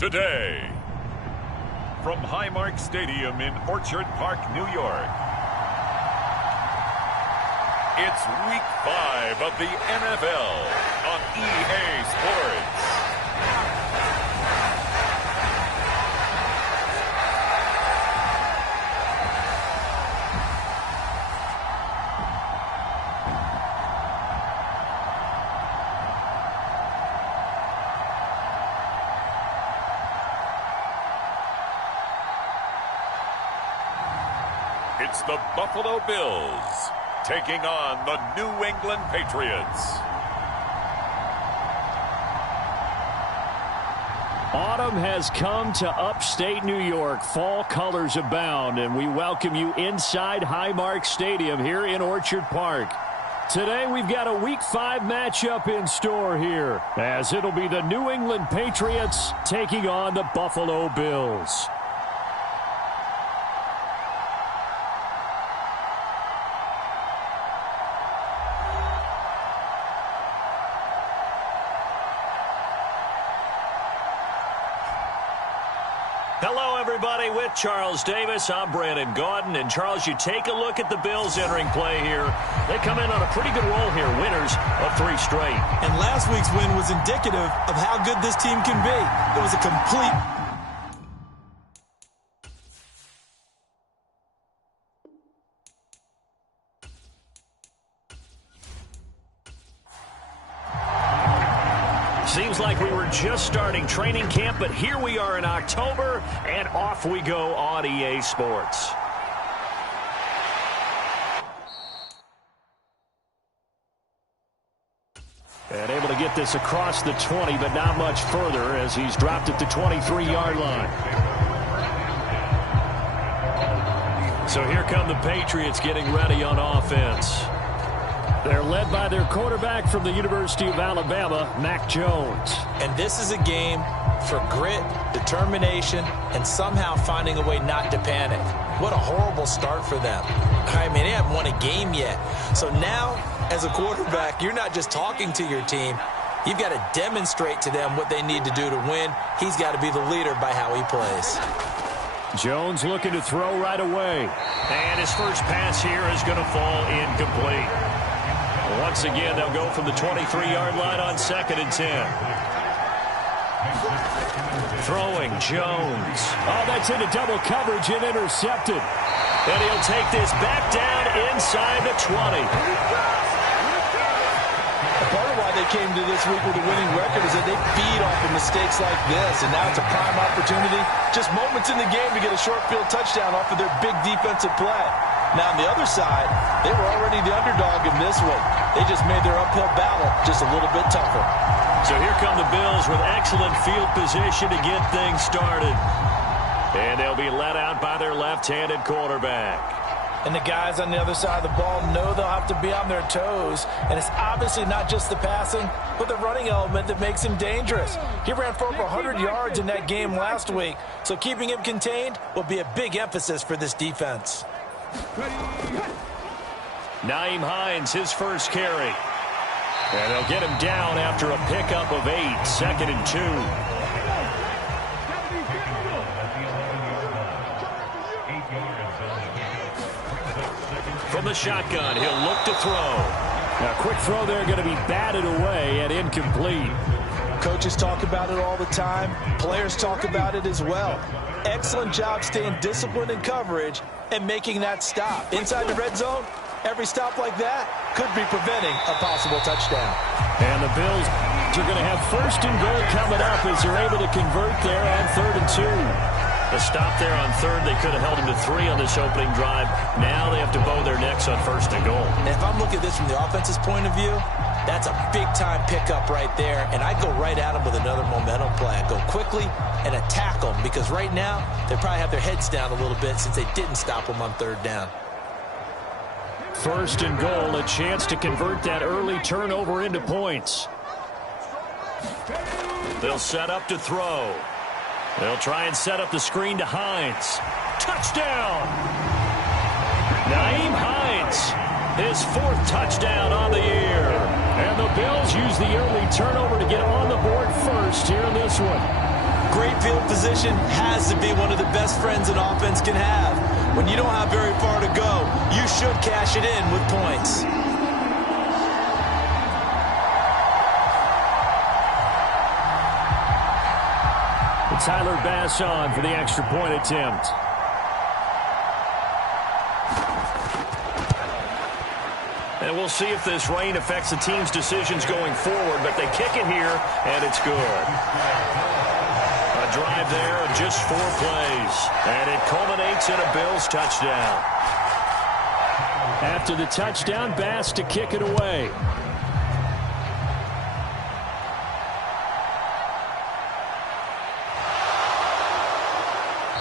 today. From Highmark Stadium in Orchard Park, New York, it's Week 5 of the NFL on EA Sports. It's the Buffalo Bills taking on the New England Patriots. Autumn has come to upstate New York. Fall colors abound, and we welcome you inside Highmark Stadium here in Orchard Park. Today we've got a Week 5 matchup in store here, as it'll be the New England Patriots taking on the Buffalo Bills. Hello, everybody. With Charles Davis, I'm Brandon Gaudin. And, Charles, you take a look at the Bills entering play here. They come in on a pretty good roll here, winners of 3 straight. And last week's win was indicative of how good this team can be. It was a complete... Seems like we were just starting training camp, but here we are in October, and off we go on EA Sports. And able to get this across the 20, but not much further as he's dropped at the 23-yard line. So here come the Patriots getting ready on offense. They're led by their quarterback from the University of Alabama, Mac Jones. And this is a game for grit, determination, and somehow finding a way not to panic. What a horrible start for them. I mean, they haven't won a game yet. So now, as a quarterback, you're not just talking to your team. You've got to demonstrate to them what they need to do to win. He's got to be the leader by how he plays. Jones looking to throw right away. And his first pass here is going to fall incomplete. Once again, they'll go from the 23-yard line on 2nd and 10. Throwing Jones. Oh, that's into double coverage and intercepted. And he'll take this back down inside the 20. Part of why they came to this week with a winning record is that they feed off of mistakes like this, and now it's a prime opportunity. Just moments in the game to get a short field touchdown off of their big defensive play. Now, on the other side, they were already the underdog in this one. They just made their uphill battle just a little bit tougher. So here come the Bills with excellent field position to get things started. And they'll be let out by their left-handed quarterback. And the guys on the other side of the ball know they'll have to be on their toes. And it's obviously not just the passing, but the running element that makes him dangerous. He ran for over 100 yards in that game last week, so keeping him contained will be a big emphasis for this defense. Nyheim Hines, his first carry. And they'll get him down after a pickup of 8, 2nd and 2. From the shotgun, he'll look to throw. Now, quick throw there, going to be batted away and incomplete. Coaches talk about it all the time. Players talk about it as well. Excellent job staying disciplined in coverage and making that stop. Inside the red zone, every stop like that could be preventing a possible touchdown. And the Bills are going to have 1st and goal coming up as they're able to convert there on 3rd and 2. The stop there on 3rd, they could have held him to 3 on this opening drive. Now they have to bow their necks on 1st and goal. And if I'm looking at this from the offense's point of view, that's a big-time pickup right there. And I'd go right at them with another momentum play. I'd go quickly and attack them because right now they probably have their heads down a little bit since they didn't stop them on 3rd down. 1st and goal, a chance to convert that early turnover into points. They'll set up to throw. They'll try and set up the screen to Hines. Touchdown! Nyheim Hines, his 4th touchdown on the year. And the Bills use the early turnover to get on the board first here in this one. Great field position has to be one of the best friends an offense can have. When you don't have very far to go, you should cash it in with points. Tyler Bass on for the extra point attempt. And we'll see if this rain affects the team's decisions going forward, but they kick it here, and it's good. A drive there of just 4 plays, and it culminates in a Bills touchdown. After the touchdown, Bass to kick it away.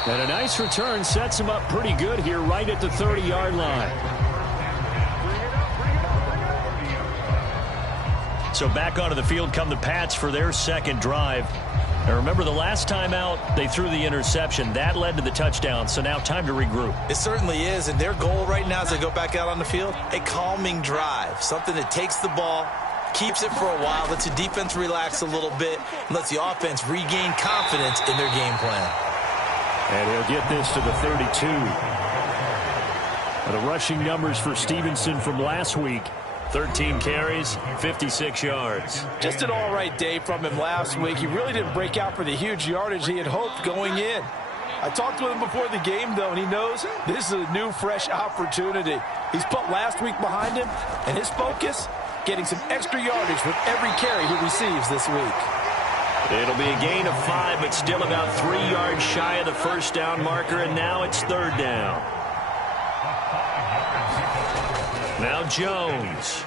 And a nice return sets him up pretty good here right at the 30-yard line. So back onto the field come the Pats for their second drive. Now remember, the last time out, they threw the interception. That led to the touchdown, so now time to regroup. It certainly is, and their goal right now as they go back out on the field, a calming drive, something that takes the ball, keeps it for a while, lets the defense relax a little bit, and lets the offense regain confidence in their game plan. And he'll get this to the 32. The rushing numbers for Stevenson from last week. 13 carries, 56 yards. Just an all-right day from him last week. He really didn't break out for the huge yardage he had hoped going in. I talked with him before the game, though, and he knows this is a new, fresh opportunity. He's put last week behind him, and his focus, getting some extra yardage with every carry he receives this week. It'll be a gain of 5, but still about 3 yards shy of the first down marker, and now it's third down. Now Jones.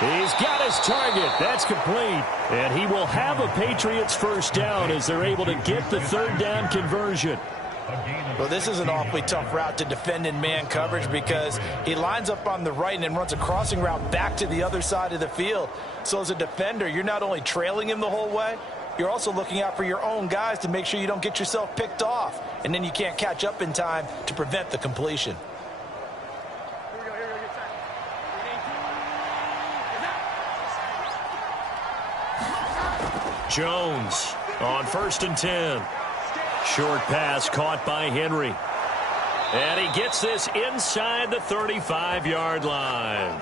He's got his target. That's complete. And he will have a Patriots first down as they're able to get the third down conversion. Well, this is an awfully tough route to defend in man coverage because he lines up on the right and then runs a crossing route back to the other side of the field. So as a defender, you're not only trailing him the whole way, you're also looking out for your own guys to make sure you don't get yourself picked off. And then you can't catch up in time to prevent the completion. Jones on 1st and 10. Short pass caught by Henry. And he gets this inside the 35-yard line.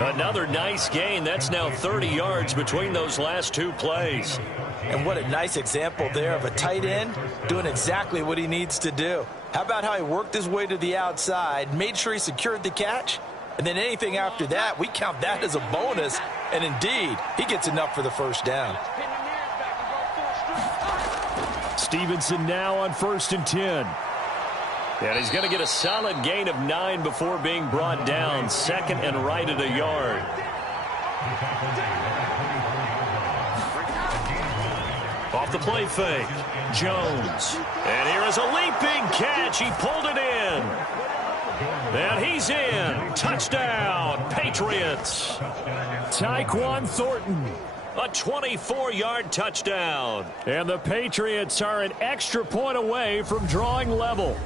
Another nice gain. That's now 30 yards between those last 2 plays. And what a nice example there of a tight end doing exactly what he needs to do. How about how he worked his way to the outside, made sure he secured the catch, and then anything after that, we count that as a bonus. And indeed, he gets enough for the first down. Stevenson now on 1st and 10. And he's going to get a solid gain of 9 before being brought down. 2nd and right at a yard. Off the play fake. Jones. And here is a leaping catch. He pulled it in. And he's in. Touchdown, Patriots. Tyquan Thornton. A 24-yard touchdown. And the Patriots are an extra point away from drawing level.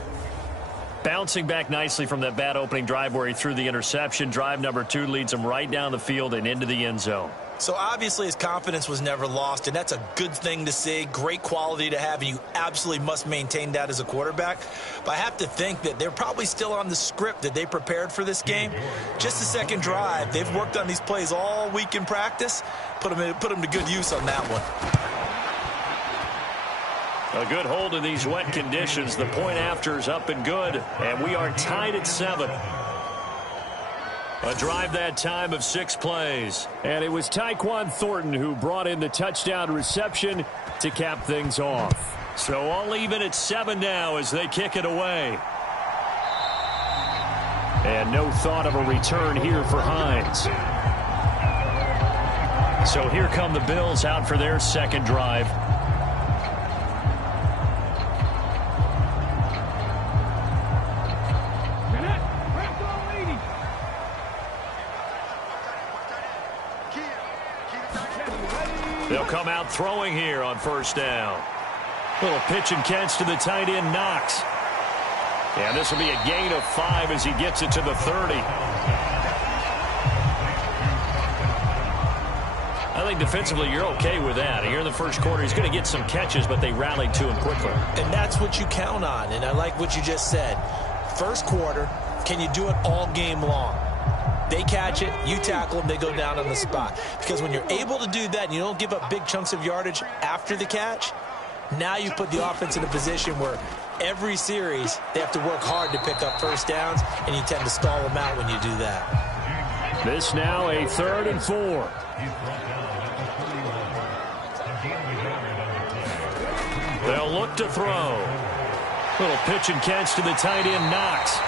Bouncing back nicely from that bad opening drive where he threw the interception. Drive number 2 leads him right down the field and into the end zone. So obviously his confidence was never lost, and that's a good thing to see, great quality to have, and you absolutely must maintain that as a quarterback. But I have to think that they're probably still on the script that they prepared for this game. Just the second drive. They've worked on these plays all week in practice. Put them to good use on that one. A good hold in these wet conditions. The point after is up and good, and we are tied at 7. A drive that time of 6 plays. And it was Tyquan Thornton who brought in the touchdown reception to cap things off. So all even at 7 now as they kick it away. And no thought of a return here for Hines. So here come the Bills out for their second drive. They'll come out throwing here on 1st down. Little pitch and catch to the tight end, Knox. And this will be a gain of 5 as he gets it to the 30. think defensively you're okay with that. Here in the first quarter, he's going to get some catches, but they rallied to him quickly. And that's what you count on, and I like what you just said. First quarter, can you do it all game long? They catch it, you tackle them, they go down on the spot. Because when you're able to do that and you don't give up big chunks of yardage after the catch, now you put the offense in a position where every series they have to work hard to pick up first downs, and you tend to stall them out when you do that. This now a 3rd and 4. They'll look to throw. Little pitch and catch to the tight end, Knox.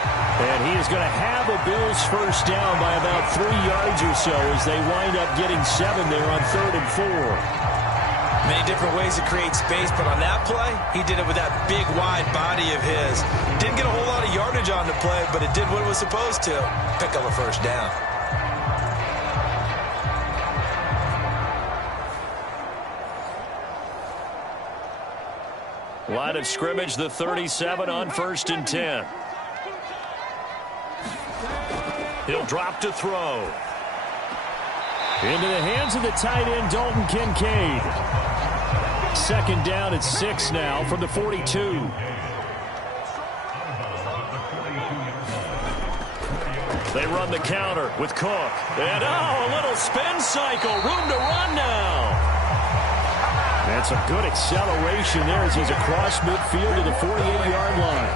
And he is going to have a Bills first down by about 3 yards or so as they wind up getting 7 there on 3rd and 4. Many different ways to create space, but on that play, he did it with that big, wide body of his. Didn't get a whole lot of yardage on the play, but it did what it was supposed to. Pick up a first down. Line of scrimmage, the 37 on 1st and 10. He'll drop to throw. Into the hands of the tight end, Dalton Kincaid. 2nd down at 6 now from the 42. They run the counter with Cook. And, a little spin cycle. Room to run now. That's a good acceleration there as he's across midfield to the 48-yard line.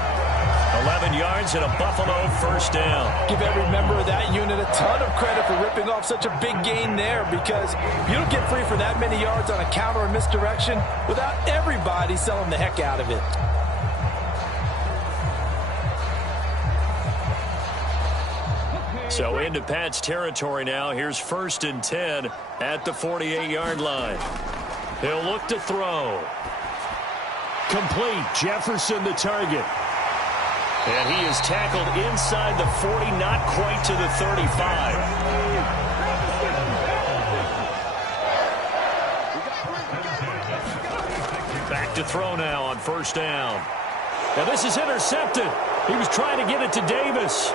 11 yards and a Buffalo first down. Give every member of that unit a ton of credit for ripping off such a big gain there, because you don't get free for that many yards on a counter or misdirection without everybody selling the heck out of it. So into Pat's territory now. Here's 1st and 10 at the 48-yard line. He'll look to throw. Complete. Jefferson the target. And he is tackled inside the 40, not quite to the 35. Back to throw now on 1st down. Now this is intercepted. He was trying to get it to Davis.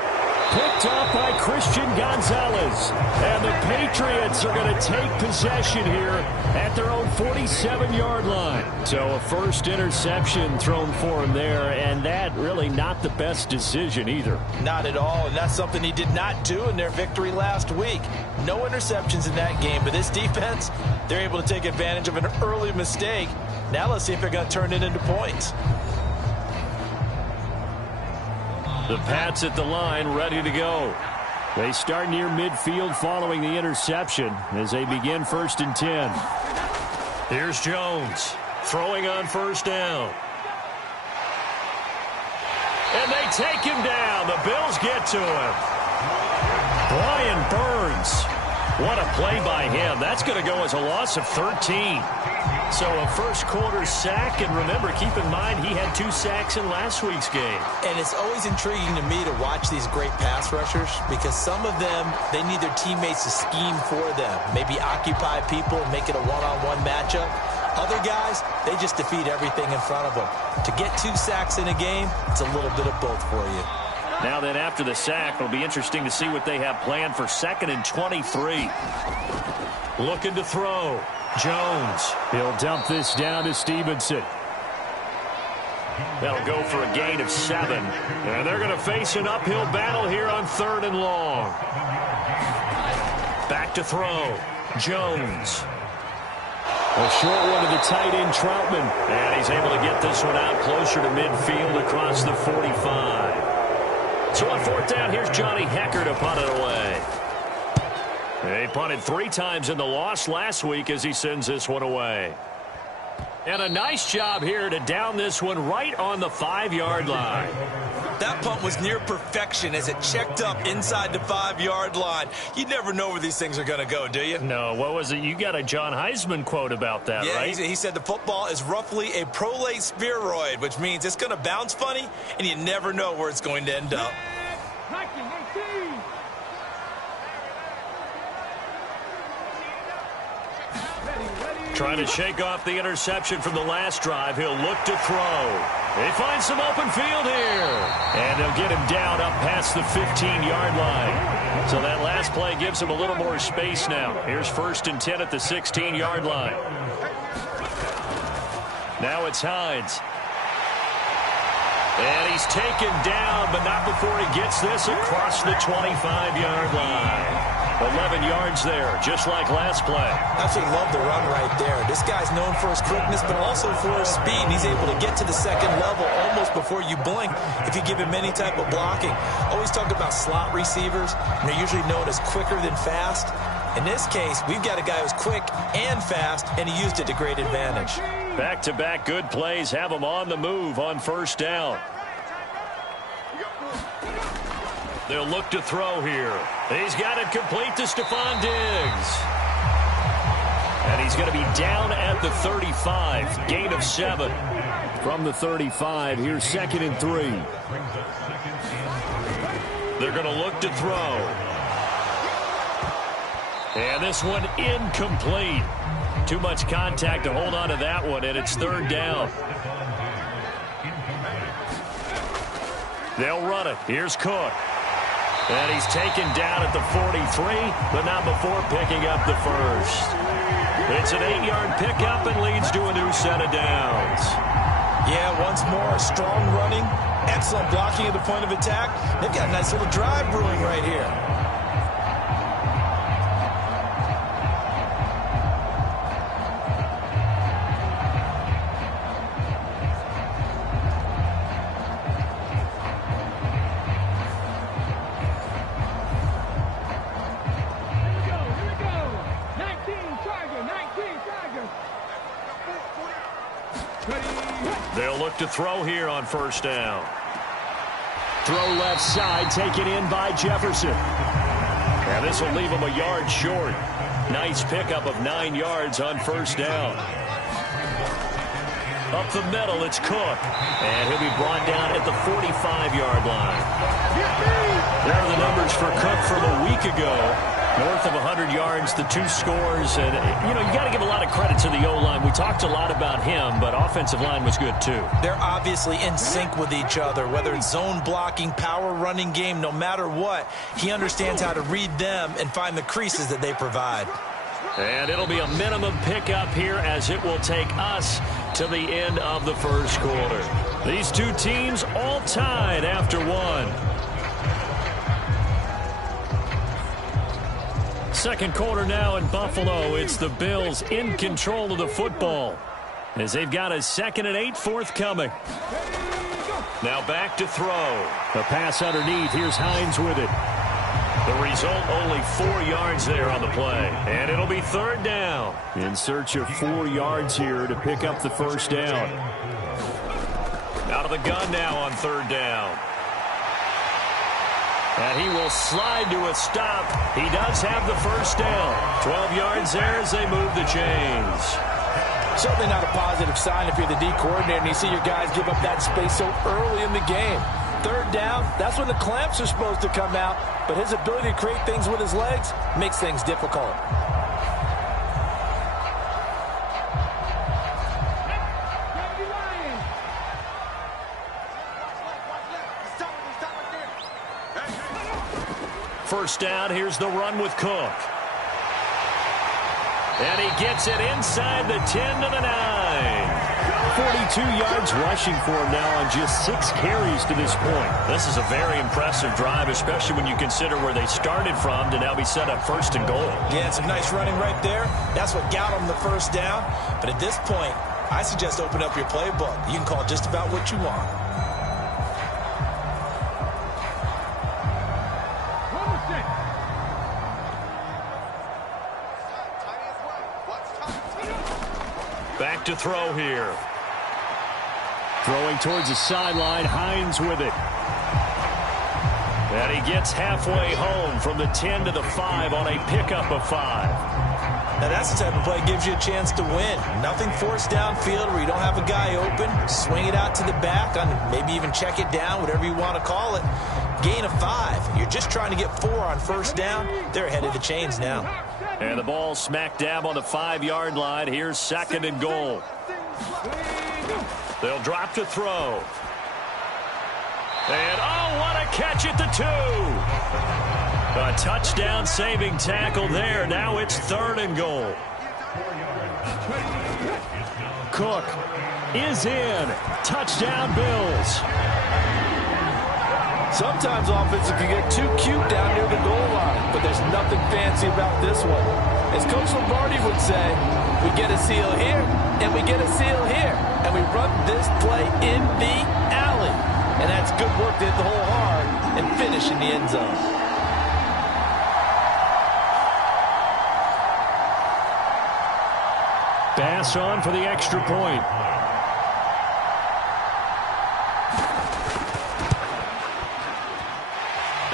Picked up by Christian Gonzalez. And the Patriots are going to take possession here at their own 47-yard line. So a first interception thrown for him there, and that really not the best decision either. Not at all, and that's something he did not do in their victory last week. No interceptions in that game, but this defense, they're able to take advantage of an early mistake. Now let's see if they're going to turn it into points. The Pats at the line, ready to go. They start near midfield following the interception as they begin 1st and 10. Here's Jones throwing on 1st down. And they take him down. The Bills get to him. Brian Burns. What a play by him. That's going to go as a loss of 13. So a first quarter sack, and remember, keep in mind he had 2 sacks in last week's game. And it's always intriguing to me to watch these great pass rushers, because some of them, they need their teammates to scheme for them. Maybe occupy people and make it a one-on-one matchup. Other guys, they just defeat everything in front of them. To get 2 sacks in a game, it's a little bit of both for you. Now then, after the sack, it'll be interesting to see what they have planned for 2nd and 23. Looking to throw. Jones. He'll dump this down to Stevenson. That'll go for a gain of 7. And they're going to face an uphill battle here on 3rd and long. Back to throw. Jones. A short one to the tight end, Troutman. And he's able to get this one out closer to midfield across the 45. So on 4th down, here's Johnny Hecker to punt it away. They punted 3 times in the loss last week as he sends this one away. And a nice job here to down this one right on the 5-yard line. That punt was near perfection as it checked up inside the 5-yard line. You never know where these things are going to go, do you? No, what was it? You got a John Heisman quote about that, right? Yeah, he said the football is roughly a prolate spheroid, which means it's going to bounce funny, and you never know where it's going to end up. Trying to shake off the interception from the last drive. He'll look to throw. They find some open field here. And they'll get him down up past the 15-yard line. So that last play gives him a little more space now. Here's 1st and 10 at the 16-yard line. Now it's Hines. And he's taken down, but not before he gets this across the 25-yard line. 11 yards there, just like last play. Absolutely love the run right there. This guy's known for his quickness, but also for his speed. And he's able to get to the second level almost before you blink if you give him any type of blocking. Always talk about slot receivers, and they're usually known as quicker than fast. In this case, we've got a guy who's quick and fast, and he used it to great advantage. Back-to-back good plays have him on the move on 1st down. They'll look to throw here. He's got it complete to Stephon Diggs. And he's going to be down at the 35. Gain of 7. From the 35, here's 2nd and 3. They're going to look to throw. And this one incomplete. Too much contact to hold on to that one, and it's 3rd down. They'll run it. Here's Cook. And he's taken down at the 43, but not before picking up the 1st. It's an 8-yard pickup and leads to a new set of downs. Yeah, once more, strong running, excellent blocking at the point of attack. They've got a nice little drive brewing right here. They'll look to throw here on 1st down. Throw left side, taken in by Jefferson. And this will leave him a yard short. Nice pickup of 9 yards on 1st down. Up the middle, it's Cook. And he'll be brought down at the 45-yard line. There are the numbers for Cook from a week ago. North of 100 yards, the 2 scores. And, you know, you got to give a lot of credit to the O-line. We talked a lot about him, but offensive line was good, too. They're obviously in sync with each other, whether it's zone blocking, power running game, no matter what. He understands how to read them and find the creases that they provide. And it'll be a minimum pickup here as it will take us to the end of the 1st quarter. These 2 teams all tied after 1. 2nd quarter now in Buffalo. It's the Bills in control of the football as they've got a 2nd and 8 forthcoming. Now back to throw. The pass underneath. Here's Hines with it. The result, only 4 yards there on the play. And it'll be 3rd down. In search of 4 yards here to pick up the 1st down. Out of the gun now on 3rd down. And he will slide to a stop. He does have the 1st down. 12 yards there as they move the chains. Certainly not a positive sign if you're the D coordinator and you see your guys give up that space so early in the game. 3rd down, that's when the clamps are supposed to come out, but his ability to create things with his legs makes things difficult. First down, here's the run with Cook. And he gets it inside the 10 to the 9. 42 yards rushing for him now on just 6 carries to this point. This is a very impressive drive, especially when you consider where they started from to now be set up 1st and goal. Yeah, some nice running right there. That's what got them the 1st down. But at this point, I suggest open up your playbook. You can call just about what you want. Back to throw here. Throwing towards the sideline, Hines with it. And he gets halfway home from the 10 to the 5 on a pickup of 5. Now that's the type of play that gives you a chance to win. Nothing forced downfield where you don't have a guy open. Swing it out to the back, on maybe even check it down, whatever you want to call it. Gain of 5. You're just trying to get 4 on 1st down. They're ahead of the chains now. And the ball smack dab on the 5-yard line. Here's 2nd and goal. They'll drop to throw. And, oh, what a catch at the 2. A touchdown-saving tackle there. Now it's 3rd and goal. Cook is in. Touchdown, Bills. Sometimes offenses can get too cute down near the goal line, but there's nothing fancy about this one. As Coach Lombardi would say, we get a seal here, and we get a seal here, and we run this play in the alley. And that's good work to hit the hole hard and finish in the end zone. Pass on for the extra point.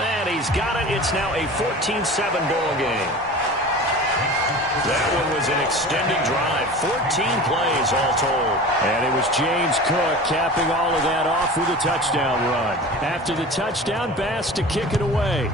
And he's got it. It's now a 14-7 ball game. That one was an extended drive. 14 plays all told. And it was James Cook capping all of that off with a touchdown run. After the touchdown, Bass to kick it away.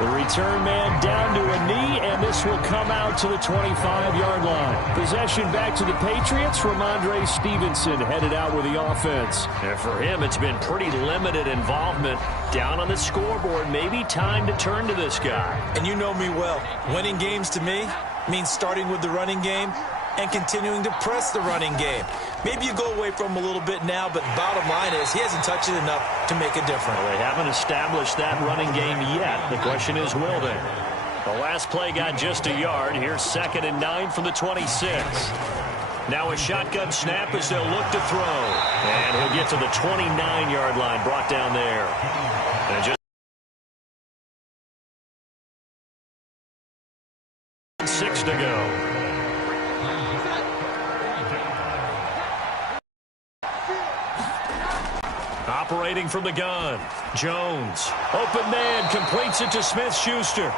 The return man down to a knee, and this will come out to the 25-yard line. Possession back to the Patriots. Ramondre Stevenson headed out with the offense. And for him, it's been pretty limited involvement. Down on the scoreboard, maybe time to turn to this guy. And you know me well. Winning games to me means starting with the running game and continuing to press the running game. Maybe you go away from him a little bit now, but bottom line is he hasn't touched it enough to make a difference. Well, they haven't established that running game yet. The question is, will they? The last play got just a yard. Here's 2nd and 9 from the 26. Now a shotgun snap as they'll look to throw. And he'll get to the 29-yard line, brought down there. And just 6 to go. Operating from the gun, Jones. Open man, completes it to Smith-Schuster.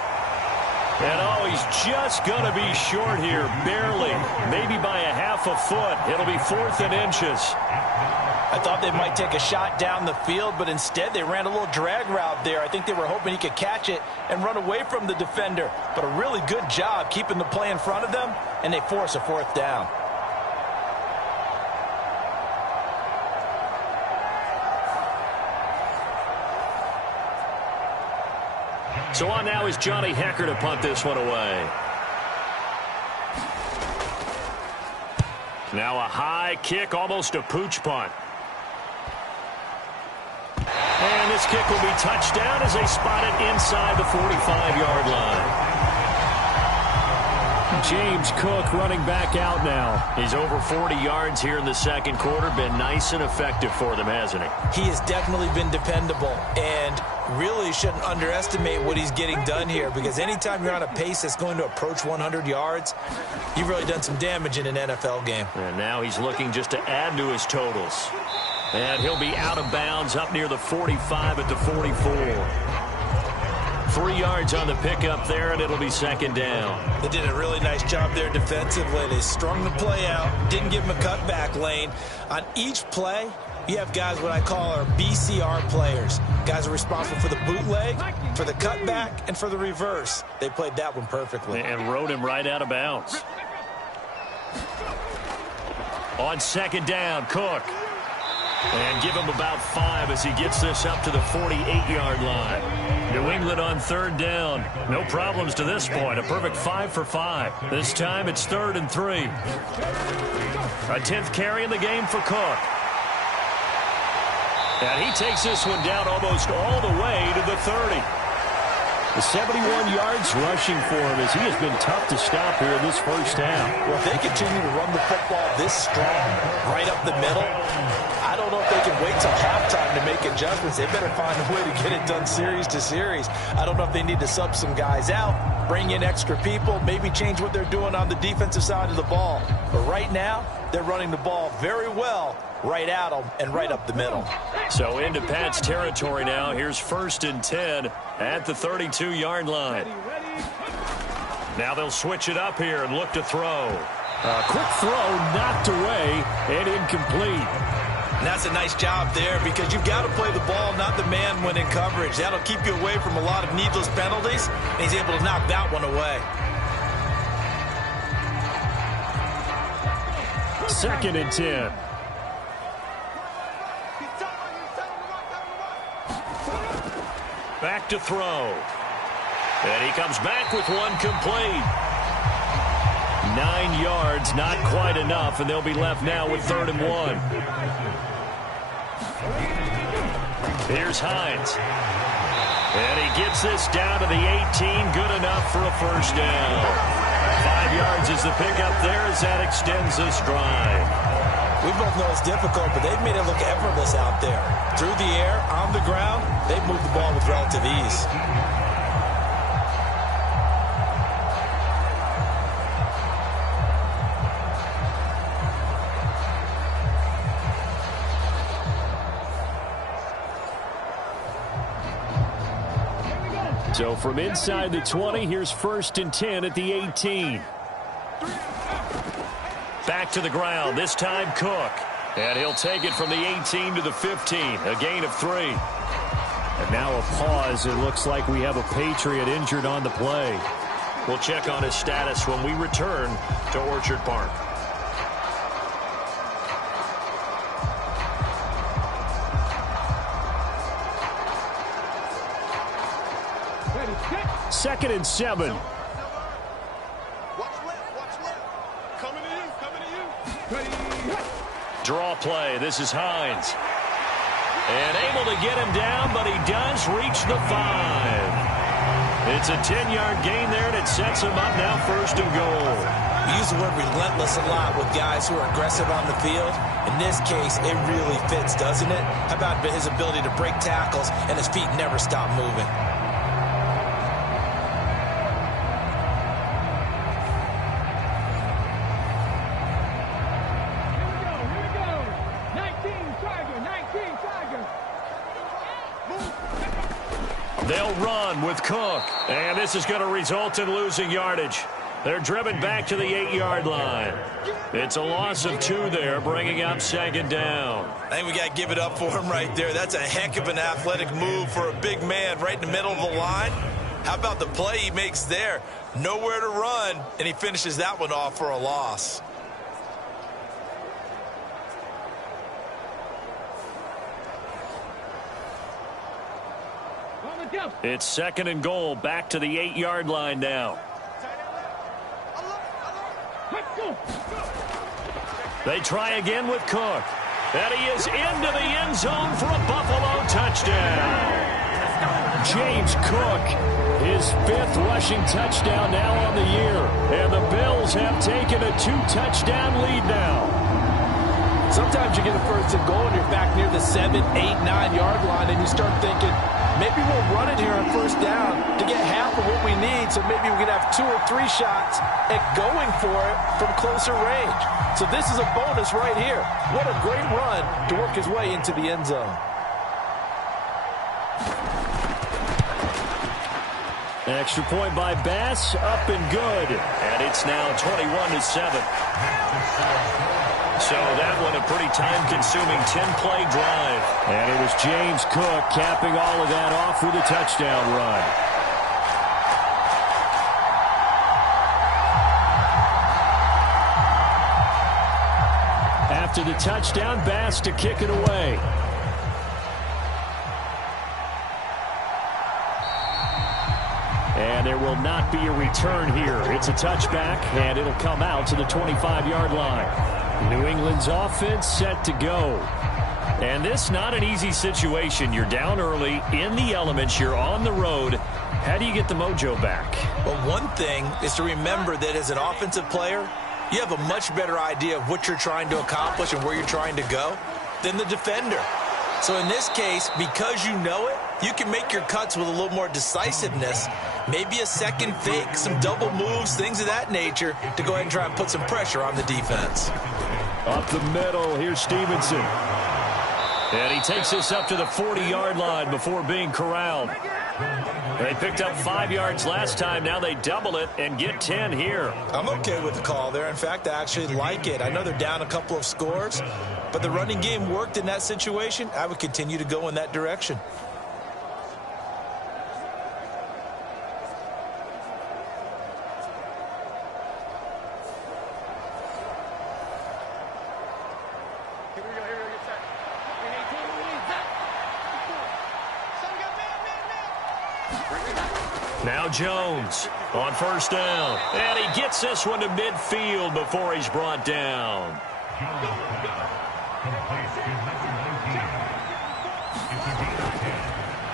And, oh, he's just going to be short here, barely, maybe by a half a foot. It'll be 4th and inches. I thought they might take a shot down the field, but instead they ran a little drag route there. I think they were hoping he could catch it and run away from the defender. But a really good job keeping the play in front of them, and they force a 4th down. So on now is Johnny Hecker to punt this one away. Now a high kick, almost a pooch punt. And this kick will be touchdown as they spot it inside the 45-yard line. James Cook running back out now. He's over 40 yards here in the second quarter. Been nice and effective for them, hasn't he? He has definitely been dependable, and really shouldn't underestimate what he's getting done here, because anytime you're on a pace that's going to approach 100 yards, you've really done some damage in an NFL game. And now he's looking just to add to his totals. And he'll be out of bounds up near the 45 at the 44. 3 yards on the pickup there, and it'll be 2nd down. They did a really nice job there defensively. They strung the play out, didn't give him a cutback lane. On each play, you have guys what I call our BCR players. Guys are responsible for the bootleg, for the cutback, and for the reverse. They played that one perfectly. And rode him right out of bounds. On 2nd down, Cook. And give him about 5 as he gets this up to the 48-yard line. New England on 3rd down. No problems to this point. A perfect 5 for 5. This time it's 3rd and 3. A 10th carry in the game for Cook. And he takes this one down almost all the way to the 30. The 71 yards rushing for him as he has been tough to stop here in this first half. Well, if they continue to run the football this strong, right up the middle, I don't know if they can wait till halftime to make adjustments. They better find a way to get it done series to series. I don't know if they need to sub some guys out, bring in extra people, maybe change what they're doing on the defensive side of the ball. But right now, they're running the ball very well right at them and right up the middle. So into Pat's territory now. Here's 1st and 10 at the 32-yard line. Now they'll switch it up here and look to throw. A quick throw knocked away and incomplete. And that's a nice job there, because you've got to play the ball, not the man when in coverage. That'll keep you away from a lot of needless penalties, and he's able to knock that one away. 2nd and 10. Back to throw. And he comes back with one complete. 9 yards, not quite enough, and they'll be left now with 3rd and 1. Here's Hines. And he gets this down to the 18, good enough for a first down. 5 yards is the pickup there as that extends this drive. We both know it's difficult, but they've made it look effortless out there. Through the air, on the ground, they've moved the ball with relative ease. So from inside the 20, here's 1st and 10 at the 18. Back to the ground, this time Cook. And he'll take it from the 18 to the 15, a gain of 3. And now a pause. It looks like we have a Patriot injured on the play. We'll check on his status when we return to Orchard Park. Second and 7. Watch left. Coming to you. Draw play. This is Hines. And able to get him down, but he does reach the 5. It's a 10-yard gain there, and it sets him up now 1st and goal. We use the word relentless a lot with guys who are aggressive on the field. In this case, it really fits, doesn't it? How about his ability to break tackles and his feet never stop moving? They'll run with Cook, and this is going to result in losing yardage. They're driven back to the 8-yard line. It's a loss of 2 there, bringing up 2nd down. I think we got to give it up for him right there. That's a heck of an athletic move for a big man right in the middle of the line. How about the play he makes there? Nowhere to run, and he finishes that one off for a loss. It's 2nd and goal, back to the 8-yard line now. They try again with Cook. And he is into the end zone for a Buffalo touchdown. James Cook, his 5th rushing touchdown now on the year. And the Bills have taken a 2-touchdown lead now. Sometimes you get a 1st and goal and you're back near the 7, 8, 9-yard line, and you start thinking, maybe we'll run it here on 1st down to get half of what we need, so maybe we can have 2 or 3 shots at going for it from closer range. So this is a bonus right here. What a great run to work his way into the end zone. Extra point by Bass, up and good. And it's now 21-7. So that one a pretty time-consuming 10-play drive. And it was James Cook capping all of that off with a touchdown run. After the touchdown, Bass to kick it away. And there will not be a return here. It's a touchback, and it'll come out to the 25-yard line. New England's offense set to go. And this not an easy situation. You're down early, in the elements, you're on the road. How do you get the mojo back? Well, one thing is to remember that as an offensive player, you have a much better idea of what you're trying to accomplish and where you're trying to go than the defender. So in this case, because you know it, you can make your cuts with a little more decisiveness, maybe a second fake, some double moves, things of that nature, to go ahead and try and put some pressure on the defense. Up the middle, here's Stevenson. And he takes this up to the 40-yard line before being corralled. They picked up 5 yards last time. Now they double it and get 10 here. I'm okay with the call there. In fact, I actually like it. I know they're down a couple of scores, but the running game worked in that situation. I would continue to go in that direction. Now Jones on first down. And he gets this one to midfield before he's brought down.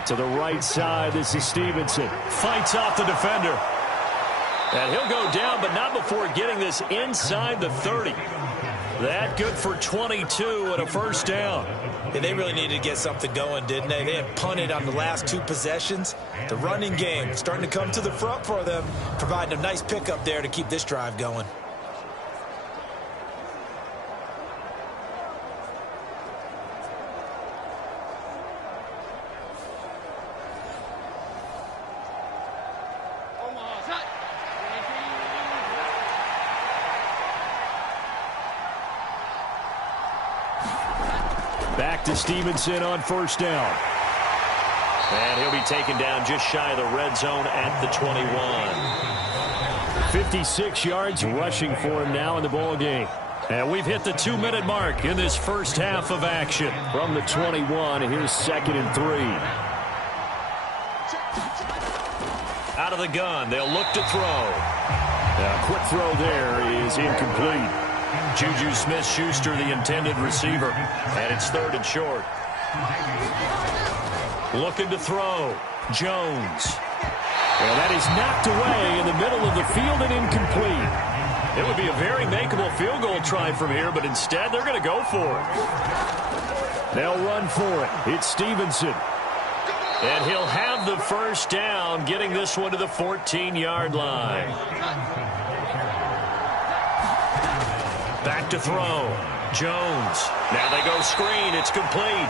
To the right side, this is Stevenson. Fights off the defender. And he'll go down, but not before getting this inside the 30. That good for 22 and a first down. Yeah, they really needed to get something going, didn't they? They had punted on the last 2 possessions. The running game starting to come to the front for them, providing a nice pickup there to keep this drive going. Back to Stevenson on first down. And he'll be taken down just shy of the red zone at the 21. 56 yards rushing for him now in the ball game. And we've hit the 2-minute mark in this first half of action. From the 21, here's 2nd and 3. Out of the gun, they'll look to throw. A quick throw there is incomplete. Juju Smith-Schuster, the intended receiver. And it's 3rd and short. Looking to throw. Jones. Well, that is knocked away in the middle of the field and incomplete. It would be a very makeable field goal try from here, but instead they're going to go for it. They'll run for it. It's Stevenson. And he'll have the first down, getting this one to the 14-yard line. Back to throw. Jones. Now they go screen. It's complete.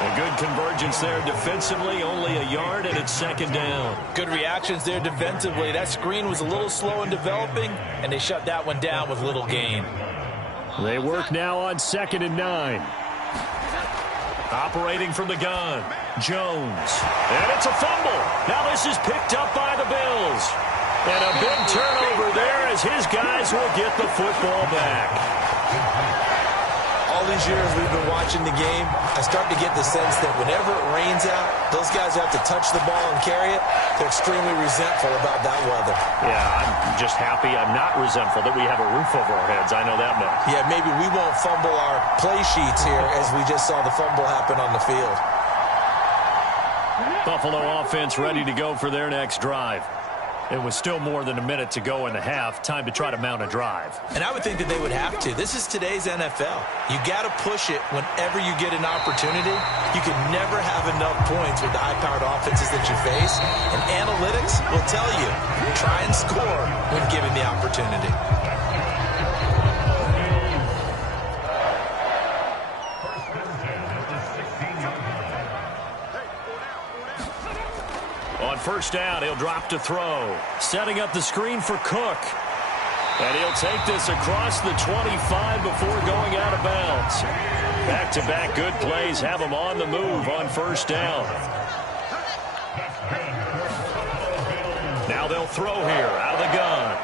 A good convergence there defensively. Only a yard, and it's 2nd down. Good reactions there defensively. That screen was a little slow in developing, and they shut that one down with little gain. They work now on 2nd and 9. Operating from the gun. Jones. And it's a fumble. Now this is picked up by the Bills. And a big turnover there as his guys will get the football back. All these years we've been watching the game, I start to get the sense that whenever it rains out, those guys who have to touch the ball and carry it, they're extremely resentful about that weather. Yeah, I'm just happy I'm not resentful that we have a roof over our heads. I know that much. Yeah, maybe we won't fumble our play sheets here as we just saw the fumble happen on the field. Buffalo offense ready to go for their next drive. It was still more than a minute to go in the half. Time to try to mount a drive. And I would think that they would have to. This is today's NFL. You got to push it whenever you get an opportunity. You can never have enough points with the high-powered offenses that you face. And analytics will tell you, try and score when given the opportunity. On first down, he'll drop to throw. Setting up the screen for Cook. And he'll take this across the 25 before going out of bounds. Back-to-back good plays have him on the move on first down. Now they'll throw here out of the gun.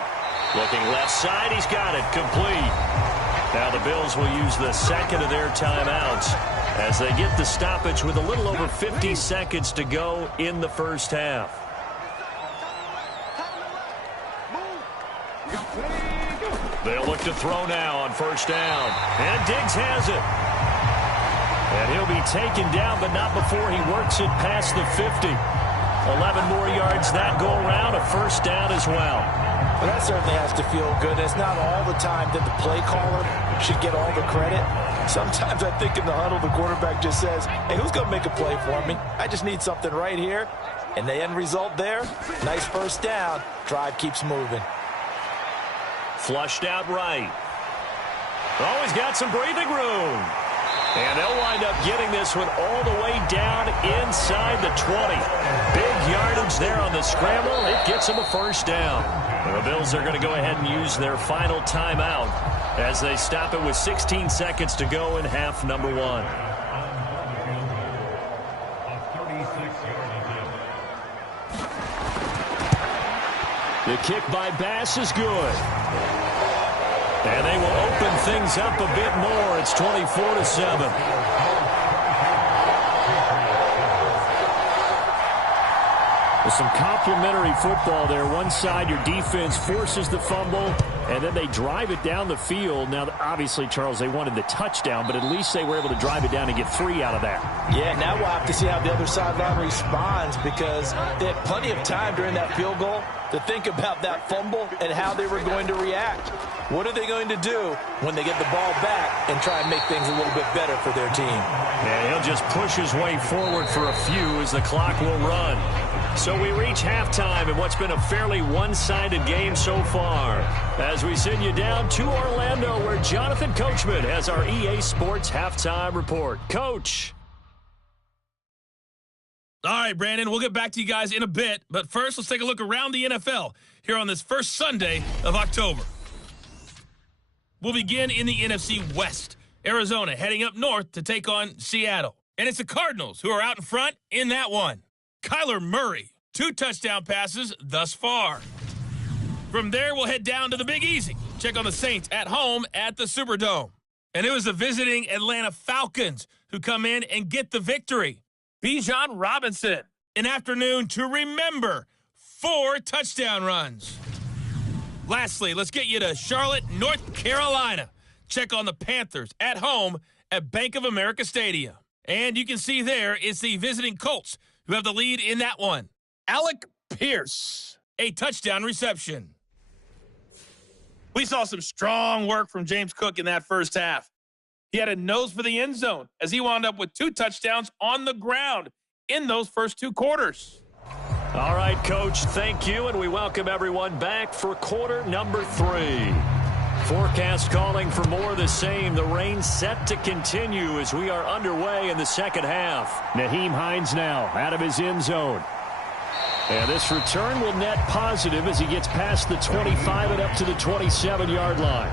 Looking left side, he's got it, complete. Now the Bills will use the 2nd of their timeouts as they get the stoppage with a little over 50 seconds to go in the first half. They'll look to throw now on first down. And Diggs has it. And he'll be taken down, but not before he works it past the 50. 11 more yards that go around, a first down as well. Well, that certainly has to feel good. It's not all the time that the play caller should get all the credit. Sometimes I think in the huddle, the quarterback just says, hey, who's going to make a play for me? I just need something right here. And the end result there, nice first down. Drive keeps moving. Flushed out right. Always got some breathing room. And they'll wind up getting this one all the way down inside the 20. Big yardage there on the scramble. It gets them a first down. The Bills are going to go ahead and use their final timeout as they stop it with 16 seconds to go in half number 1. The kick by Bass is good. And they will open things up a bit more. It's 24-7. Well, some complimentary football there. One side, your defense forces the fumble, and then they drive it down the field. Now, obviously, Charles, they wanted the touchdown, but at least they were able to drive it down and get 3 out of that. Yeah, now we'll have to see how the other sideline responds because they had plenty of time during that field goal to think about that fumble and how they were going to react. What are they going to do when they get the ball back and try and make things a little bit better for their team? And he'll just push his way forward for a few as the clock will run. So we reach halftime in what's been a fairly one-sided game so far. As we send you down to Orlando, where Jonathan Coachman has our EA Sports Halftime Report. Coach. All right, Brandon, we'll get back to you guys in a bit. But first, let's take a look around the NFL here on this first Sunday of October. We'll begin in the NFC West. Arizona heading up north to take on Seattle. And it's the Cardinals who are out in front in that one. Kyler Murray, 2 touchdown passes thus far. From there, we'll head down to the Big Easy. Check on the Saints at home at the Superdome. And it was the visiting Atlanta Falcons who come in and get the victory. Bijan Robinson, an afternoon to remember, 4 touchdown runs. Lastly, let's get you to Charlotte, North Carolina. Check on the Panthers at home at Bank of America Stadium. And you can see there it's the visiting Colts who have the lead in that one. Alec Pierce, a touchdown reception. We saw some strong work from James Cook in that first half. He had a nose for the end zone as he wound up with 2 touchdowns on the ground in those first 2 quarters. All right, Coach, thank you, and we welcome everyone back for quarter number 3. Forecast calling for more of the same. The rain set to continue as we are underway in the second half. Nyheim Hines now out of his end zone. And this return will net positive as he gets past the 25 and up to the 27-yard line.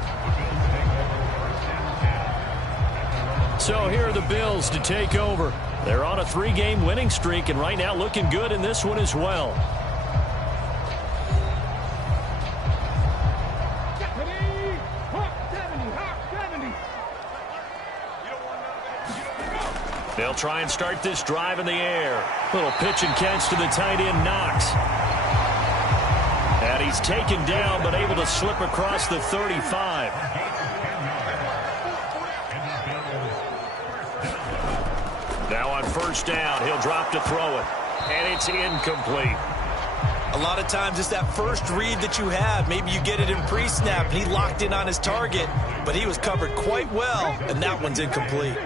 So here are the Bills to take over. They're on a 3-game winning streak and right now looking good in this one as well. They'll try and start this drive in the air. Little pitch and catch to the tight end, Knox. And he's taken down but able to slip across the 35. Now on first down, he'll drop to throw it. And it's incomplete. A lot of times it's that first read that you have. Maybe you get it in pre-snap and he locked in on his target, but he was covered quite well, and that one's incomplete.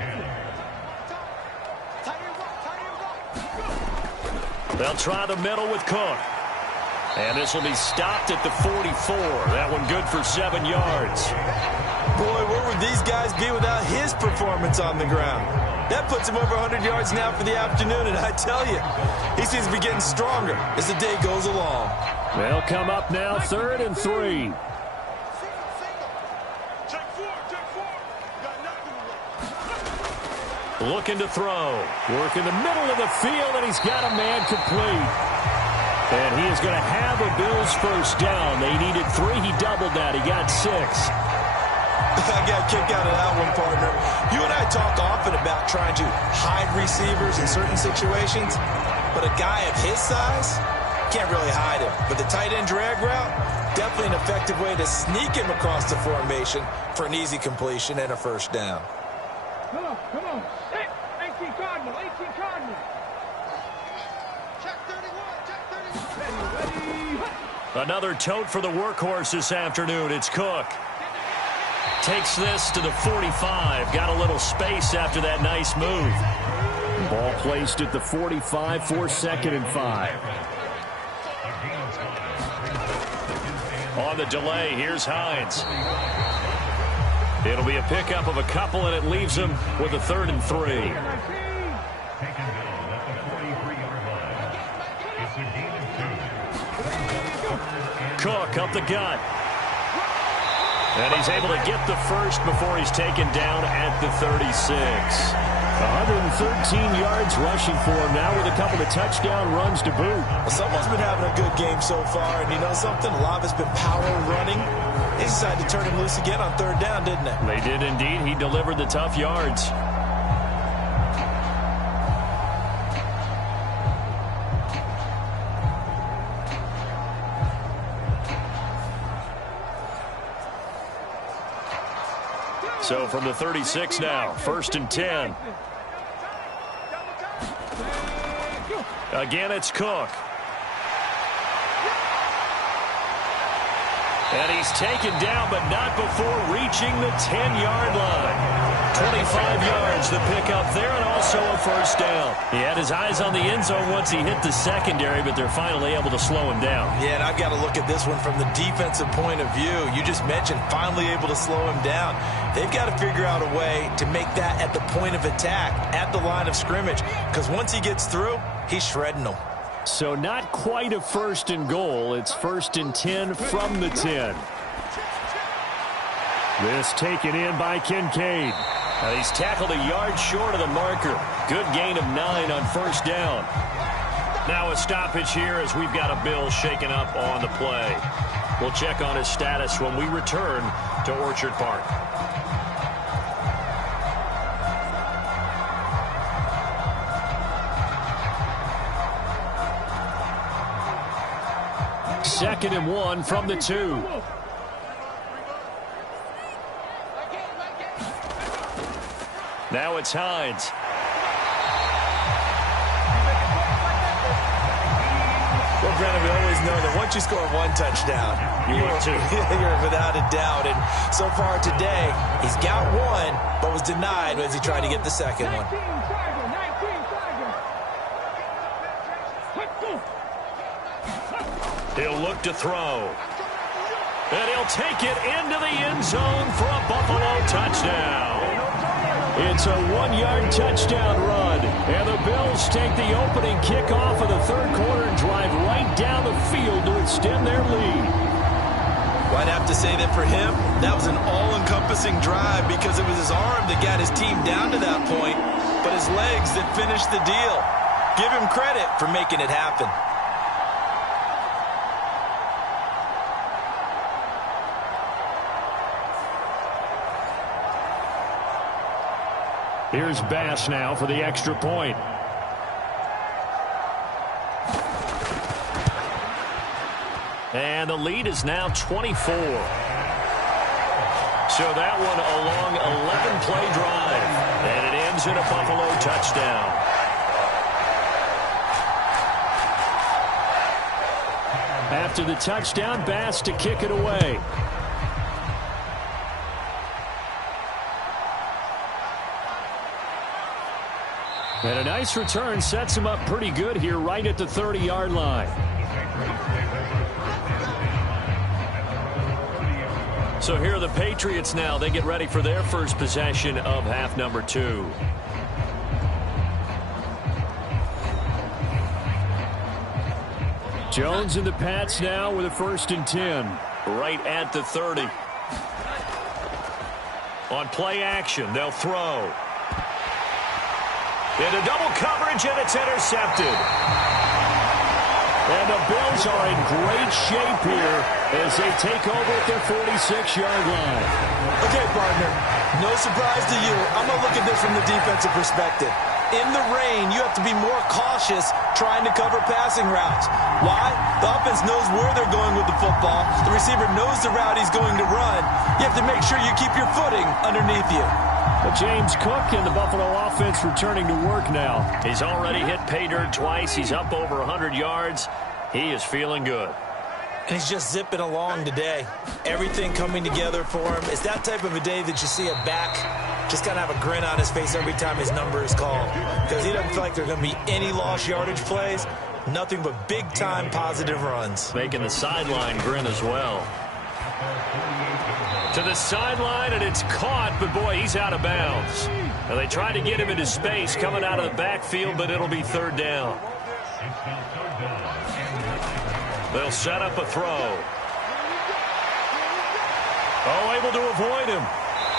They'll try the middle with Cook. And this will be stopped at the 44. That one good for 7 yards. Boy, where would these guys be without his performance on the ground? That puts him over 100 yards now for the afternoon, and I tell you, he seems to be getting stronger as the day goes along. They'll come up now, 3rd and 3. Looking to throw. Work in the middle of the field, and he's got a man complete. And he is going to have a Bills first down. They needed 3. He doubled that. He got 6. I got a kick out of that one, partner. You and I talk often about trying to hide receivers in certain situations, but a guy of his size can't really hide him. But the tight end drag route, definitely an effective way to sneak him across the formation for an easy completion and a first down. Come on, come on. 18 Cardinal, 18 Cardinal. Check 31, check 31. Ready. Another tote for the workhorse this afternoon. It's Cook. Takes this to the 45. Got a little space after that nice move. Ball placed at the 45 for 2nd and 5. On the delay, here's Hines. It'll be a pickup of a couple, and it leaves him with a 3rd and 3. Cook up the gut. And he's able to get the first before he's taken down at the 36. 113 yards rushing for him now with a couple of touchdown runs to boot. Well, someone's been having a good game so far, and you know something? A lot of it's been power running. They decided to turn him loose again on 3rd down, didn't they? They did indeed. He delivered the tough yards. So from the 36 now, 1st and 10. Again, it's Cook. And he's taken down, but not before reaching the 10-yard line. 25 yards the pickup there, and also a first down. He had his eyes on the end zone once he hit the secondary, but they're finally able to slow him down. Yeah, and I've got to look at this one from the defensive point of view. You just mentioned finally able to slow him down. They've got to figure out a way to make that at the point of attack, at the line of scrimmage, because once he gets through, he's shredding them. So not quite a 1st and goal. It's 1st and 10 from the 10. This taken in by Kincaid. He's tackled a yard short of the marker. Good gain of 9 on 1st down. Now a stoppage here as we've got a Bill shaken up on the play. We'll check on his status when we return to Orchard Park. Second and 1 from the 2. Now it's Hines. Well, Brennan, we always know that once you score one touchdown, you're without a doubt. And so far today, he's got one, but was denied as he tried to get the second one. He'll look to throw. And he'll take it into the end zone for a Buffalo touchdown. It's a 1-yard touchdown run. And the Bills take the opening kickoff of the 3rd quarter and drive right down the field to extend their lead. Well, I'd have to say that for him, that was an all-encompassing drive because it was his arm that got his team down to that point, but his legs that finished the deal. Give him credit for making it happen. Here's Bass now for the extra point. And the lead is now 24. So that one a long 11-play drive. And it ends in a Buffalo touchdown. After the touchdown, Bass to kick it away. And a nice return sets him up pretty good here right at the 30-yard line. So here are the Patriots now. They get ready for their first possession of half number 2. Jones and the Pats now with a 1st and 10. Right at the 30. On play action, they'll throw. Into double coverage, and it's intercepted. And the Bills are in great shape here as they take over at their 46-yard line. Okay, partner, no surprise to you. I'm going to look at this from the defensive perspective. In the rain, you have to be more cautious trying to cover passing routes. Why? The offense knows where they're going with the football. The receiver knows the route he's going to run. You have to make sure you keep your footing underneath you. But James Cook and the Buffalo offense returning to work now. He's already hit pay dirt twice. He's up over 100 yards. He is feeling good. And he's just zipping along today. Everything coming together for him. It's that type of a day that you see a back just kind of have a grin on his face every time his number is called. Because he doesn't feel like there are going to be any lost yardage plays. Nothing but big-time positive runs. Making the sideline grin as well. To the sideline, and it's caught, but boy, he's out of bounds. Now they tried to get him into space coming out of the backfield, but it'll be 3rd down. They'll set up a throw. Oh, able to avoid him.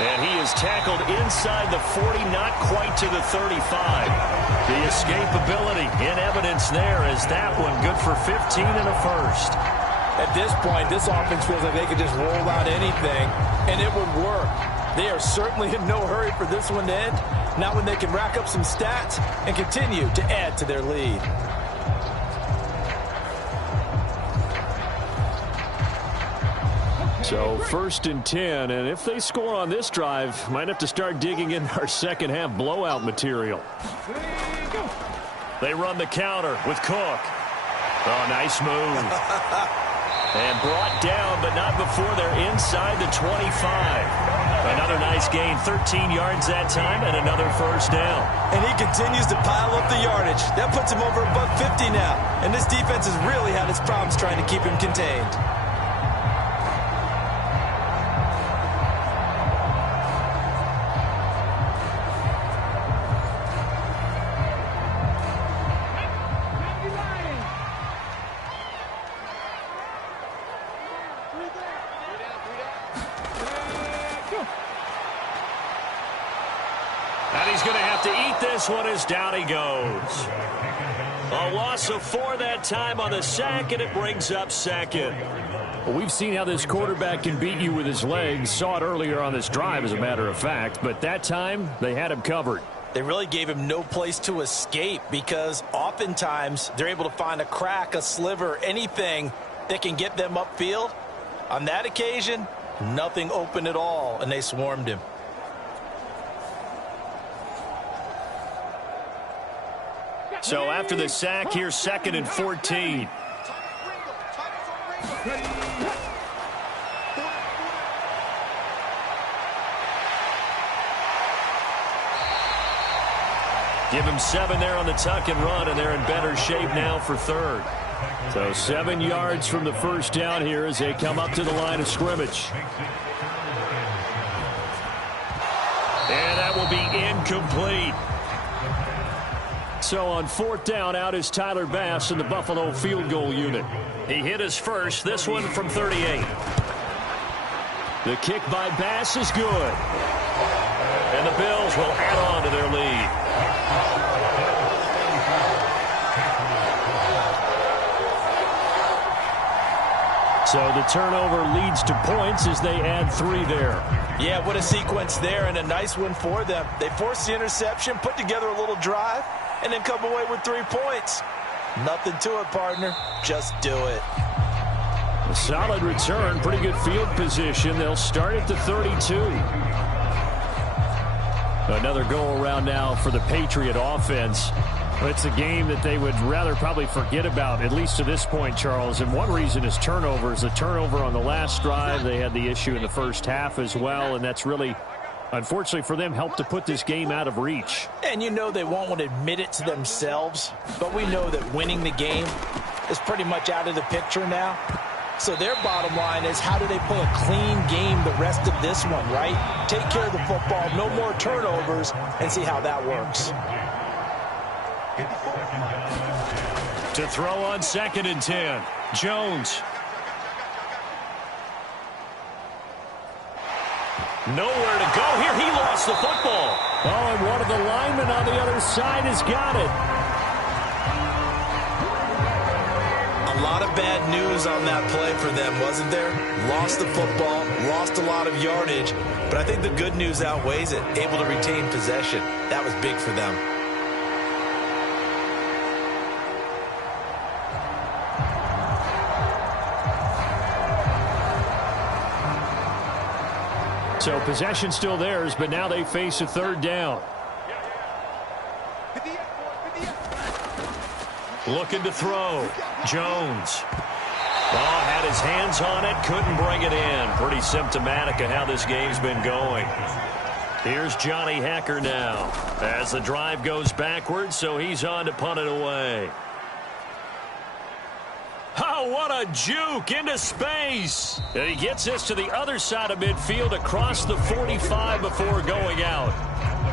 And he is tackled inside the 40, not quite to the 35. The escapability in evidence there as that one good for 15 and a first. At this point, this offense feels like they could just roll out anything, and it would work. They are certainly in no hurry for this one to end, not when they can rack up some stats and continue to add to their lead. So 1st and 10, and if they score on this drive, might have to start digging in our second half blowout material. They run the counter with Cook. Oh, nice move. And brought down, but not before they're inside the 25. Another nice gain, 13 yards that time, and another first down. And he continues to pile up the yardage. That puts him over above 50 now. And this defense has really had its problems trying to keep him contained. And he's going to have to eat this one as down he goes. A loss of 4 that time on the sack, and it brings up second. Well, we've seen how this quarterback can beat you with his legs. Saw it earlier on this drive, as a matter of fact. But that time, they had him covered. They really gave him no place to escape because oftentimes they're able to find a crack, a sliver, anything that can get them upfield. On that occasion, nothing open at all, and they swarmed him. So after the sack, here's 2nd and 14. Give him 7 there on the tuck and run, and they're in better shape now for 3rd. So 7 yards from the first down here as they come up to the line of scrimmage. And that will be incomplete. So on 4th down, out is Tyler Bass in the Buffalo field goal unit. He hit his first, this one from 38. The kick by Bass is good. And the Bills will add on to their lead. So the turnover leads to points as they add 3 there. Yeah, what a sequence there, and a nice one for them. They forced the interception, put together a little drive, and then come away with 3 points. Nothing to it, partner. Just do it. A solid return, pretty good field position. They'll start at the 32. Another go-around now for the Patriot offense. It's a game that they would rather probably forget about, at least to this point, Charles. And one reason is turnovers. A turnover on the last drive. They had the issue in the first half as well, and that's really, unfortunately for them, helped to put this game out of reach. And you know they won't want to admit it to themselves, but we know that winning the game is pretty much out of the picture now. So their bottom line is, how do they play a clean game the rest of this one, right? Take care of the football, no more turnovers, and see how that works. To throw on 2nd and 10, Jones. Nowhere to go here. He lost the football. Oh, and one of the linemen on the other side has got it. A lot of bad news on that play for them, wasn't there? Lost the football, lost a lot of yardage, but I think the good news outweighs it. Able to retain possession. That was big for them. So possession still theirs, but now they face a 3rd down. Looking to throw. Jones. Oh, had his hands on it, couldn't bring it in. Pretty symptomatic of how this game's been going. Here's Johnny Hacker now as the drive goes backwards, so he's on to punt it away. Oh, what a juke into space. And he gets this to the other side of midfield across the 45 before going out.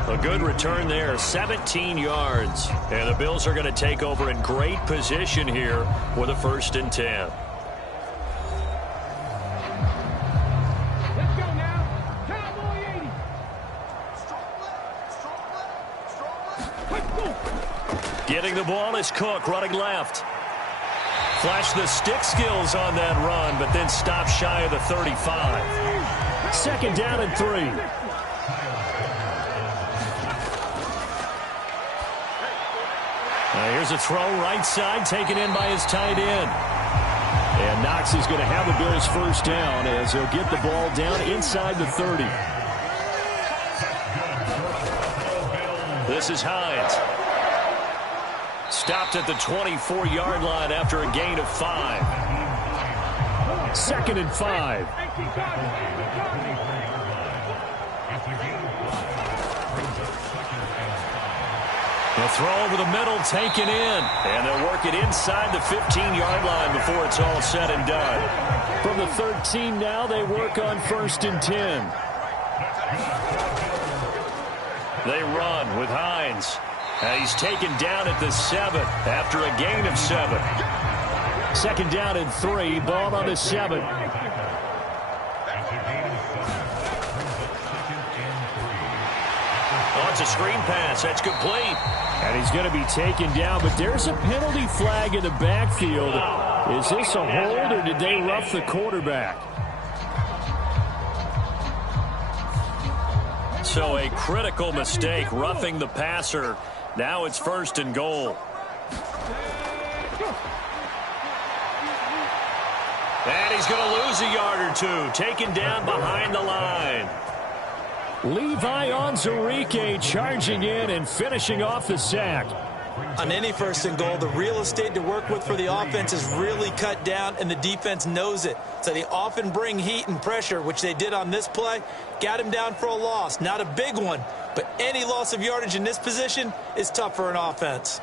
A good return there, 17 yards. And the Bills are going to take over in great position here with a 1st and 10. Let's go now. Cowboy 80. Getting the ball is Cook running left. Flash the stick skills on that run, but then stop shy of the 35. 2nd down and 3. Here's a throw right side taken in by his tight end. And Knox is going to have the Bills first down as he'll get the ball down inside the 30. This is Hines. Stopped at the 24-yard line after a gain of 5. 2nd and 5. The throw over the middle, taken in. And they'll work it inside the 15-yard line before it's all said and done. From the 13 now, they work on 1st and 10. They run with Hines. And he's taken down at the 7 after a gain of 7. 2nd down and 3, ball on the 7. Oh, it's a screen pass. That's complete. And he's going to be taken down, but there's a penalty flag in the backfield. Is this a hold, or did they rough the quarterback? So a critical mistake, roughing the passer. Now it's 1st and goal. And he's going to lose a yard or 2, taken down behind the line. Levi Onwuzurike charging in and finishing off the sack. On any 1st and goal, the real estate to work with for the offense is really cut down, and the defense knows it. So they often bring heat and pressure, which they did on this play. Got him down for a loss. Not a big one, but any loss of yardage in this position is tough for an offense.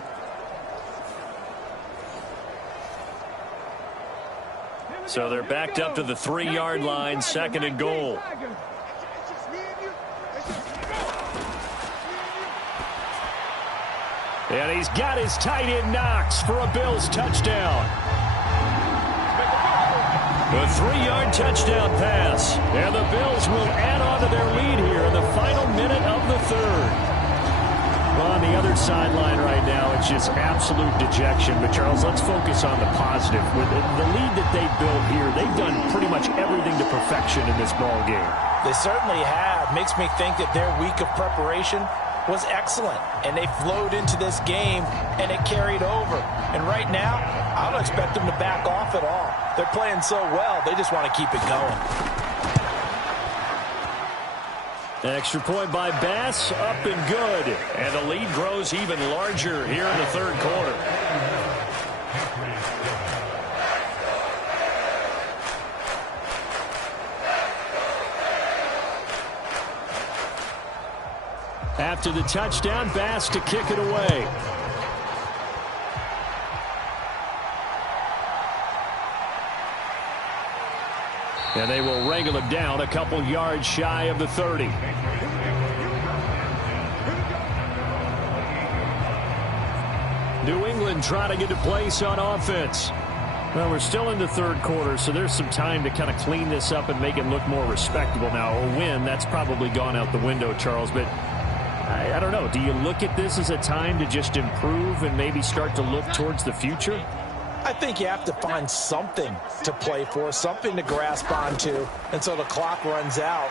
So they're backed up to the 3-yard line, 2nd and goal. And he's got his tight end Knox for a Bills touchdown. A 3-yard touchdown pass. And the Bills will add on to their lead here in the final minute of the 3rd. Well, on the other sideline right now, it's just absolute dejection. But, Charles, let's focus on the positive. With the lead that they built here, they've done pretty much everything to perfection in this ball game. They certainly have. Makes me think that their week of preparation was excellent, and they flowed into this game, and it carried over. And right now, I don't expect them to back off at all. They're playing so well, they just want to keep it going. Extra point by Bass, up and good. And the lead grows even larger here in the 3rd quarter. After the touchdown, Bass to kick it away. And they will wrangle him down a couple yards shy of the 30. New England trying to get a place on offense. Well, we're still in the 3rd quarter, so there's some time to kind of clean this up and make it look more respectable now. A win, that's probably gone out the window, Charles, but I don't know. Do you look at this as a time to just improve and maybe start to look towards the future? I think you have to find something to play for, something to grasp onto until the clock runs out.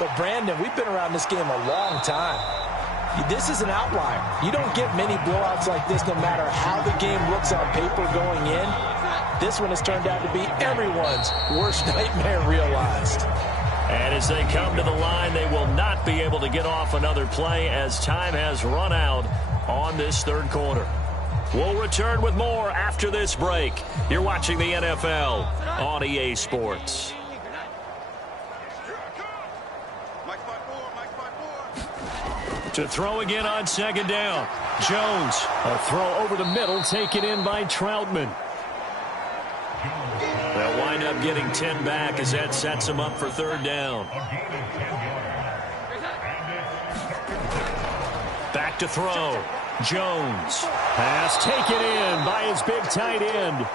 But, Brandon, we've been around this game a long time. This is an outlier. You don't get many blowouts like this no matter how the game looks on paper going in. This one has turned out to be everyone's worst nightmare realized. And as they come to the line, they will not be able to get off another play as time has run out on this 3rd quarter. We'll return with more after this break. You're watching the NFL on EA Sports. To throw again on 2nd down. Jones, a throw over the middle, taken in by Troutman. They'll wind up getting 10 back as that sets them up for 3rd down. Back to throw. Jones. Pass taken in by his big tight end.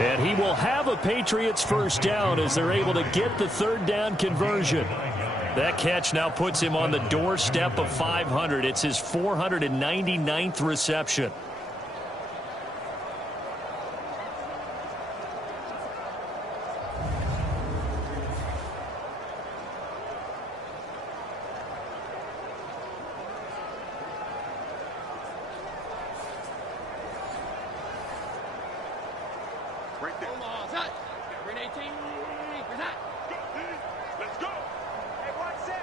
And he will have a Patriots first down as they're able to get the 3rd down conversion. That catch now puts him on the doorstep of 500. It's his 499th reception. Right there. Set. Green 18. Present. Let's go. Hey, one set.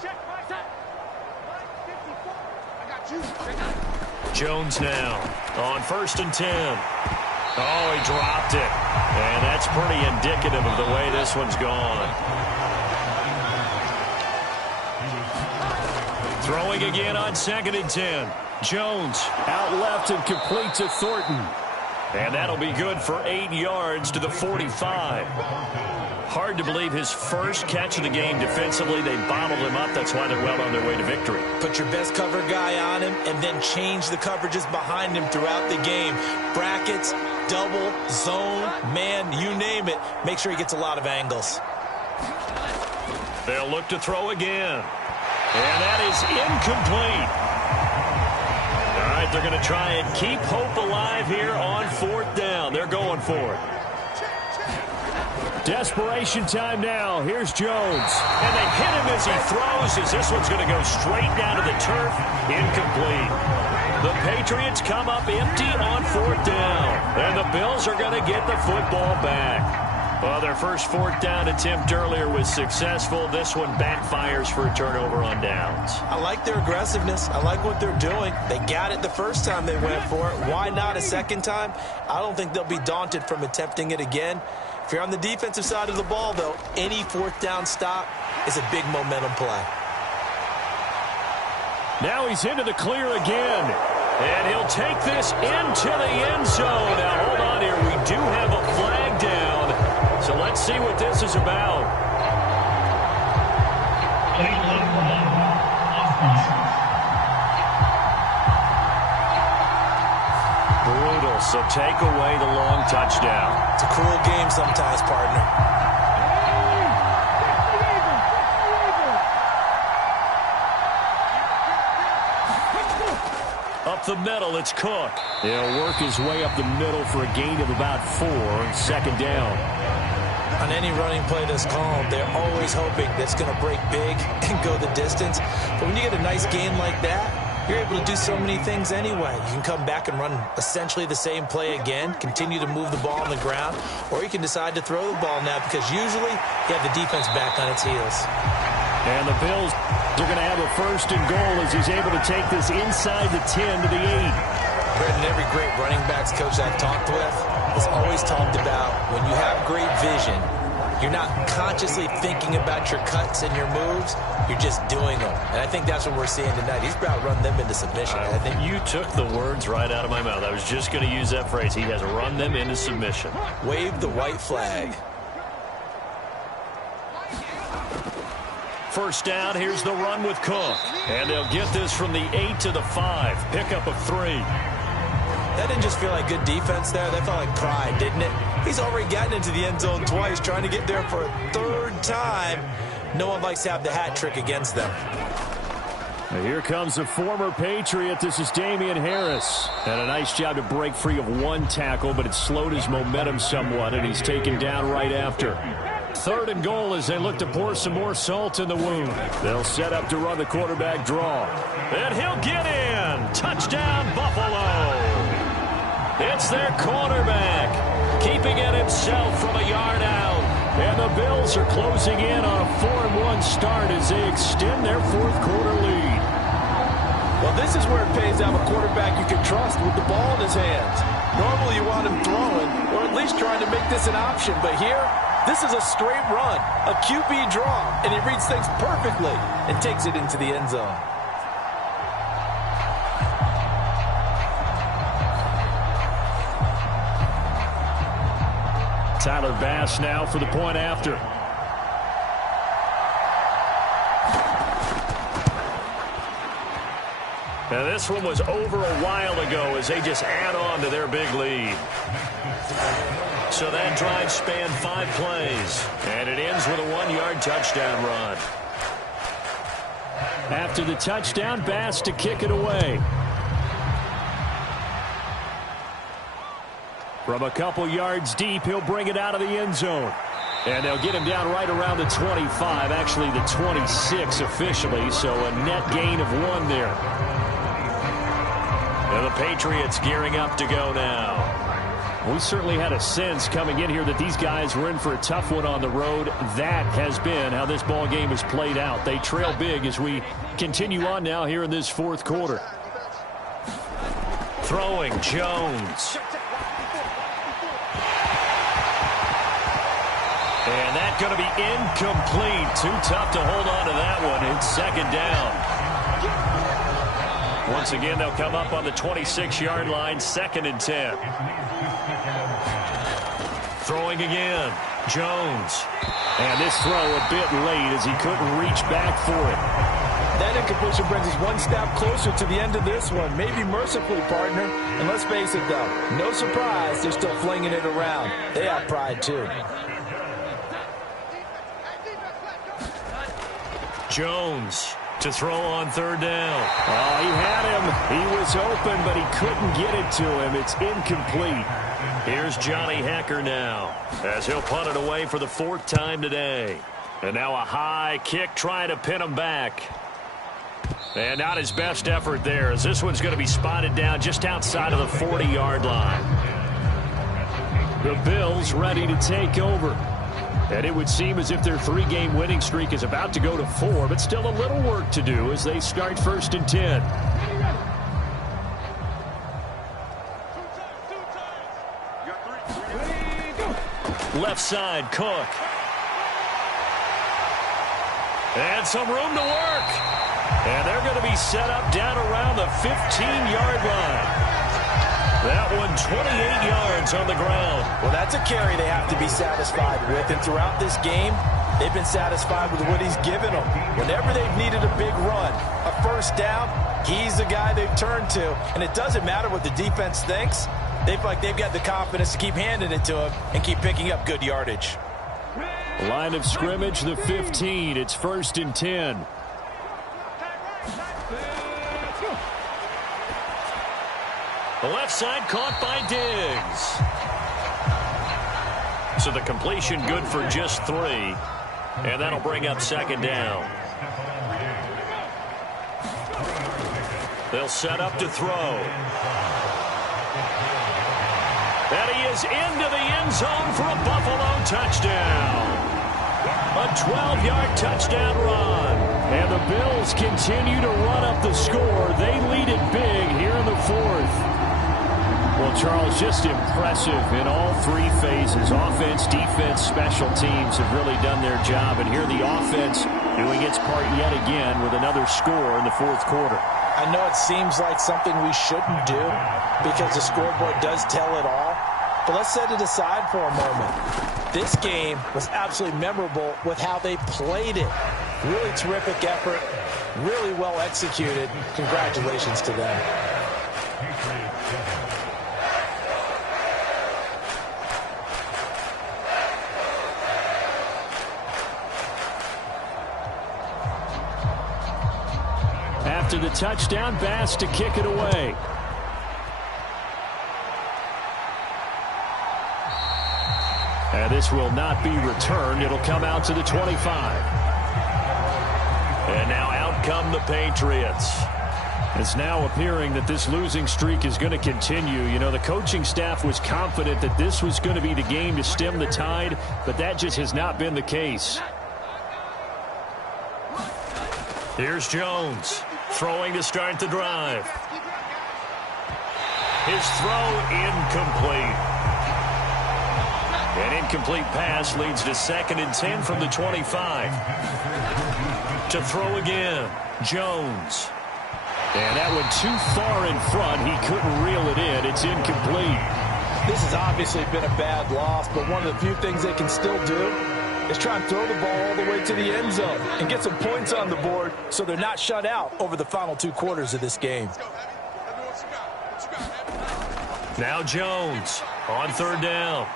Check, right set. Line 54. I got you. Present. Jones now on 1st and 10. Oh, he dropped it. And that's pretty indicative of the way this one's gone. Throwing again on 2nd and 10. Jones out left and completes to Thornton. And that'll be good for 8 yards to the 45. Hard to believe his first catch of the game defensively. They bottled him up. That's why they're well on their way to victory. Put your best cover guy on him and then change the coverages behind him throughout the game. Brackets, double, zone, man, you name it. Make sure he gets a lot of angles. They'll look to throw again. And that is incomplete. All right, they're going to try and keep hope alive here on 4th down. They're going for it. Desperation time now. Here's Jones. And they hit him as he throws, as this one's going to go straight down to the turf. Incomplete. The Patriots come up empty on 4th down. And the Bills are going to get the football back. Well, their first 4th down attempt earlier was successful. This one backfires for a turnover on downs. I like their aggressiveness. I like what they're doing. They got it the first time they went for it. Why not a second time? I don't think they'll be daunted from attempting it again. If you're on the defensive side of the ball, though, any 4th down stop is a big momentum play. Now he's into the clear again. And he'll take this into the end zone. Now, hold on here. We do have a flag down. So let's see what this is about. Brutal. So take away the long touchdown. It's a cruel game sometimes, partner. Up the middle, it's Cook. He'll work his way up the middle for a gain of about 4, 2nd down. On any running play that's called, they're always hoping that's going to break big and go the distance. But when you get a nice game like that, you're able to do so many things anyway. You can come back and run essentially the same play again, continue to move the ball on the ground, or you can decide to throw the ball now because usually you have the defense back on its heels. And the Bills are going to have a 1st and goal as he's able to take this inside the 10 to the 8. Brendan, every great running backs coach I've talked with has always talked about when you have great vision, you're not consciously thinking about your cuts and your moves. You're just doing them. And I think that's what we're seeing tonight. He's about to run them into submission. I think you took the words right out of my mouth. I was just going to use that phrase. He has run them into submission. Wave the white flag. 1st down, here's the run with Cook. And they'll get this from the 8 to the 5. Pickup of 3. That didn't just feel like good defense there. That felt like pride, didn't it? He's already gotten into the end zone twice, trying to get there for a 3rd time. No one likes to have the hat trick against them. And here comes the former Patriot. This is Damian Harris. And a nice job to break free of 1 tackle, but it slowed his momentum somewhat, and he's taken down right after. 3rd and goal as they look to pour some more salt in the wound. They'll set up to run the quarterback draw. And he'll get in. Touchdown, Buffalo. It's their quarterback, keeping it himself from a yard out. And the Bills are closing in on a 4-1 start as they extend their 4th quarter lead. Well, this is where it pays to have a quarterback you can trust with the ball in his hands. Normally you want him throwing, or at least trying to make this an option. But here, this is a straight run, a QB draw, and he reads things perfectly and takes it into the end zone. Tyler Bass now for the point after. Now this one was over a while ago as they just add on to their big lead. So that drive spanned 5 plays, and it ends with a 1-yard touchdown run. After the touchdown, Bass to kick it away. From a couple yards deep, he'll bring it out of the end zone. And they'll get him down right around the 25, actually the 26 officially, so a net gain of 1 there. And the Patriots gearing up to go now. We certainly had a sense coming in here that these guys were in for a tough one on the road. That has been how this ball game has played out. They trail big as we continue on now here in this fourth quarter. Throwing, Jones. And that's going to be incomplete. Too tough to hold on to that one. It's second down. Once again, they'll come up on the 26-yard line, 2nd and 10. Throwing again, Jones. And this throw a bit late as he couldn't reach back for it. That incompletion brings us one step closer to the end of this one. Maybe mercifully, partner. And let's face it, though, no surprise, they're still flinging it around. They have pride, too. Jones to throw on 3rd down. Oh, he had him. He was open, but he couldn't get it to him. It's incomplete. Here's Johnny Hecker now as he'll punt it away for the 4th time today. And now a high kick trying to pin him back. And not his best effort there, as this one's going to be spotted down just outside of the 40-yard line. The Bills ready to take over. And it would seem as if their 3-game winning streak is about to go to 4, but still a little work to do as they start 1st and 10. Left side, Cook. And some room to work. And they're going to be set up down around the 15-yard line. That one 28 yards on the ground. Well, that's a carry they have to be satisfied with. And throughout this game, they've been satisfied with what he's given them. Whenever they've needed a big run, a 1st down, he's the guy they've turned to. And it doesn't matter what the defense thinks. They feel like they've got the confidence to keep handing it to him and keep picking up good yardage. Line of scrimmage, the 15. It's 1st and 10. The left side caught by Diggs. So the completion good for just 3. And that'll bring up 2nd down. They'll set up to throw. And he is into the end zone for a Buffalo touchdown. A 12-yard touchdown run. And the Bills continue to run up the score. They lead it big here in the 4th. Well, Charles, just impressive in all 3 phases. Offense, defense, special teams have really done their job. And here the offense doing its part yet again with another score in the 4th quarter. I know it seems like something we shouldn't do because the scoreboard does tell it all. But let's set it aside for a moment. This game was absolutely memorable with how they played it. Really terrific effort, really well executed. Congratulations to them. After the touchdown, Bass to kick it away. And this will not be returned. It'll come out to the 25. And now out come the Patriots. It's now appearing that this losing streak is going to continue. You know, the coaching staff was confident that this was going to be the game to stem the tide, but that just has not been the case. Here's Jones. Throwing to start the drive. His throw incomplete. An incomplete pass leads to 2nd and 10 from the 25. To throw again, Jones. And that one too far in front. He couldn't reel it in. It's incomplete. This has obviously been a bad loss, but one of the few things they can still do is try and throw the ball all the way to the end zone and get some points on the board so they're not shut out over the final 2 quarters of this game. Now Jones on 3rd down.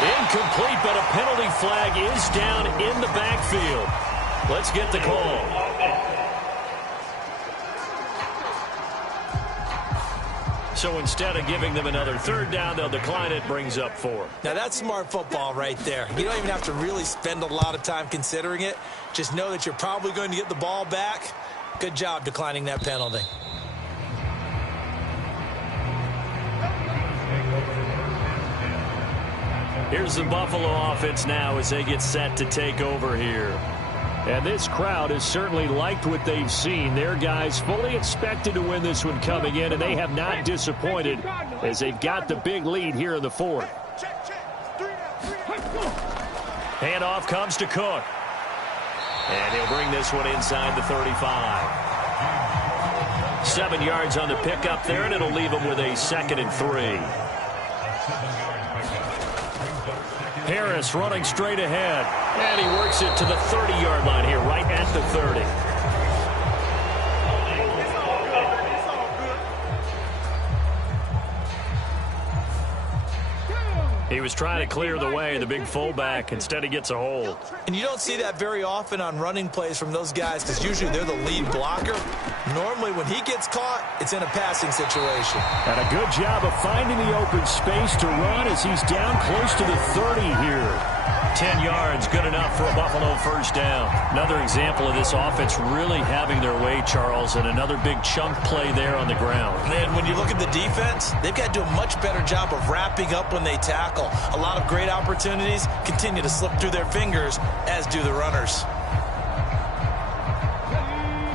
Incomplete, but a penalty flag is down in the backfield. Let's get the call. So instead of giving them another 3rd down, they'll decline it, brings up 4. Now, that's smart football right there. You don't even have to really spend a lot of time considering it. Just know that you're probably going to get the ball back. Good job declining that penalty. Here's the Buffalo offense now as they get set to take over here. And this crowd has certainly liked what they've seen. Their guys fully expected to win this one coming in, and they have not disappointed as they've got the big lead here in the fourth. Handoff comes to Cook. And he'll bring this one inside the 35. 7 yards on the pickup there, and it'll leave him with a 2nd and 3. Harris running straight ahead, and he works it to the 30-yard line here, right at the 30. He was trying to clear the way, the big fullback. Instead, he gets a hold. And you don't see that very often on running plays from those guys because usually they're the lead blocker. Normally, when he gets caught, it's in a passing situation. And a good job of finding the open space to run as he's down close to the 30 here. 10 yards, good enough for a Buffalo first down. Another example of this offense really having their way, Charles, and another big chunk play there on the ground. And when you look at the defense, they've got to do a much better job of wrapping up when they tackle. A lot of great opportunities continue to slip through their fingers, as do the runners.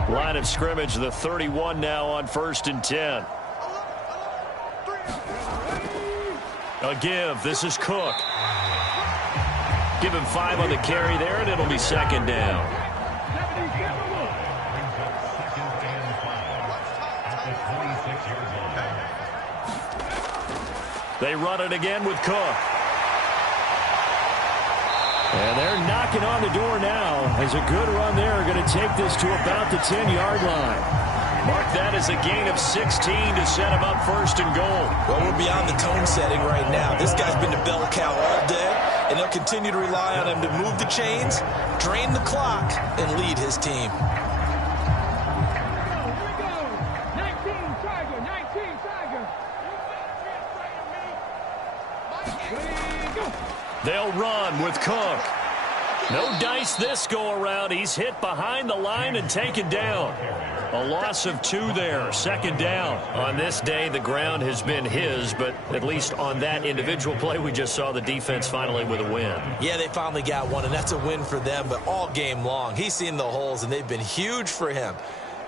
Line of scrimmage, the 31 now on 1st and 10. A give. This is Cook. Give him 5 on the carry there, and it'll be 2nd down. They run it again with Cook. And they're knocking on the door now as a good run there. Going to take this to about the 10-yard line. Mark that as a gain of 16 to set him up 1st and goal. Well, we're beyond the tone setting right now. This guy's been the bell cow all day, and they'll continue to rely on him to move the chains, drain the clock, and lead his team. They'll run with Cook. No dice this go-around. He's hit behind the line and taken down. A loss of 2 there, 2nd down. On this day, the ground has been his, but at least on that individual play, we just saw the defense finally with a win. Yeah, they finally got one, and that's a win for them, but all game long, he's seen the holes, and they've been huge for him.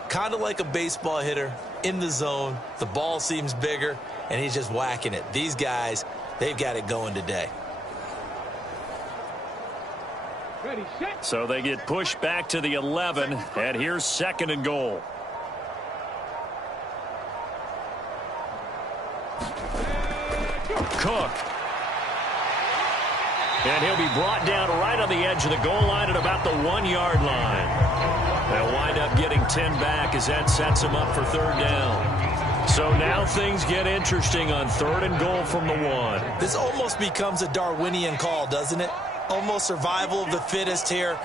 Kind of like a baseball hitter in the zone. The ball seems bigger, and he's just whacking it. These guys, they've got it going today. So they get pushed back to the 11, and here's 2nd and goal. Cook. And he'll be brought down right on the edge of the goal line at about the 1-yard line. They'll wind up getting 10 back as that sets them up for 3rd down. So now things get interesting on 3rd and goal from the 1. This almost becomes a Darwinian call, doesn't it? Almost survival of the fittest here.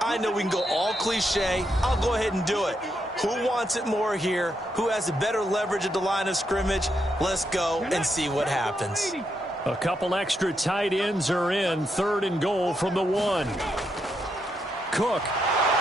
I know we can go all cliche. I'll go ahead and do it. Who wants it more here? Who has a better leverage at the line of scrimmage? Let's go and see what happens. A couple extra tight ends are in. 3rd and goal from the 1. Cook.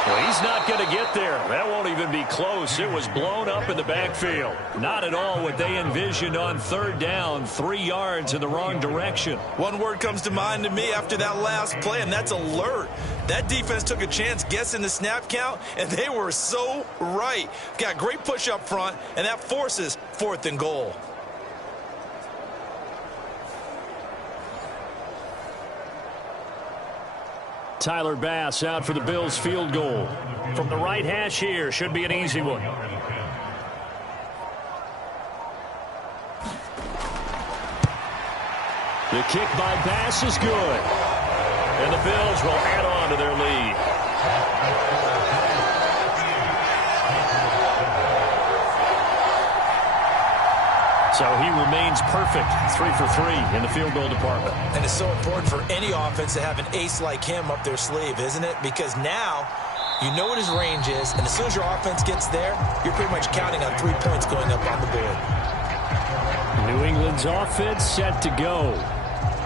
Well, he's not going to get there. That won't even be close. It was blown up in the backfield. Not at all what they envisioned on 3rd down. 3 yards in the wrong direction. One word comes to mind to me after that last play, and that's alert. That defense took a chance guessing the snap count, and they were so right. Got great push up front, and that forces 4th and goal. Tyler Bass out for the Bills field goal. From the right hash here, should be an easy one. The kick by Bass is good. And the Bills will add on to their lead. So he remains perfect, 3 for 3 in the field goal department. And it's so important for any offense to have an ace like him up their sleeve, isn't it? Because now you know what his range is, and as soon as your offense gets there, you're pretty much counting on 3 points going up on the board. New England's offense set to go.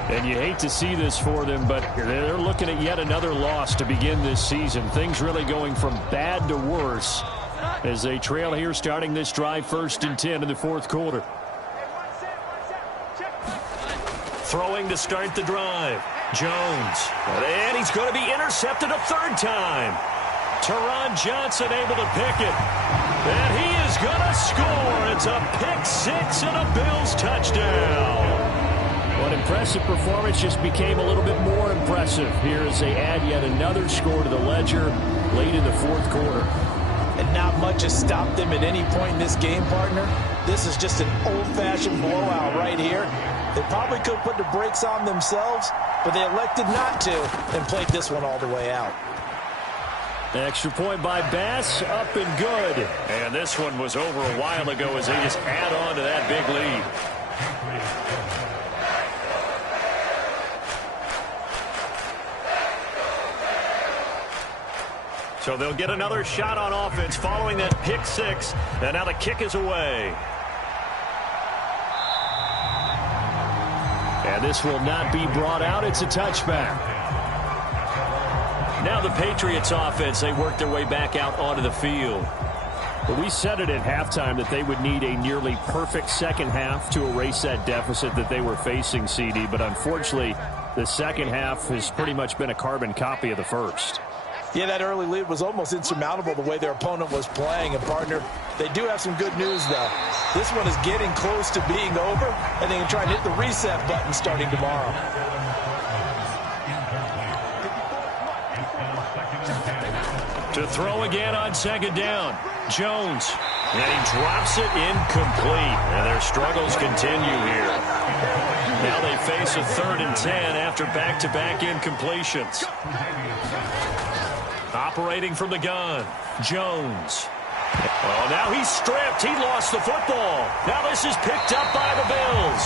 And you hate to see this for them, but they're looking at yet another loss to begin this season. Things really going from bad to worse as they trail here starting this drive 1st and 10 in the 4th quarter. Throwing to start the drive. Jones. And he's going to be intercepted a third time. Teron Johnson able to pick it. And he is going to score. It's a pick six and a Bills touchdown. What impressive performance just became a little bit more impressive here as they add yet another score to the ledger late in the fourth quarter. And not much has stopped them at any point in this game, partner. This is just an old-fashioned blowout right here. They probably could put the brakes on themselves, but they elected not to and played this one all the way out. Extra point by Bass, up and good. And this one was over a while ago as they just add on to that big lead. So they'll get another shot on offense following that pick six. And now the kick is away. And this will not be brought out. It's a touchback. Now the Patriots offense, they work their way back out onto the field. But we said it at halftime that they would need a nearly perfect second half to erase that deficit that they were facing, CD. But unfortunately, the second half has pretty much been a carbon copy of the first. Yeah, that early lead was almost insurmountable the way their opponent was playing. And, partner, they do have some good news, though. This one is getting close to being over, and they can try and hit the reset button starting tomorrow. To throw again on second down. Jones. And he drops it incomplete. And their struggles continue here. Now they face a 3rd and 10 after back-to-back incompletions. Operating from the gun. Jones. Oh, now he's stripped. He lost the football. Now this is picked up by the Bills.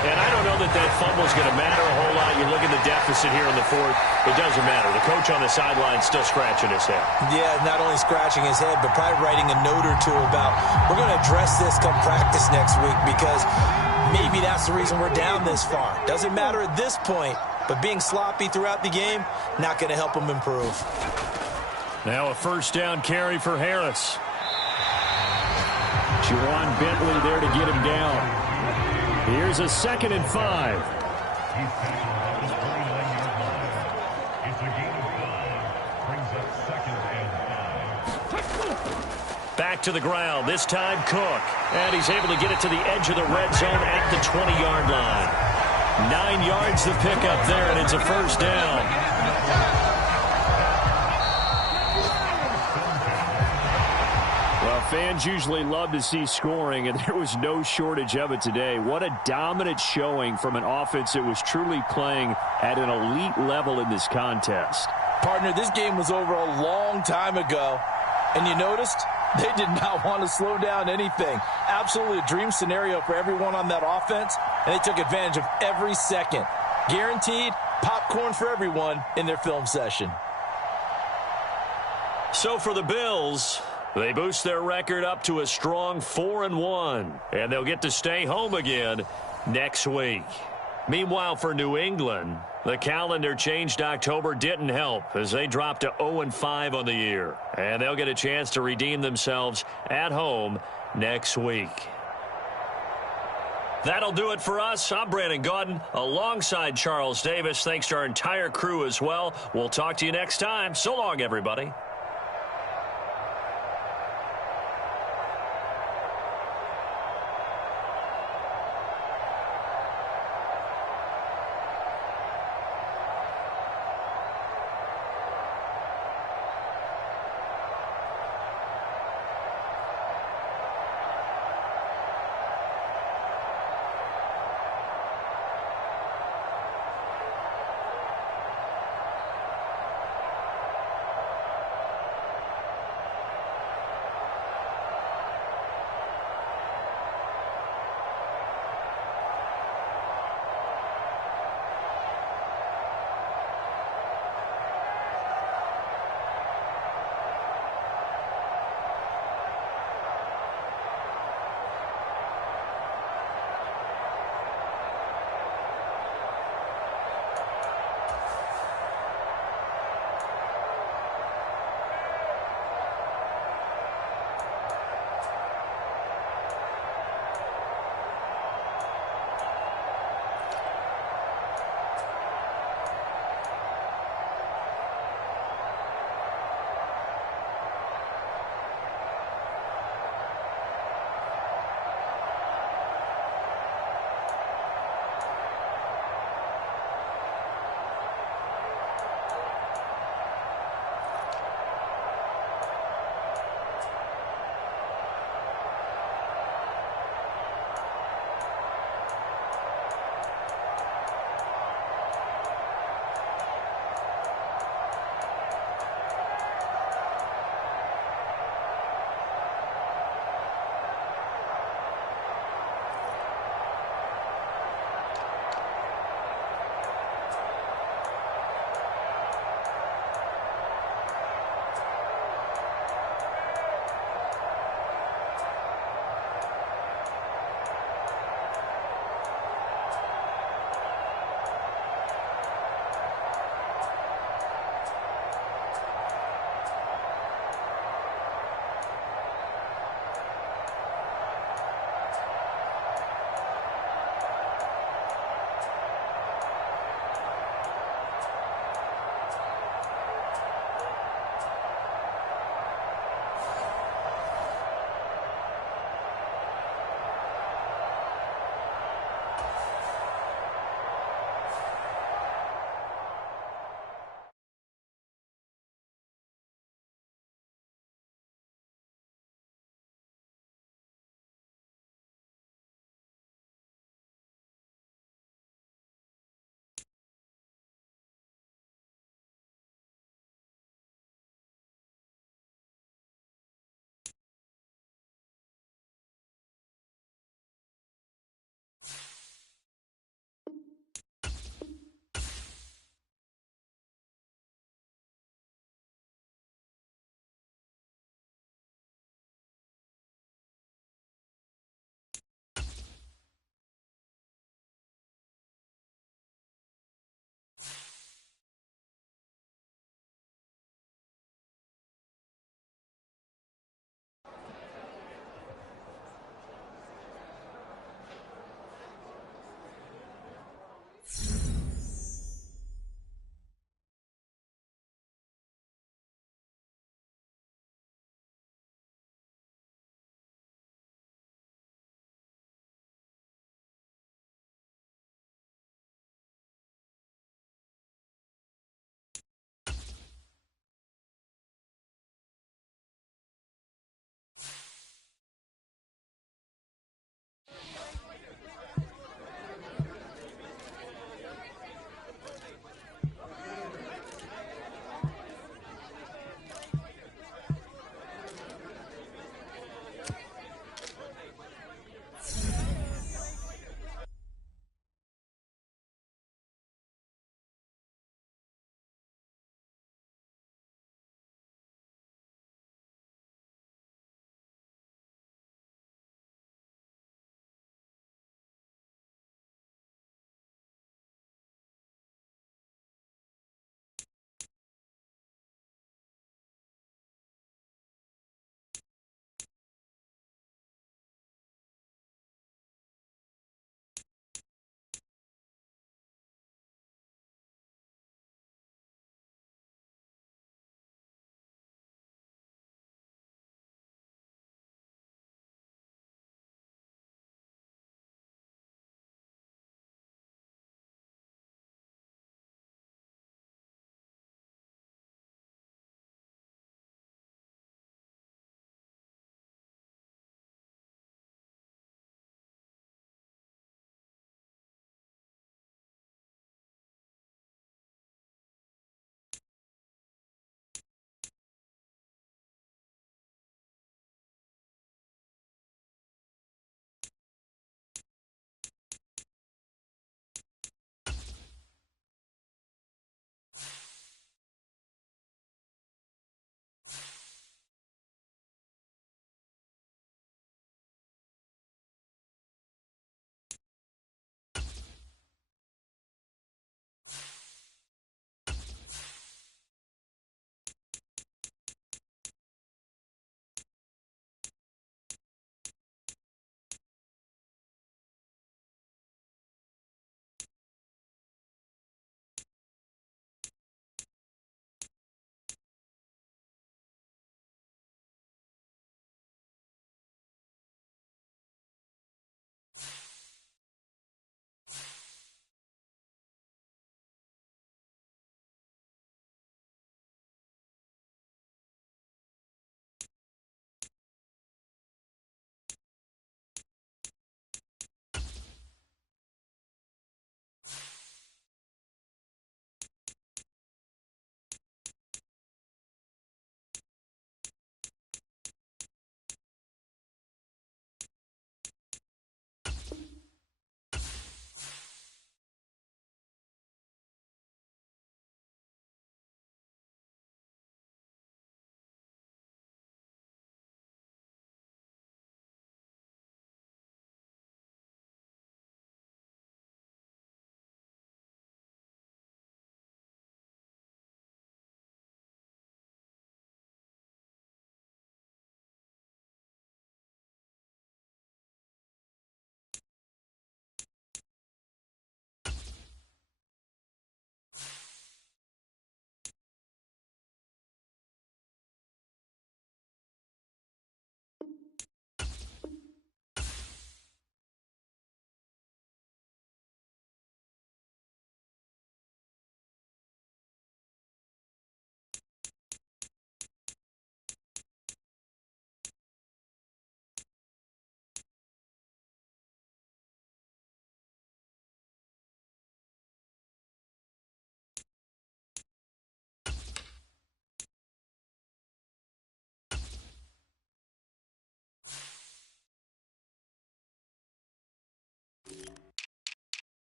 And I don't know that fumble is going to matter a whole lot. You look at the deficit here in the fourth. It doesn't matter. The coach on the sideline still scratching his head. Yeah, not only scratching his head, but probably writing a note or two about, we're going to address this come practice next week because maybe that's the reason we're down this far. Doesn't matter at this point, but being sloppy throughout the game, not going to help them improve. Now a first down carry for Harris. Juwan Bentley there to get him down. Here's a 2nd and 5. Back to the ground. This time Cook. And he's able to get it to the edge of the red zone at the 20-yard line. 9 yards to pick up there, and it's a first down. Well, fans usually love to see scoring, and there was no shortage of it today. What a dominant showing from an offense that was truly playing at an elite level in this contest. Partner, this game was over a long time ago, and you noticed they did not want to slow down anything. Absolutely a dream scenario for everyone on that offense, and they took advantage of every second. Guaranteed popcorn for everyone in their film session. So for the Bills, they boost their record up to a strong 4-1, and they'll get to stay home again next week. Meanwhile, for New England, the calendar changed October didn't help as they dropped to 0-5 on the year, and they'll get a chance to redeem themselves at home next week. That'll do it for us. I'm Brandon Gaudin alongside Charles Davis. Thanks to our entire crew as well. We'll talk to you next time. So long, everybody.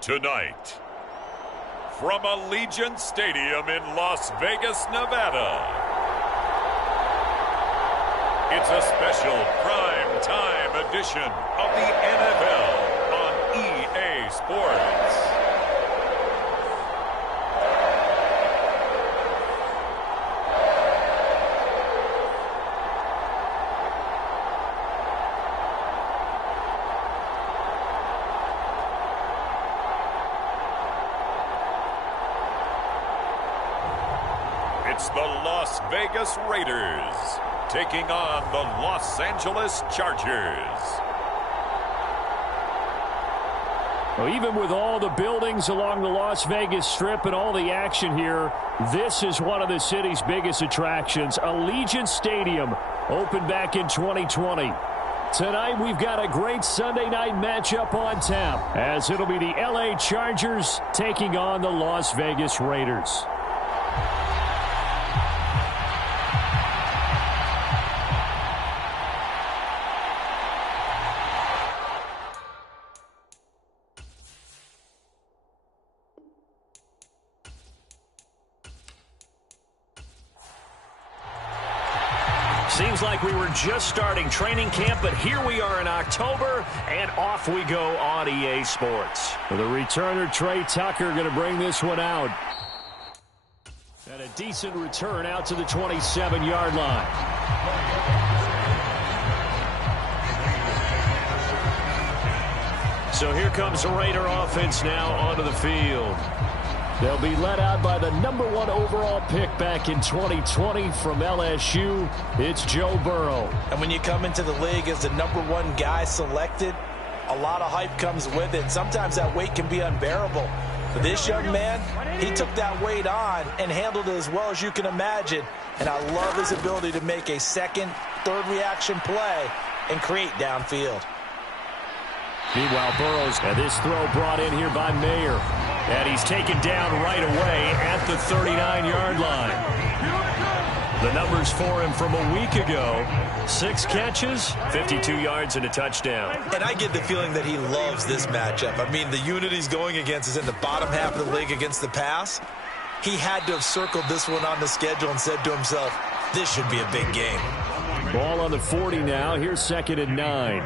Tonight, from Allegiant Stadium in Las Vegas, Nevada, it's a special prime time edition of the NFL on EA Sports. It's the Las Vegas Raiders taking on the Los Angeles Chargers. Well, even with all the buildings along the Las Vegas Strip and all the action here, this is one of the city's biggest attractions. Allegiant Stadium opened back in 2020. Tonight, we've got a great Sunday night matchup on tap, as it'll be the LA Chargers taking on the Las Vegas Raiders. Seems like we were just starting training camp, but here we are in October, and off we go on EA Sports. The returner, Trey Tucker, going to bring this one out. And a decent return out to the 27-yard line. So here comes the Raider offense now onto the field. They'll be led out by the #1 overall pick back in 2020 from LSU. It's Joe Burrow. And when you come into the league as the #1 guy selected, a lot of hype comes with it. Sometimes that weight can be unbearable. But this young man, he took that weight on and handled it as well as you can imagine. And I love his ability to make a second, third reaction play and create downfield. Meanwhile, Burrow's and this throw brought in here by Mayer. And he's taken down right away at the 39-yard line. The numbers for him from a week ago: 6 catches, 52 yards, and a touchdown. And I get the feeling that he loves this matchup. I mean, the unit he's going against is in the bottom half of the league against the pass. He had to have circled this one on the schedule and said to himself, this should be a big game. Ball on the 40 now. Here's 2nd and 9.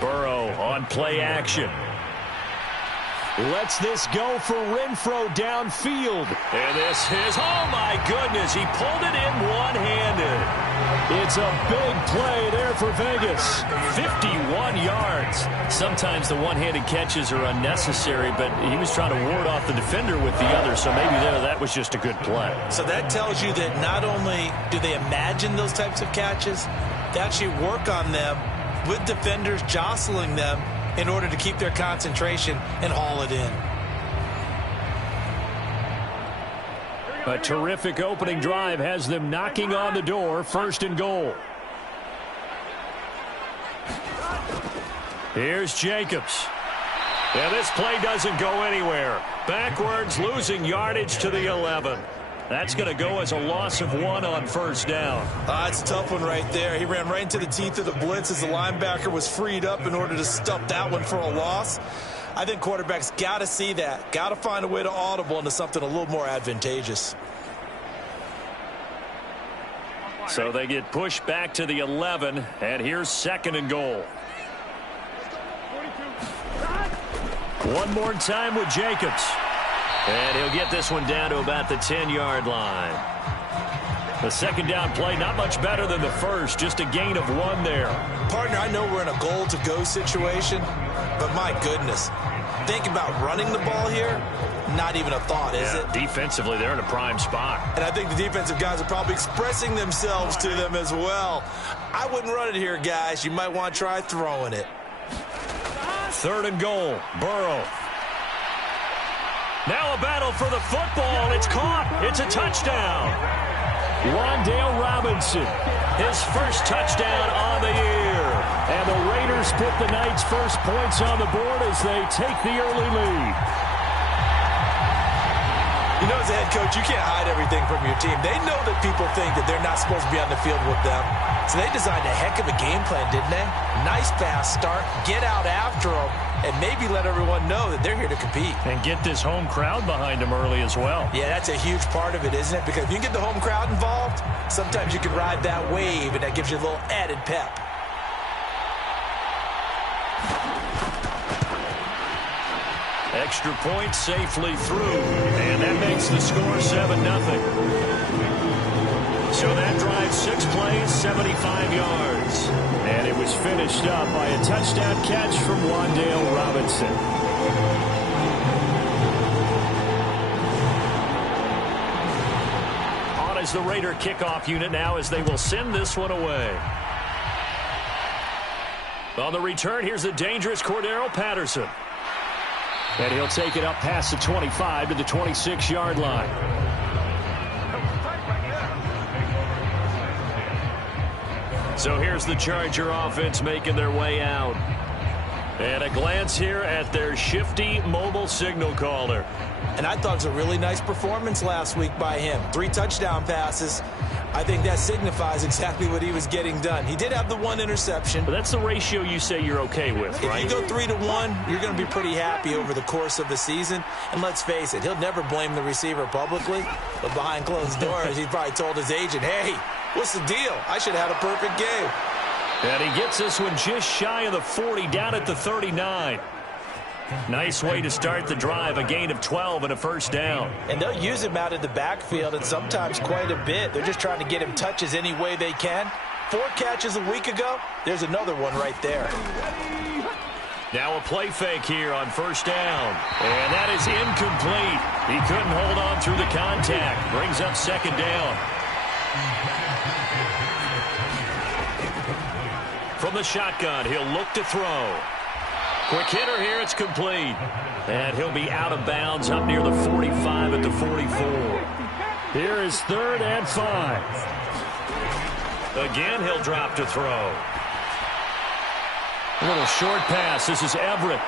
Burrow on play action. Lets this go for Renfro downfield. And this is, oh my goodness, he pulled it in one-handed. It's a big play there for Vegas. 51 yards. Sometimes the one-handed catches are unnecessary, but he was trying to ward off the defender with the other, so maybe that was just a good play. So that tells you that not only do they imagine those types of catches, they actually work on them with defenders jostling them in order to keep their concentration and haul it in. A terrific opening drive has them knocking on the door. 1st and goal. Here's Jacobs. And this play doesn't go anywhere. Backwards, losing yardage to the 11. That's going to go as a loss of 1 on 1st down. It's a tough one right there. He ran right into the teeth of the blitz as the linebacker was freed up in order to stuff that one for a loss. I think quarterbacks got to see that. Got to find a way to audible into something a little more advantageous. So they get pushed back to the 11, and here's 2nd and goal. One more time with Jacobs. And he'll get this one down to about the 10-yard line. The 2nd down play, not much better than the first, just a gain of 1 there. Partner, I know we're in a goal-to-go situation, but my goodness, think about running the ball here, not even a thought, is it? Defensively, they're in a prime spot. And I think the defensive guys are probably expressing themselves to them as well. I wouldn't run it here, guys. You might want to try throwing it. 3rd and goal, Burrow. Now a battle for the football. It's caught. It's a touchdown. Wan'Dale Robinson, his first touchdown on the year. And the Raiders put the night's first points on the board as they take the early lead. You know, as a head coach, you can't hide everything from your team. They know that people think that they're not supposed to be on the field with them. So they designed a heck of a game plan, didn't they? Nice fast start, get out after them, and maybe let everyone know that they're here to compete. And get this home crowd behind them early as well. Yeah, that's a huge part of it, isn't it? Because if you get the home crowd involved, sometimes you can ride that wave, and that gives you a little added pep. Extra point safely through, and that makes the score 7-0. So that drive 6 plays, 75 yards. And it was finished up by a touchdown catch from Wan'Dale Robinson. On as the Raider kickoff unit now as they will send this one away. On the return, here's the dangerous Cordero Patterson. And he'll take it up past the 25 to the 26-yard line. So here's the Charger offense making their way out. And a glance here at their shifty mobile signal caller. And I thought it was a really nice performance last week by him. 3 touchdown passes. I think that signifies exactly what he was getting done. He did have the 1 interception. But that's the ratio you say you're okay with, right? If you go 3-1, you're going to be pretty happy over the course of the season. And let's face it, he'll never blame the receiver publicly. But behind closed doors, he probably told his agent, hey, what's the deal? I should have had a perfect game. And he gets this one just shy of the 40, down at the 39. Nice way to start the drive, a gain of 12 and a first down. And they'll use him out of the backfield, and sometimes quite a bit. They're just trying to get him touches any way they can. 4 catches a week ago. There's another one right there. Now a play fake here on first down. And that is incomplete. He couldn't hold on through the contact. Brings up second down. From the shotgun, he'll look to throw. Quick hitter here, it's complete. And he'll be out of bounds up near the 45 at the 44. Here is 3rd and 5. Again, he'll drop to throw. A little short pass. This is Everett.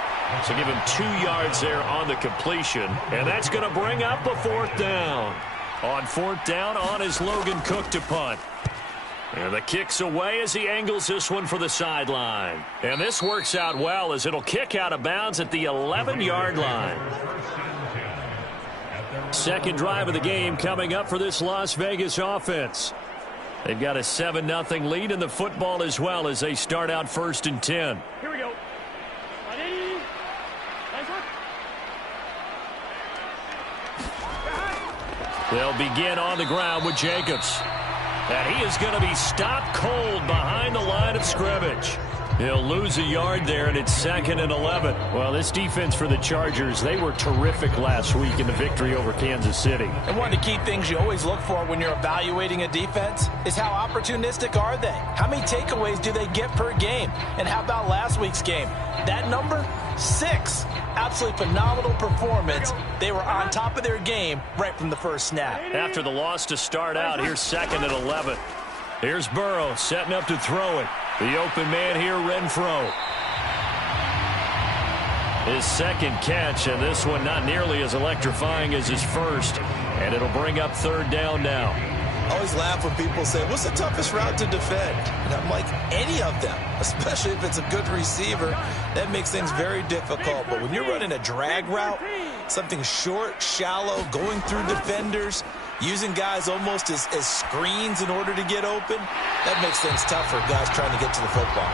So give him 2 yards there on the completion. And that's going to bring up a 4th down. On 4th down, on is Logan Cook to punt. And the kick's away as he angles this one for the sideline. And this works out well as it'll kick out of bounds at the 11-yard line. Second drive of the game coming up for this Las Vegas offense. They've got a 7-0 lead in the football as well as they start out 1st and 10. Here we go. Ready? Nice one. They'll begin on the ground with Jacobs. And he is going to be stopped cold behind the line of scrimmage. He'll lose a yard there, and it's 2nd and 11. Well, this defense for the Chargers, they were terrific last week in the victory over Kansas City. And one of the key things you always look for when you're evaluating a defense is how opportunistic are they? How many takeaways do they get per game? And how about last week's game? That number? 6. Absolutely phenomenal performance. They were on top of their game right from the first snap. After the loss to start out, here's 2nd and 11. Here's Burrow setting up to throw it. The open man here, Renfro. His 2nd catch, and this one not nearly as electrifying as his first. And it'll bring up 3rd down now. I always laugh when people say, what's the toughest route to defend? And I'm like, any of them, especially if it's a good receiver. That makes things very difficult. But when you're running a drag route, something short, shallow, going through defenders, using guys almost as screens in order to get open, that makes things tough for guys trying to get to the football.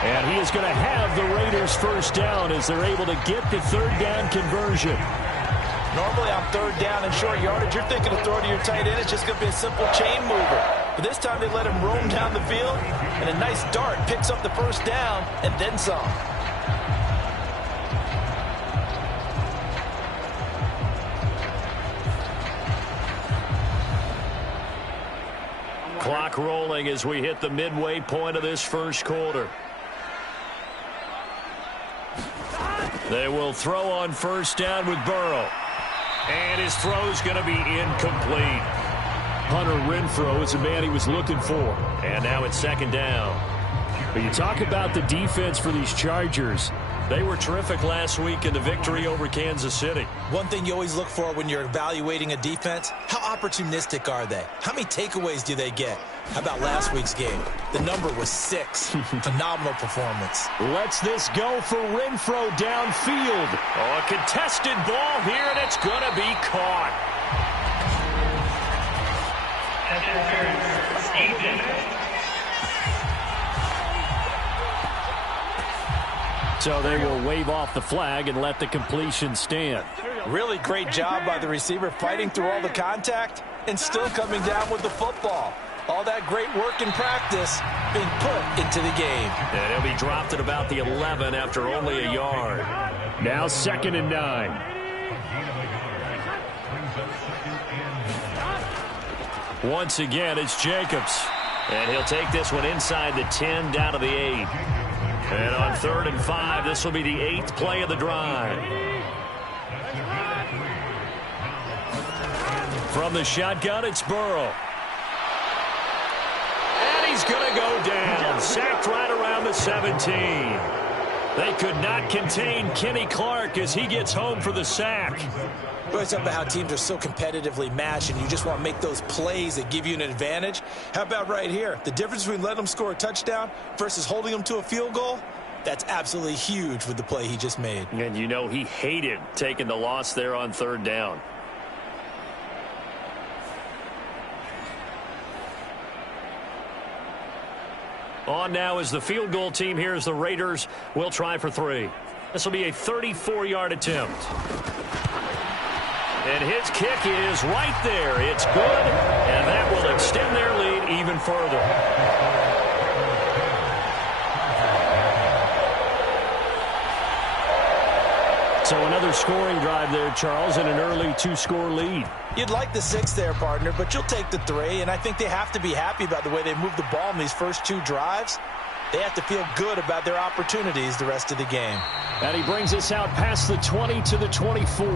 And he is going to have the Raiders' first down as they're able to get the 3rd down conversion. Normally on 3rd down and short yardage, you're thinking to throw to your tight end. It's just going to be a simple chain mover. But this time they let him roam down the field, and a nice dart picks up the first down and then some. Clock rolling as we hit the midway point of this first quarter. They will throw on first down with Burrow. And his throw's going to be incomplete. Hunter Renfro is the man he was looking for. And now it's 2nd down. But you talk about the defense for these Chargers. They were terrific last week in the victory over Kansas City. One thing you always look for when you're evaluating a defense, how opportunistic are they? How many takeaways do they get? How about last week's game? The number was 6. Phenomenal performance. Lets this go for Renfro downfield. Oh, a contested ball here, and it's going to be caught. So they will wave off the flag and let the completion stand. Really great job by the receiver fighting through all the contact and still coming down with the football. All that great work in practice being put into the game. And he'll be dropped at about the 11 after only a yard. Now 2nd and 9. Once again, it's Jacobs. And he'll take this one inside the 10 down to the 8. And on 3rd and 5, this will be the 8th play of the drive. From the shotgun, it's Burrow. And he's going to go down. Sacked right around the 17. They could not contain Kenny Clark as he gets home for the sack. We always talk about how teams are so competitively matched, and you just want to make those plays that give you an advantage. How about right here? The difference between letting them score a touchdown versus holding them to a field goal, that's absolutely huge with the play he just made. And you know he hated taking the loss there on 3rd down. On now is the field goal team. Here's the Raiders. Will try for 3. This will be a 34-yard attempt. And his kick is right there. It's good, and that will extend their lead even further. So another scoring drive there, Charles, and an early 2-score lead. You'd like the 6 there, partner, but you'll take the 3, and I think they have to be happy about the way they moved the ball in these first 2 drives. They have to feel good about their opportunities the rest of the game. And he brings us out past the 20 to the 24.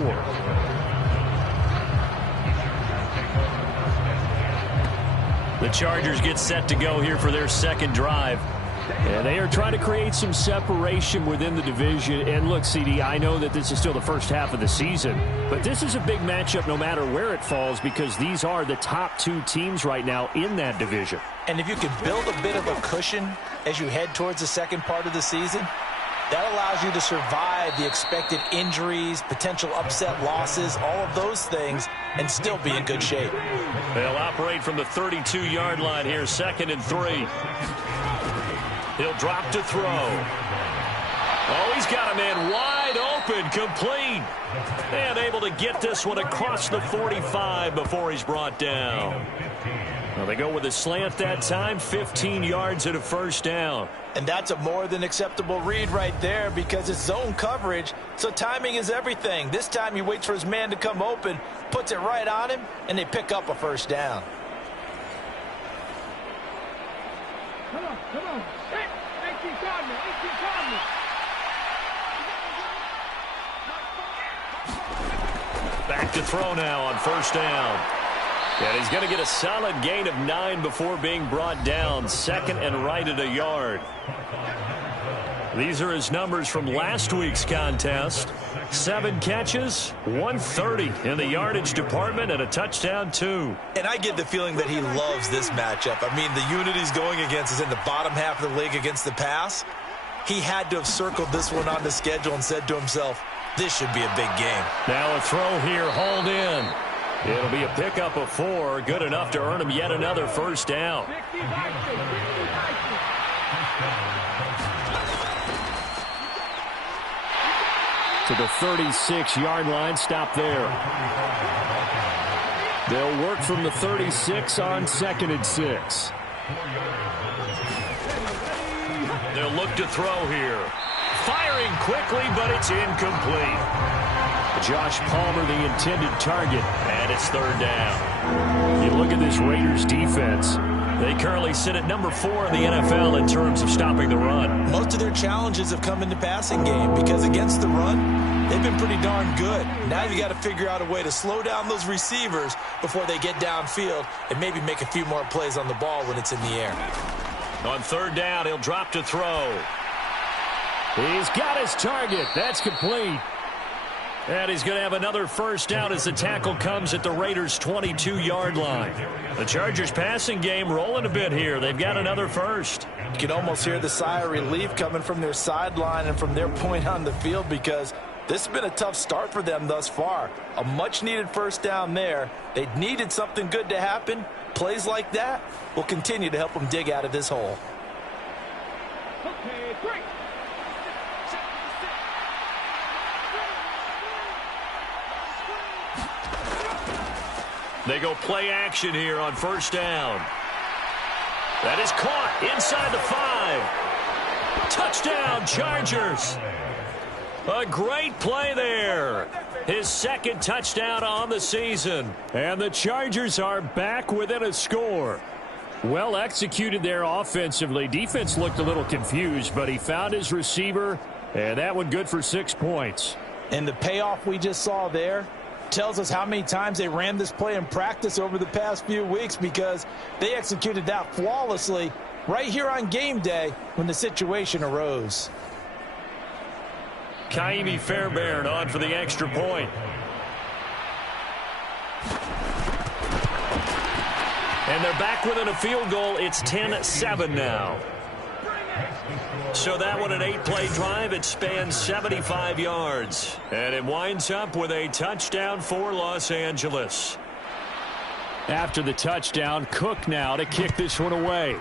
The Chargers get set to go here for their 2nd drive. And they are trying to create some separation within the division. And look, CD, I know that this is still the first half of the season, but this is a big matchup no matter where it falls because these are the top 2 teams right now in that division. And if you can build a bit of a cushion as you head towards the second part of the season, that allows you to survive the expected injuries, potential upset losses, all of those things, and still be in good shape. They'll operate from the 32-yard line here, 2nd and 3. He'll drop to throw. Oh, he's got a man wide open, complete. And able to get this one across the 45 before he's brought down. Well, they go with a slant that time, 15 yards and a 1st down. And that's a more than acceptable read right there because it's zone coverage, so timing is everything. This time he waits for his man to come open, puts it right on him, and they pick up a 1st down. Come on. Hey, keep calm now. Back to throw now on 1st down. And he's going to get a solid gain of 9 before being brought down. 2nd and right at a yard. These are his numbers from last week's contest. 7 catches, 130 in the yardage department, and a touchdown, 2. And I get the feeling that he loves this matchup. I mean, the unit he's going against is in the bottom half of the league against the pass. He had to have circled this one on the schedule and said to himself, this should be a big game. Now a throw here, hauled in. It'll be a pickup of 4, good enough to earn him yet another 1st down. To the 36-yard line, stop there. They'll work from the 36 on 2nd and 6. They'll look to throw here. Firing quickly, but it's incomplete. Josh Palmer, the intended target, and it's 3rd down. You look at this Raiders defense. They currently sit at number 4 in the NFL in terms of stopping the run. Most of their challenges have come in the passing game because against the run, they've been pretty darn good. Now you got to figure out a way to slow down those receivers before they get downfield and maybe make a few more plays on the ball when it's in the air. On 3rd down, he'll drop to throw. He's got his target. That's complete. And he's going to have another first down as the tackle comes at the Raiders' 22-yard line. The Chargers' passing game rolling a bit here. They've got another first. You can almost hear the sigh of relief coming from their sideline and from their point on the field because this has been a tough start for them thus far. A much-needed first down there. They needed something good to happen. Plays like that will continue to help them dig out of this hole. Okay, great. They go play action here on first down. That is caught inside the 5. Touchdown, Chargers. A great play there. His second touchdown on the season. And the Chargers are back within a score. Well executed there offensively. Defense looked a little confused, but he found his receiver, and that one good for 6 points. And the payoff we just saw there tells us how many times they ran this play in practice over the past few weeks because they executed that flawlessly right here on game day when the situation arose. Kaimi Fairbairn on for the extra point. And they're back within a field goal. It's 10-7 now. So that one, an 8-play drive. It spans 75 yards. And it winds up with a touchdown for Los Angeles. After the touchdown, Cook now to kick this one away.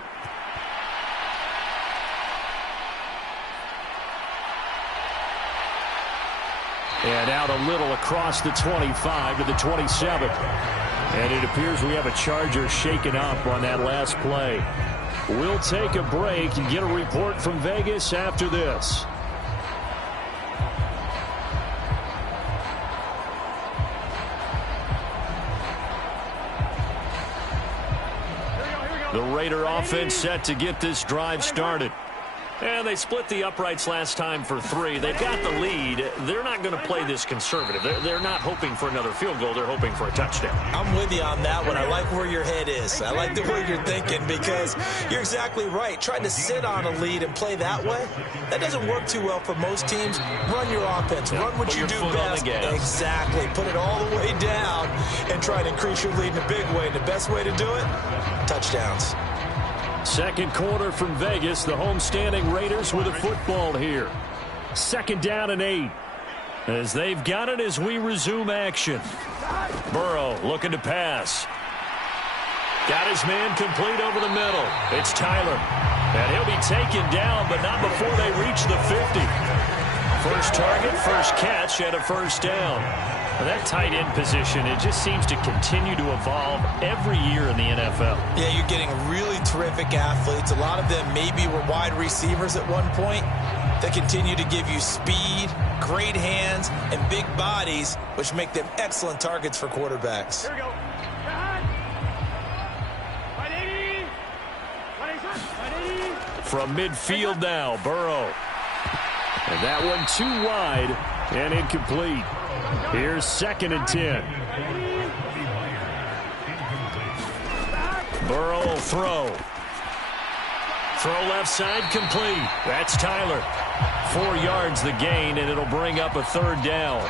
And out a little across the 25 to the 27. And it appears we have a Charger shaken up on that last play. We'll take a break and get a report from Vegas after this. The Raider offense set to get this drive started. And they split the uprights last time for 3. They've got the lead. They're not going to play this conservative. They're not hoping for another field goal. They're hoping for a touchdown. I'm with you on that one. I like where your head is. I like the way you're thinking because you're exactly right. Trying to sit on a lead and play that way, that doesn't work too well for most teams. Run your offense. Run what you do best. Exactly. Put it all the way down and try to increase your lead in a big way. And the best way to do it, touchdowns. Second quarter from Vegas. The home-standing Raiders with a football here. 2nd down and 8. As they've got it as we resume action. Burrow looking to pass. Got his man complete over the middle. It's Tyler. And he'll be taken down, but not before they reach the 50. First target, first catch, and a first down. That tight end position, it just seems to continue to evolve every year in the NFL. Yeah, you're getting really terrific athletes. A lot of them maybe were wide receivers at one point. They continue to give you speed, great hands, and big bodies, which make them excellent targets for quarterbacks. Here we go. Behind. 180. 180. From midfield now, Burrow. And that one too wide and incomplete. Here's 2nd and 10. Burrow will throw. Throw left side complete. That's Tyler. 4 yards the gain, and it'll bring up a 3rd down.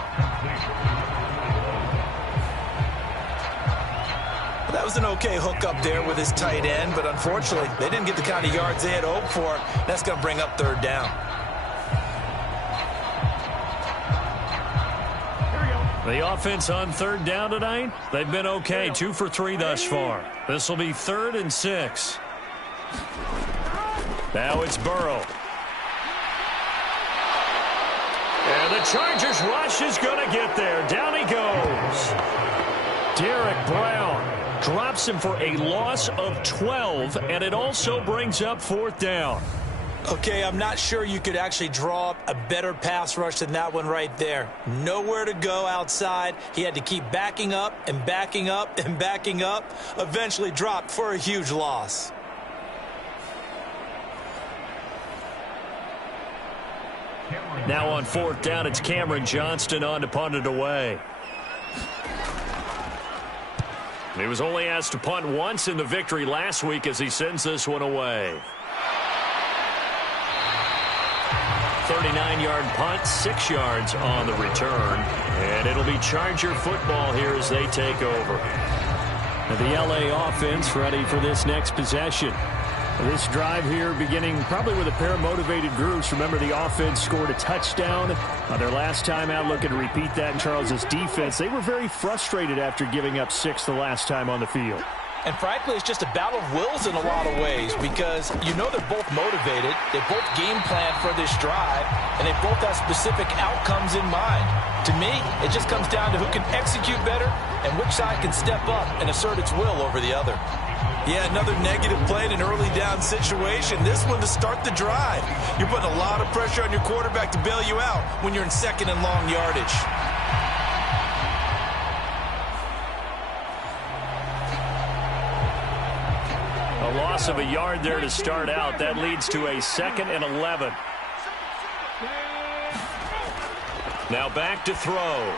That was an okay hook up there with his tight end, but unfortunately, they didn't get the kind of yards they had hoped for. That's going to bring up 3rd down. The offense on 3rd down tonight, they've been okay. 2 for 3 thus far. This will be 3rd and 6. Now it's Burrow. And the Chargers rush is going to get there. Down he goes. Derek Brown drops him for a loss of 12, and it also brings up 4th down. Okay, I'm not sure you could actually draw up a better pass rush than that one right there. Nowhere to go outside. He had to keep backing up and backing up and backing up. Eventually dropped for a huge loss. Now on 4th down, it's Cameron Johnston on to punt it away. He was only asked to punt once in the victory last week as he sends this one away. 39-yard punt, 6 yards on the return. And it'll be Charger football here as they take over. And the LA offense ready for this next possession. This drive here beginning probably with a pair of motivated groups. Remember, the offense scored a touchdown on their last time out. Looking to repeat that in Charles's defense. They were very frustrated after giving up 6 the last time on the field. And frankly, it's just a battle of wills in a lot of ways because you know they're both motivated. They both game plan for this drive, and they both have specific outcomes in mind. To me, it just comes down to who can execute better and which side can step up and assert its will over the other. Yeah, another negative play in an early down situation. This one to start the drive. You're putting a lot of pressure on your quarterback to bail you out when you're in second and long yardage. A loss of a yard there to start out. That leads to a 2nd and 11. Now back to throw.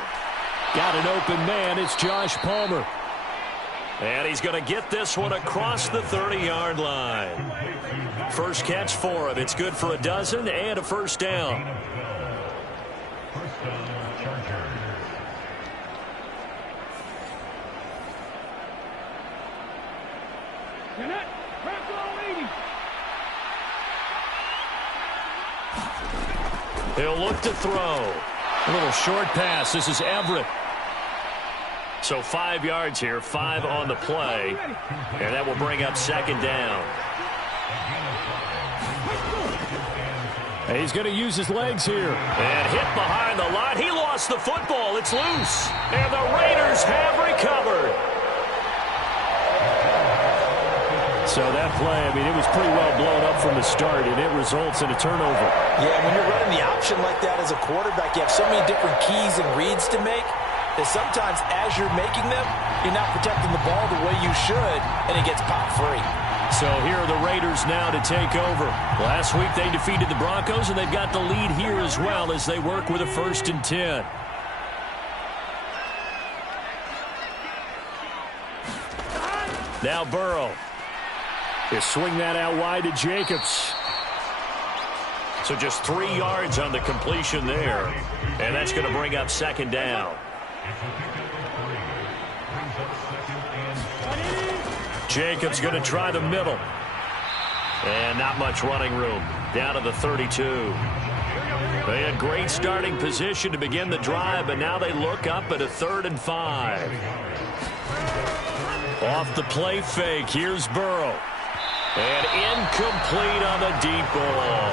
Got an open man. It's Josh Palmer. And he's going to get this one across the 30-yard line. First catch for him. It's good for a dozen and a first down. He'll look to throw. A little short pass. This is Everett. So 5 yards here, 5 on the play. And that will bring up 2nd down. And he's going to use his legs here. And hit behind the line. He lost the football. It's loose. And the Raiders have recovered. So that play, I mean, it was pretty well blown up from the start, and it results in a turnover. Yeah, when you're running the option like that as a quarterback, you have so many different keys and reads to make that sometimes as you're making them, you're not protecting the ball the way you should, and it gets popped free. So here are the Raiders now to take over. Last week they defeated the Broncos, and they've got the lead here as well as they work with a 1st and 10. Now Burrow. They swing that out wide to Jacobs. So just 3 yards on the completion there. And that's going to bring up 2nd down. Jacobs going to try the middle. And not much running room. Down to the 32. They had great starting position to begin the drive, but now they look up at a 3rd and 5. Off the play fake. Here's Burrow. And incomplete on the deep ball.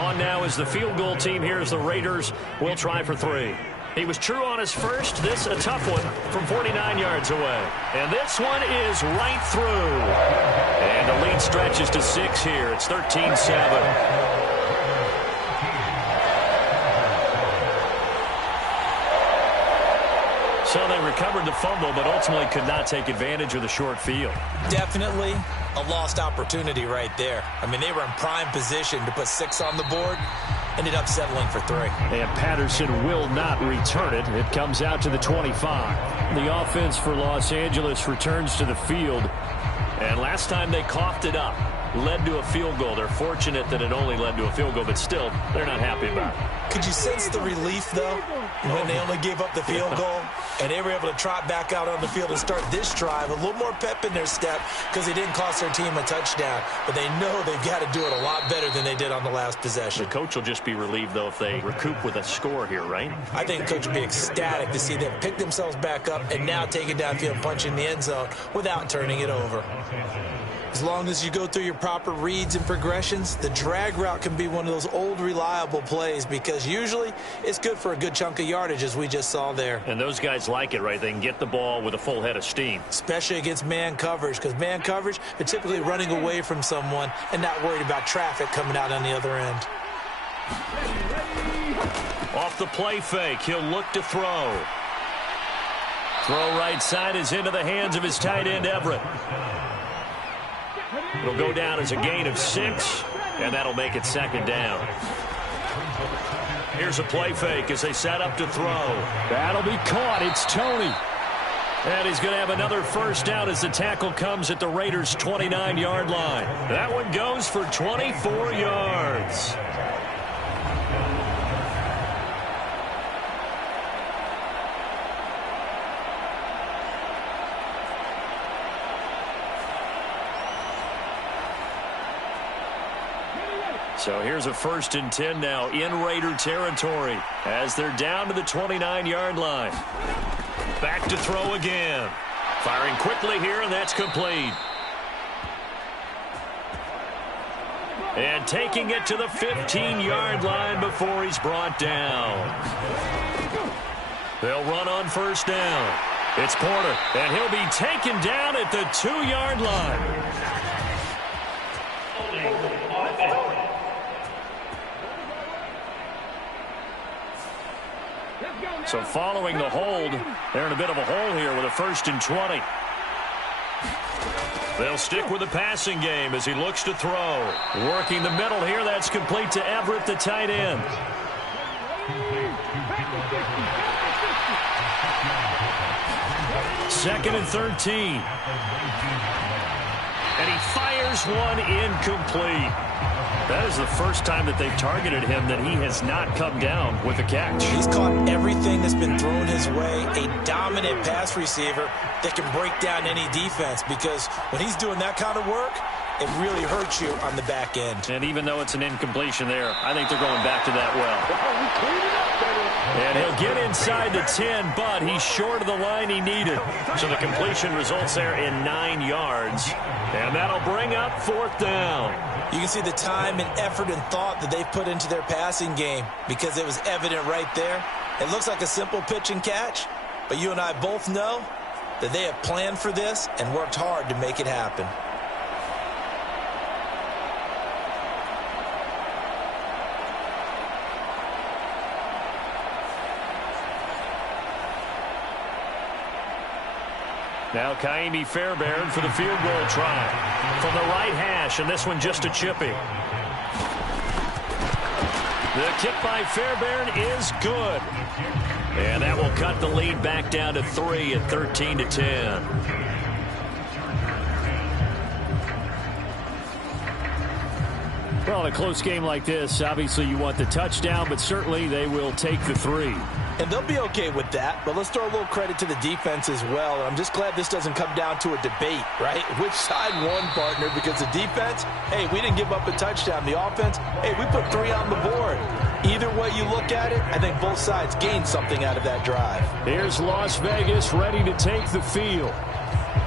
On now is the field goal team. Here's the Raiders. Will try for 3. He was true on his first. This a tough one from 49 yards away. And this one is right through. And the lead stretches to 6 here. It's 13-7. So they recovered the fumble, but ultimately could not take advantage of the short field. Definitely a lost opportunity right there. I mean, they were in prime position to put 6 on the board. Ended up settling for 3. And Patterson will not return it. It comes out to the 25. The offense for Los Angeles returns to the field. And last time they coughed it up. Led to a field goal. They're fortunate that it only led to a field goal, but still, they're not happy about it. Could you sense the relief, though, when they only gave up the field goal and they were able to trot back out on the field and start this drive? A little more pep in their step because they didn't cost their team a touchdown, but they know they've got to do it a lot better than they did on the last possession. The coach will just be relieved, though, if they recoup with a score here, right? I think the coach will be ecstatic to see them pick themselves back up and now take it downfield and punch in the end zone without turning it over. As long as you go through your proper reads and progressions, the drag route can be one of those old reliable plays because usually it's good for a good chunk of yardage as we just saw there. And those guys like it, right? They can get the ball with a full head of steam. Especially against man coverage because man coverage, they're typically running away from someone and not worried about traffic coming out on the other end. Off the play fake, he'll look to throw. Throw right side is into the hands of his tight end, Everett. It'll go down as a gain of 6, and that'll make it 2nd down. Here's a play fake as they set up to throw. That'll be caught. It's Tony. And he's going to have another first down as the tackle comes at the Raiders' 29-yard line. That one goes for 24 yards. So here's a 1st and 10 now in Raider territory as they're down to the 29-yard line. Back to throw again. Firing quickly here, and that's complete. And taking it to the 15-yard line before he's brought down. They'll run on 1st down. It's Porter, and he'll be taken down at the 2-yard line. So following the hold, they're in a bit of a hole here with a 1st and 20. They'll stick with the passing game as he looks to throw. Working the middle here, that's complete to Everett, the tight end. Second and 13. And he fires one incomplete. That is the first time that they've targeted him that he has not come down with a catch. He's caught everything that's been thrown his way. A dominant pass receiver that can break down any defense, because when he's doing that kind of work, it really hurts you on the back end. And even though it's an incompletion there, I think they're going back to that well. And he'll get inside the 10, but he's short of the line he needed. So the completion results there in 9 yards. And that'll bring up 4th down. You can see the time and effort and thought that they've put into their passing game, because it was evident right there. It looks like a simple pitch and catch, but you and I both know that they have planned for this and worked hard to make it happen. Now Kaimi Fairbairn for the field goal try from the right hash, and this one just a chippy. The kick by Fairbairn is good. And that will cut the lead back down to 3 at 13-10. Well, in a close game like this, obviously you want the touchdown, but certainly they will take the 3. And they'll be okay with that, but let's throw a little credit to the defense as well. I'm just glad this doesn't come down to a debate, right? Which side won, partner? Because the defense, hey, we didn't give up a touchdown. The offense, hey, we put 3 on the board. Either way you look at it, I think both sides gained something out of that drive. Here's Las Vegas ready to take the field.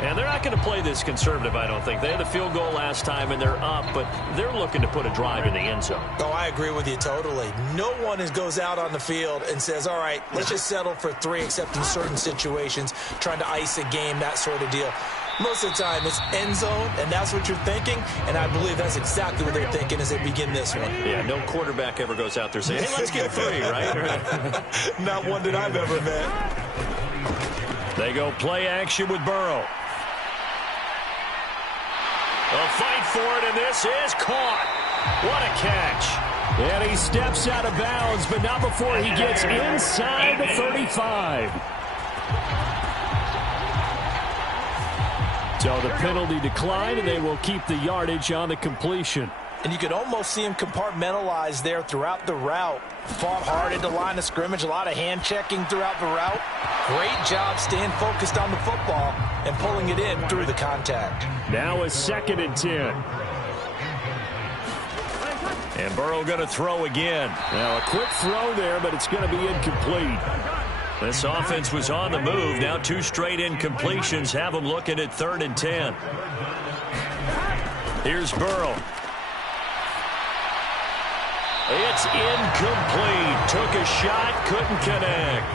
And they're not going to play this conservative, I don't think. They had a field goal last time, and they're up, but they're looking to put a drive in the end zone. Oh, I agree with you totally. No one goes out on the field and says, all right, let's just settle for 3, except in certain situations, trying to ice a game, that sort of deal. Most of the time, it's end zone, and that's what you're thinking, and I believe that's exactly what they're thinking as they begin this one. Yeah, no quarterback ever goes out there saying, hey, let's get 3, right? Not one that I've ever met. They go play action with Burrow. A fight for it, and this is caught. What a catch. And he steps out of bounds, but not before he gets inside the 35. So the penalty declined, and they will keep the yardage on the completion. And you could almost see him compartmentalize there throughout the route. Fought hard at the line of scrimmage, a lot of hand checking throughout the route. Great job staying focused on the football and pulling it in through the contact. Now a 2nd and 10. And Burrow going to throw again. Now a quick throw there, but it's going to be incomplete. This offense was on the move. Now 2 straight incompletions have them looking at 3rd and 10. Here's Burrow. It's incomplete. Took a shot, couldn't connect.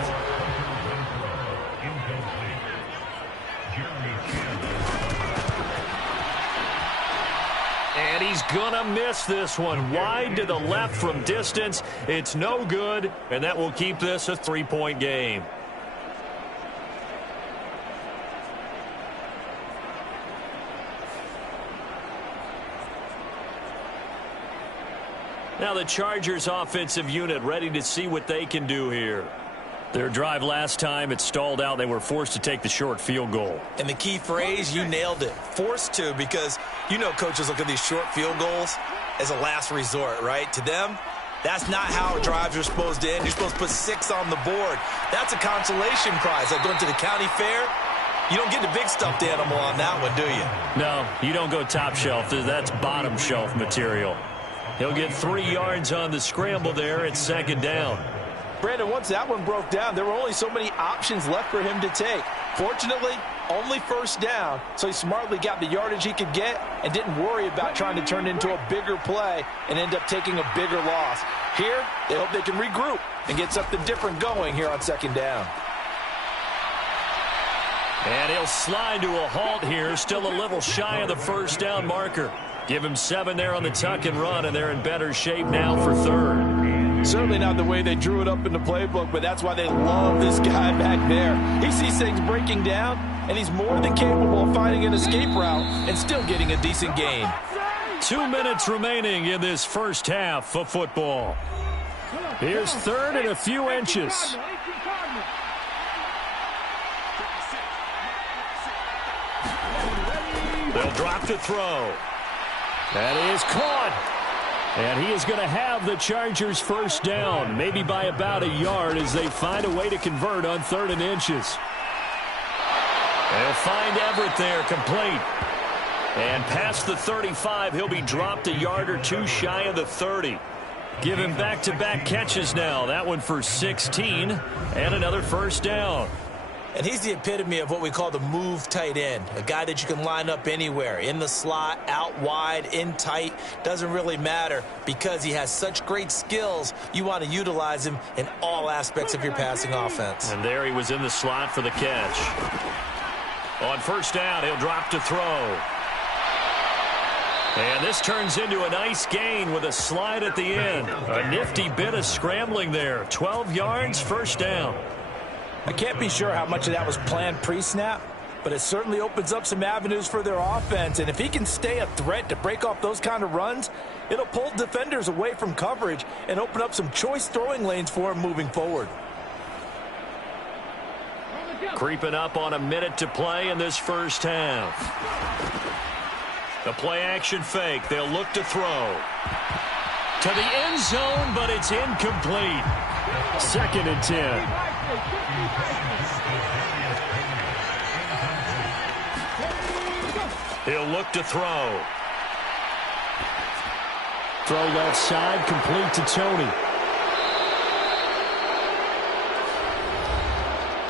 And he's gonna miss this one. Wide to the left from distance. It's no good, and that will keep this a 3-point game. Now the Chargers offensive unit ready to see what they can do here. Their drive last time, it stalled out. They were forced to take the short field goal. And the key phrase, you nailed it. Forced to, because you know coaches look at these short field goals as a last resort, right? To them, that's not how drives are supposed to end. You're supposed to put 6 on the board. That's a consolation prize. Like going to the county fair, you don't get the big stuffed animal on that one, do you? No, you don't go top shelf. That's bottom shelf material. He'll get 3 yards on the scramble there at second down. Brandon, once that one broke down, there were only so many options left for him to take. Fortunately, only first down, so he smartly got the yardage he could get and didn't worry about trying to turn it into a bigger play and end up taking a bigger loss. Here, they hope they can regroup and get something different going here on second down. And he'll slide to a halt here, still a little shy of the first down marker. Give him 7 there on the tuck and run, and they're in better shape now for third. Certainly not the way they drew it up in the playbook, but that's why they love this guy back there. He sees things breaking down, and he's more than capable of finding an escape route and still getting a decent gain. 2 minutes remaining in this first half of football. Here's third and a few inches. They'll drop to throw. That is caught. And he is going to have the Chargers first down, maybe by about a yard as they find a way to convert on 3rd and inches. They'll find Everett there, complete. And past the 35, he'll be dropped a yard or 2 shy of the 30. Give him back-to-back catches now. That one for 16 and another first down. And he's the epitome of what we call the move tight end, a guy that you can line up anywhere, in the slot, out wide, in tight, doesn't really matter because he has such great skills. You want to utilize him in all aspects of your passing offense. And there he was in the slot for the catch. On first down, he'll drop to throw. And this turns into a nice gain with a slide at the end. A nifty bit of scrambling there. 12 yards, first down. I can't be sure how much of that was planned pre-snap, but it certainly opens up some avenues for their offense. And if he can stay a threat to break off those kind of runs, it'll pull defenders away from coverage and open up some choice throwing lanes for him moving forward. Creeping up on a minute to play in this first half. The play-action fake. They'll look to throw. To the end zone, but it's incomplete. 2nd and 10. He'll look to throw. Throw left side, complete to Tony.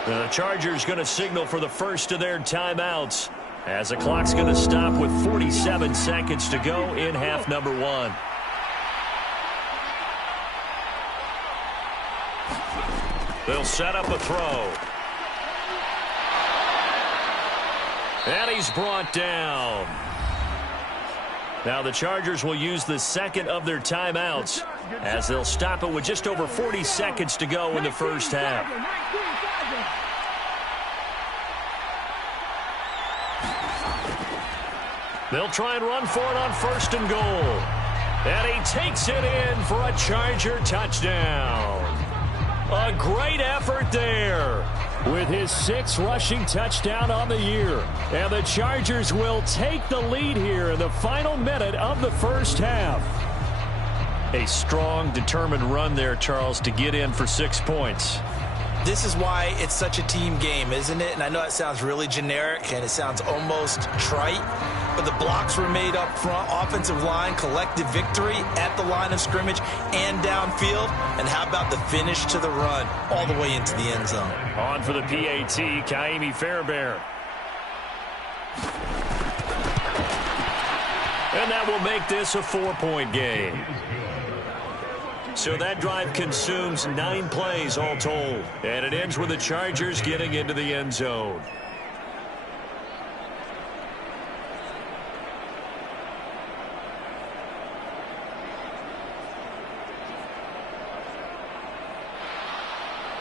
The Chargers going to signal for the first of their timeouts as the clock's going to stop with 47 seconds to go in half number 1. They'll set up a throw. And he's brought down. Now the Chargers will use the second of their timeouts as they'll stop it with just over 40 seconds to go in the first half. They'll try and run for it on 1st and goal. And he takes it in for a Charger touchdown. A great effort there with his 6th rushing touchdown on the year. And the Chargers will take the lead here in the final minute of the first half. A strong, determined run there, Charles, to get in for 6 points. This is why it's such a team game, isn't it? And I know it sounds really generic and it sounds almost trite, but the blocks were made up front, offensive line, collective victory at the line of scrimmage and downfield. And how about the finish to the run all the way into the end zone? On for the PAT, Kaimi Fairbairn. And that will make this a 4-point game. So that drive consumes 9 plays all told. And it ends with the Chargers getting into the end zone.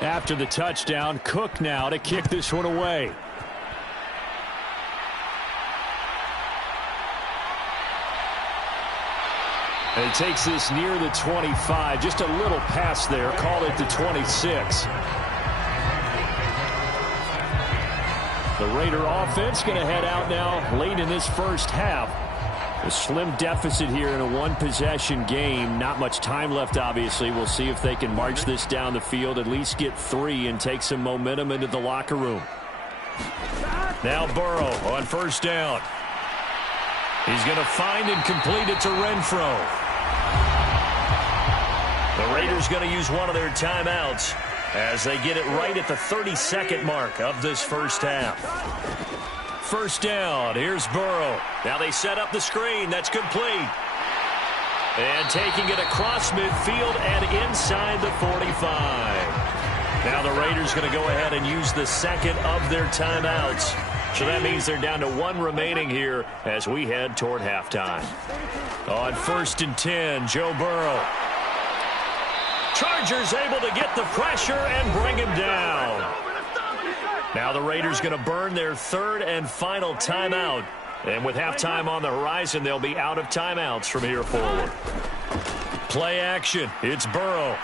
After the touchdown, Cook now to kick this one away. And he takes this near the 25. Just a little pass there. Call it the 26. The Raider offense going to head out now late in this first half. A slim deficit here in a one-possession game. Not much time left, obviously. We'll see if they can march this down the field, at least get 3 and take some momentum into the locker room. Now Burrow on first down. He's going to find and complete it to Renfro. The Raiders going to use one of their timeouts as they get it right at the 32nd mark of this first half. First down, here's Burrow. Now they set up the screen. That's complete. And taking it across midfield and inside the 45. Now the Raiders going to go ahead and use the second of their timeouts. So that means they're down to one remaining here as we head toward halftime. On 1st and 10, Joe Burrow. Chargers able to get the pressure and bring him down. Now the Raiders going to burn their third and final timeout. And with halftime on the horizon, they'll be out of timeouts from here forward. Play action. It's Burrow.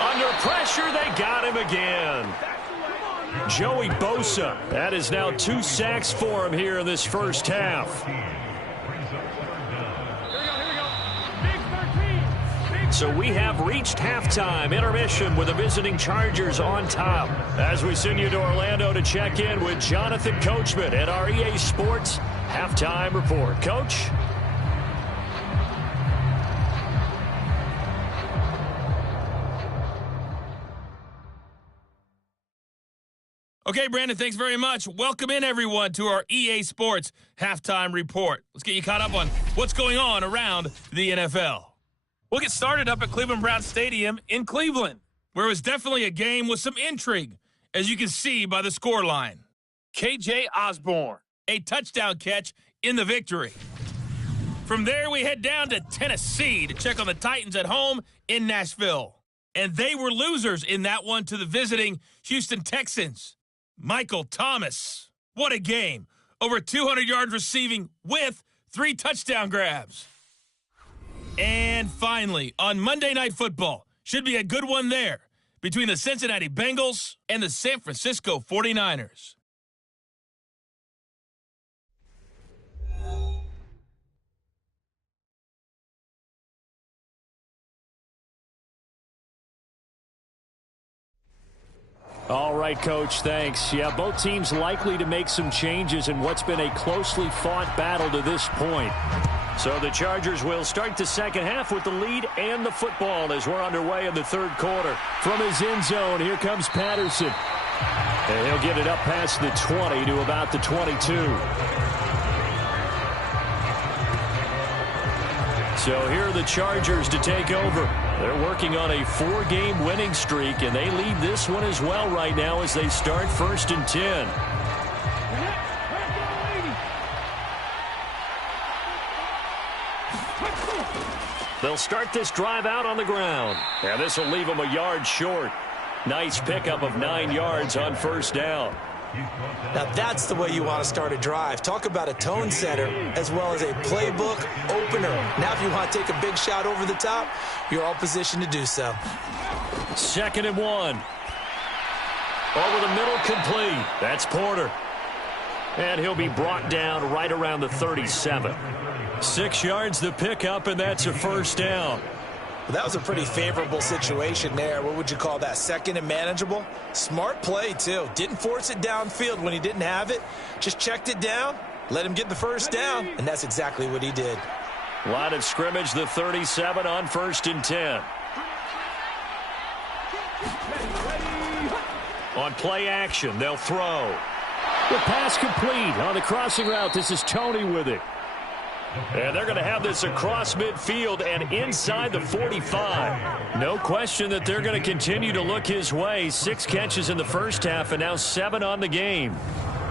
Under pressure, they got him again. Joey Bosa. That is now 2 sacks for him here in this first half. So we have reached halftime. Intermission with the visiting Chargers on top. As we send you to Orlando to check in with Jonathan Coachman at our EA Sports Halftime Report. Coach? Okay, Brandon, thanks very much. Welcome in, everyone, to our EA Sports Halftime Report. Let's get you caught up on what's going on around the NFL. We'll get started up at Cleveland Browns Stadium in Cleveland, where it was definitely a game with some intrigue, as you can see by the scoreline. K.J. Osborne, a touchdown catch in the victory. From there, we head down to Tennessee to check on the Titans at home in Nashville. And they were losers in that one to the visiting Houston Texans. Michael Thomas, what a game. Over 200 yards receiving with 3 touchdown grabs. And finally, on Monday Night Football, should be a good one there, between the Cincinnati Bengals and the San Francisco 49ers. All right, Coach, thanks. Yeah, both teams likely to make some changes in what's been a closely fought battle to this point. So the Chargers will start the second half with the lead and the football as we're underway in the third quarter. From his end zone, here comes Patterson. And he'll get it up past the 20 to about the 22. So here are the Chargers to take over. They're working on a 4-game winning streak, and they lead this one as well right now as they start 1st and 10. They'll start this drive out on the ground. And this will leave them a yard short. Nice pickup of 9 yards on 1st down. Now that's the way you want to start a drive. Talk about a tone setter as well as a playbook opener. Now if you want to take a big shot over the top, you're all positioned to do so. 2nd and 1. Over the middle, complete. That's Porter. And he'll be brought down right around the 37. 6 yards the pickup, and that's a 1st down. Well, that was a pretty favorable situation there. What would you call that? 2nd and manageable? Smart play, too. Didn't force it downfield when he didn't have it. Just checked it down, let him get the 1st down, and that's exactly what he did. Line of scrimmage, the 37 on 1st and 10. On play action, they'll throw. The pass complete on the crossing route. This is Tony with it. And they're going to have this across midfield and inside the 45. No question that they're going to continue to look his way. 6 catches in the first half and now 7 on the game.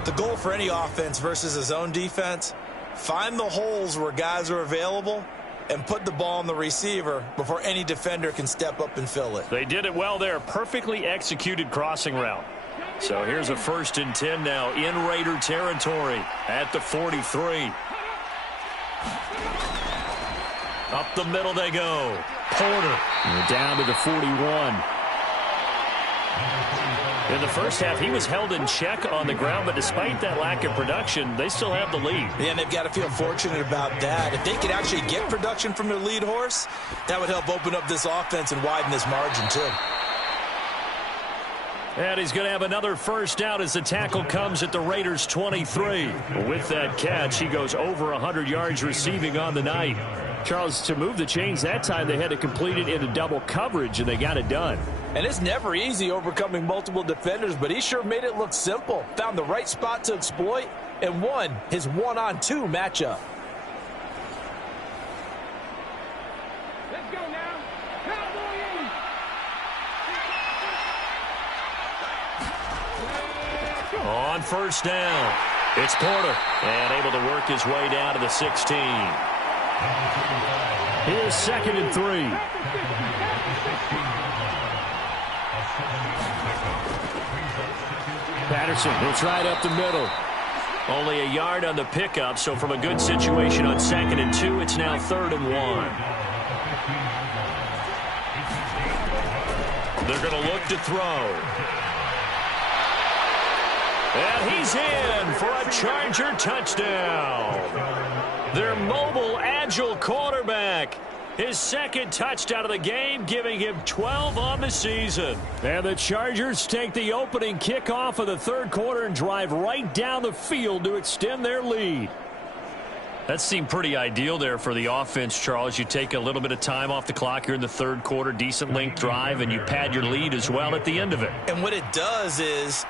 The goal for any offense versus a zone defense, find the holes where guys are available and put the ball on the receiver before any defender can step up and fill it. They did it well there. Perfectly executed crossing route. So here's a 1st and 10 now in Raider territory at the 43. Up the middle they go. Porter. And down to the 41. In the first half, he was held in check on the ground, but despite that lack of production, they still have the lead. Yeah, and they've got to feel fortunate about that. If they could actually get production from their lead horse, that would help open up this offense and widen this margin, too. And he's going to have another 1st down as the tackle comes at the Raiders' 23. With that catch, he goes over 100 yards receiving on the night. Charles, to move the chains that time, they had to complete it into double coverage, and they got it done. And it's never easy overcoming multiple defenders, but he sure made it look simple. Found the right spot to exploit and won his one-on-two matchup. Let's go now. Cowboys! On first down, it's Porter, and able to work his way down to the 16. Here's 2nd and 3. Patterson, he'll try it up the middle. Only a yard on the pickup, so from a good situation on 2nd and 2, it's now 3rd and 1. They're going to look to throw. And he's in for a Charger touchdown. Their mobile, agile quarterback. His 2nd touchdown of the game, giving him 12 on the season. And the Chargers take the opening kickoff of the 3rd quarter and drive right down the field to extend their lead. That seemed pretty ideal there for the offense, Charles. You take a little bit of time off the clock here in the 3rd quarter, decent length drive, and you pad your lead as well at the end of it. And what it does is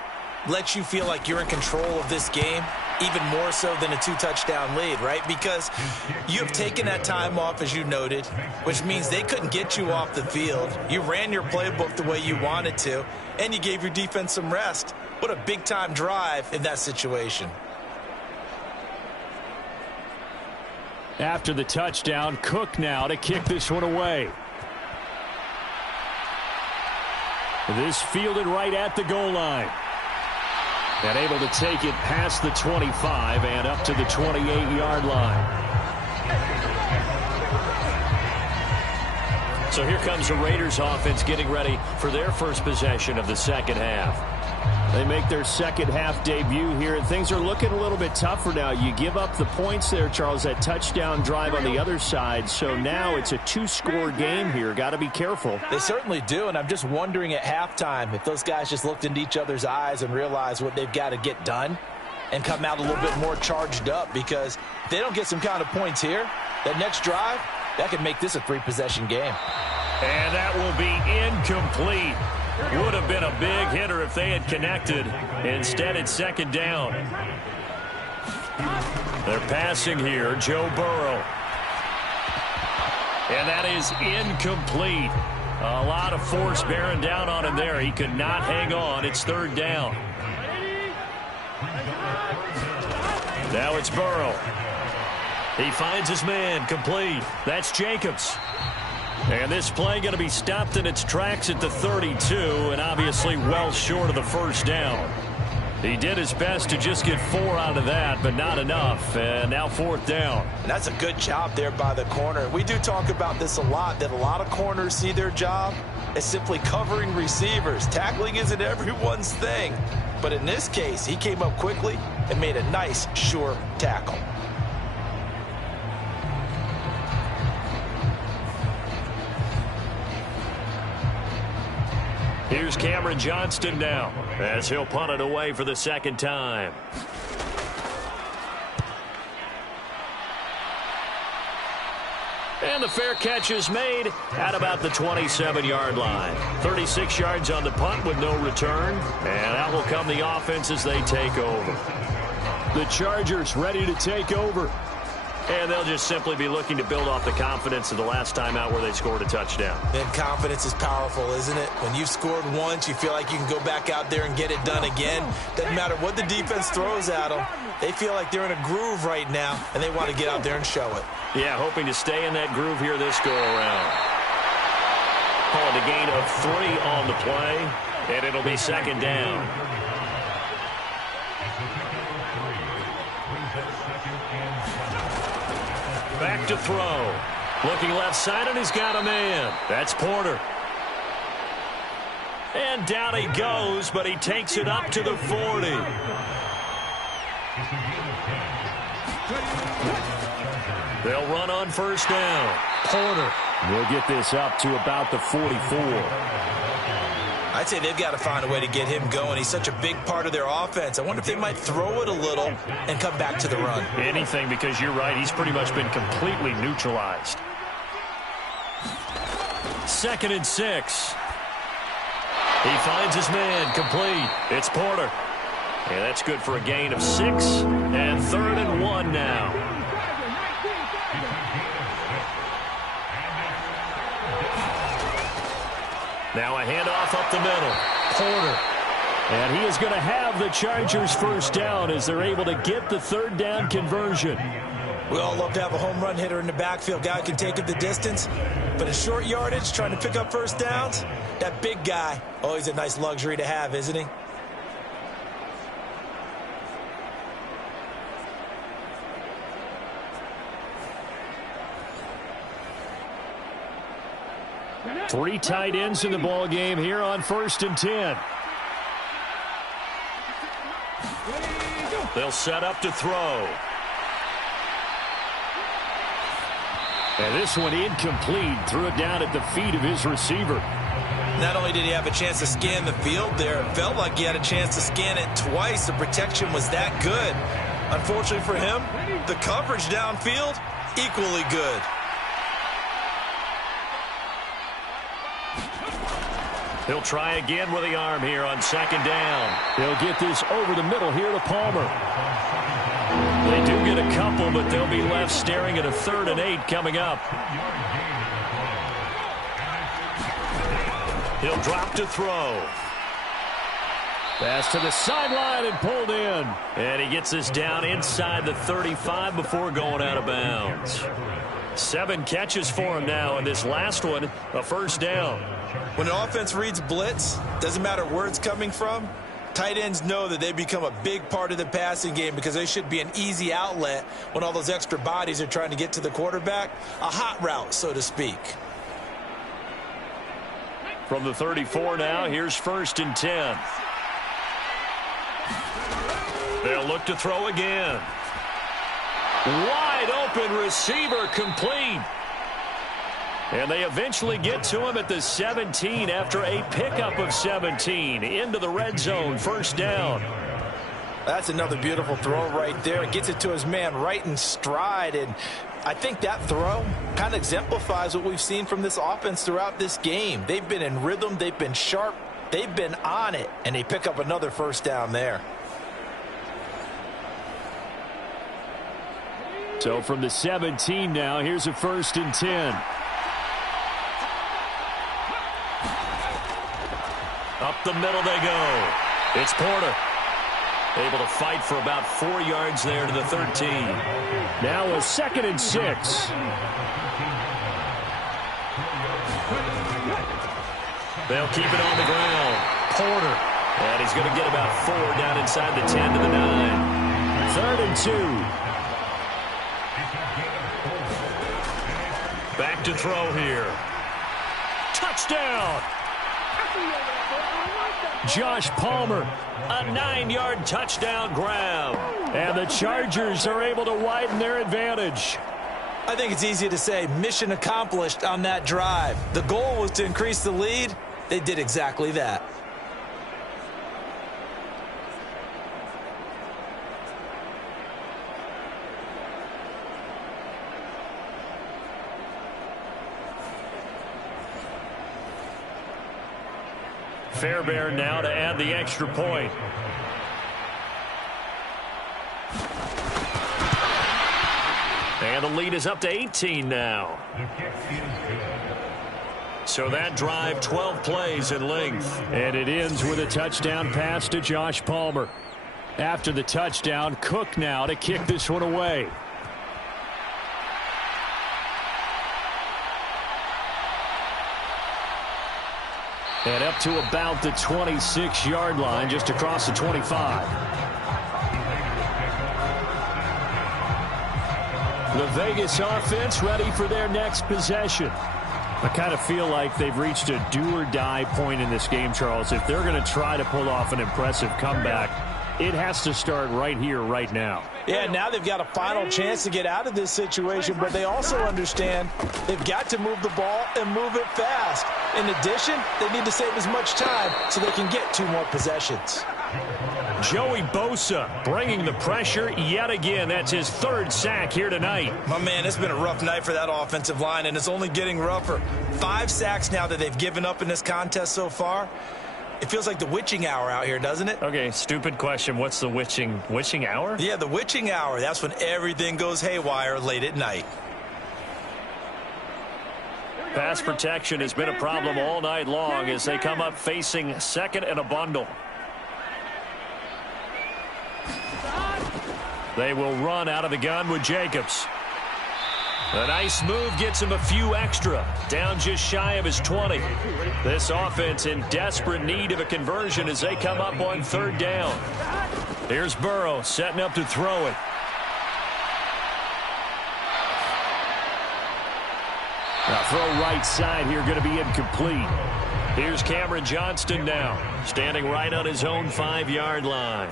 let you feel like you're in control of this game, even more so than a 2-touchdown lead, right? Because you have taken that time off, as you noted, which means they couldn't get you off the field. You ran your playbook the way you wanted to, and you gave your defense some rest. What a big-time drive in that situation. After the touchdown, Cook now to kick this one away. This fielded right at the goal line. And able to take it past the 25 and up to the 28-yard line. So here comes the Raiders offense getting ready for their first possession of the 2nd half. They make their 2nd half debut here, and things are looking a little bit tougher now. You give up the points there, Charles, that touchdown drive on the other side. So now it's a 2-score game here. Got to be careful. They certainly do, and I'm just wondering at halftime if those guys just looked into each other's eyes and realized what they've got to get done and come out a little bit more charged up, because if they don't get some kind of points here, that next drive, that could make this a 3-possession game. And that will be incomplete. Would have been a big hitter if they had connected. Instead, it's 2nd down. They're passing here, Joe Burrow. And that is incomplete. A lot of force bearing down on him there. He could not hang on. It's 3rd down. Now it's Burrow. He finds his man, complete. That's Jacobs. And this play going to be stopped in its tracks at the 32, and obviously well short of the 1st down. He did his best to just get 4 out of that, but not enough. And now 4th down. And that's a good job there by the corner. We do talk about this a lot, that a lot of corners see their job as simply covering receivers. Tackling isn't everyone's thing. But in this case, he came up quickly and made a nice, sure tackle. Here's Cameron Johnston now as he'll punt it away for the 2nd time. And the fair catch is made at about the 27-yard line. 36 yards on the punt with no return. And out will come the offense as they take over. The Chargers ready to take over. And they'll just simply be looking to build off the confidence of the last time out where they scored a touchdown. And confidence is powerful, isn't it? When you've scored once, you feel like you can go back out there and get it done again. Doesn't matter what the defense throws at them. They feel like they're in a groove right now, and they want to get out there and show it. Yeah, hoping to stay in that groove here this go-around. Called a gain of 3 on the play, and it'll be 2nd down. Back to throw. Looking left side, and he's got a man. That's Porter. And down he goes, but he takes it up to the 40. They'll run on first down. Porter will get this up to about the 44. I'd say they've got to find a way to get him going. He's such a big part of their offense. I wonder if they might throw it a little and come back to the run. Anything, because you're right. He's pretty much been completely neutralized. 2nd and 6. He finds his man, complete. It's Porter. Yeah, that's good for a gain of 6. And 3rd and 1 now. Now a handoff up the middle. Porter. And he is going to have the Chargers first down as they're able to get the 3rd down conversion. We all love to have a home run hitter in the backfield. Guy can take it the distance. But in short yardage, trying to pick up first downs, that big guy, always a nice luxury to have, isn't he? Three tight ends in the ball game here on 1st and 10. They'll set up to throw. And this one incomplete. Threw it down at the feet of his receiver. Not only did he have a chance to scan the field there, it felt like he had a chance to scan it twice. The protection was that good. Unfortunately for him, the coverage downfield, equally good. He'll try again with the arm here on 2nd down. They'll get this over the middle here to Palmer. They do get a couple, but they'll be left staring at a 3rd and 8 coming up. He'll drop to throw. Pass to the sideline and pulled in. And he gets this down inside the 35 before going out of bounds. 7 catches for him now, and this last one, a 1st down. When an offense reads blitz, doesn't matter where it's coming from, tight ends know that they become a big part of the passing game because they should be an easy outlet when all those extra bodies are trying to get to the quarterback. A hot route, so to speak. From the 34 now, here's 1st and 10. They'll look to throw again. Wide open receiver, complete. And they eventually get to him at the 17 after a pickup of 17 into the red zone. 1st down. That's another beautiful throw right there. It gets it to his man right in stride. And I think that throw kind of exemplifies what we've seen from this offense throughout this game. They've been in rhythm. They've been sharp. They've been on it. And they pick up another 1st down there. So from the 17 now, here's a 1st and 10. Up the middle they go. It's Porter. Able to fight for about 4 yards there to the 13. Now a 2nd and 6. They'll keep it on the ground. Porter. And he's going to get about 4 down inside the 10 to the 9. 3rd and 2. Back to throw here. Touchdown! Josh Palmer, a 9-yard touchdown grab. And the Chargers are able to widen their advantage. I think it's easy to say mission accomplished on that drive. The goal was to increase the lead. They did exactly that. Fairbairn now to add the extra point. And the lead is up to 18 now. So that drive, 12 plays in length. And it ends with a touchdown pass to Josh Palmer. After the touchdown, Cook now to kick this one away. And up to about the 26-yard line, just across the 25. The Vegas offense ready for their next possession. I kind of feel like they've reached a do-or-die point in this game, Charles. If they're going to try to pull off an impressive comeback, It has to start right here, right now. Yeah, now they've got a final chance to get out of this situation, but they also understand they've got to move the ball and move it fast. In addition, they need to save as much time so they can get 2 more possessions. Joey Bosa bringing the pressure yet again. That's his 3rd sack here tonight. My man, it's been a rough night for that offensive line, and it's only getting rougher. 5 sacks now that they've given up in this contest so far. It feels like the witching hour out here, doesn't it? Okay, stupid question. What's the witching hour? Yeah, the witching hour. That's when everything goes haywire late at night. Pass protection has been a problem all night long as they come up facing 2nd and a bundle. They will run out of the gun with Jacobs. A nice move gets him a few extra. Down just shy of his 20. This offense in desperate need of a conversion as they come up on 3rd down. Here's Burrow setting up to throw it. Now throw right side here going to be incomplete. Here's Cameron Johnston now, standing right on his own 5-yard line.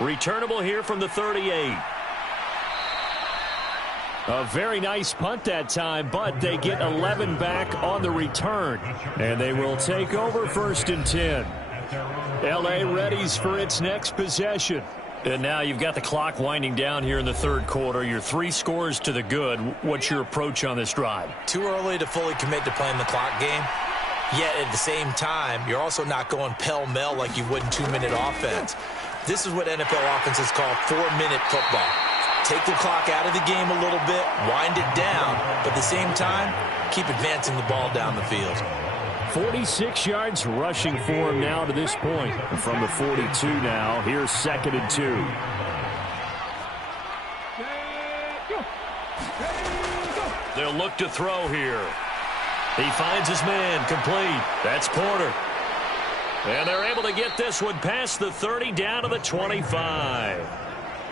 Returnable here from the 38. A very nice punt that time, but they get 11 back on the return. And they will take over 1st and 10. L.A. readies for its next possession. And now you've got the clock winding down here in the 3rd quarter. You're 3 scores to the good. What's your approach on this drive? Too early to fully commit to playing the clock game. Yet at the same time, you're also not going pell-mell like you would in 2-minute offense. This is what NFL offenses call 4-minute football. Take the clock out of the game a little bit, wind it down, but at the same time, keep advancing the ball down the field. 46 yards rushing for him now to this point. From the 42 now, here's 2nd and 2. They'll look to throw here. He finds his man, complete. That's Porter. And they're able to get this one past the 30 down to the 25.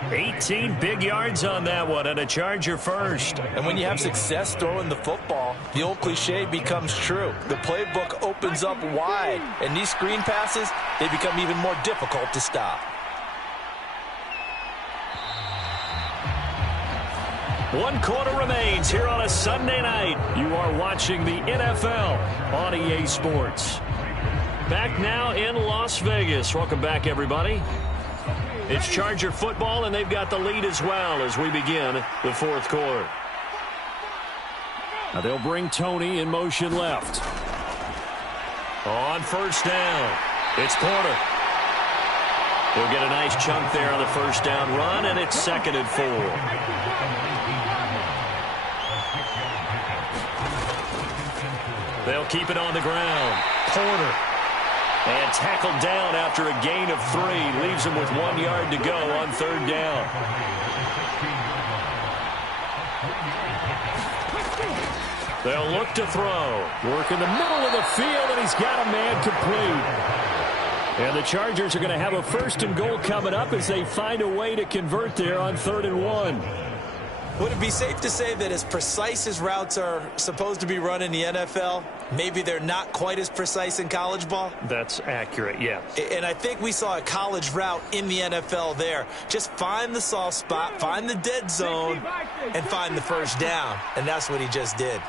18 big yards on that one, and a Charger first. And when you have success throwing the football, the old cliche becomes true. The playbook opens up wide, and these screen passes, they become even more difficult to stop. One quarter remains here on a Sunday night. You are watching the NFL on EA Sports. Back now in Las Vegas. Welcome back, everybody. It's Charger football, and they've got the lead as well as we begin the 4th quarter. Now they'll bring Tony in motion left. On 1st down, it's Porter. He'll get a nice chunk there on the 1st down run, and it's 2nd and 4. They'll keep it on the ground. Porter. And tackled down after a gain of 3. Leaves him with 1 yard to go on 3rd down. They'll look to throw. Work in the middle of the field, and he's got a man complete. And the Chargers are going to have a 1st and goal coming up as they find a way to convert there on 3rd and 1. Would it be safe to say that as precise as routes are supposed to be run in the NFL, maybe they're not quite as precise in college ball? That's accurate, yeah. And I think we saw a college route in the NFL there. Just find the soft spot, find the dead zone, and find the 1st down. And that's what he just did.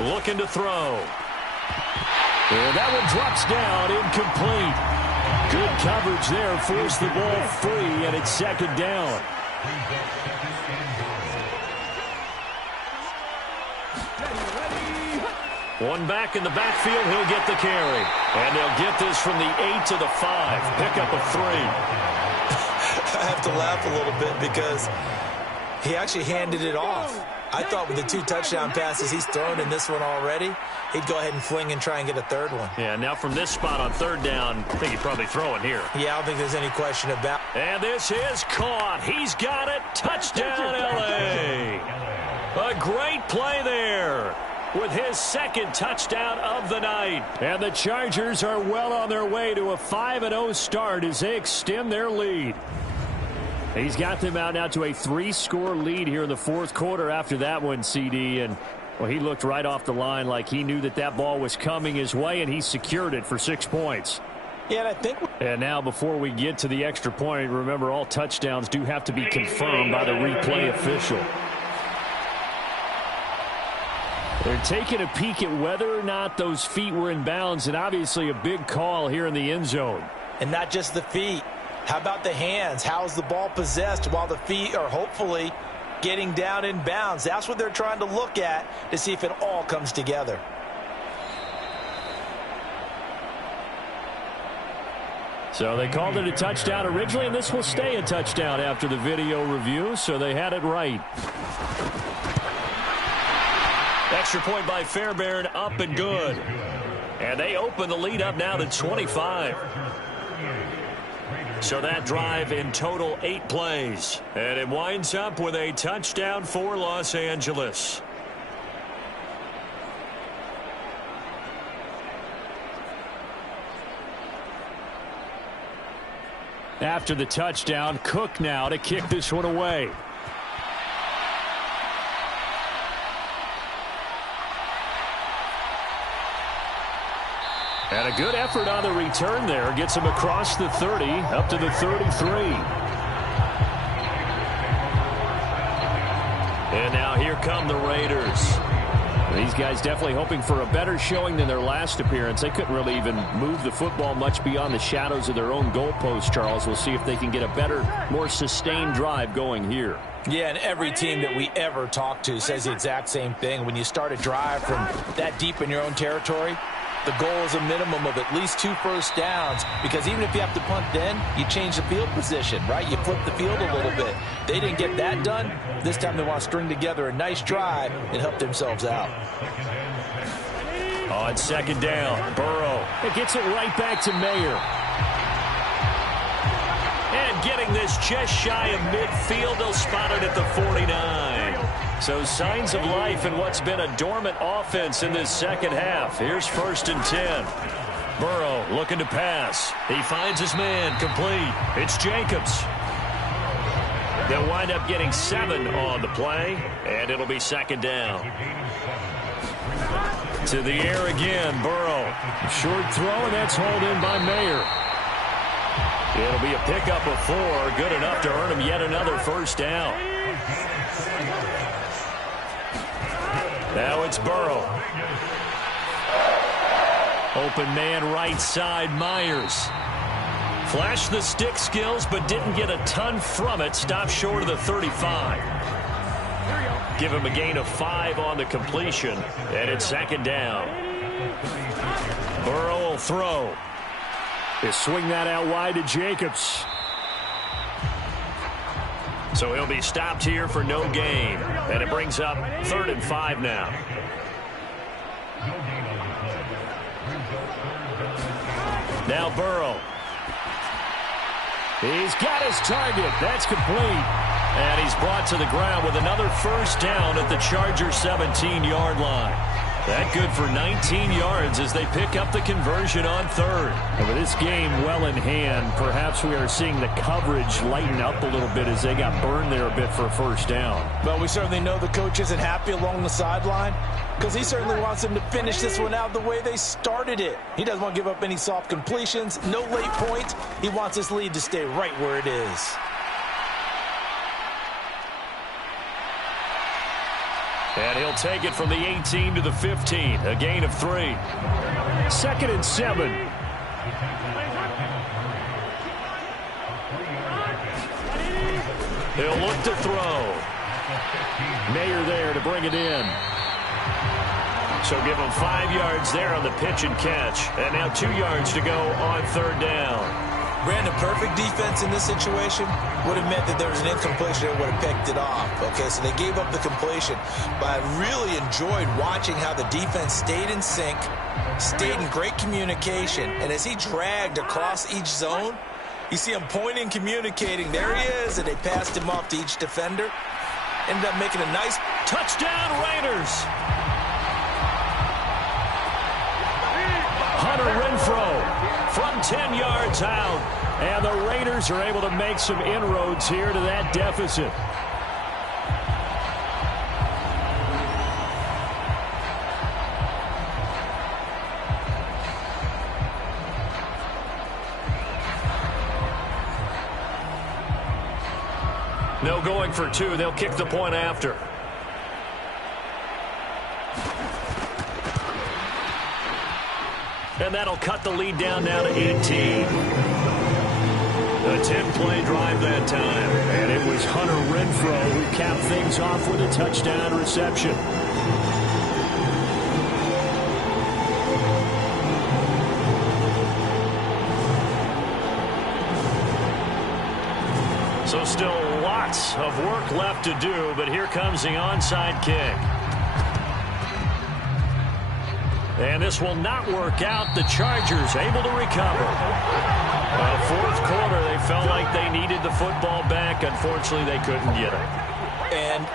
Looking to throw. And that one drops down, incomplete. Good coverage there, forced the ball free, and it's 2nd down. One back in the backfield, he'll get the carry. And they'll get this from the 8 to the 5. Pick up a 3. I have to laugh a little bit because he actually handed it off. I thought with the 2 touchdown passes he's thrown in this one already, he'd go ahead and fling and try and get a 3rd one. Yeah, now from this spot on 3rd down, I think he'd probably throw it here. Yeah, I don't think there's any question about it. And this is caught. He's got it. Touchdown, L.A. A great play there with his 2nd touchdown of the night. And the Chargers are well on their way to a 5-0 start as they extend their lead. He's got them out now to a 3-score lead here in the 4th quarter after that one, CD. And Well, he looked right off the line like he knew that ball was coming his way, and he secured it for 6 points. Yeah, and I think... And now before we get to the extra point, remember all touchdowns do have to be confirmed by the replay official. They're taking a peek at whether or not those feet were in bounds, and obviously a big call here in the end zone. And not just the feet. How about the hands? How's the ball possessed while the feet are hopefully getting down in bounds? That's what they're trying to look at to see if it all comes together. So they called it a touchdown originally, and this will stay a touchdown after the video review, so they had it right. Extra point by Fairbairn, up and good. And they open the lead up now to 25. So that drive in total 8 plays. And it winds up with a touchdown for Los Angeles. After the touchdown, Cook now to kick this one away. And a good effort on the return there. Gets him across the 30, up to the 33. And now here come the Raiders. These guys definitely hoping for a better showing than their last appearance. They couldn't really even move the football much beyond the shadows of their own goalpost, Charles. We'll see if they can get a better, more sustained drive going here. Yeah, and every team that we ever talk to says the exact same thing. When you start a drive from that deep in your own territory, the goal is a minimum of at least 2 first downs, because even if you have to punt then, you change the field position, right? You flip the field a little bit. They didn't get that done. This time they want to string together a nice drive and help themselves out. On second down, Burrow. It gets it right back to Mayer. And getting this just shy of midfield, they'll spot it at the 49. So signs of life in what's been a dormant offense in this second half. Here's 1st and 10. Burrow looking to pass. He finds his man complete. It's Jacobs. They'll wind up getting 7 on the play, and it'll be 2nd down. To the air again, Burrow. Short throw, and that's hauled in by Mayer. It'll be a pickup of 4, good enough to earn him yet another first down. Now it's Burrow. Open man right side, Myers. Flashed the stick skills, but didn't get a ton from it. Stopped short of the 35. Give him a gain of 5 on the completion, and it's 2nd down. Burrow will throw. They swing that out wide to Jacobs. So he'll be stopped here for no gain. And it brings up 3rd and 5 now. Now Burrow. He's got his target. That's complete. And he's brought to the ground with another first down at the Chargers' 17-yard line. That good for 19 yards as they pick up the conversion on 3rd. And with this game well in hand, perhaps we are seeing the coverage lighten up a little bit as they got burned there a bit for a first down. Well, we certainly know the coach isn't happy along the sideline, because he certainly wants them to finish this one out the way they started it. He doesn't want to give up any soft completions, no late points. He wants this lead to stay right where it is. And he'll take it from the 18 to the 15, a gain of 3. 2nd and 7. He'll look to throw. Mayer there to bring it in. So give him 5 yards there on the pitch and catch. And now 2 yards to go on 3rd down. Brandon, perfect defense in this situation would have meant that there was an incompletion that would have picked it off. Okay, so they gave up the completion. But I really enjoyed watching how the defense stayed in sync, stayed in great communication. And as he dragged across each zone, you see him pointing, communicating. There he is, and they passed him off to each defender. Ended up making a nice touchdown, Raiders. Hunter Renfrow from 10 yards out. And the Raiders are able to make some inroads here to that deficit. No going for two. They'll kick the point after. And that'll cut the lead down now to 18. A 10-play drive that time. And it was Hunter Renfrow who capped things off with a touchdown reception. So still lots of work left to do, but here comes the onside kick. And this will not work out. The Chargers able to recover. Fourth quarter, they felt like they needed the football back. Unfortunately, they couldn't get it. And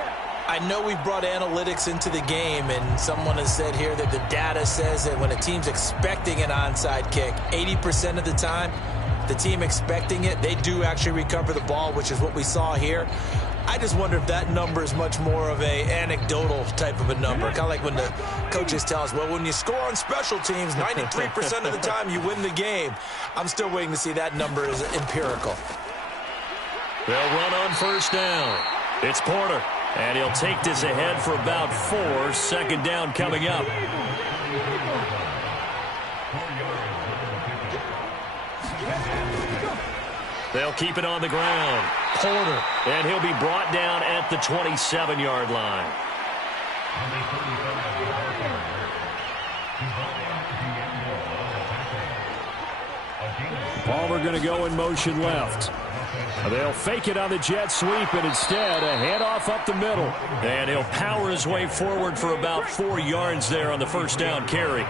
I know we brought analytics into the game, and someone has said here that the data says that when a team's expecting an onside kick, 80% of the time, the team expecting it, they do actually recover the ball, which is what we saw here. I just wonder if that number is much more of a anecdotal type of a number. Kind of like when the coaches tell us, well, when you score on special teams, 93% of the time you win the game. I'm still waiting to see that number is empirical. They'll run on first down. It's Porter, and he'll take this ahead for about 4. Second down coming up. They'll keep it on the ground. Porter, and he'll be brought down at the 27-yard line. Palmer going to go in motion left. They'll fake it on the jet sweep, and instead a handoff up the middle. And he'll power his way forward for about 4 yards there on the first down carry.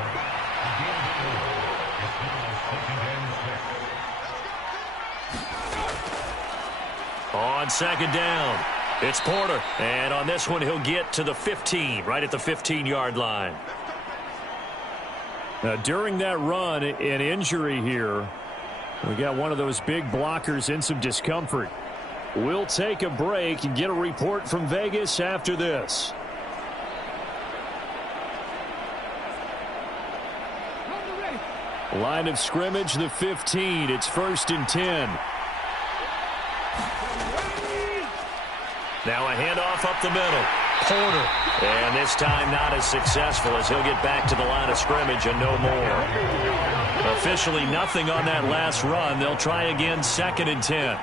On second down, it's Porter. And on this one, he'll get to the 15, right at the 15-yard line. Now, during that run, an injury here. We got one of those big blockers in some discomfort. We'll take a break and get a report from Vegas after this. Line of scrimmage, the 15. It's 1st and 10. Now a handoff up the middle. Porter. And this time not as successful as he'll get back to the line of scrimmage and no more. Officially nothing on that last run. They'll try again 2nd and 10.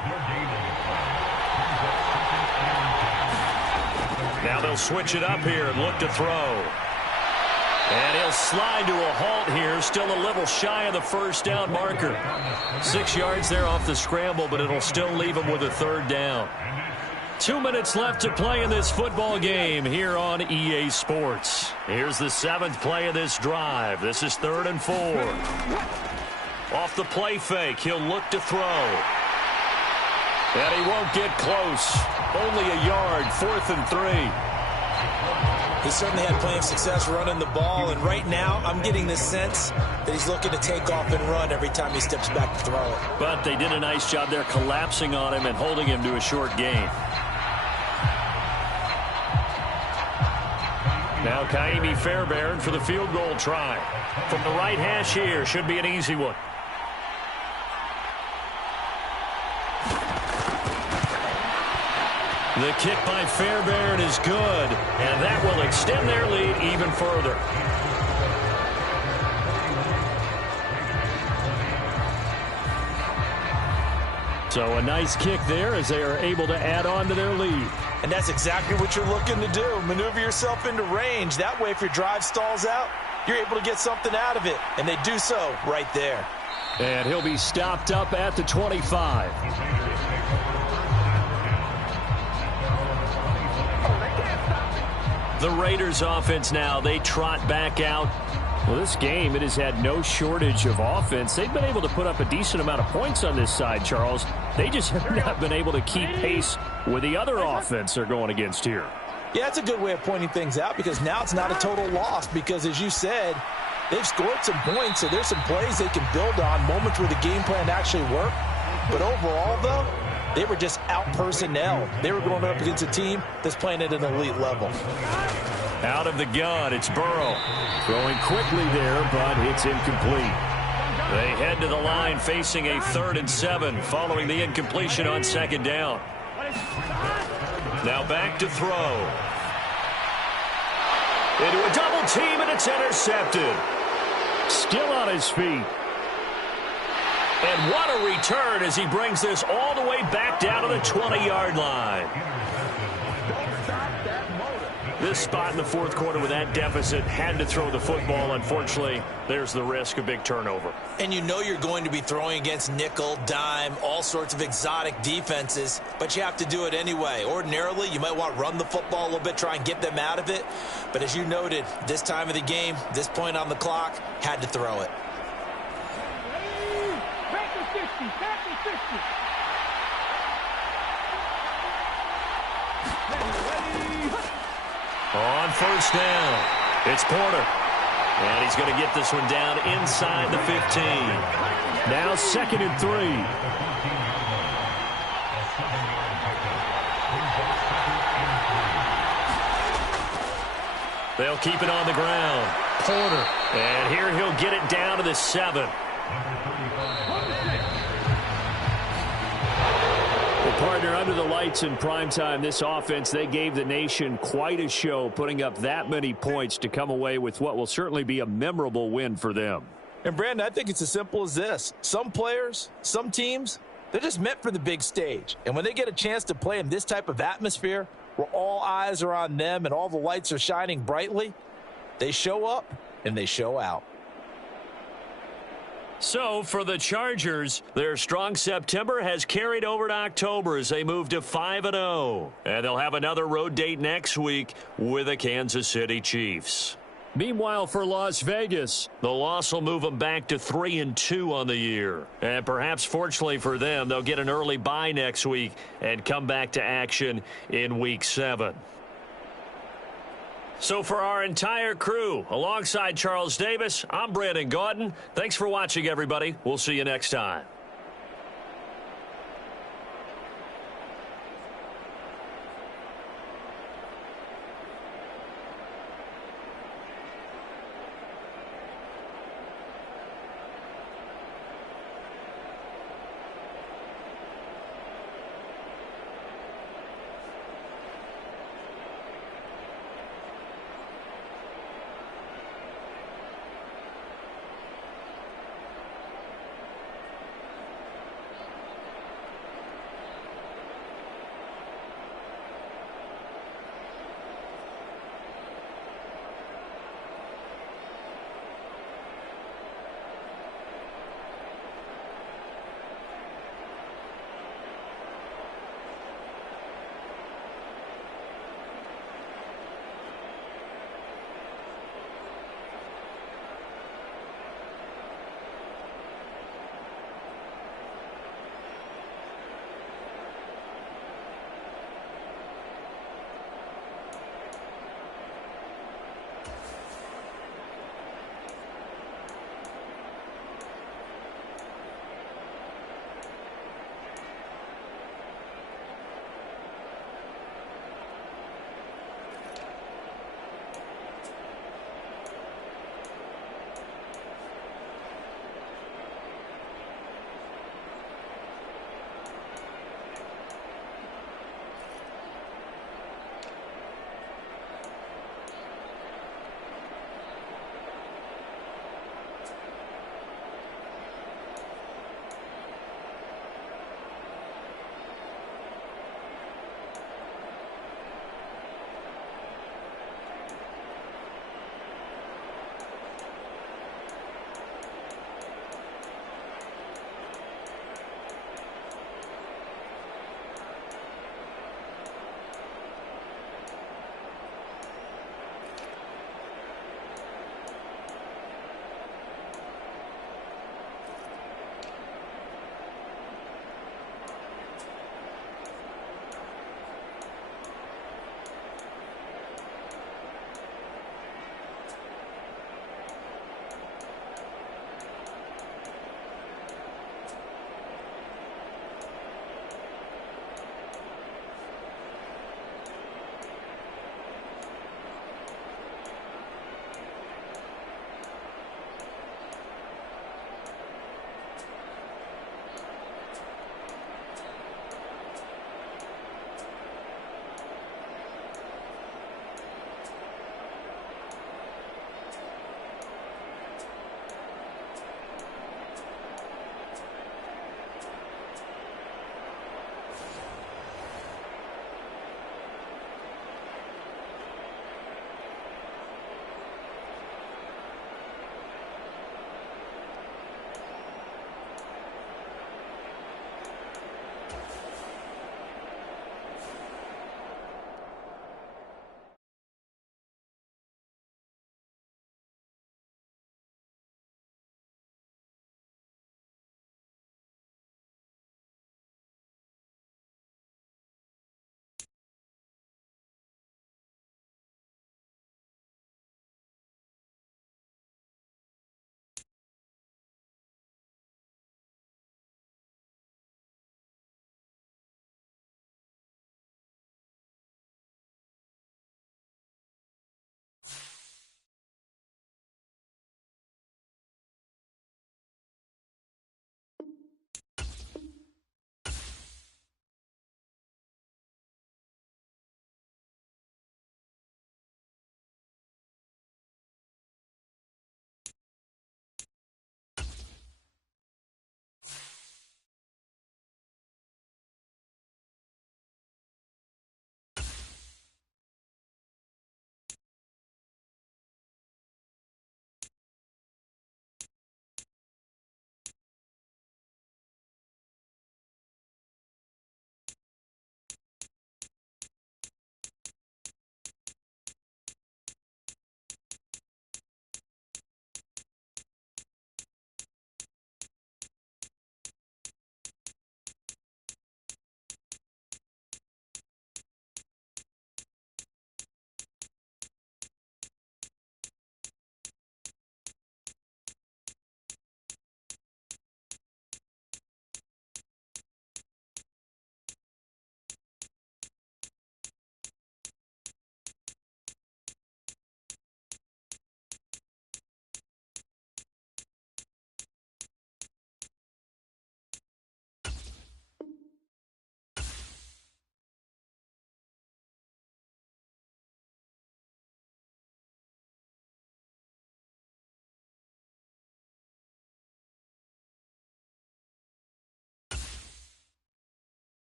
Now they'll switch it up here and look to throw. And he'll slide to a halt here. Still a little shy of the first down marker. 6 yards there off the scramble, but it'll still leave him with a 3rd down. 2 minutes left to play in this football game here on EA Sports. Here's the 7th play of this drive. This is 3rd and 4. Off the play fake, he'll look to throw. And he won't get close. Only a yard, 4th and 3. He certainly had plenty of success running the ball, and right now I'm getting the sense that he's looking to take off and run every time he steps back to throw it. But they did a nice job there collapsing on him and holding him to a short gain. Now Kaimi Fairbairn for the field goal try. From the right hash here, should be an easy one. The kick by Fairbairn is good, and that will extend their lead even further. So a nice kick there as they are able to add on to their lead. And that's exactly what you're looking to do. Maneuver yourself into range. That way, if your drive stalls out, you're able to get something out of it. And they do so right there. And he'll be stopped up at the 25. The Raiders offense now, they trot back out. Well, this game, it has had no shortage of offense. They've been able to put up a decent amount of points on this side, Charles. They just have not been able to keep pace with the other offense they're going against here. Yeah, that's a good way of pointing things out because now it's not a total loss because, as you said, they've scored some points, so there's some plays they can build on, moments where the game plan actually worked. But overall, though, they were just out-personnel. They were going up against a team that's playing at an elite level. Out of the gun, it's Burrow. Throwing quickly there, but it's incomplete. They head to the line facing a 3rd and 7 following the incompletion on 2nd down. Now back to throw. Into a double team, and it's intercepted. Still on his feet. And what a return as he brings this all the way back down to the 20-yard line. This spot in the fourth quarter with that deficit, had to throw the football. Unfortunately, there's the risk of big turnover. And you know you're going to be throwing against nickel, dime, all sorts of exotic defenses, but you have to do it anyway. Ordinarily, you might want to run the football a little bit, try and get them out of it. But as you noted, this time of the game, this point on the clock, had to throw it. Back to 50, back to 50. On first down, it's Porter. And he's going to get this one down inside the 15. Now 2nd and 3. They'll keep it on the ground. Porter. And here he'll get it down to the 7. Partner, under the lights in primetime, this offense, they gave the nation quite a show, putting up that many points to come away with what will certainly be a memorable win for them. And, Brandon, I think it's as simple as this. Some players, some teams, they're just meant for the big stage. And when they get a chance to play in this type of atmosphere where all eyes are on them and all the lights are shining brightly, they show up and they show out. So, for the Chargers, their strong September has carried over to October as they move to 5-0. And they'll have another road date next week with the Kansas City Chiefs. Meanwhile, for Las Vegas, the loss will move them back to 3-2 on the year. And perhaps fortunately for them, they'll get an early bye next week and come back to action in Week 7. So for our entire crew, alongside Charles Davis, I'm Brandon Gaudin. Thanks for watching, everybody. We'll see you next time.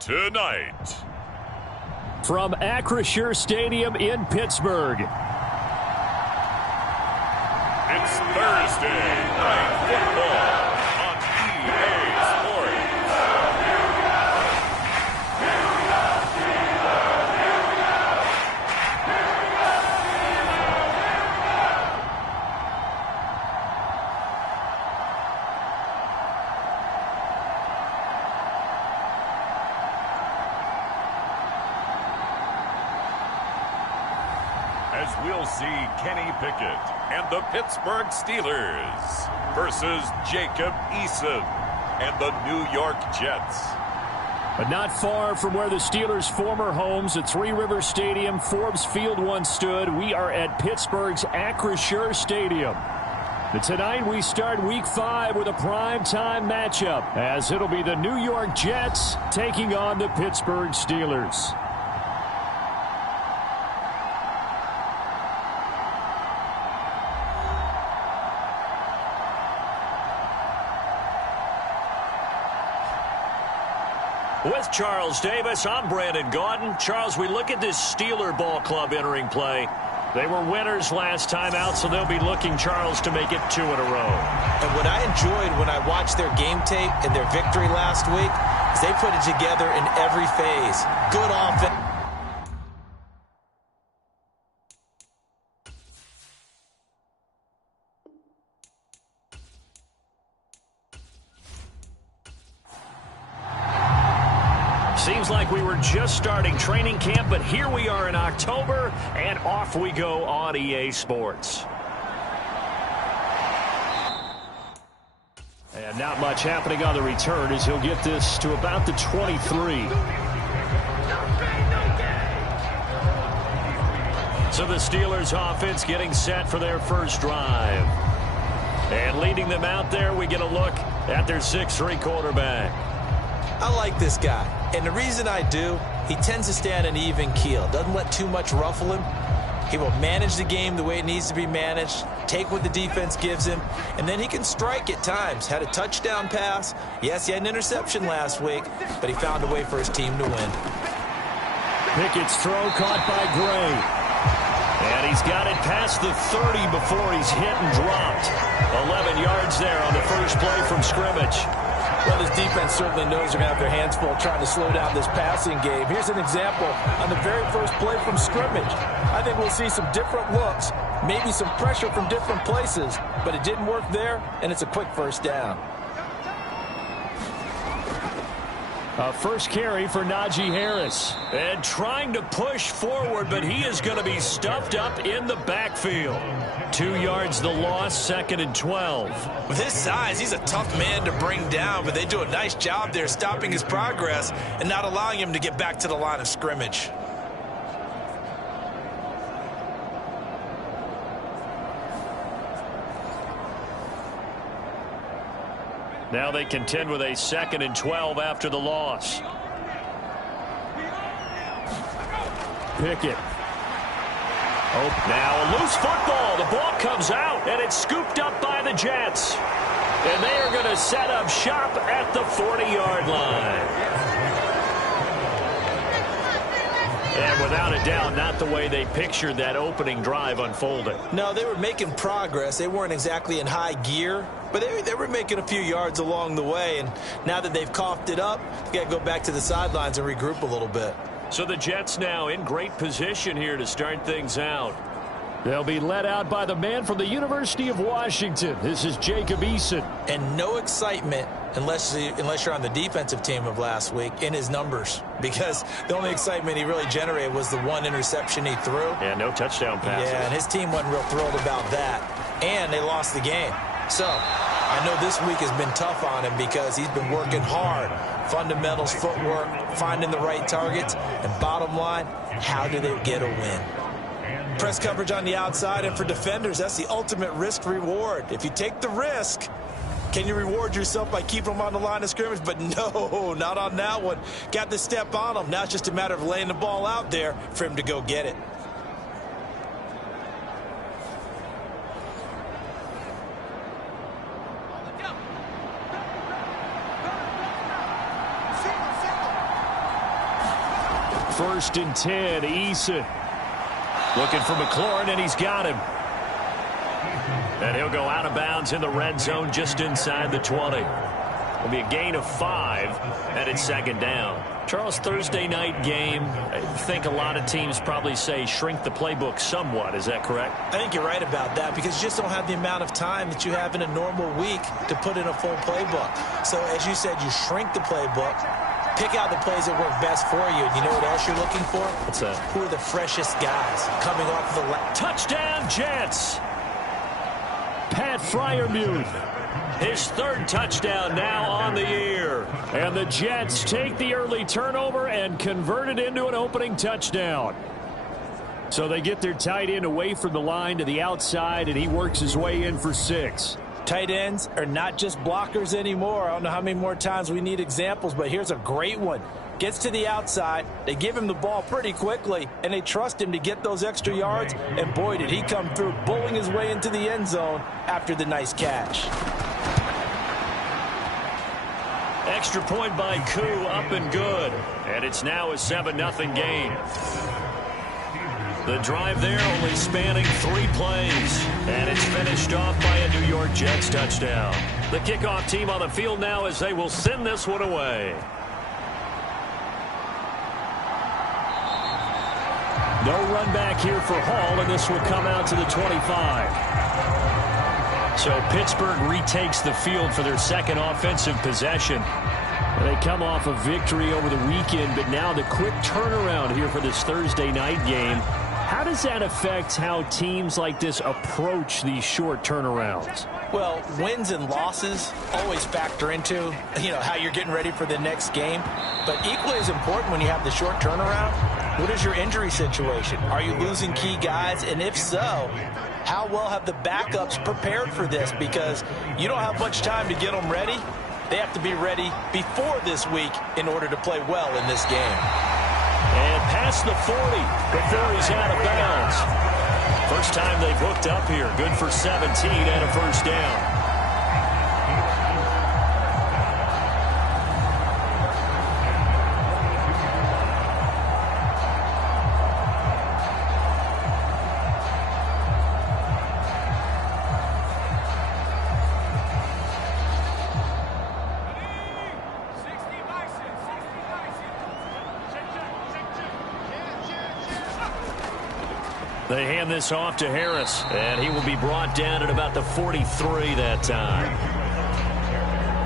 tonight. From Acrisure Stadium in Pittsburgh. It's Thursday Night Football on EA Sports. As we'll see Kenny Pickett and the Pittsburgh Steelers versus Jacob Eason and the New York Jets. But not far from where the Steelers' former homes at Three Rivers Stadium, Forbes Field once stood, we are at Pittsburgh's Acrisure Stadium. And tonight we start Week 5 with a primetime matchup, as it'll be the New York Jets taking on the Pittsburgh Steelers. With Charles Davis, I'm Brandon Gaudin. Charles, we look at this Steeler ball club entering play. They were winners last time out, so they'll be looking, Charles, to make it 2 in a row. And what I enjoyed when I watched their game tape and their victory last week is they put it together in every phase. Good offense. Seems like we were just starting training camp, but here we are in October, and off we go on EA Sports. And not much happening on the return as he'll get this to about the 23. So the Steelers offense getting set for their first drive. And leading them out there, we get a look at their 6'3" quarterback. I like this guy, and the reason I do, he tends to stay on an even keel. Doesn't let too much ruffle him. He will manage the game the way it needs to be managed, take what the defense gives him, and then he can strike at times. Had a touchdown pass. Yes, he had an interception last week, but he found a way for his team to win. Pickett's throw caught by Gray. And he's got it past the 30 before he's hit and dropped. 11 yards there on the first play from scrimmage. Well, this defense certainly knows they're going to have their hands full trying to slow down this passing game. Here's an example on the very first play from scrimmage. I think we'll see some different looks, maybe some pressure from different places, but it didn't work there, and it's a quick first down. First carry for Najee Harris. And trying to push forward, but he is going to be stuffed up in the backfield. 2 yards the loss, 2nd and 12. With his size, he's a tough man to bring down, but they do a nice job there stopping his progress and not allowing him to get back to the line of scrimmage. Now they contend with a 2nd and 12 after the loss. Pickett. Oh, now a loose football. The ball comes out, and it's scooped up by the Jets. And they are going to set up shop at the 40-yard line. And without a doubt, not the way they pictured that opening drive unfolding. No, they were making progress. They weren't exactly in high gear, but they were making a few yards along the way. And now that they've coughed it up, they got to go back to the sidelines and regroup a little bit. So the Jets now in great position here to start things out. They'll be led out by the man from the University of Washington. This is Jacob Eason. And no excitement unless you're on the defensive team of last week in his numbers, because the only excitement he really generated was the one interception he threw. Yeah, no touchdown passes. Yeah, and his team wasn't real thrilled about that. And they lost the game. So I know this week has been tough on him because he's been working hard. Fundamentals, footwork, finding the right targets. And bottom line, how do they get a win? Press coverage on the outside, and for defenders, that's the ultimate risk-reward. If you take the risk, can you reward yourself by keeping them on the line of scrimmage? But no, not on that one. Got the step on him. Now it's just a matter of laying the ball out there for him to go get it. 1st and 10. Eason looking for McLaurin, and he's got him. And he'll go out of bounds in the red zone just inside the 20. It'll be a gain of 5, and it's 2nd down. Charles, Thursday night game, I think a lot of teams probably say shrink the playbook somewhat. Is that correct? I think you're right about that because you just don't have the amount of time that you have in a normal week to put in a full playbook. So, as you said, you shrink the playbook, pick out the plays that work best for you. And you know what else you're looking for? What's that? Who are the freshest guys coming off the touchdown, Jets! Pat Freiermuth, his 3rd touchdown now on the year. And the Jets take the early turnover and convert it into an opening touchdown. So they get their tight end away from the line to the outside, and he works his way in for 6. Tight ends are not just blockers anymore. I don't know how many more times we need examples, but here's a great one. Gets to the outside, they give him the ball pretty quickly, and they trust him to get those extra yards, and boy, did he come through, bowling his way into the end zone after the nice catch. Extra point by Koo, up and good. And it's now a 7-0 game. The drive there only spanning 3 plays. And it's finished off by a New York Jets touchdown. The kickoff team on the field now as they will send this one away. No run back here for Hall, and this will come out to the 25. So Pittsburgh retakes the field for their 2nd offensive possession. They come off a victory over the weekend, but now the quick turnaround here for this Thursday night game. How does that affect how teams like this approach these short turnarounds? Well, wins and losses always factor into, how you're getting ready for the next game. But equally as important when you have the short turnaround, what is your injury situation? Are you losing key guys? And if so, how well have the backups prepared for this? Because you don't have much time to get them ready. They have to be ready before this week in order to play well in this game. And past the 40 before he's out of bounds. First time they've hooked up here. Good for 17 and a 1st down. They hand this off to Harris, and he will be brought down at about the 43 that time.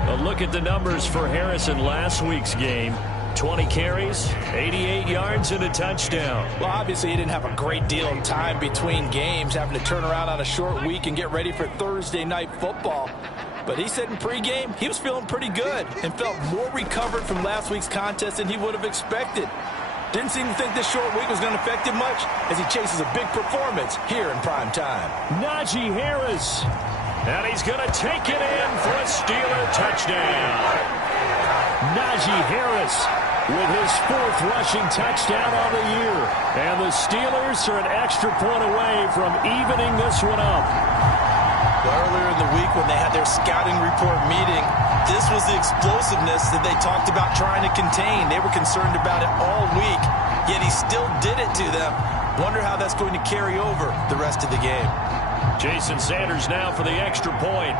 A look at the numbers for Harris in last week's game. 20 carries, 88 yards, and a touchdown. Well, obviously, he didn't have a great deal of time between games, having to turn around on a short week and get ready for Thursday night football. But he said in pregame he was feeling pretty good and felt more recovered from last week's contest than he would have expected. Didn't seem to think this short week was going to affect him much as he chases a big performance here in prime time. Najee Harris. And he's going to take it in for a Steeler touchdown. Najee Harris with his 4th rushing touchdown on the year. And the Steelers are an extra point away from evening this one up. Earlier in the week when they had their scouting report meeting, this was the explosiveness that they talked about trying to contain. They were concerned about it all week, yet he still did it to them. Wonder how that's going to carry over the rest of the game. Jason Sanders now for the extra point.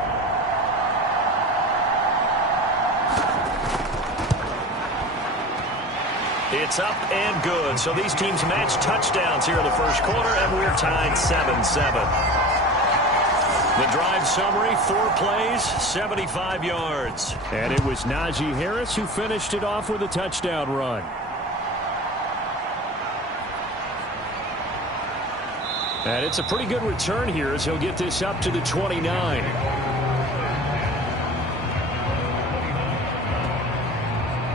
It's up and good. So these teams match touchdowns here in the first quarter, and we're tied 7-7. The drive summary, 4 plays, 75 yards. And it was Najee Harris who finished it off with a touchdown run. And it's a pretty good return here as he'll get this up to the 29.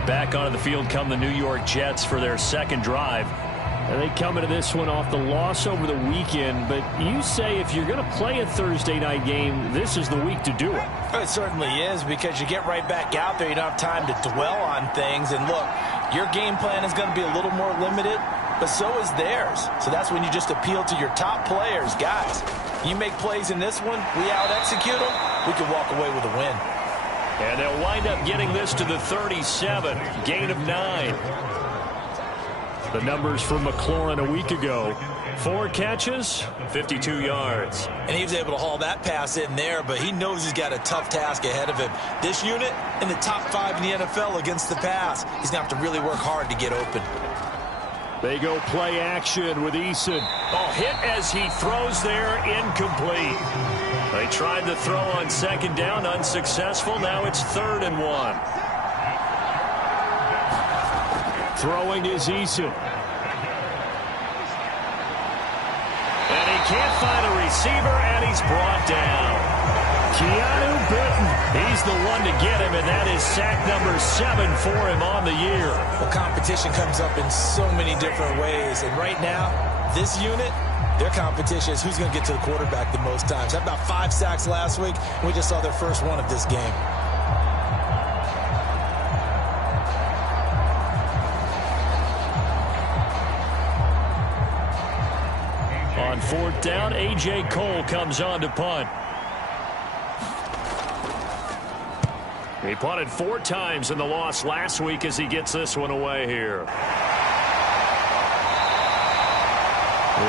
Back onto the field come the New York Jets for their 2nd drive. And they come into this one off the loss over the weekend. But you say if you're going to play a Thursday night game, this is the week to do it. It certainly is, because you get right back out there. You don't have time to dwell on things. And look, your game plan is going to be a little more limited, but so is theirs. So that's when you just appeal to your top players. Guys, you make plays in this one, we out-execute them, we can walk away with a win. And they'll wind up getting this to the 37, gain of 9. The numbers for McLaurin a week ago. 4 catches, 52 yards. And he was able to haul that pass in there, but he knows he's got a tough task ahead of him. This unit in the top 5 in the NFL against the pass. He's going to have to really work hard to get open. They go play action with Eason. Oh, hit as he throws there, incomplete. They tried the throw on second down, unsuccessful. Now it's 3rd and 1. Throwing is Eason. And he can't find a receiver, and he's brought down. Keanu Benton, he's the one to get him, and that is sack number 7 for him on the year. Well, competition comes up in so many different ways, and right now, this unit, their competition is who's going to get to the quarterback the most times. Had about 5 sacks last week, and we just saw their first one of this game. On 4th down, A.J. Cole comes on to punt. He punted 4 times in the loss last week as he gets this one away here.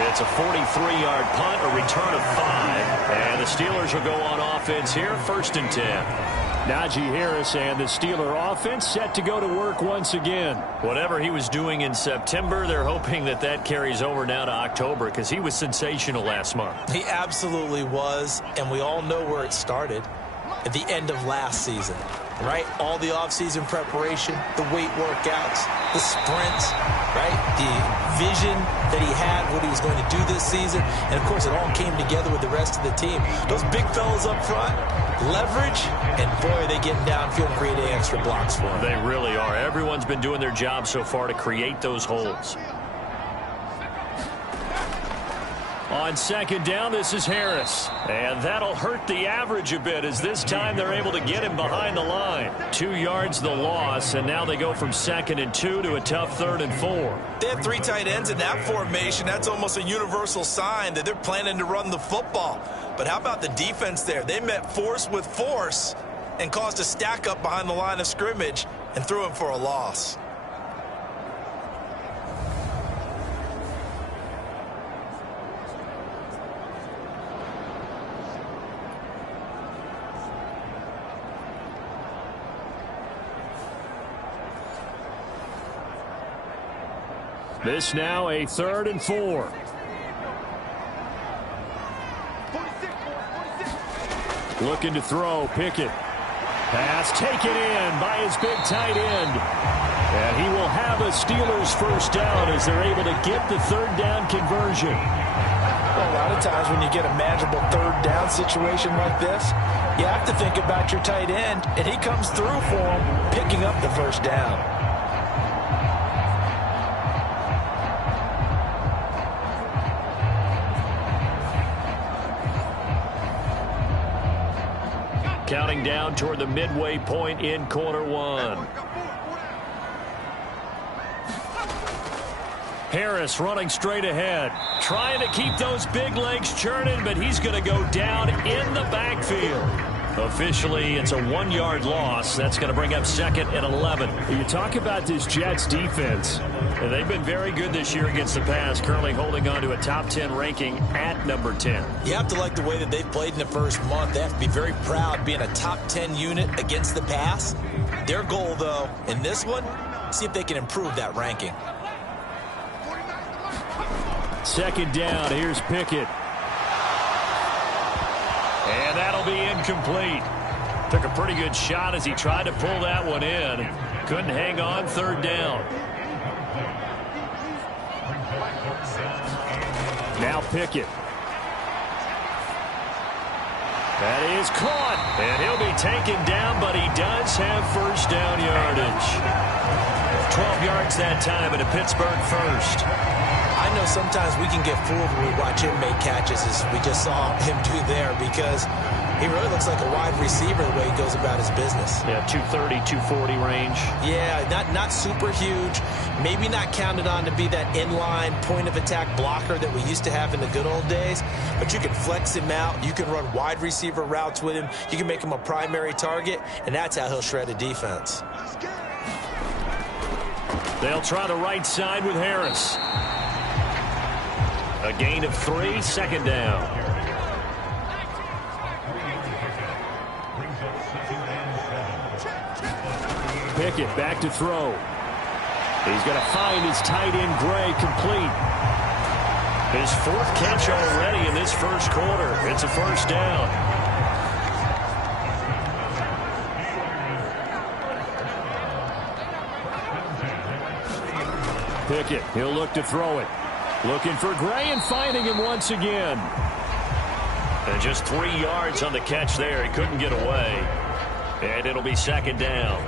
It's a 43-yard punt, a return of 5. And the Steelers will go on offense here, 1st and 10. Najee Harris and the Steeler offense set to go to work once again. Whatever he was doing in September, they're hoping that that carries over now to October because he was sensational last month. He absolutely was, and we all know where it started at the end of last season. Right? All the offseason preparation, the weight workouts, the sprints, right? The vision that he had, what he was going to do this season. And, of course, it all came together with the rest of the team. Those big fellas up front, leverage, and, boy, are they getting downfield and creating extra blocks for him. They really are. Everyone's been doing their job so far to create those holes. On 2nd down, this is Harris. And that'll hurt the average a bit as this time they're able to get him behind the line. 2 yards the loss, and now they go from 2nd and 2 to a tough 3rd and 4. They have 3 tight ends in that formation. That's almost a universal sign that they're planning to run the football. But how about the defense there? They met force with force and caused a stack up behind the line of scrimmage and threw him for a loss. This now a 3rd and 4. Looking to throw, Pickett. Pass taken in by his big tight end. And he will have a Steelers first down as they're able to get the 3rd down conversion. Well, a lot of times when you get a manageable 3rd down situation like this, you have to think about your tight end, and he comes through for him, picking up the first down. Counting down toward the midway point in quarter 1. Harris running straight ahead, trying to keep those big legs churning, but he's going to go down in the backfield. Officially, it's a 1-yard loss. That's going to bring up 2nd and 11. You talk about this Jets defense. And they've been very good this year against the pass, currently holding on to a top 10 ranking at number 10. You have to like the way that they've played in the first month. They have to be very proud being a top 10 unit against the pass. Their goal, though, in this one, see if they can improve that ranking. 2nd down, here's Pickett. And that'll be incomplete. Took a pretty good shot as he tried to pull that one in. Couldn't hang on, 3rd down. Now Pickett. That is caught. And he'll be taken down, but he does have first down yardage. 12 yards that time and a Pittsburgh first. I know sometimes we can get fooled when we watch him make catches, as we just saw him do there, because he really looks like a wide receiver the way he goes about his business. Yeah, 230, 240 range. Yeah, not super huge. Maybe not counted on to be that inline point-of-attack blocker that we used to have in the good old days. But you can flex him out. You can run wide receiver routes with him. You can make him a primary target, and that's how he'll shred a defense. They'll try the right side with Harris. A gain of 3, 2nd down. Pickett back to throw. He's going to find his tight end Gray complete. His 4th catch already in this first quarter. It's a 1st down. Pickett, he'll look to throw it. Looking for Gray and finding him once again. And just 3 yards on the catch there. He couldn't get away. And it'll be 2nd down.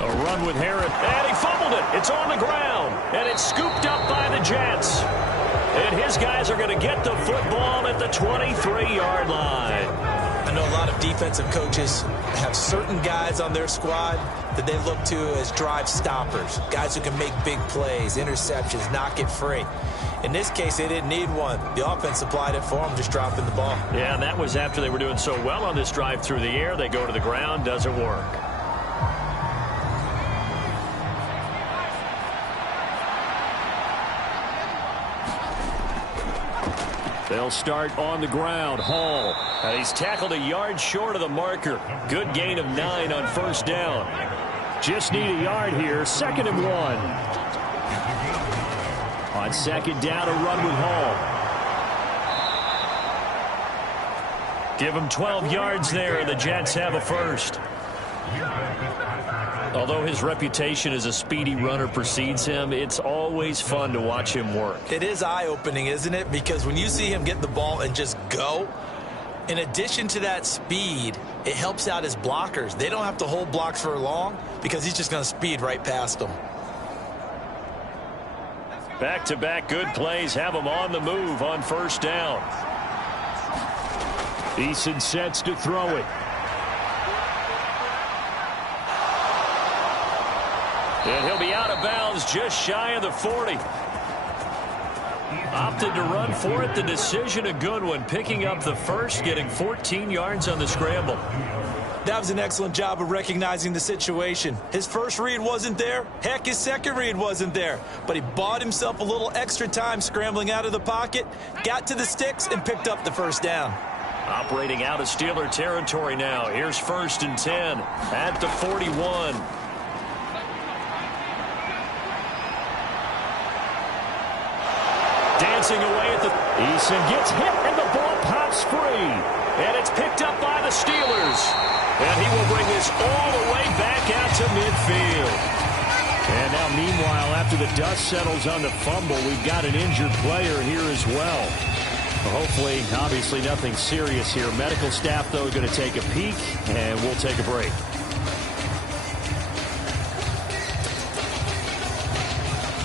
A run with Harris, and he fumbled it. It's on the ground, and it's scooped up by the Jets. And his guys are going to get the football at the 23-yard line. I know a lot of defensive coaches have certain guys on their squad that they look to as drive stoppers, guys who can make big plays, interceptions, knock it free. In this case, they didn't need one. The offense supplied it for them, just dropping the ball. Yeah, and that was after they were doing so well on this drive through the air. They go to the ground, doesn't work. They'll start on the ground. Hall. He's tackled a yard short of the marker. Good gain of 9 on 1st down. Just need a yard here. 2nd and 1. On 2nd down, a run with Hall. Give him 12 yards there, and the Jets have a 1st. Although his reputation as a speedy runner precedes him, it's always fun to watch him work. It is eye-opening, isn't it? Because when you see him get the ball and just go, in addition to that speed, it helps out his blockers. They don't have to hold blocks for long because he's just going to speed right past them. Back-to-back good plays have him on the move on 1st down. Eason sets to throw it. And he'll be out of bounds just shy of the 40. Opted to run for it. The decision a good one. Picking up the 1st, getting 14 yards on the scramble. That was an excellent job of recognizing the situation. His first read wasn't there. Heck, his second read wasn't there. But he bought himself a little extra time scrambling out of the pocket, got to the sticks, and picked up the 1st down. Operating out of Steeler territory now. Here's 1st and 10 at the 41. Dancing away at the... Eason gets hit, and the ball pops free. And it's picked up by the Steelers. And he will bring this all the way back out to midfield. And now, meanwhile, after the dust settles on the fumble, we've got an injured player here as well. Hopefully, obviously, nothing serious here. Medical staff, though, going to take a peek, and we'll take a break.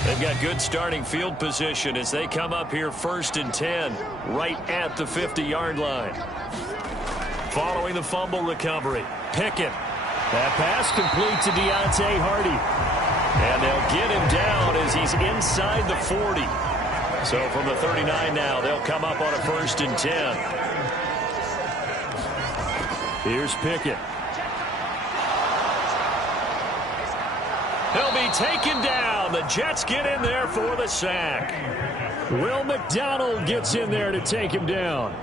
They've got good starting field position as they come up here 1st and 10, right at the 50-yard line. Following the fumble recovery, Pickett. That pass complete to Deontay Hardy. And they'll get him down as he's inside the 40. So from the 39 now, they'll come up on a 1st and 10. Here's Pickett. He'll be taken down. The Jets get in there for the sack. Will McDonald gets in there to take him down.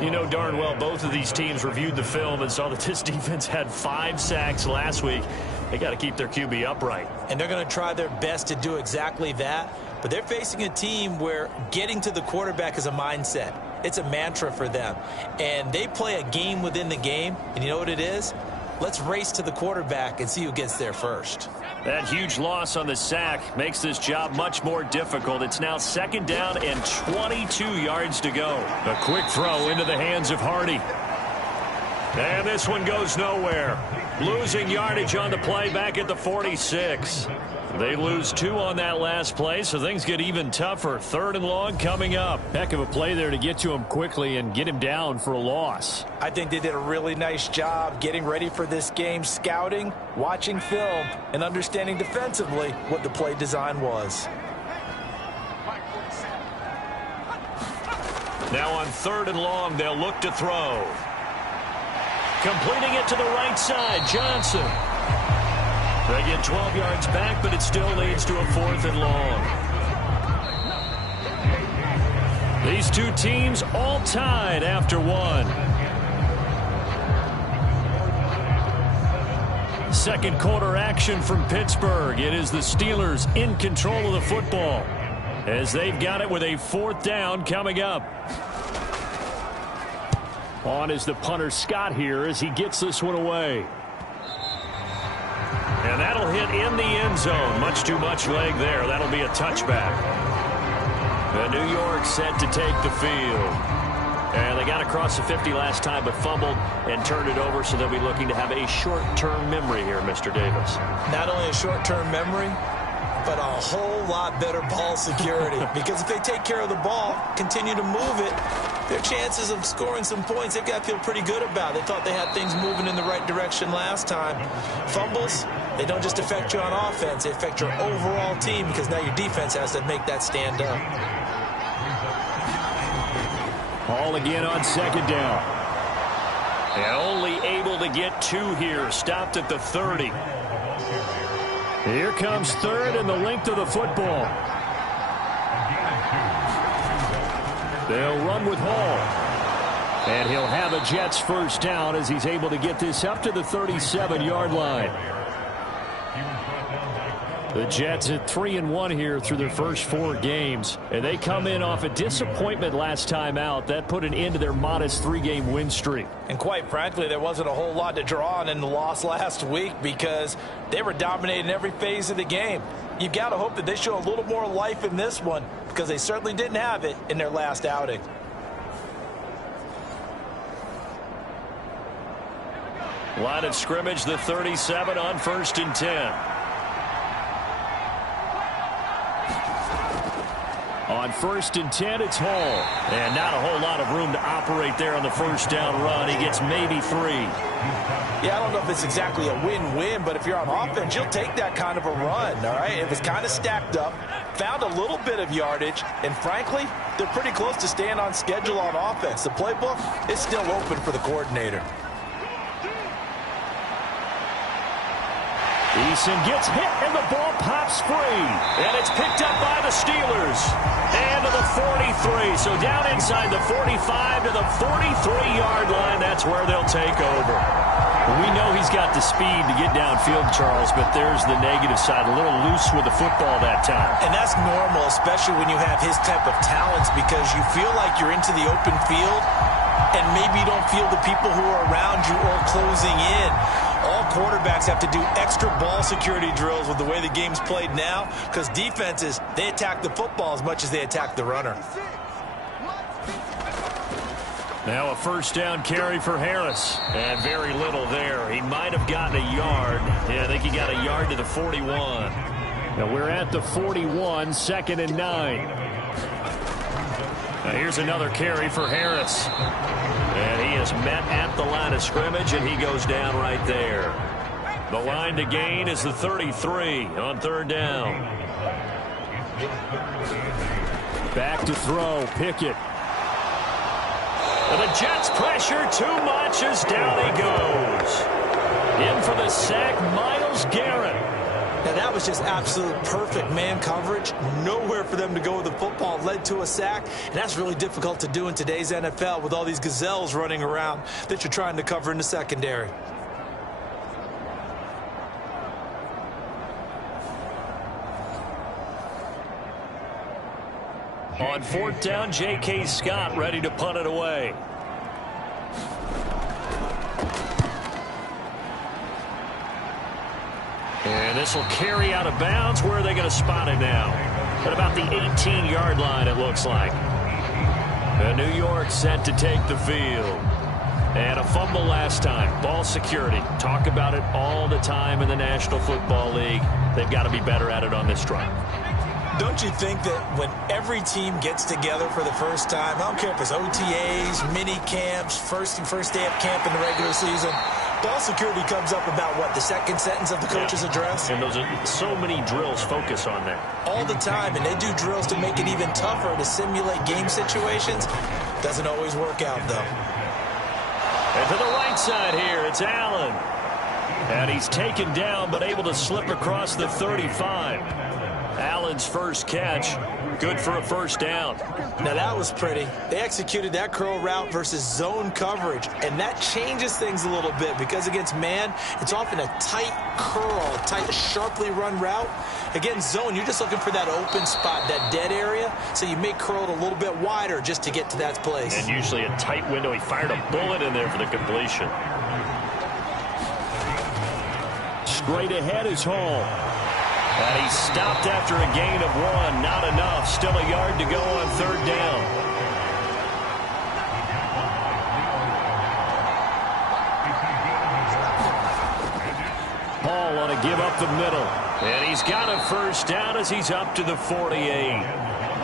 You know darn well both of these teams reviewed the film and saw that this defense had 5 sacks last week. They got to keep their QB upright. And they're going to try their best to do exactly that. But they're facing a team where getting to the quarterback is a mindset. It's a mantra for them. And they play a game within the game. And you know what it is? Let's race to the quarterback and see who gets there first. That huge loss on the sack makes this job much more difficult. It's now 2nd down and 22 yards to go. A quick throw into the hands of Hardy. And this one goes nowhere. Losing yardage on the play back at the 46. They lose 2 on that last play, so things get even tougher. 3rd and long coming up. Heck of a play there to get to him quickly and get him down for a loss. I think they did a really nice job getting ready for this game, scouting, watching film, and understanding defensively what the play design was. Now on 3rd and long, they'll look to throw. Completing it to the right side, Johnson. They get 12 yards back, but it still leads to a 4th and long. These two teams all tied after one. Second quarter action from Pittsburgh. It is the Steelers in control of the football as they've got it with a 4th down coming up. On is the punter Scott here as he gets this one away. And that'll hit in the end zone. Much too much leg there. That'll be a touchback. The New York set to take the field. And they got across the 50 last time but fumbled and turned it over, so they'll be looking to have a short-term memory here, Mr. Davis. Not only a short-term memory, but a whole lot better ball security. Because if they take care of the ball, continue to move it, their chances of scoring some points, they've got to feel pretty good about. They thought they had things moving in the right direction last time. Fumbles, they don't just affect you on offense, they affect your overall team because now your defense has to make that stand up. Ball again on 2nd down. And only able to get 2 here. Stopped at the 30. Here comes 3rd and the length of the football. They'll run with Hall. And he'll have a Jets 1st down as he's able to get this up to the 37-yard line. The Jets at 3-1 here through their first 4 games. And they come in off a disappointment last time out. That put an end to their modest 3-game win streak. And quite frankly, there wasn't a whole lot to draw on in the loss last week because they were dominating every phase of the game. You've got to hope that they show a little more life in this one because they certainly didn't have it in their last outing. Line of scrimmage, the 37 on 1st and 10. On 1st and 10, it's Hall. And not a whole lot of room to operate there on the 1st down run. He gets maybe 3. Yeah, I don't know if it's exactly a win-win, but if you're on offense, you'll take that kind of a run, all right? It was kind of stacked up, found a little bit of yardage, and frankly, they're pretty close to staying on schedule on offense. The playbook is still open for the coordinator. Eason gets hit, and the ball pops free. And it's picked up by the Steelers. And to the 43. So down inside the 45 to the 43-yard line. That's where they'll take over. We know he's got the speed to get downfield, Charles, but there's the negative side. A little loose with the football that time. And that's normal, especially when you have his type of talents, because you feel like you're into the open field and maybe you don't feel the people who are around you or closing in. All quarterbacks have to do extra ball security drills with the way the game's played now because defenses, they attack the football as much as they attack the runner. Now a 1st down carry for Harris. And very little there. He might have gotten a yard. Yeah, I think he got a yard to the 41. Now we're at the 41, 2nd and 9. Now here's another carry for Harris. And he is met at the line of scrimmage, and he goes down right there. The line to gain is the 33 on 3rd down. Back to throw, Pickett. And the Jets pressure too much as down he goes. In for the sack, Myles Garrett. Now that was just absolute perfect man coverage. Nowhere for them to go with the football. Led to a sack, and that's really difficult to do in today's NFL with all these gazelles running around that you're trying to cover in the secondary. On 4th down, J.K. Scott ready to punt it away. And this will carry out of bounds. Where are they going to spot it now? At about the 18-yard line, it looks like. And New York set to take the field. And a fumble last time. Ball security. Talk about it all the time in the National Football League. They've got to be better at it on this drive. Don't you think that when every team gets together for the first time, I don't care if it's OTAs, mini camps, first day of camp in the regular season, Ball security comes up about, what, the second sentence of the coach's address? And those are so many drills focus on that. All the time, and they do drills to make it even tougher to simulate game situations. Doesn't always work out, though. And to the right side here, it's Allen. And he's taken down, but able to slip across the 35. Allen's first catch, good for a first down. Now that was pretty. They executed that curl route versus zone coverage, and that changes things a little bit because against man, it's often a tight curl, tight, sharply run route. Against zone, you're just looking for that open spot, that dead area, so you may curl it a little bit wider just to get to that place. And usually a tight window. He fired a bullet in there for the completion. Straight ahead is Hall. And he stopped after a gain of 1. Not enough. Still a yard to go on third down. Hall on a give up the middle. And he's got a first down as he's up to the 48.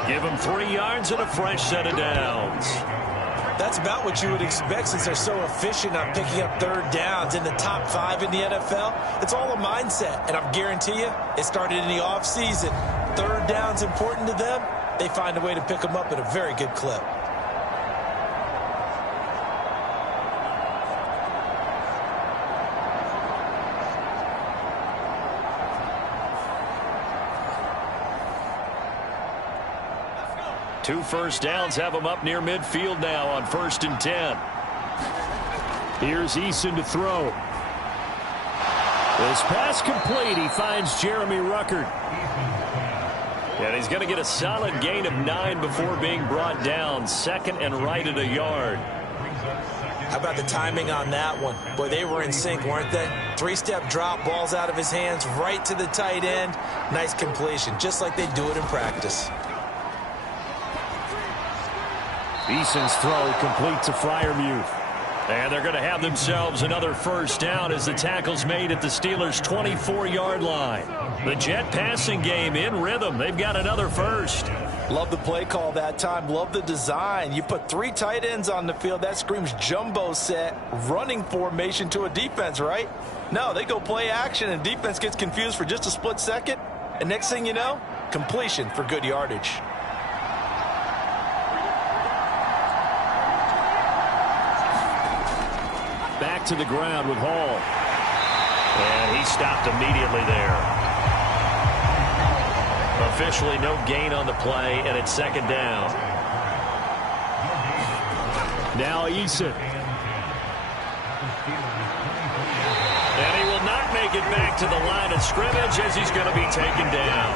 Give him 3 yards and a fresh set of downs. That's about what you would expect since they're so efficient on picking up third downs in the top 5 in the NFL. It's all a mindset, and I guarantee you, it started in the offseason. Third down's important to them. They find a way to pick them up at a very good clip. Two first downs have him up near midfield now on 1st and 10. Here's Eason to throw. This pass complete. He finds Jeremy Ruckert. And he's going to get a solid gain of 9 before being brought down. Second and right at a yard. How about the timing on that one? Boy, they were in sync, weren't they? 3-step drop, balls out of his hands, right to the tight end. Nice completion, just like they do it in practice. Eason's throw complete to Freiermuth. And they're going to have themselves another first down as the tackle's made at the Steelers' 24-yard line. The Jet passing game in rhythm. They've got another first. Love the play call that time. Love the design. You put 3 tight ends on the field. That screams jumbo set, running formation to a defense, right? No, they go play action, and defense gets confused for just a split second. And next thing you know, completion for good yardage. Back to the ground with Hall. And he stopped immediately there. Officially no gain on the play, and it's second down. Now Eason. And he will not make it back to the line of scrimmage as he's going to be taken down.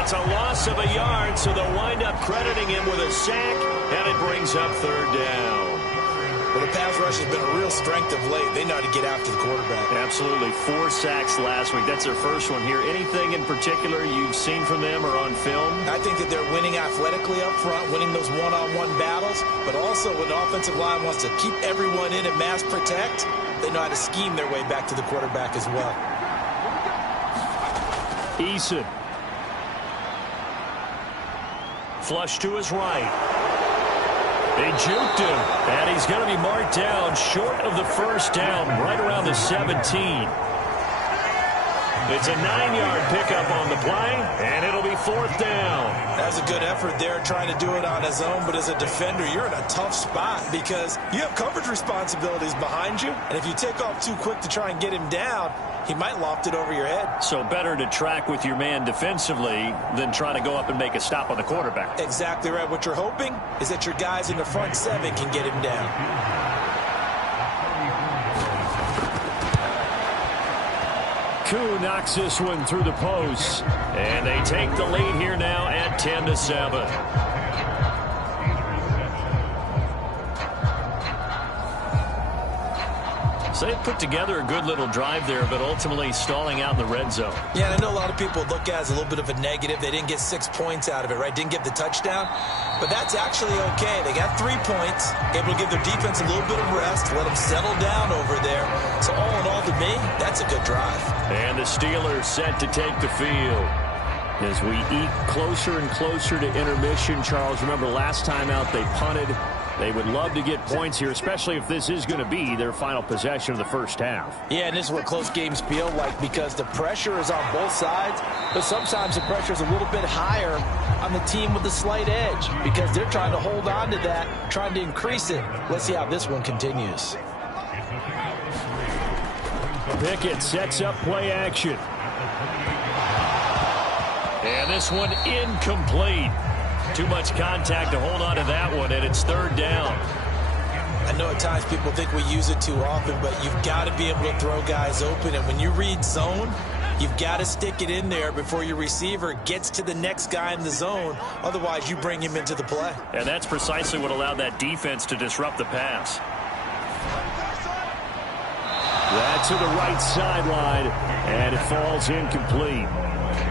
It's a loss of a yard, so they'll wind up crediting him with a sack, and it brings up third down. Well, the pass rush has been a real strength of late. They know how to get after the quarterback. Absolutely. 4 sacks last week. That's their first one here. Anything in particular you've seen from them or on film? I think that they're winning athletically up front, winning those one-on-one battles, but also when the offensive line wants to keep everyone in and mass protect, they know how to scheme their way back to the quarterback as well. Eason. Flush to his right. They juked him, and he's going to be marked down short of the first down, right around the 17. It's a 9-yard pickup on the play, and it'll be 4th down. That's a good effort there, trying to do it on his own, but as a defender, you're in a tough spot because you have coverage responsibilities behind you, and if you take off too quick to try and get him down, he might loft it over your head. So better to track with your man defensively than try to go up and make a stop on the quarterback. Exactly right. What you're hoping is that your guys in the front 7 can get him down. Koo knocks this one through the post. And they take the lead here now at 10-7. So they put together a good little drive there, but ultimately stalling out in the red zone. Yeah, I know a lot of people look at it as a little bit of a negative. They didn't get 6 points out of it, right? Didn't get the touchdown. But that's actually okay. They got 3 points, able to give their defense a little bit of rest, let them settle down over there. So all in all, to me, that's a good drive. And the Steelers set to take the field. As we eke closer and closer to intermission, Charles, remember last time out they punted. They would love to get points here, especially if this is going to be their final possession of the first half. Yeah, and this is what close games feel like because the pressure is on both sides, but sometimes the pressure is a little bit higher on the team with the slight edge because they're trying to hold on to that, trying to increase it. Let's see how this one continues. Pickett sets up play action. And this one incomplete. Too much contact to hold on to that one, and it's third down. I know at times people think we use it too often, but you've got to be able to throw guys open. And when you read zone, you've got to stick it in there before your receiver gets to the next guy in the zone. Otherwise, you bring him into the play. And that's precisely what allowed that defense to disrupt the pass. That's to the right sideline, and it falls incomplete.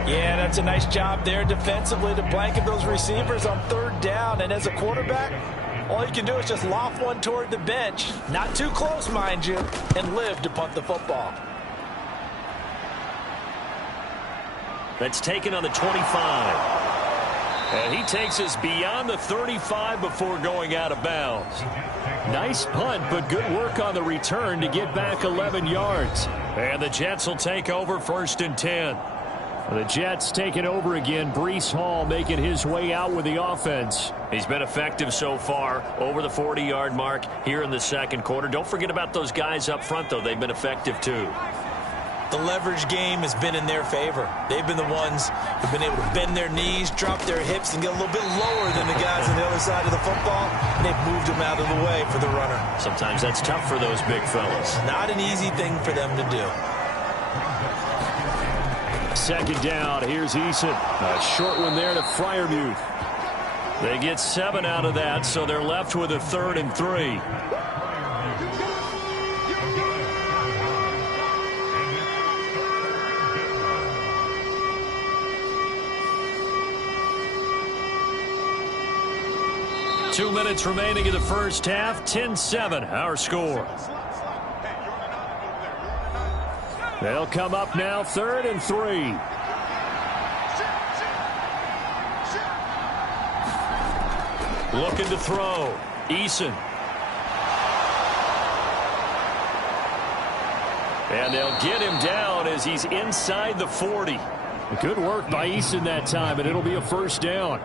Yeah, that's a nice job there defensively to blanket those receivers on third down. And as a quarterback, all you can do is just loft one toward the bench, not too close, mind you, and live to punt the football. That's taken on the 25. And he takes us beyond the 35 before going out of bounds. Nice punt, but good work on the return to get back 11 yards. And the Jets will take over 1st and 10. The Jets taking over again. Breece Hall making his way out with the offense. He's been effective so far, over the 40-yard mark here in the second quarter. Don't forget about those guys up front, though. They've been effective, too. The leverage game has been in their favor. They've been the ones who've been able to bend their knees, drop their hips, and get a little bit lower than the guys on the other side of the football. And they've moved them out of the way for the runner. Sometimes that's tough for those big fellas. Not an easy thing for them to do. Second down, here's Eason. A short one there to Freiermuth. They get 7 out of that, so they're left with a 3rd and 3. Two minutes remaining in the first half, 10-7, our score. They'll come up now, 3rd and 3. Looking to throw. Eason. And they'll get him down as he's inside the 40. Good work by Eason that time, and it'll be a 1st down.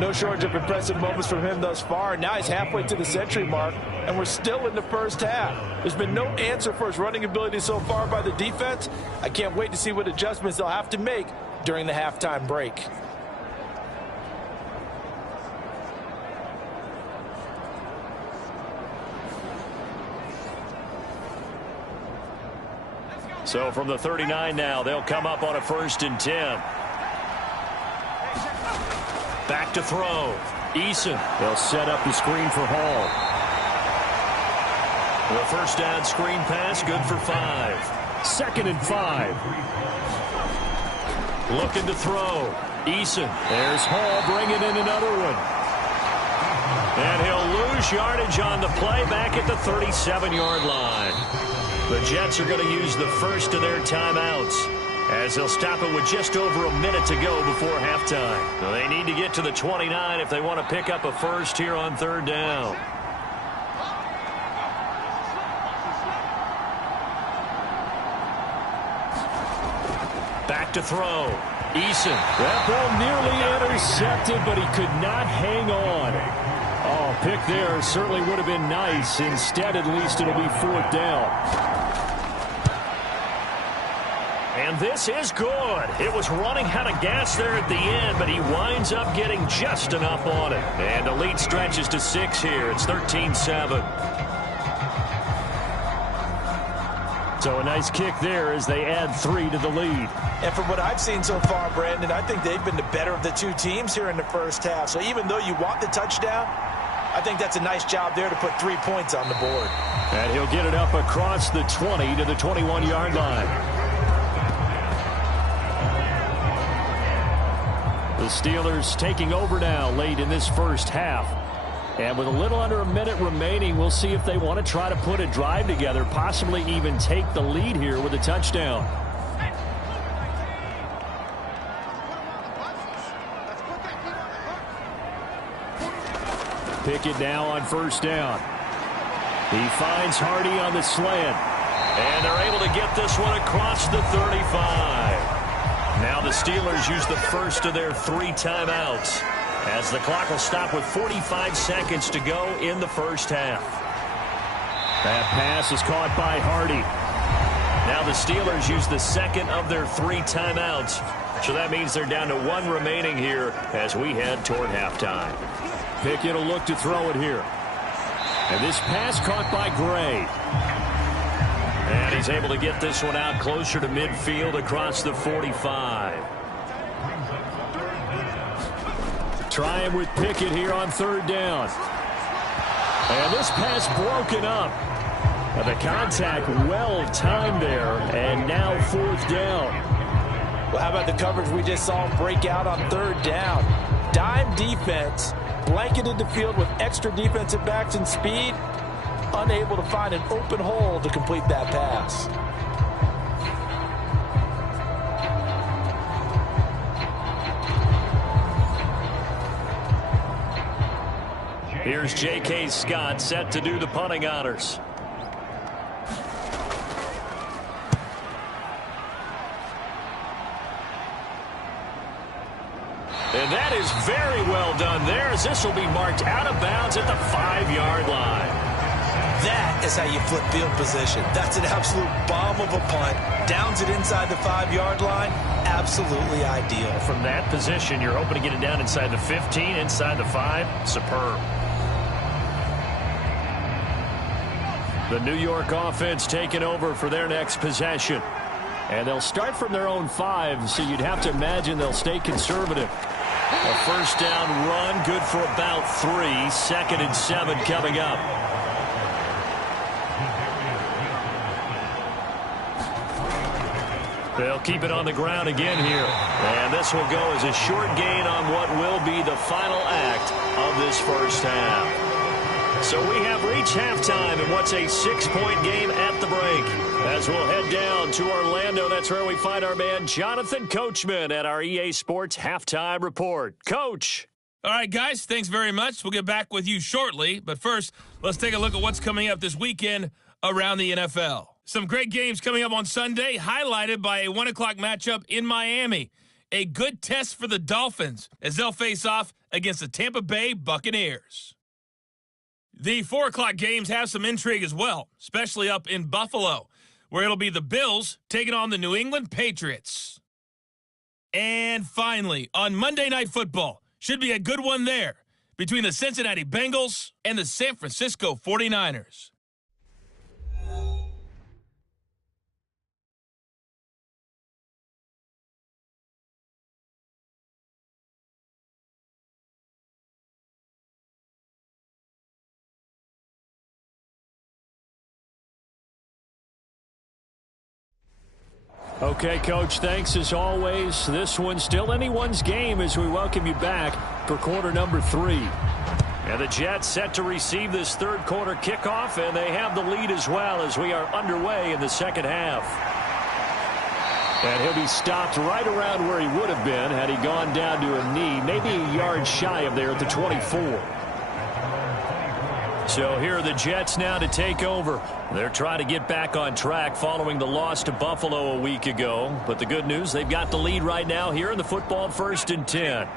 No shortage of impressive moments from him thus far. Now he's halfway to the century mark, and we're still in the first half. There's been no answer for his running ability so far by the defense. I can't wait to see what adjustments they'll have to make during the halftime break. So from the 39 now, they'll come up on a 1st and 10. Back to throw. Eason. They'll set up the screen for Hall. The 1st down screen pass, good for 5. 2nd and 5. Looking to throw. Eason. There's Hall bringing in another one. And he'll lose yardage on the play back at the 37-yard line. The Jets are going to use the first of their timeouts as they'll stop it with just over a minute to go before halftime. So they need to get to the 29 if they want to pick up a first here on 3rd down. Back to throw. Eason. That ball nearly intercepted, but he could not hang on. Oh, pick there certainly would have been nice. Instead, at least it'll be 4th down. And this is good. It was running out of gas there at the end, but he winds up getting just enough on it. And the lead stretches to 6 here. It's 13-7. So a nice kick there as they add 3 to the lead. And from what I've seen so far, Brandon, I think they've been the better of the two teams here in the first half. So even though you want the touchdown, I think that's a nice job there to put 3 points on the board. And he'll get it up across the 20 to the 21-yard line. The Steelers taking over now late in this first half. And with a little under a minute remaining, we'll see if they want to try to put a drive together, possibly even take the lead here with a touchdown. Pickett now on first down. He finds Hardy on the slant. And they're able to get this one across the 35. Now the Steelers use the first of their 3 timeouts, as the clock will stop with 45 seconds to go in the first half. That pass is caught by Hardy. Now the Steelers use the second of their 3 timeouts. So that means they're down to 1 remaining here as we head toward halftime. Pickett will look to throw it here. And this pass caught by Gray. And he's able to get this one out closer to midfield across the 45. Try him with Pickett here on third down. And this pass broken up. The contact well timed there, and now fourth down. Well, how about the coverage we just saw him break out on third down? Dime defense, blanketed the field with extra defensive backs and speed, unable to find an open hole to complete that pass. Here's J.K. Scott set to do the punting honors. And that is very well done there, as this will be marked out of bounds at the 5-yard line. That is how you flip field position. That's an absolute bomb of a punt. Downs it inside the 5-yard line. Absolutely ideal. From that position, you're hoping to get it down inside the 15, inside the 5. Superb. The New York offense taking over for their next possession. And they'll start from their own 5, so you'd have to imagine they'll stay conservative. A first down run, good for about 3. 2nd and 7 coming up. They'll keep it on the ground again here. And this will go as a short gain on what will be the final act of this first half. So we have reached halftime in what's a 6-point game at the break. As we'll head down to Orlando, that's where we find our man Jonathan Coachman at our EA Sports Halftime Report. Coach. All right, guys, thanks very much. We'll get back with you shortly. But first, let's take a look at what's coming up this weekend around the NFL. Some great games coming up on Sunday, highlighted by a 1 o'clock matchup in Miami. A good test for the Dolphins as they'll face off against the Tampa Bay Buccaneers. The 4 o'clock games have some intrigue as well, especially up in Buffalo, where it'll be the Bills taking on the New England Patriots. And finally, on Monday Night Football, should be a good one there, between the Cincinnati Bengals and the San Francisco 49ers. Okay, Coach, thanks as always. This one's still anyone's game as we welcome you back for quarter number 3. And the Jets set to receive this third quarter kickoff, and they have the lead as well as we are underway in the second half. And he'll be stopped right around where he would have been had he gone down to a knee, maybe a yard shy of there at the 24. So here are the Jets now to take over. They're trying to get back on track following the loss to Buffalo a week ago. But the good news, they've got the lead right now here in the football 1st and 10.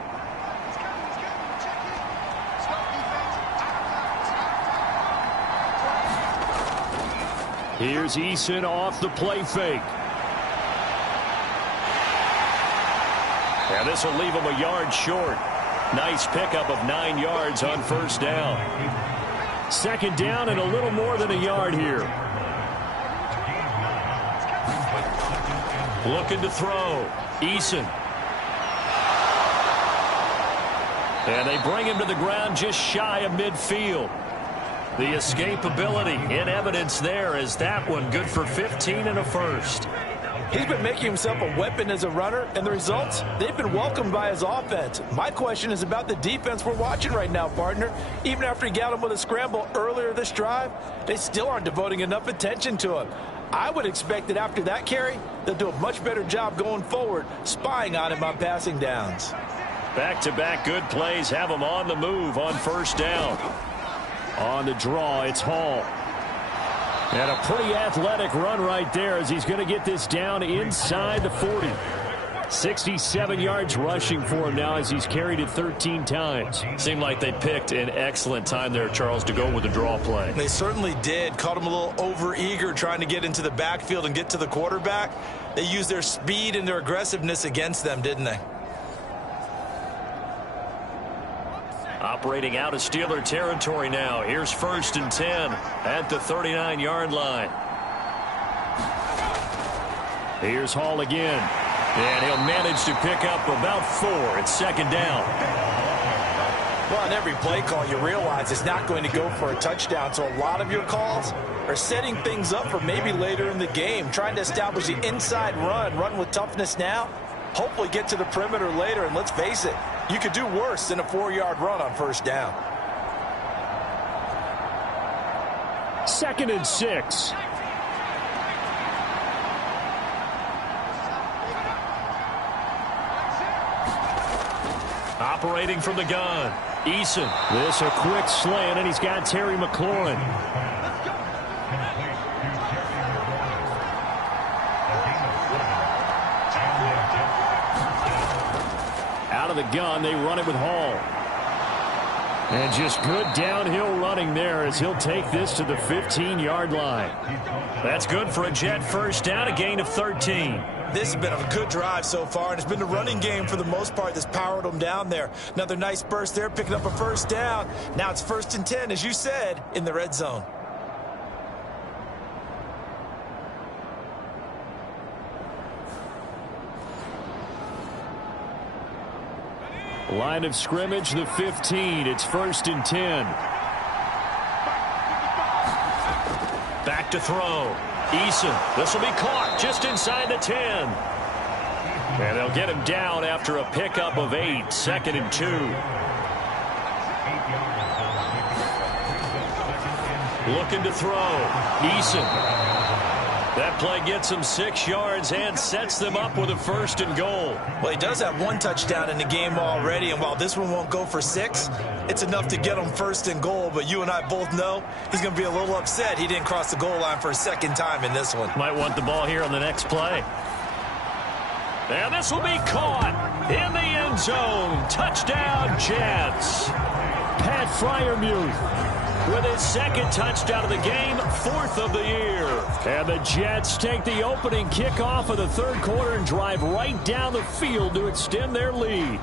Here's Eason off the play fake. And this will leave him a yard short. Nice pickup of 9 yards on first down. 2nd down and a little more than a yard here. Looking to throw. Eason. And they bring him to the ground just shy of midfield. The escapability in evidence there as that one good for 15 and a first. He's been making himself a weapon as a runner, and the results, they've been welcomed by his offense. My question is about the defense we're watching right now, partner. Even after he got him with a scramble earlier this drive, they still aren't devoting enough attention to him. I would expect that after that carry, they'll do a much better job going forward, spying on him on passing downs. Back-to-back good plays have him on the move on first down. On the draw, it's Hall. And a pretty athletic run right there as he's going to get this down inside the 40. 67 yards rushing for him now as he's carried it 13 times. Seemed like they picked an excellent time there, Charles, to go with the draw play. They certainly did. Caught him a little over-eager trying to get into the backfield and get to the quarterback. They used their speed and their aggressiveness against them, didn't they? Operating out of Steeler territory now. Here's 1st and 10 at the 39-yard line. Here's Hall again. And he'll manage to pick up about 4 at 2nd down. Well, on every play call, you realize it's not going to go for a touchdown. So a lot of your calls are setting things up for maybe later in the game, trying to establish the inside run with toughness now, hopefully get to the perimeter later. And let's face it, you could do worse than a 4-yard run on 1st down. 2nd and 6. Operating from the gun, Eason. This a quick slant, and he's got Terry McLaurin. Out of the gun, they run it with Hall. And just good downhill running there as he'll take this to the 15-yard line. That's good for a Jet first down, a gain of 13. This has been a good drive so far, and it's been the running game for the most part that's powered them down there. Another nice burst there, picking up a 1st down. Now it's 1st and 10, as you said, in the red zone. Line of scrimmage, the 15. It's 1st and 10. Back to throw. Eason. This will be caught just inside the 10. And they'll get him down after a pickup of 8. 2nd and 2. Looking to throw. Eason. That play gets him 6 yards and sets them up with a 1st and goal. Well, he does have 1 touchdown in the game already, and while this one won't go for 6, it's enough to get him 1st and goal. But you and I both know he's going to be a little upset he didn't cross the goal line for a 2nd time in this one. Might want the ball here on the next play. And this will be caught in the end zone. Touchdown, Jets. Pat Freiermuth with his 2nd touchdown of the game, 4th of the year. And the Jets take the opening kickoff of the 3rd quarter and drive right down the field to extend their lead.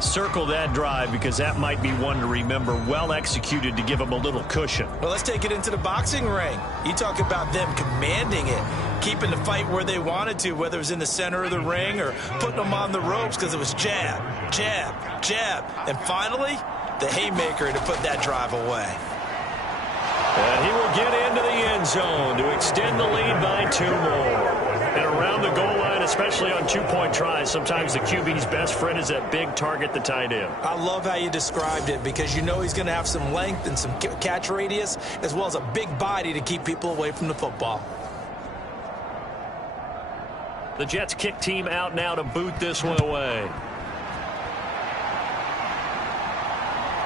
Circle that drive because that might be one to remember. Well executed to give them a little cushion. Well, let's take it into the boxing ring. You talk about them commanding it, keeping the fight where they wanted to, whether it was in the center of the ring or putting them on the ropes because it was jab, jab, jab. And finally, the haymaker to put that drive away. And he will get into the end zone to extend the lead by 2 more. And around the goal line, especially on 2-point tries, sometimes the QB's best friend is that big target, the tight end. I love how you described it because you know he's going to have some length and some catch radius as well as a big body to keep people away from the football. The Jets kick team out now to boot this one away.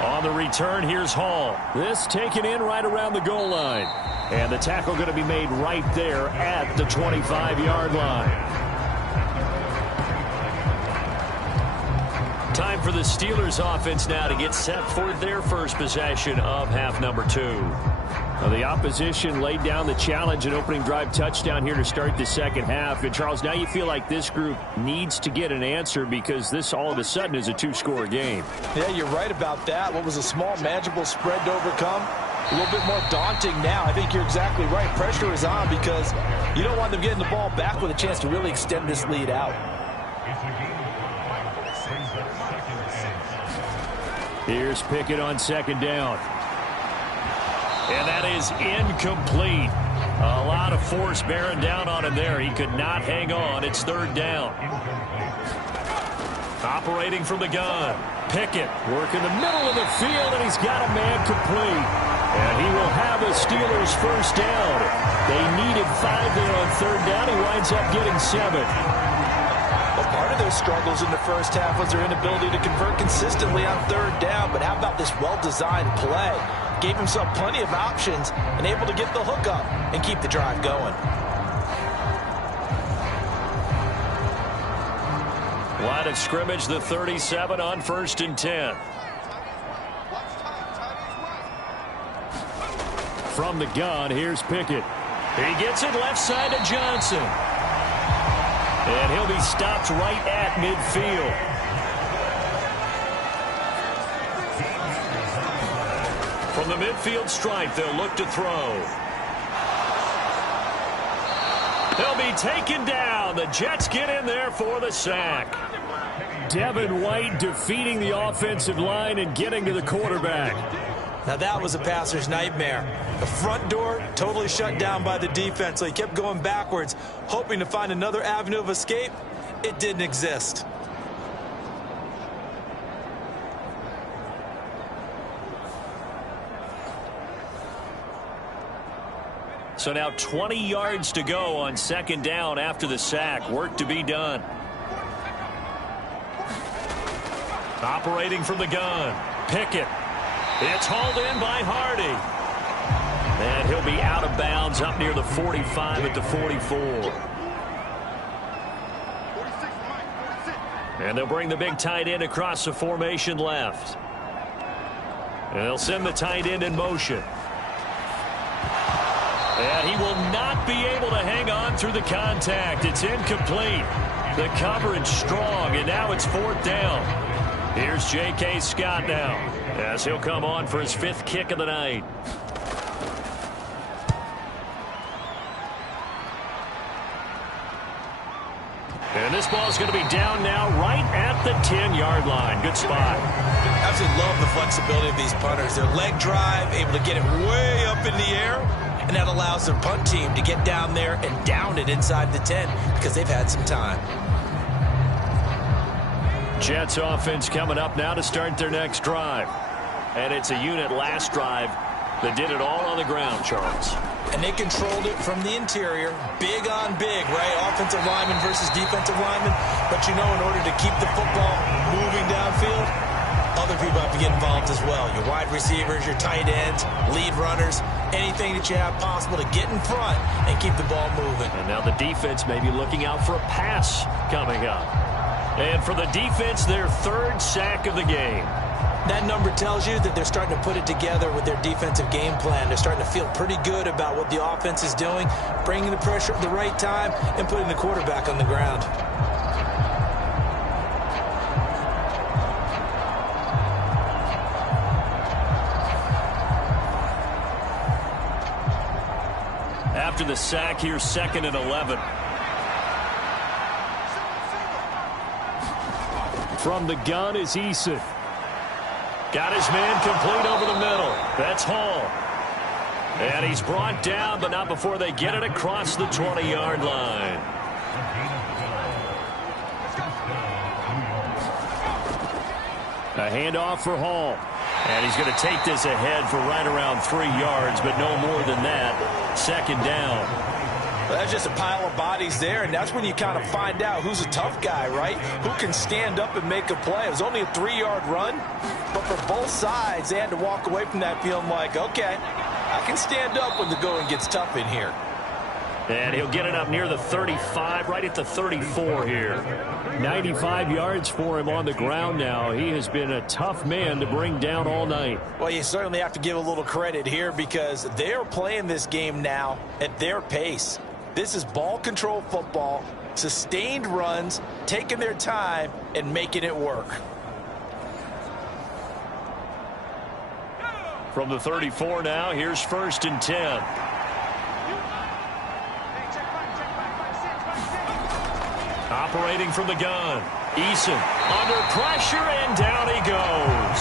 On the return, here's Hall. This taken in right around the goal line. And the tackle going to be made right there at the 25-yard line. Time for the Steelers offense now to get set for their first possession of half number 2. Well, the opposition laid down the challenge and opening drive touchdown here to start the 2nd half. And, Charles, now you feel like this group needs to get an answer because this all of a sudden is a 2-score game. Yeah, you're right about that. What was a small, manageable spread to overcome? A little bit more daunting now. I think you're exactly right. Pressure is on because you don't want them getting the ball back with a chance to really extend this lead out. Here's Pickett on 2nd down. And that is incomplete. A lot of force bearing down on him there. He could not hang on. It's 3rd down. Operating from the gun. Pickett working the middle of the field, and he's got a man complete. And he will have a Steelers 1st down. They needed 5 there on 3rd down. He winds up getting 7. Well, part of their struggles in the first half was their inability to convert consistently on third down. But how about this well-designed play? Gave himself plenty of options and able to get the hook up and keep the drive going. Line of scrimmage, the 37 on 1st and 10. From the gun, here's Pickett. He gets it left side to Johnson. And he'll be stopped right at midfield. From the midfield stripe, they'll look to throw. They'll be taken down. The Jets get in there for the sack. Devin White defeating the offensive line and getting to the quarterback. Now that was a passer's nightmare. The front door totally shut down by the defense, so he kept going backwards, hoping to find another avenue of escape. It didn't exist. So now 20 yards to go on 2nd down after the sack. Work to be done. Operating from the gun, Pickett. It's hauled in by Hardy. And he'll be out of bounds up near the 45 at the 44. And they'll bring the big tight end across the formation left. And they'll send the tight end in motion. And he will not be able to hang on through the contact. It's incomplete. The coverage strong, and now it's 4th down. Here's J.K. Scott now, as he'll come on for his 5th kick of the night. And this ball's going to be down now right at the 10-yard line. Good spot. Absolutely love the flexibility of these punters. Their leg drive, able to get it way up in the air, and that allows their punt team to get down there and down it inside the 10 because they've had some time. Jets offense coming up now to start their next drive. And it's a unit last drive that did it all on the ground, Charles. And they controlled it from the interior, big on big, right? Offensive lineman versus defensive lineman. But you know, in order to keep the football moving downfield, other people have to get involved as well. Your wide receivers, your tight ends, lead runners, anything that you have possible to get in front and keep the ball moving. And now the defense may be looking out for a pass coming up. And for the defense, their 3rd sack of the game. That number tells you that they're starting to put it together with their defensive game plan. They're starting to feel pretty good about what the offense is doing, bringing the pressure at the right time, and putting the quarterback on the ground. After the sack, here's 2nd and 11. From the gun is Eason. Got his man complete over the middle. That's Hall. And he's brought down, but not before they get it across the 20-yard line. A handoff for Hall. And he's going to take this ahead for right around 3 yards, but no more than that. 2nd down. Well, that's just a pile of bodies there, and that's when you kind of find out who's a tough guy, right? Who can stand up and make a play. It was only a 3-yard run, but for both sides, they had to walk away from that feeling like, okay, I can stand up when the going gets tough in here. And he'll get it up near the 35, right at the 34 here. 95 yards for him on the ground now. He has been a tough man to bring down all night. Well, you certainly have to give a little credit here because they're playing this game now at their pace. This is ball control football, sustained runs, taking their time, and making it work. From the 34 now, here's 1st and 10. Operating from the gun. Eason under pressure, and down he goes.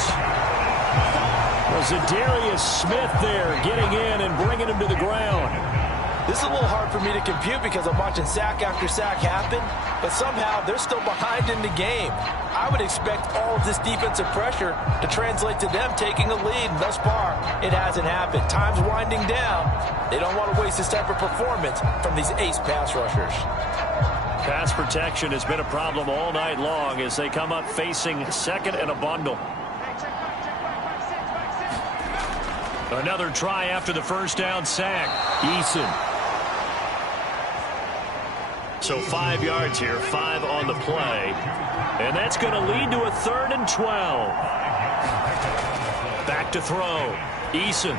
Was Darius Smith there getting in and bringing him to the ground. This is a little hard for me to compute because I'm watching sack after sack happen, but somehow they're still behind in the game. I would expect all of this defensive pressure to translate to them taking a lead, and thus far, it hasn't happened. Time's winding down. They don't want to waste this type of performance from these ace pass rushers. Pass protection has been a problem all night long as they come up facing second and a bundle. Another try after the first down sack. Eason. So 5 yards here, 5 on the play. And that's going to lead to a 3rd and 12. Back to throw. Eason.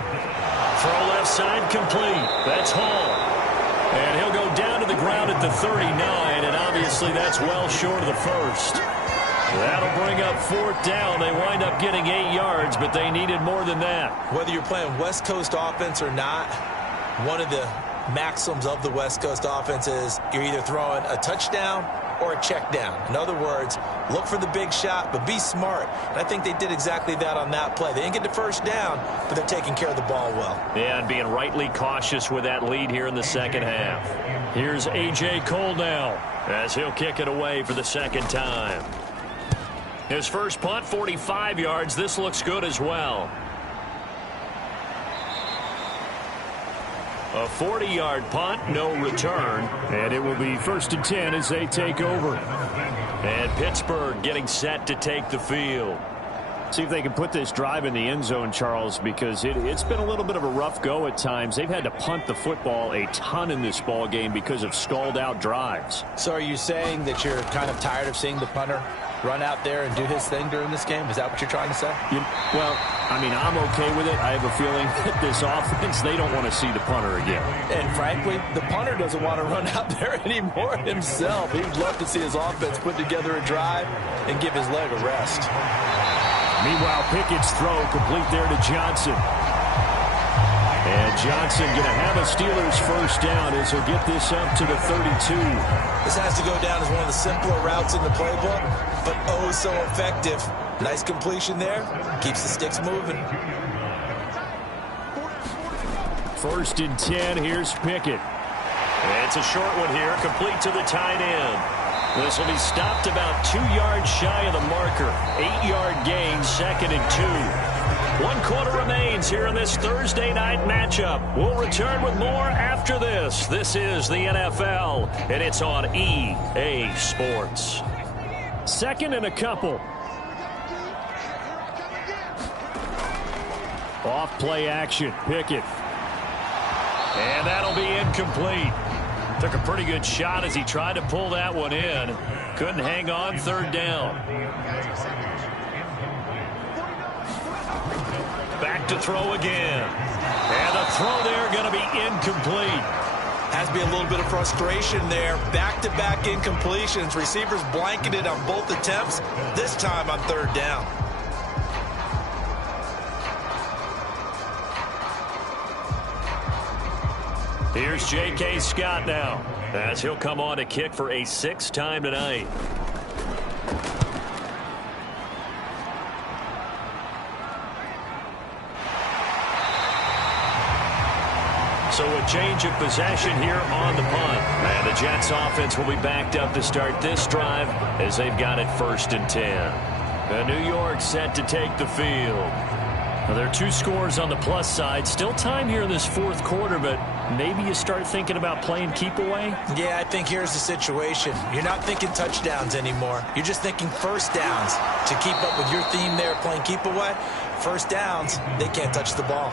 Throw left side complete. That's Hall. And he'll go down to the ground at the 39, and obviously that's well short of the first. That'll bring up 4th down. They wind up getting 8 yards, but they needed more than that. Whether you're playing West Coast offense or not, one of the maxims of the West Coast offense is you're either throwing a touchdown or a check down. In other words, look for the big shot, but be smart. And I think they did exactly that on that play. They didn't get the first down, but they're taking care of the ball well. Yeah, and being rightly cautious with that lead here in the second half. Here's A.J. Cole now as he'll kick it away for the second time. His first punt, 45 yards. This looks good as well. A 40-yard punt, no return. And it will be 1st and 10 as they take over. And Pittsburgh getting set to take the field. See if they can put this drive in the end zone, Charles, because it's been a little bit of a rough go at times. They've had to punt the football a ton in this ball game because of stalled-out drives. So are you saying that you're kind of tired of seeing the punter run out there and do his thing during this game? Is that what you're trying to say? Well, I mean, I'm okay with it. I have a feeling that this offense, they don't want to see the punter again. And frankly, the punter doesn't want to run out there anymore himself. He'd love to see his offense put together a drive and give his leg a rest. Meanwhile, Pickett's throw complete there to Johnson. And Johnson going to have a Steelers first down as he'll get this up to the 32. This has to go down as one of the simpler routes in the playbook, but oh so effective. Nice completion there. Keeps the sticks moving. 1st and 10. Here's Pickett. It's a short one here, complete to the tight end. This will be stopped about 2 yards shy of the marker. 8-yard gain, 2nd and 2. 1 quarter remains here in this Thursday night matchup. We'll return with more after this. This is the NFL, and it's on EA Sports. 2nd and a couple. Off play action, Pickett. And that'll be incomplete. Took a pretty good shot as he tried to pull that one in. Couldn't hang on, 3rd down. Back to throw again. And the throw there going to be incomplete. Has to be a little bit of frustration there. Back-to-back incompletions. Receivers blanketed on both attempts, this time on 3rd down. Here's J.K. Scott now as he'll come on to kick for a 6th time tonight. So a change of possession here on the punt. And the Jets offense will be backed up to start this drive as they've got it 1st and 10. And New York set to take the field. Now, there are 2 scores on the plus side. Still time here in this 4th quarter, but maybe you start thinking about playing keep away? Yeah, I think here's the situation. You're not thinking touchdowns anymore. You're just thinking first downs. To keep up with your theme there, playing keep away, first downs, they can't touch the ball.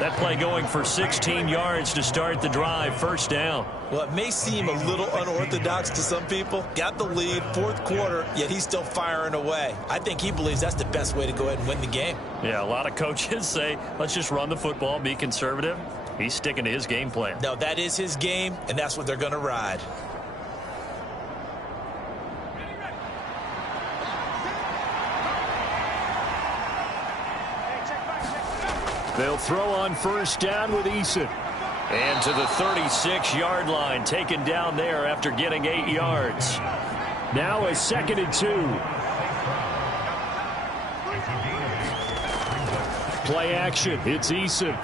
That play going for 16 yards to start the drive, 1st down. Well, it may seem a little unorthodox to some people. Got the lead, 4th quarter, yet he's still firing away. I think he believes that's the best way to go ahead and win the game. Yeah, a lot of coaches say, let's just run the football, be conservative. He's sticking to his game plan. No, that is his game, and that's what they're going to ride. They'll throw on 1st down with Eason. And to the 36-yard line, taken down there after getting 8 yards. Now a 2nd and 2. Play action. It's Eason.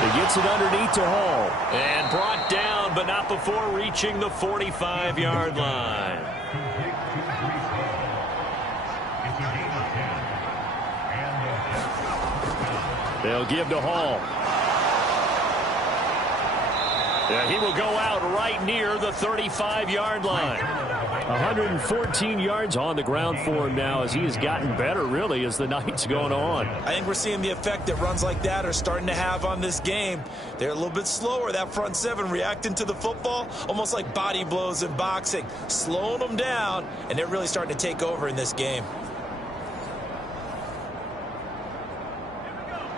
He gets it underneath to Hall. And brought down, but not before reaching the 45-yard line. They'll give to Hall. Yeah, he will go out right near the 35-yard line. 114 yards on the ground for him now as he has gotten better, really, as the night's going on. I think we're seeing the effect that runs like that are starting to have on this game. They're a little bit slower, that front seven, reacting to the football, almost like body blows in boxing, slowing them down, and they're really starting to take over in this game.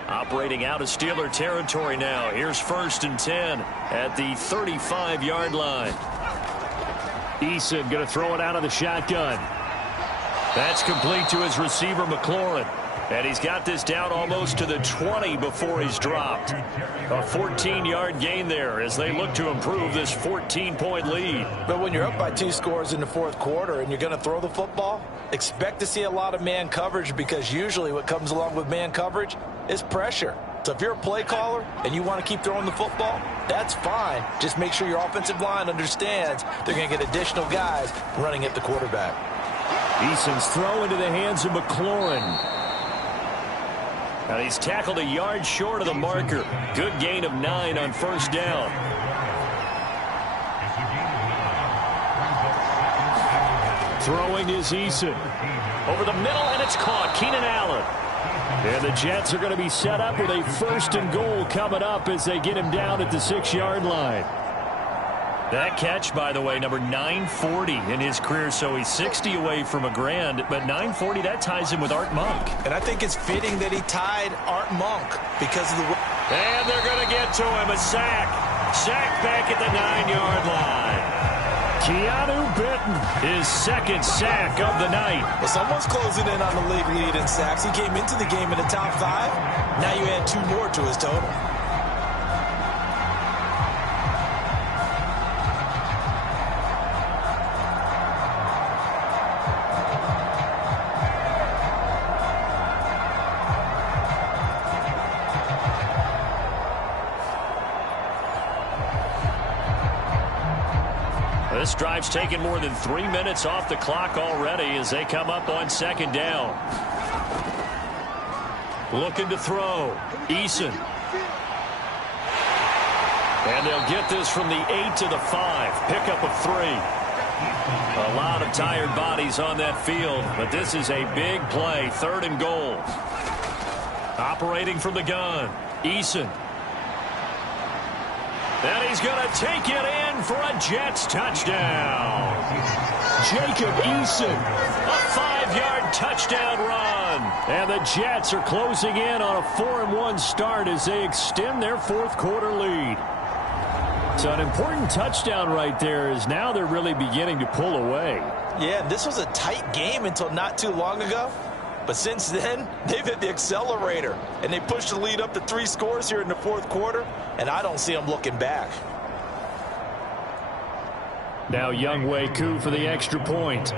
Operating out of Steeler territory now. Here's 1st and 10 at the 35-yard line. Eason going to throw it out of the shotgun. That's complete to his receiver, McLaurin. And he's got this down almost to the 20 before he's dropped. A 14-yard gain there as they look to improve this 14-point lead. But when you're up by 2 scores in the 4th quarter and you're going to throw the football, expect to see a lot of man coverage, because usually what comes along with man coverage is pressure. So if you're a play caller and you want to keep throwing the football, that's fine. Just make sure your offensive line understands they're going to get additional guys running at the quarterback. Eason's throw into the hands of McLaurin. Now he's tackled a yard short of the marker. Good gain of 9 on 1st down. Throwing is Eason. Over the middle, and it's caught. Keenan Allen. And the Jets are going to be set up with a 1st and goal coming up as they get him down at the 6-yard line. That catch, by the way, number 940 in his career, so he's 60 away from a grand, but 940, that ties him with Art Monk. And I think it's fitting that he tied Art Monk because of the... And they're going to get to him, a sack. Sack back at the 9-yard line. Keanu Benton, his 2nd sack of the night. Well, someone's closing in on the league lead in sacks. He came into the game in the top 5. Now you add 2 more to his total. This drive's taken more than 3 minutes off the clock already as they come up on 2nd down. Looking to throw. Eason. And they'll get this from the 8 to the 5. Pickup of 3. A lot of tired bodies on that field, but this is a big play. 3rd and goal. Operating from the gun. Eason. And he's going to take it in for a Jets touchdown. Jacob Eason, a 5-yard touchdown run. And the Jets are closing in on a 4-1 start as they extend their 4th quarter lead. So an important touchdown right there is now they're really beginning to pull away. Yeah, this was a tight game until not too long ago. But since then, they've hit the accelerator, and they pushed the lead up to 3 scores here in the 4th quarter, and I don't see them looking back. Now Younghoe Koo for the extra point.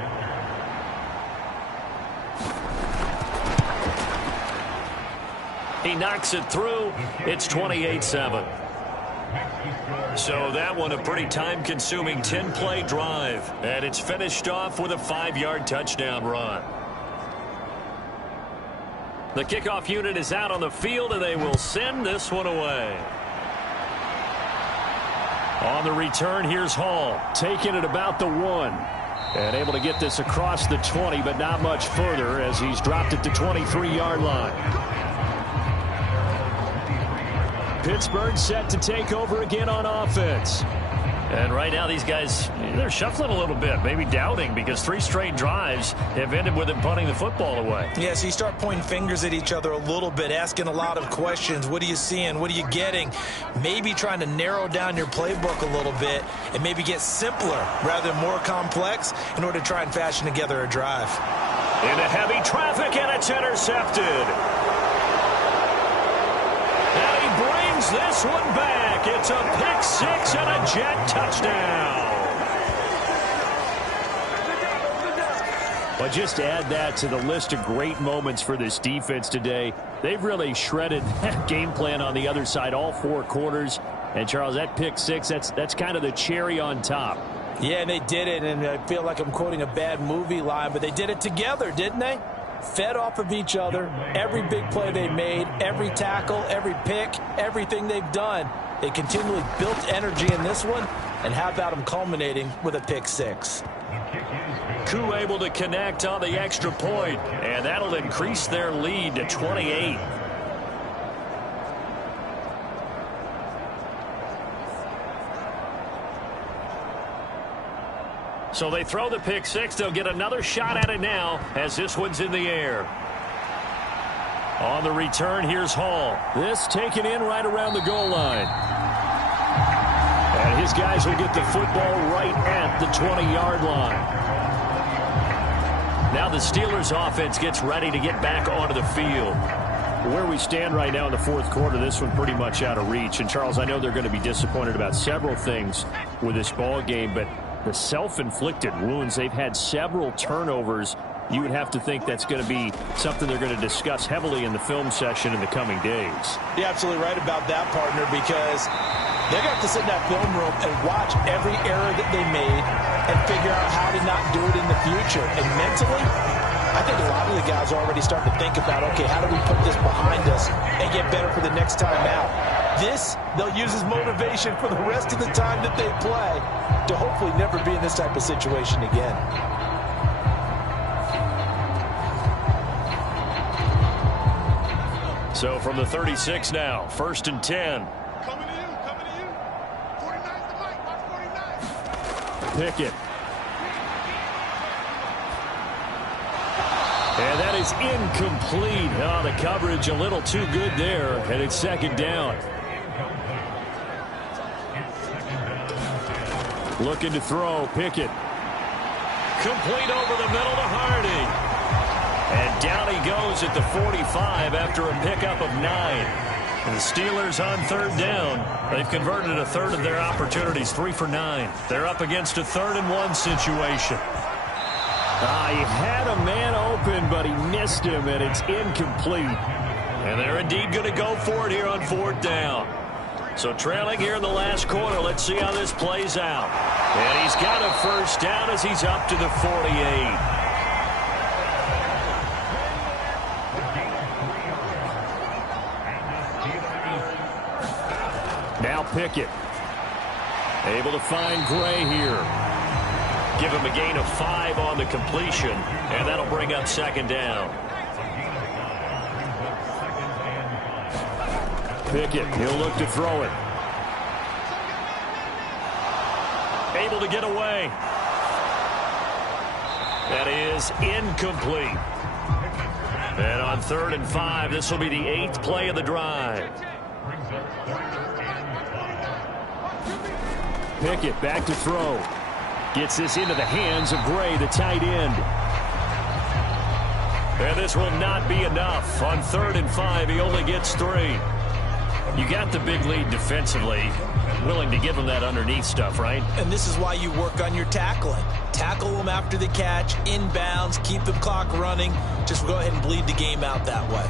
He knocks it through. It's 28-7. So that one a pretty time-consuming 10-play drive, and it's finished off with a 5-yard touchdown run. The kickoff unit is out on the field, and they will send this one away. On the return, here's Hall, taking it about the 1. And able to get this across the 20, but not much further as he's dropped it to 23-yard line. Pittsburgh set to take over again on offense. And right now these guys, they're shuffling a little bit, maybe doubting, because 3 straight drives have ended with them punting the football away. Yeah, so you start pointing fingers at each other a little bit, asking a lot of questions. What are you seeing? What are you getting? Maybe trying to narrow down your playbook a little bit and maybe get simpler rather than more complex in order to try and fashion together a drive. Into heavy traffic, and it's intercepted. And he brings this one back. It's a pick 6 and a Jet touchdown. But just add that to the list of great moments for this defense today. They've really shredded that game plan on the other side all 4 quarters. And, Charles, that pick 6, that's kind of the cherry on top. Yeah, and they did it, and I feel like I'm quoting a bad movie line, but they did it together, didn't they? Fed off of each other, every big play they made, every tackle, every pick, everything they've done. They continually built energy in this one, and how about them culminating with a pick six? Koo able to connect on the extra point, and that'll increase their lead to 28. So they throw the pick six. They'll get another shot at it now as this one's in the air. On the return, here's Hall. This taken in right around the goal line. And his guys will get the football right at the 20-yard line. Now the Steelers offense gets ready to get back onto the field. Where we stand right now in the fourth quarter, this one pretty much out of reach. And, Charles, I know they're going to be disappointed about several things with this ball game, but the self-inflicted wounds, they've had several turnovers. You would have to think that's going to be something they're going to discuss heavily in the film session in the coming days. You're absolutely right about that, partner, because they're going to have to sit in that film room and watch every error that they made and figure out how to not do it in the future. And mentally, I think a lot of the guys are already starting to think about, okay, how do we put this behind us and get better for the next time out? This, they'll use as motivation for the rest of the time that they play to hopefully never be in this type of situation again. So from the 36 now, 1st and 10. Coming to you, coming to you. 49's the mic, watch 49. Pickett. And that is incomplete. Oh, the coverage a little too good there, and it's 2nd down. Looking to throw, Pickett. Complete over the middle to Hardy. And down he goes at the 45 after a pickup of 9. And the Steelers on 3rd down. They've converted a third of their opportunities, 3 for 9. They're up against a 3rd and 1 situation. He had a man open, but he missed him, and it's incomplete. And they're indeed going to go for it here on 4th down. So trailing here in the last quarter, let's see how this plays out. And he's got a 1st down as he's up to the 48. Now Pickett. Able to find Gray here. Give him a gain of 5 on the completion, and that'll bring up 2nd down. Pickett, he'll look to throw it. Able to get away. That is incomplete. And on 3rd and 5, this will be the 8th play of the drive. Pickett back to throw. Gets this into the hands of Gray, the tight end. And this will not be enough. On 3rd and 5, he only gets 3. You got the big lead defensively. Willing to give him that underneath stuff, right? And this is why you work on your tackling. Tackle them after the catch, inbounds, keep the clock running. Just go ahead and bleed the game out that way.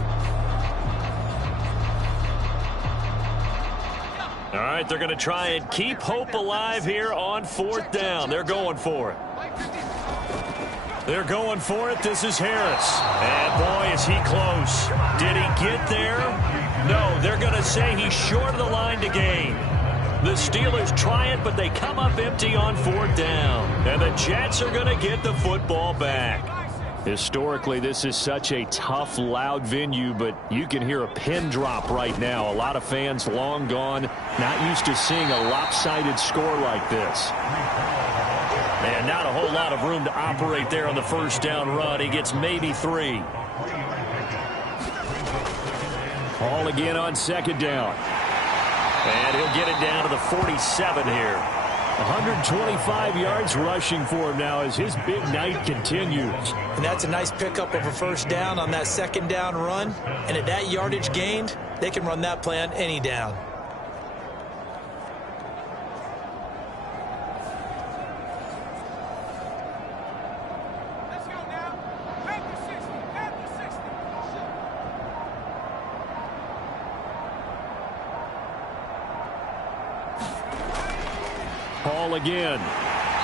All right, they're going to try and keep hope alive here on 4th down. They're going for it. They're going for it. This is Harris. And, boy, is he close. Did he get there? No, they're going to say he's short of the line to gain. The Steelers try it, but they come up empty on 4th down. And the Jets are going to get the football back. Historically, this is such a tough, loud venue, but you can hear a pin drop right now. A lot of fans long gone, not used to seeing a lopsided score like this. And not a whole lot of room to operate there on the 1st down run. He gets maybe 3. Hall again on 2nd down. And he'll get it down to the 47 here. 125 yards rushing for him now as his big night continues. And that's a nice pickup of a 1st down on that 2nd down run. And at that yardage gained, they can run that play on any down. Let's go now. Back to 60. Back to 60. Hall again.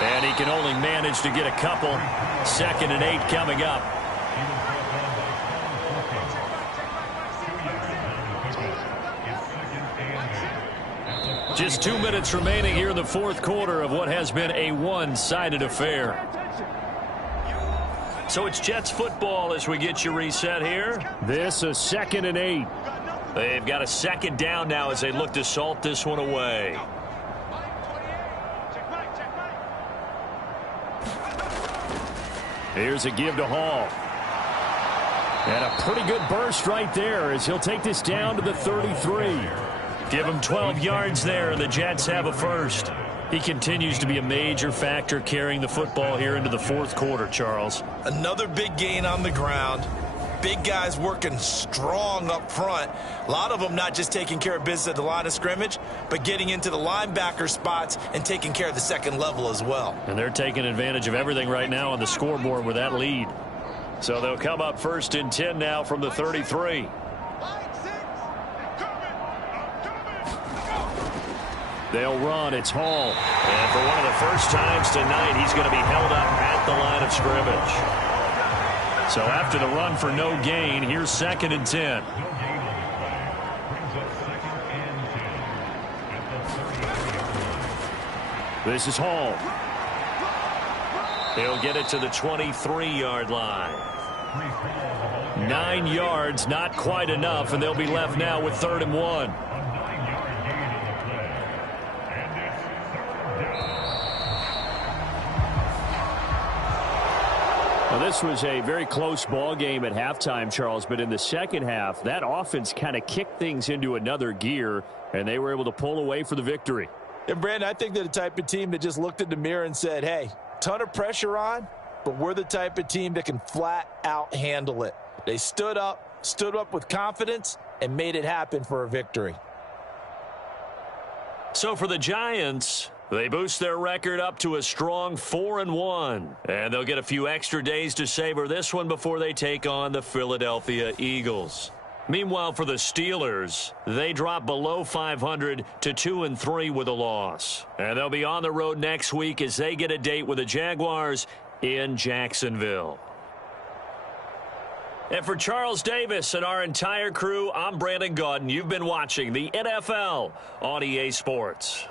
And he can only manage to get a couple. 2nd and 8 coming up. Just 2 minutes remaining here in the fourth quarter of what has been a one-sided affair. So it's Jets football as we get you reset here. This is 2nd and 8. They've got a second down now as they look to salt this one away. Here's a give to Hall. And a pretty good burst right there as he'll take this down to the 33. Give him 12 yards there, and the Jets have a first. He continues to be a major factor carrying the football here into the fourth quarter, Charles. Another big gain on the ground. Big guys working strong up front. A lot of them not just taking care of business at the line of scrimmage, but getting into the linebacker spots and taking care of the second level as well. And they're taking advantage of everything right now on the scoreboard with that lead. So they'll come up 1st and 10 now from the 33. They'll run. It's Hall. And for one of the first times tonight, he's going to be held up at the line of scrimmage. So after the run for no gain, here's 2nd and 10. This is Hall. He'll get it to the 23-yard line. 9 yards, not quite enough, and they'll be left now with 3rd and 1. Well, this was a very close ball game at halftime, Charles, but in the second half, that offense kind of kicked things into another gear, and they were able to pull away for the victory. And, Brandon, I think they're the type of team that just looked in the mirror and said, hey, ton of pressure on, but we're the type of team that can flat out handle it. They stood up with confidence, and made it happen for a victory. So for the Giants, they boost their record up to a strong 4-1. And they'll get a few extra days to savor this one before they take on the Philadelphia Eagles. Meanwhile, for the Steelers, they drop below 500 to 2-3 with a loss. And they'll be on the road next week as they get a date with the Jaguars in Jacksonville. And for Charles Davis and our entire crew, I'm Brandon Gaudin. You've been watching the NFL on EA Sports.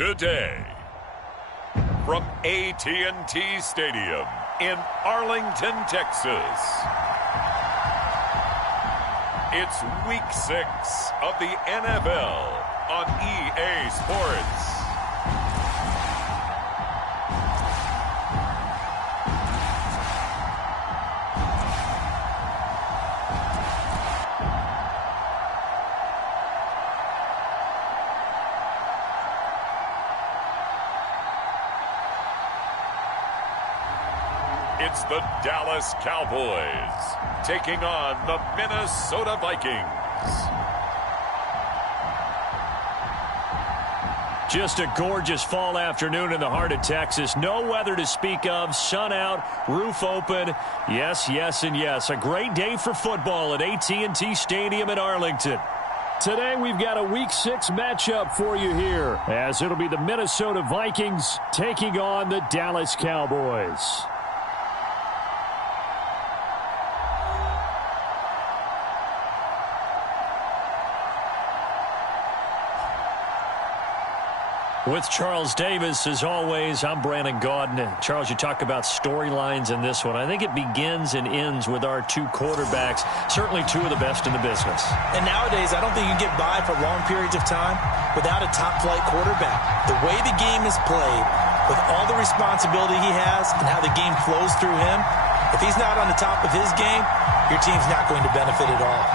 today. From AT&T Stadium in Arlington, Texas. It's Week 6 of the NFL on EA Sports. It's the Dallas Cowboys taking on the Minnesota Vikings. Just a gorgeous fall afternoon in the heart of Texas. No weather to speak of. Sun out, roof open. Yes, yes, and yes. A great day for football at AT&T Stadium in Arlington. Today we've got a Week 6 matchup for you here, as it'll be the Minnesota Vikings taking on the Dallas Cowboys. With Charles Davis, as always, I'm Brandon Gaudin. Charles, you talk about storylines in this one. I think it begins and ends with our two quarterbacks, certainly two of the best in the business. And nowadays, I don't think you can get by for long periods of time without a top-flight quarterback. The way the game is played, with all the responsibility he has and how the game flows through him, if he's not on the top of his game, your team's not going to benefit at all.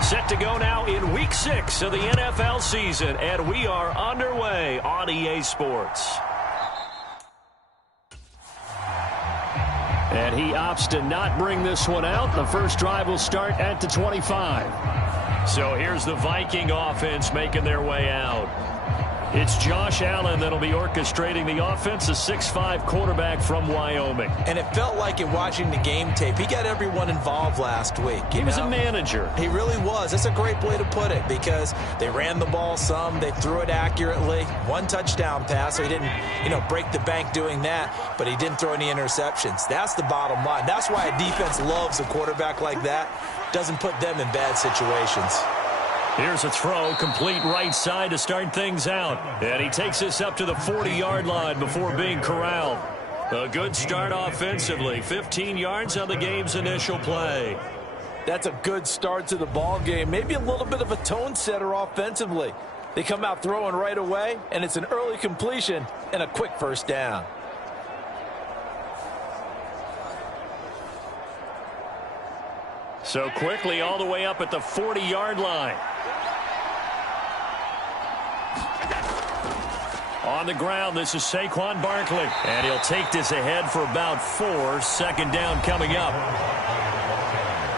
Set to go now in Week 6 of the NFL season, and we are underway on EA Sports. And he opts to not bring this one out. The first drive will start at the 25. So here's the Viking offense making their way out. It's Josh Allen that'll be orchestrating the offense, a 6'5" quarterback from Wyoming. And it felt like in watching the game tape, he got everyone involved last week. He was a manager. He really was. That's a great way to put it, because they ran the ball some, they threw it accurately. One touchdown pass, so he didn't, break the bank doing that, but he didn't throw any interceptions. That's the bottom line. That's why a defense loves a quarterback like that. Doesn't put them in bad situations. Here's a throw, complete right side to start things out. And he takes this up to the 40-yard line before being corralled. A good start offensively, 15 yards on the game's initial play. That's a good start to the ball game. Maybe a little bit of a tone setter offensively. They come out throwing right away, and it's an early completion and a quick first down. So quickly all the way up at the 40-yard line. On the ground, this is Saquon Barkley. And he'll take this ahead for about 4. Second down coming up.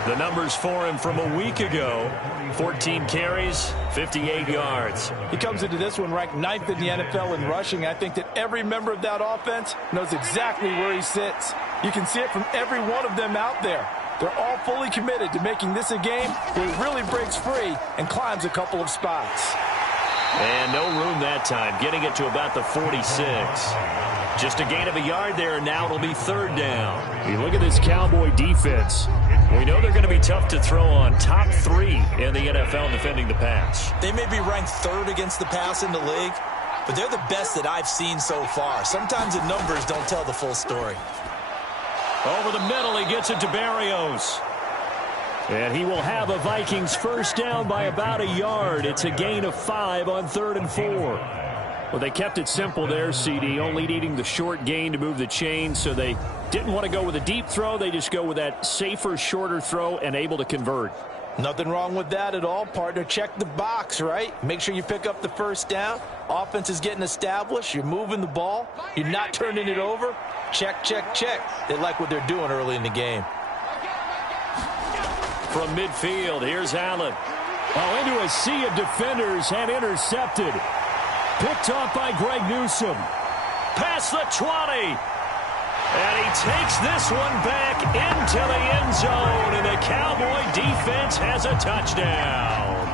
The numbers for him from a week ago: 14 carries, 58 yards. He comes into this one ranked 9th in the NFL in rushing. I think that every member of that offense knows exactly where he sits. You can see it from every one of them out there. They're all fully committed to making this a game where he really breaks free and climbs a couple of spots. And no room that time, getting it to about the 46. Just a gain of a yard there, and now it'll be third down. You look at this Cowboy defense. We know they're going to be tough to throw on. Top 3 in the NFL defending the pass. They may be ranked 3rd against the pass in the league, but they're the best that I've seen so far. Sometimes the numbers don't tell the full story. Over the middle, he gets it to Barrios. And he will have a Vikings first down by about a yard. It's a gain of 5 on 3rd and 4. Well, they kept it simple there, CD, only needing the short gain to move the chain, so they didn't want to go with a deep throw. They just go with that safer, shorter throw and able to convert. Nothing wrong with that at all, partner. Check the box, right? Make sure you pick up the first down. Offense is getting established. You're moving the ball. You're not turning it over. Check, check, check. They like what they're doing early in the game. From midfield, here's Allen. Oh, into a sea of defenders and intercepted. Picked off by Greg Newsome. Past the 20. And he takes this one back into the end zone, and the Cowboy defense has a touchdown.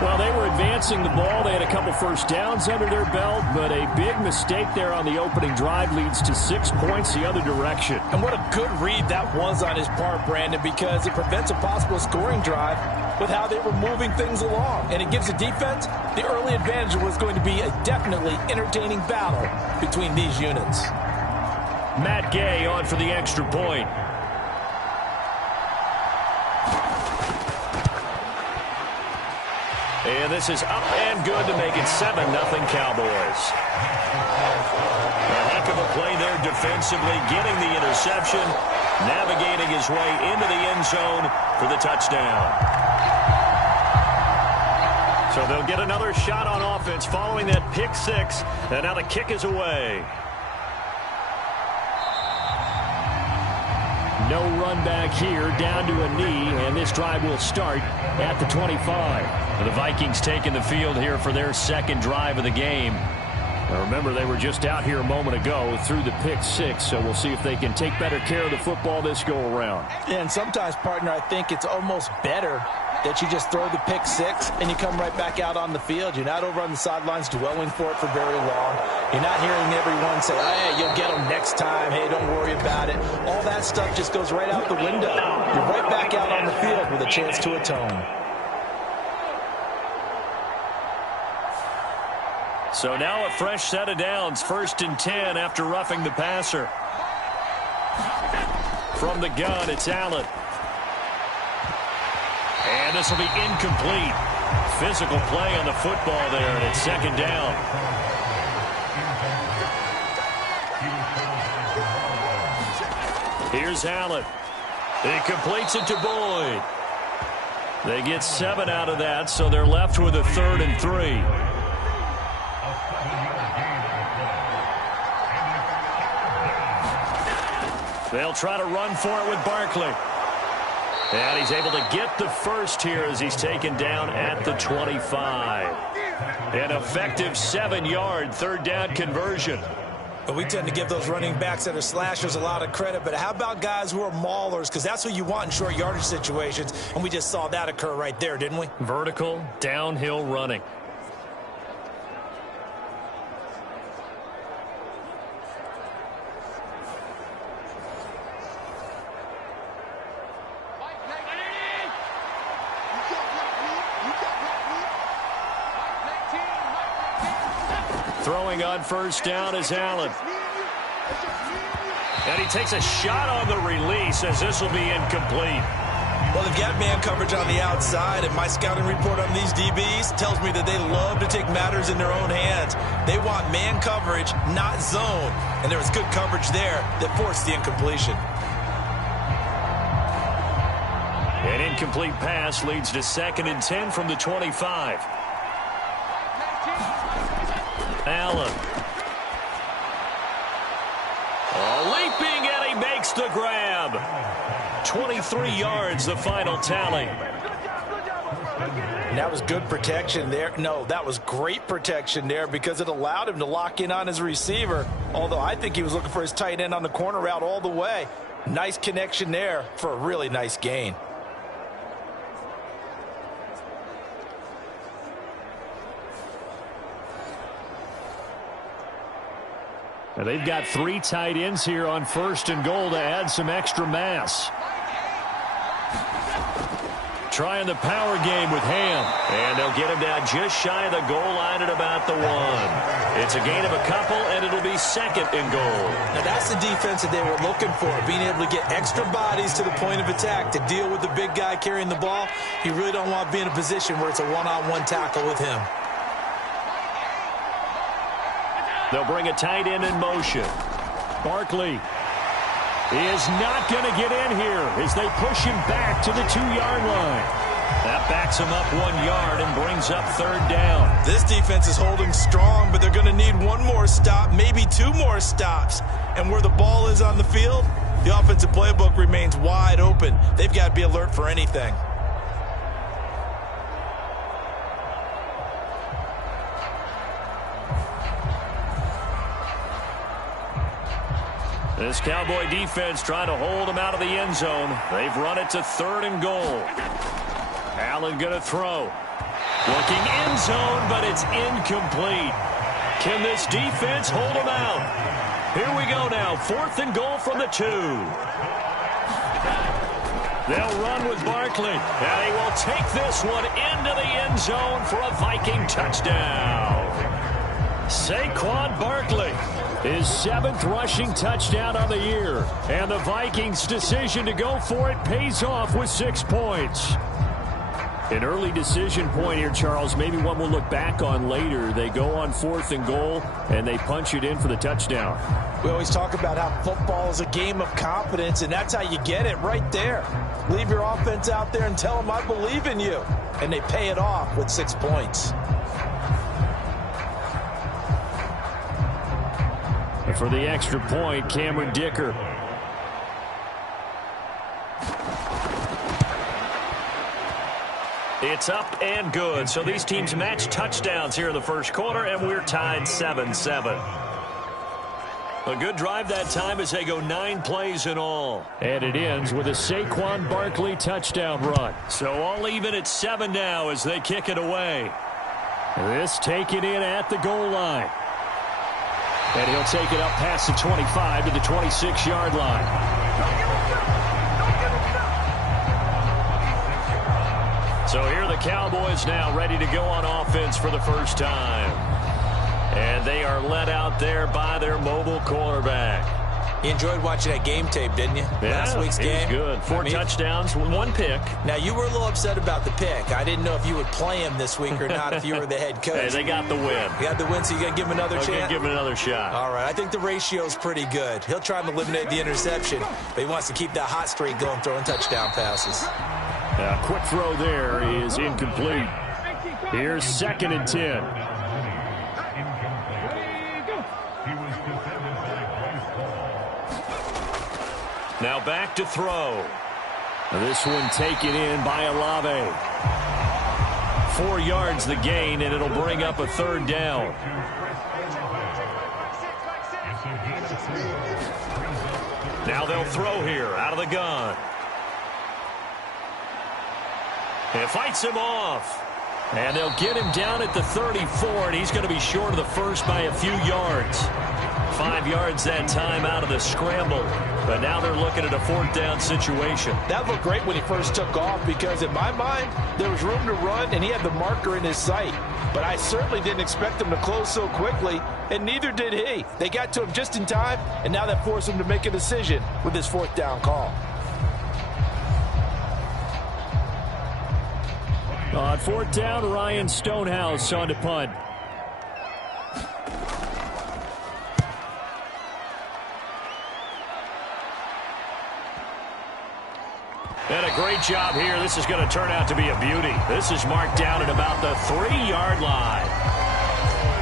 Well, they were advancing the ball. They had a couple first downs under their belt, but a big mistake there on the opening drive leads to 6 points the other direction. And what a good read that was on his part, Brandon, because it prevents a possible scoring drive with how they were moving things along. And it gives the defense the early advantage. Was going to be a definitely entertaining battle between these units. Matt Gay on for the extra point. And this is up and good to make it 7-0 Cowboys. A heck of a play there defensively, getting the interception, navigating his way into the end zone for the touchdown. So they'll get another shot on offense following that pick six, and now the kick is away. No run back here, down to a knee, and this drive will start at the 25. The Vikings taking the field here for their second drive of the game. Now remember, they were just out here a moment ago through the pick six, so we'll see if they can take better care of the football this go-around. And sometimes, partner, I think it's almost better that you just throw the pick six and you come right back out on the field. You're not over on the sidelines dwelling for it for very long. You're not hearing everyone say, hey, you'll get them next time. Hey, don't worry about it. All that stuff just goes right out the window. You're right back out on the field with a chance to atone. So now a fresh set of downs, 1st and 10 after roughing the passer. From the gun, it's Allen. And this will be incomplete. Physical play on the football there, and it's 2nd down. Here's Allen. He completes it to Boyd. They get 7 out of that, so they're left with a 3rd and 3. They'll try to run for it with Barkley. And he's able to get the first here as he's taken down at the 25. An effective 7-yard 3rd down conversion. But we tend to give those running backs that are slashers a lot of credit. But how about guys who are maulers? Because that's what you want in short yardage situations. And we just saw that occur right there, didn't we? Vertical, downhill running. Throwing on 1st down is Allen. And he takes a shot on the release as this will be incomplete. Well, they've got man coverage on the outside, and my scouting report on these DBs tells me that they love to take matters in their own hands. They want man coverage, not zone. And there was good coverage there that forced the incompletion. An incomplete pass leads to 2nd and 10 from the 25. Allen. Leaping, and he makes the grab. 23 yards, the final tally. And that was good protection there. No, that was great protection there because it allowed him to lock in on his receiver. Although I think he was looking for his tight end on the corner route all the way. Nice connection there for a really nice gain. And they've got 3 tight ends here on 1st and goal to add some extra mass. Trying the power game with Ham. And they'll get him down just shy of the goal line at about the 1. It's a gain of a couple, and it'll be 2nd and goal. Now that's the defense that they were looking for, being able to get extra bodies to the point of attack to deal with the big guy carrying the ball. You really don't want to be in a position where it's a one-on-one tackle with him. They'll bring a tight end in motion. Barkley is not going to get in here as they push him back to the 2-yard line. That backs him up 1 yard and brings up 3rd down. This defense is holding strong, but they're going to need 1 more stop, maybe 2 more stops. And where the ball is on the field, the offensive playbook remains wide open. They've got to be alert for anything. This Cowboy defense trying to hold them out of the end zone. They've run it to 3rd and goal. Allen going to throw. Looking end zone, but it's incomplete. Can this defense hold them out? Here we go now. 4th and goal from the 2. They'll run with Barkley. And he will take this one into the end zone for a Viking touchdown. Saquon Barkley, his 7th rushing touchdown on the year. And the Vikings' decision to go for it pays off with 6 points. An early decision point here, Charles. Maybe one we'll look back on later. They go on 4th and goal, and they punch it in for the touchdown. We always talk about how football is a game of confidence, and that's how you get it right there. Leave your offense out there and tell them, I believe in you. And they pay it off with 6 points. And for the extra point, Cameron Dicker. It's up and good. So these teams match touchdowns here in the first quarter, and we're tied 7-7. A good drive that time as they go 9 plays in all. And it ends with a Saquon Barkley touchdown run. So all even at 7 now as they kick it away. This taken in at the goal line. And he'll take it up past the 25 to the 26-yard line. So here are the Cowboys now ready to go on offense for the first time. And they are led out there by their mobile quarterback. You enjoyed watching that game tape, didn't you? Yeah, Last week's game. It was good. 4 touchdowns, 1 pick. Now, you were a little upset about the pick. I didn't know if you would play him this week or not if you were the head coach. Hey, they got the win. You got the win, so you're going to give him another chance? Give him another shot. All right. I think the ratio's pretty good. He'll try and eliminate the interception, but he wants to keep that hot streak going, throwing touchdown passes. Quick throw there is incomplete. Here's 2nd and 10. Now back to throw. This one taken in by Olave. 4 yards the gain, and it'll bring up a 3rd down. Now they'll throw here out of the gun. It fights him off. And they'll get him down at the 34, and he's going to be short of the first by a few yards. 5 yards that time out of the scramble. But now they're looking at a 4th down situation. That looked great when he first took off because, in my mind, there was room to run, and he had the marker in his sight. But I certainly didn't expect him to close so quickly, and neither did he. They got to him just in time, and now that forced him to make a decision with his 4th down call. On 4th down, Ryan Stonehouse on to punt. And a great job here. This is going to turn out to be a beauty. This is marked down at about the 3-yard line.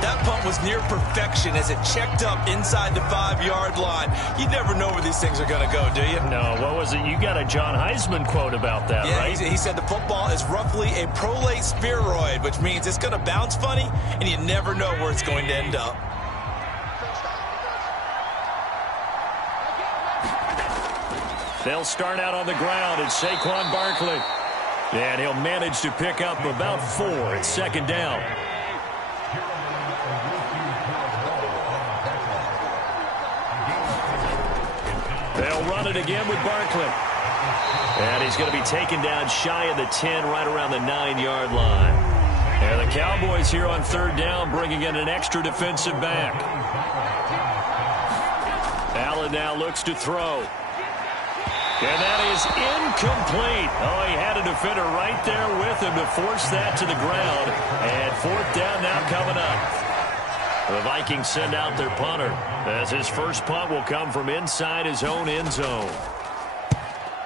That punt was near perfection as it checked up inside the 5-yard line. You never know where these things are going to go, do you? No, what was it? You got a John Heisman quote about that, yeah, right? He said the football is roughly a prolate spheroid, which means it's going to bounce funny, and you never know where it's going to end up. They'll start out on the ground, and Saquon Barkley. And he'll manage to pick up about 4. It's 2nd down. They'll run it again with Barkley. And he's going to be taken down shy of the 10, right around the 9-yard line. And the Cowboys here on 3rd down, bringing in an extra defensive back. Allen now looks to throw. And that is incomplete. Oh, he had a defender right there with him to force that to the ground. And 4th down now coming up. The Vikings send out their punter, as his first punt will come from inside his own end zone.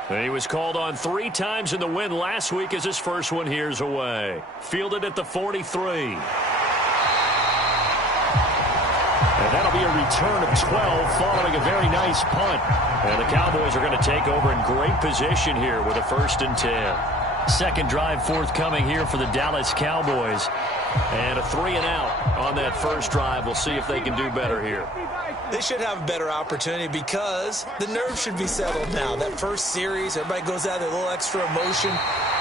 He was called on 3 times in the win last week as his first one here's away. Fielded at the 43. And that'll be a return of 12 following a very nice punt. And the Cowboys are going to take over in great position here with a 1st and 10. Second drive forthcoming here for the Dallas Cowboys. And a 3-and-out on that first drive. We'll see if they can do better here. They should have a better opportunity because the nerves should be settled now. That first series, everybody goes out there, a little extra emotion.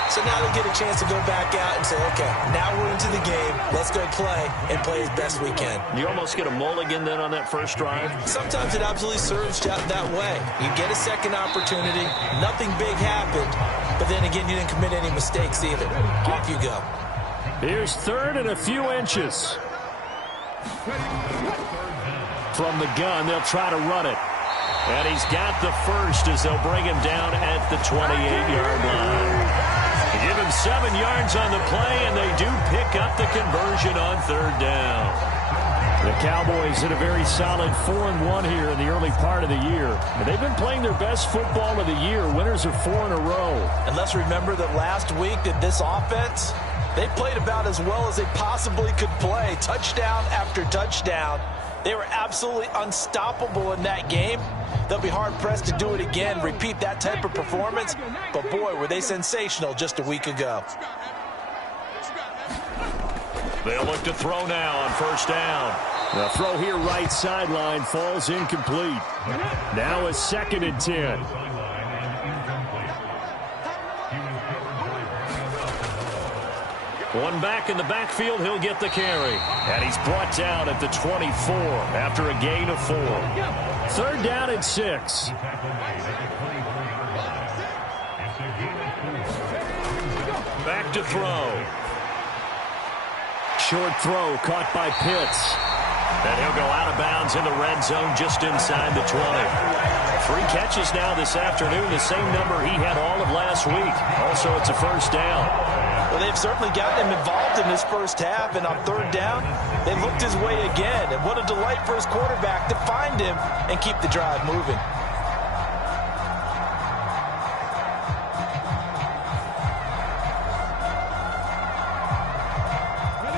So now they get a chance to go back out and say, okay, now we're into the game. Let's go play and play as best we can. You almost get a mulligan then on that first drive? Sometimes it absolutely serves that way. You get a second opportunity. Nothing big happened. But then again, you didn't commit any mistakes either. Off you go. Here's third and a few inches. From the gun, they'll try to run it. And he's got the first as they'll bring him down at the 28-yard line. They give him 7 yards on the play, and they do pick up the conversion on third down. The Cowboys hit a very solid 4-1 here in the early part of the year. And they've been playing their best football of the year. Winners of 4 in a row. And let's remember that last week that this offense, they played about as well as they possibly could play. Touchdown after touchdown. They were absolutely unstoppable in that game. They'll be hard-pressed to do it again, repeat that type of performance. But, boy, were they sensational just a week ago. They'll look to throw now on first down. The throw here right sideline falls incomplete. Now a 2nd and 10. One back in the backfield, he'll get the carry. And he's brought down at the 24 after a gain of 4. Third down and 6. Back to throw. Short throw caught by Pitts. And he'll go out of bounds in the red zone just inside the 20. 3 catches now this afternoon, the same number he had all of last week. Also, it's a first down. Well, they've certainly gotten him involved in this first half, and on third down, they looked his way again. And what a delight for his quarterback to find him and keep the drive moving.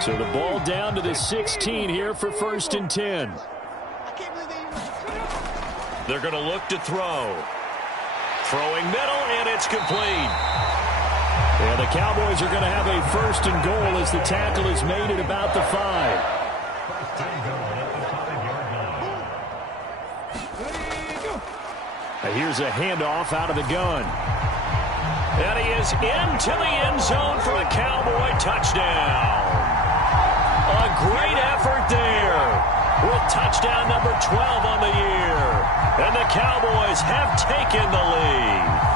So the ball down to the 16 here for 1st and 10. They're going to look to throw. Throwing middle, and it's complete. And the Cowboys are going to have a 1st and goal as the tackle is made at about the 5. And here's a handoff out of the gun. And he is into the end zone for a Cowboy touchdown. A great effort there with touchdown number 12 on the year. And the Cowboys have taken the lead.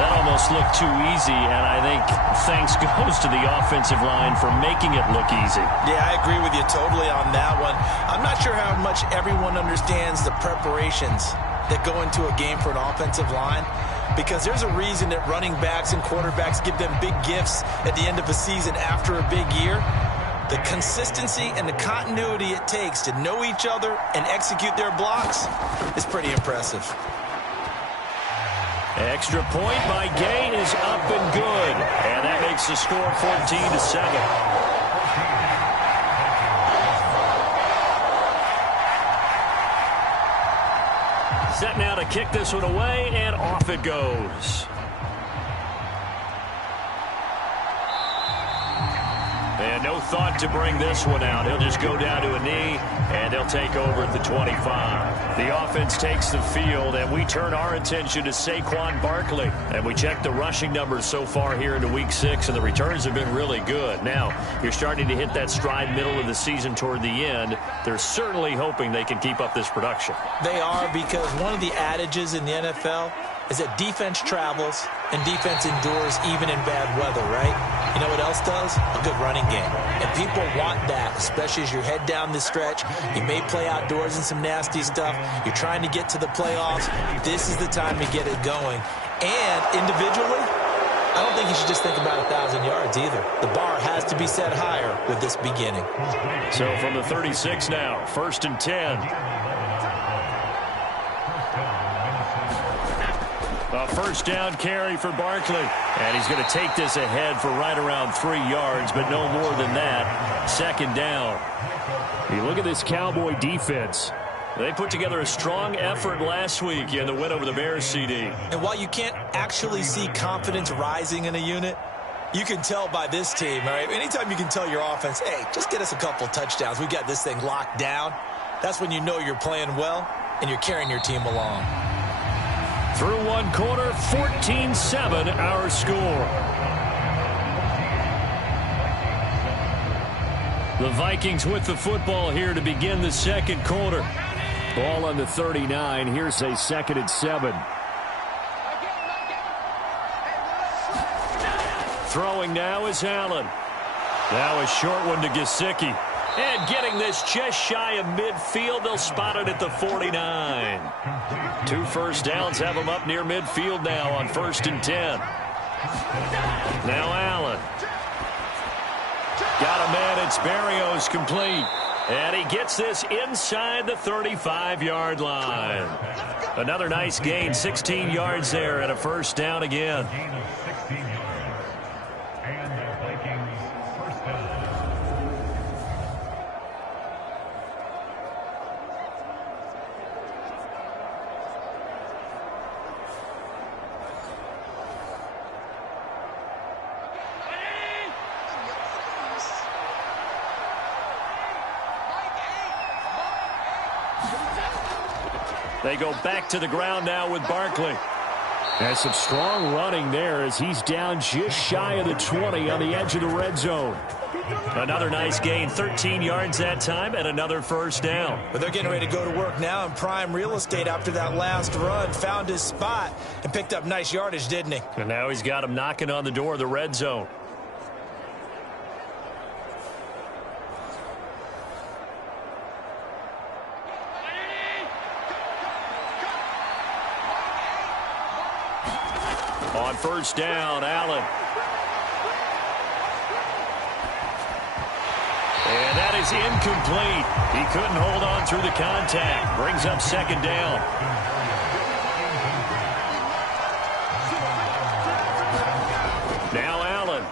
That almost looked too easy, and I think thanks goes to the offensive line for making it look easy. Yeah, I agree with you totally on that one. I'm not sure how much everyone understands the preparations that go into a game for an offensive line, because there's a reason that running backs and quarterbacks give them big gifts at the end of a season after a big year. The consistency and the continuity it takes to know each other and execute their blocks is pretty impressive. Extra point by Gay is up and good. And that makes the score 14-7. Set now to kick this one away, and off it goes. And no thought to bring this one out. He'll just go down to a knee, and they'll take over at the 25. The offense takes the field, and we turn our attention to Saquon Barkley. And we check the rushing numbers so far here into Week 6, and the returns have been really good. Now, you're starting to hit that stride middle of the season toward the end. They're certainly hoping they can keep up this production. They are, because one of the adages in the NFL is that defense travels and defense endures even in bad weather, right? You know what else does? A good running game. And people want that, especially as you head down the stretch. You may play outdoors in some nasty stuff. You're trying to get to the playoffs. This is the time to get it going. And individually, I don't think you should just think about 1,000 yards either. The bar has to be set higher with this beginning. So from the 36 now, 1st and 10. A first down carry for Barkley. And he's going to take this ahead for right around 3 yards, but no more than that. 2nd down. You look at this Cowboy defense. They put together a strong effort last week in the win over the Bears, CD. And while you can't actually see confidence rising in a unit, you can tell by this team, all right? Anytime you can tell your offense, hey, just get us a couple touchdowns. We got this thing locked down. That's when you know you're playing well and you're carrying your team along. Through one quarter, 14-7 our score. The Vikings with the football here to begin the second quarter. Ball on the 39. Here's a 2nd and 7. Throwing now is Allen. Now a short one to Gesicki. And getting this just shy of midfield. They'll spot it at the 49. 2 first downs have them up near midfield now on 1st and 10. Now Allen. Got a man. It's Berrios complete. And he gets this inside the 35-yard line. Another nice gain, 16 yards there, and a first down again. They go back to the ground now with Barkley. There's some strong running there as he's down just shy of the 20 on the edge of the red zone. Another nice gain, 13 yards that time, and another first down. But they're getting ready to go to work now in prime real estate after that last run. Found his spot and picked up nice yardage, didn't he? And now he's got him knocking on the door of the red zone. On first down, Allen. And that is incomplete. He couldn't hold on through the contact. Brings up 2nd down. Now Allen.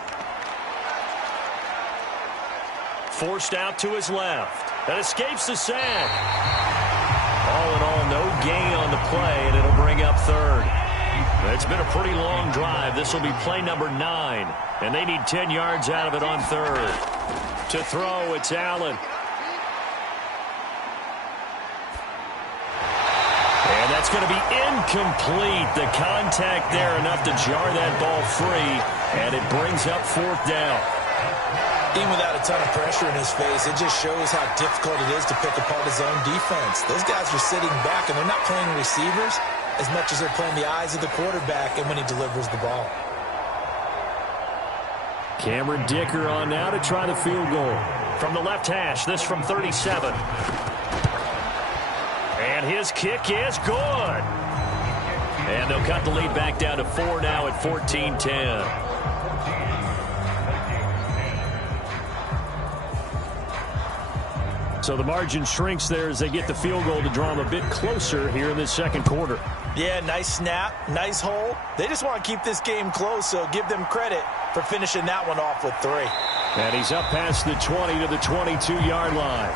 Forced out to his left. That escapes the sack. All in all, no gain on the play, and it'll bring up 3rd. It's been a pretty long drive. This will be play number 9, and they need 10 yards out of it on 3rd. To throw, it's Allen. And that's going to be incomplete. The contact there enough to jar that ball free, and it brings up 4th down. Even without a ton of pressure in his face, it just shows how difficult it is to pick apart his own defense. Those guys are sitting back, and they're not playing receivers as much as they're playing the eyes of the quarterback and when he delivers the ball. Cameron Dicker on now to try the field goal. From the left hash, this from 37. And his kick is good. And they'll cut the lead back down to 4 now at 14-10. So the margin shrinks there as they get the field goal to draw them a bit closer here in this second quarter. Yeah, nice snap, nice hole. They just want to keep this game close, so give them credit for finishing that one off with 3. And he's up past the 20 to the 22-yard line.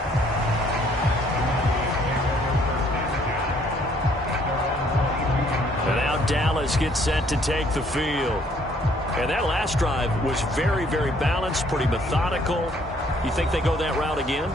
And now Dallas gets set to take the field. And that last drive was very, very balanced, pretty methodical. You think they go that route again?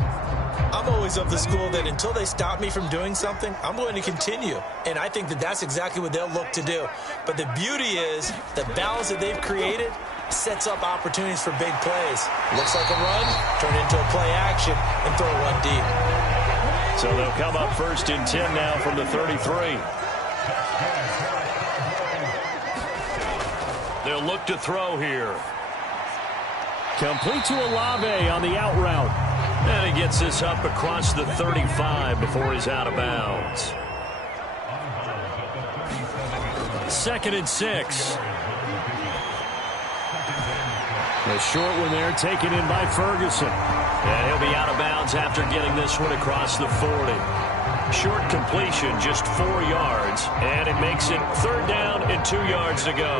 I'm always of the school that until they stop me from doing something, I'm going to continue. And I think that that's exactly what they'll look to do. But the beauty is the balance that they've created sets up opportunities for big plays. Looks like a run, turn it into a play action, and throw one deep. So they'll come up 1st and 10 now from the 33. They'll look to throw here. Complete to Olave on the out route. And he gets this up across the 35 before he's out of bounds. 2nd and 6. The short one there taken in by Ferguson. And he'll be out of bounds after getting this one across the 40. Short completion, just 4 yards. And it makes it 3rd down and 2 yards to go.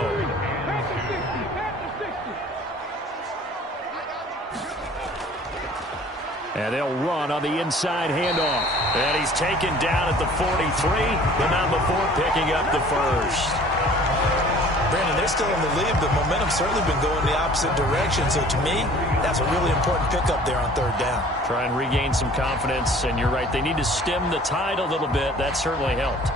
And they'll run on the inside handoff. And he's taken down at the 43, but not before picking up the first. Brandon, they're still in the lead, but momentum's certainly been going the opposite direction. So to me, that's a really important pickup there on 3rd down. Try and regain some confidence, and you're right. They need to stem the tide a little bit. That certainly helped.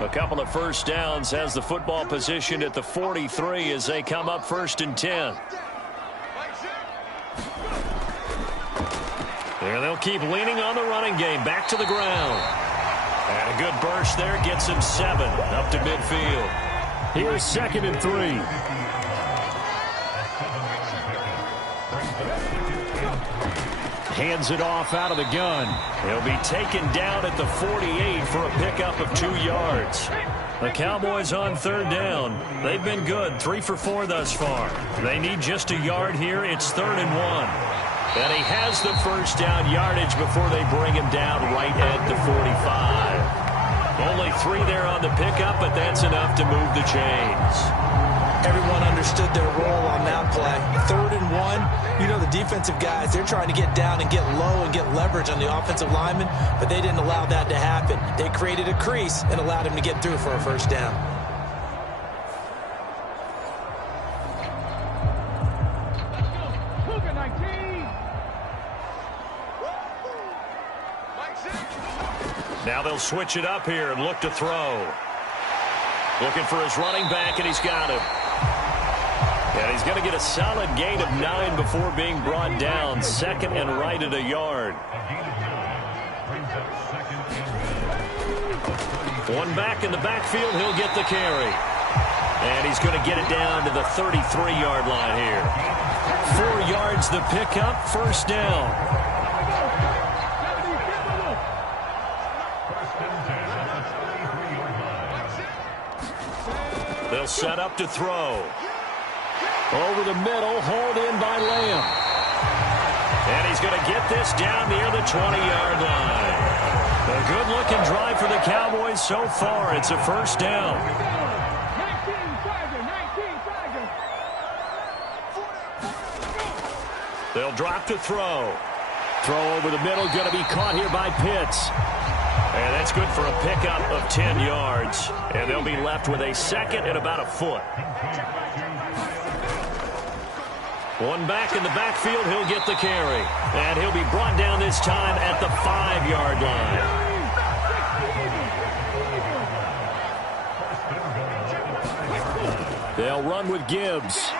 A couple of first downs has the football positioned at the 43 as they come up 1st and 10. There they'll keep leaning on the running game. Back to the ground. And a good burst there gets him 7 up to midfield. Here's 2nd and 3. Hands it off out of the gun. He'll be taken down at the 48 for a pickup of 2 yards. The Cowboys on 3rd down. They've been good, 3 for 4 thus far. They need just a yard here. It's 3rd and 1. And he has the first down yardage before they bring him down right at the 45. Only 3 there on the pickup, but that's enough to move the chains. Everyone understood their role on that play. 3rd and 1. You know, the defensive guys, they're trying to get down and get low and get leverage on the offensive lineman, but they didn't allow that to happen. They created a crease and allowed him to get through for a first down. Now they'll switch it up here and look to throw. Looking for his running back, and he's got him. And he's going to get a solid gain of 9 before being brought down. 2nd and right at a yard. One back in the backfield, he'll get the carry. And he's going to get it down to the 33-yard line here. 4 yards the pickup, 1st down. They'll set up to throw. Over the middle, hauled in by Lamb. And he's going to get this down near the 20-yard line. A good-looking drive for the Cowboys so far. It's a 1st down. 19, they'll drop to throw. Throw over the middle, going to be caught here by Pitts. And that's good for a pickup of 10 yards. And they'll be left with a 2nd and about a foot. One back in the backfield, he'll get the carry. And he'll be brought down this time at the 5-yard line. They'll run with Gibbs.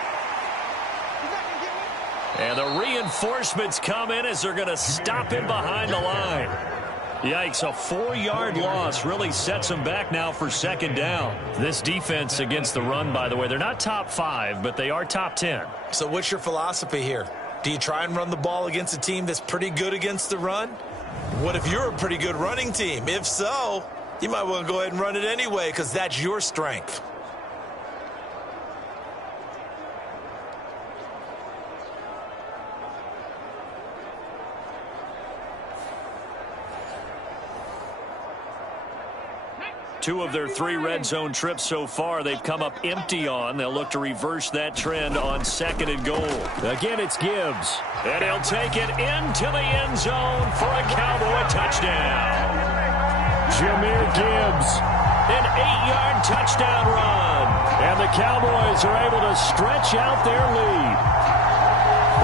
And the reinforcements come in as they're going to stop him behind the line. Yikes, a 4-yard loss really sets him back now for 2nd down. This defense against the run, by the way, they're not top 5, but they are top 10. So what's your philosophy here? Do you try and run the ball against a team that's pretty good against the run? What if you're a pretty good running team? If so, you might want to go ahead and run it anyway because that's your strength. Two of their 3 red zone trips so far, they've come up empty on. They'll look to reverse that trend on 2nd and goal. Again, it's Gibbs. And he'll take it into the end zone for a Cowboy touchdown. Jahmyr Gibbs, an 8-yard touchdown run. And the Cowboys are able to stretch out their lead.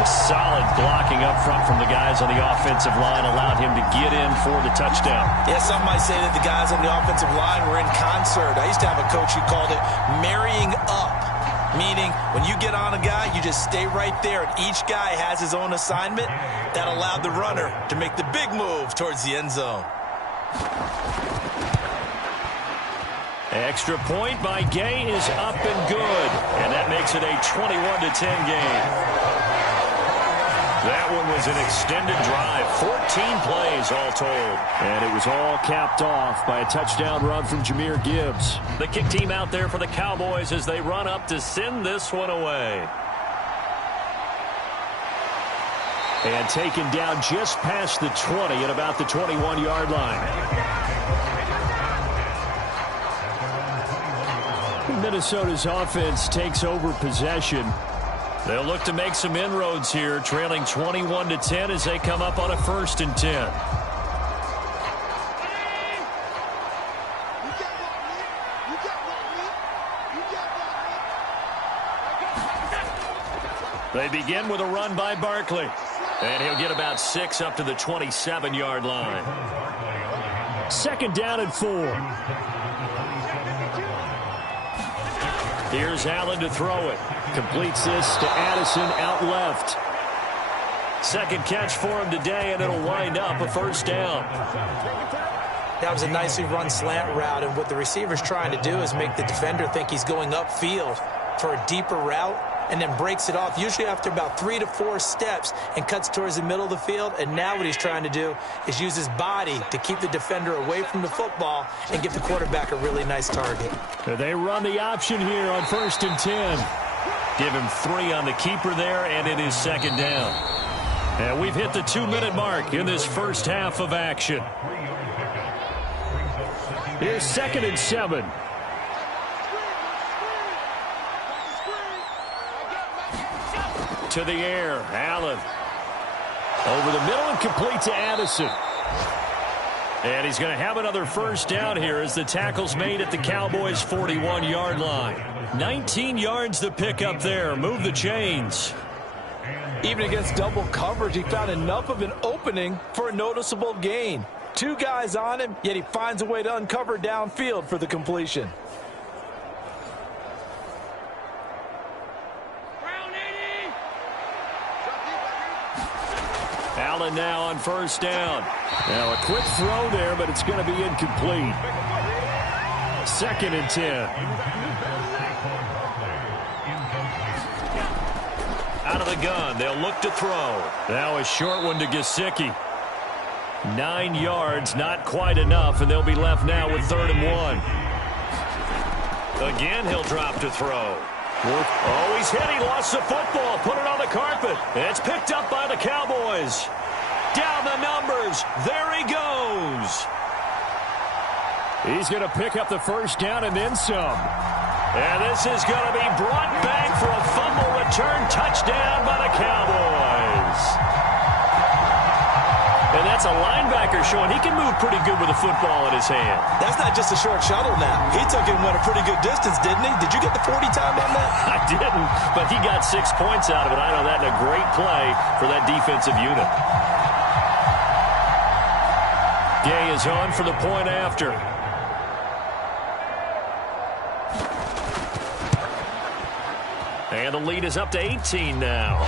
Solid blocking up front from the guys on the offensive line allowed him to get in for the touchdown. Yeah, some might say that the guys on the offensive line were in concert. I used to have a coach who called it marrying up, meaning when you get on a guy, you just stay right there, and each guy has his own assignment. That allowed the runner to make the big move towards the end zone. Extra point by Gay is up and good, and that makes it a 21-10 game. That one was an extended drive, 14 plays all told. And it was all capped off by a touchdown run from Jahmyr Gibbs. The kick team out there for the Cowboys as they run up to send this one away. And taken down just past the 20 at about the 21-yard line. Minnesota's offense takes over possession. They'll look to make some inroads here, trailing 21-10 as they come up on a 1st and 10. They begin with a run by Barkley. And he'll get about 6 up to the 27-yard line. 2nd down and 4. Here's Allen to throw it. Completes this to Addison out left. Second catch for him today, and it'll wind up a first down. That was a nicely run slant route, and what the receiver's trying to do is make the defender think he's going upfield for a deeper route, and then breaks it off, usually after about 3 to 4 steps, and cuts towards the middle of the field. And now what he's trying to do is use his body to keep the defender away from the football and give the quarterback a really nice target. They run the option here on 1st and 10. Give him 3 on the keeper there, and it is second down. And we've hit the 2-minute mark in this first half of action. Here's 2nd and 7. To the air, Allen. Over the middle and complete to Addison. And he's going to have another first down here as the tackle's made at the Cowboys' 41-yard line. 19 yards to pick up there. Move the chains. Even against double coverage, he found enough of an opening for a noticeable gain. 2 guys on him, yet he finds a way to uncover downfield for the completion. Allen now on first down. Now a quick throw there, but it's going to be incomplete. 2nd and 10. Out of the gun, they'll look to throw. Now a short one to Gesicki. 9 yards, not quite enough, and they'll be left now with 3rd and 1. Again, he'll drop to throw. Oh, he's hit. He lost the football. Put it on the carpet. It's picked up by the Cowboys. Down the numbers. There he goes. He's going to pick up the first down and then some. And this is going to be brought back for a fumble return touchdown by the Cowboys. And that's a linebacker showing he can move pretty good with a football in his hand. That's not just a short shuttle now. He took it and went a pretty good distance, didn't he? Did you get the 40 time on that? I didn't, but he got 6 points out of it. I know that in a great play for that defensive unit. Gay is on for the point after. And the lead is up to 18 now.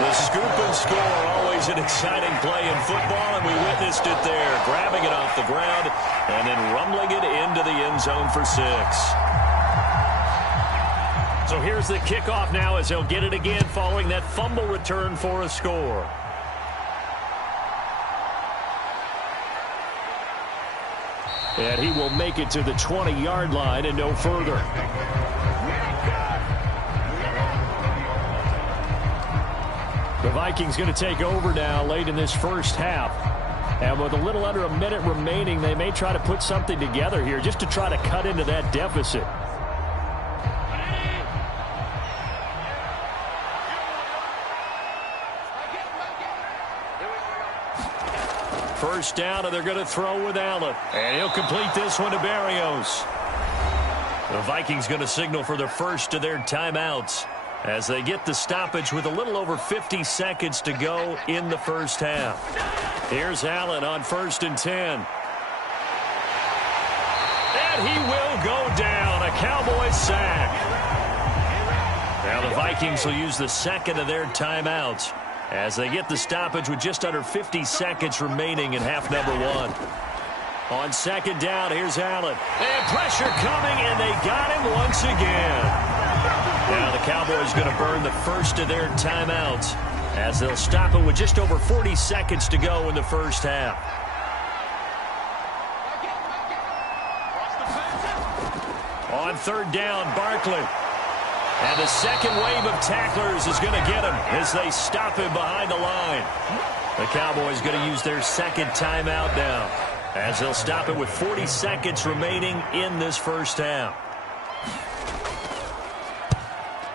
The scoop and score, always an exciting play in football, and we witnessed it there. Grabbing it off the ground and then rumbling it into the end zone for 6. So here's the kickoff now as he'll get it again following that fumble return for a score. And he will make it to the 20-yard line and no further. The Vikings going to take over now late in this first half. And with a little under a minute remaining, they may try to put something together here just to try to cut into that deficit. First down, and they're going to throw with Allen. And he'll complete this one to Berrios. The Vikings going to signal for the first of their timeouts as they get the stoppage with a little over 50 seconds to go in the first half. Here's Allen on 1st and 10. And he will go down. A Cowboys sack. Now the Vikings will use the second of their timeouts as they get the stoppage with just under 50 seconds remaining in half number 1. On 2nd down, here's Allen. And pressure coming, and they got him once again. Now the Cowboys going to burn the first of their timeouts as they'll stop it with just over 40 seconds to go in the first half. On 3rd down, Barkley. And the second wave of tacklers is going to get him as they stop him behind the line. The Cowboys going to use their second timeout now as they'll stop it with 40 seconds remaining in this first half.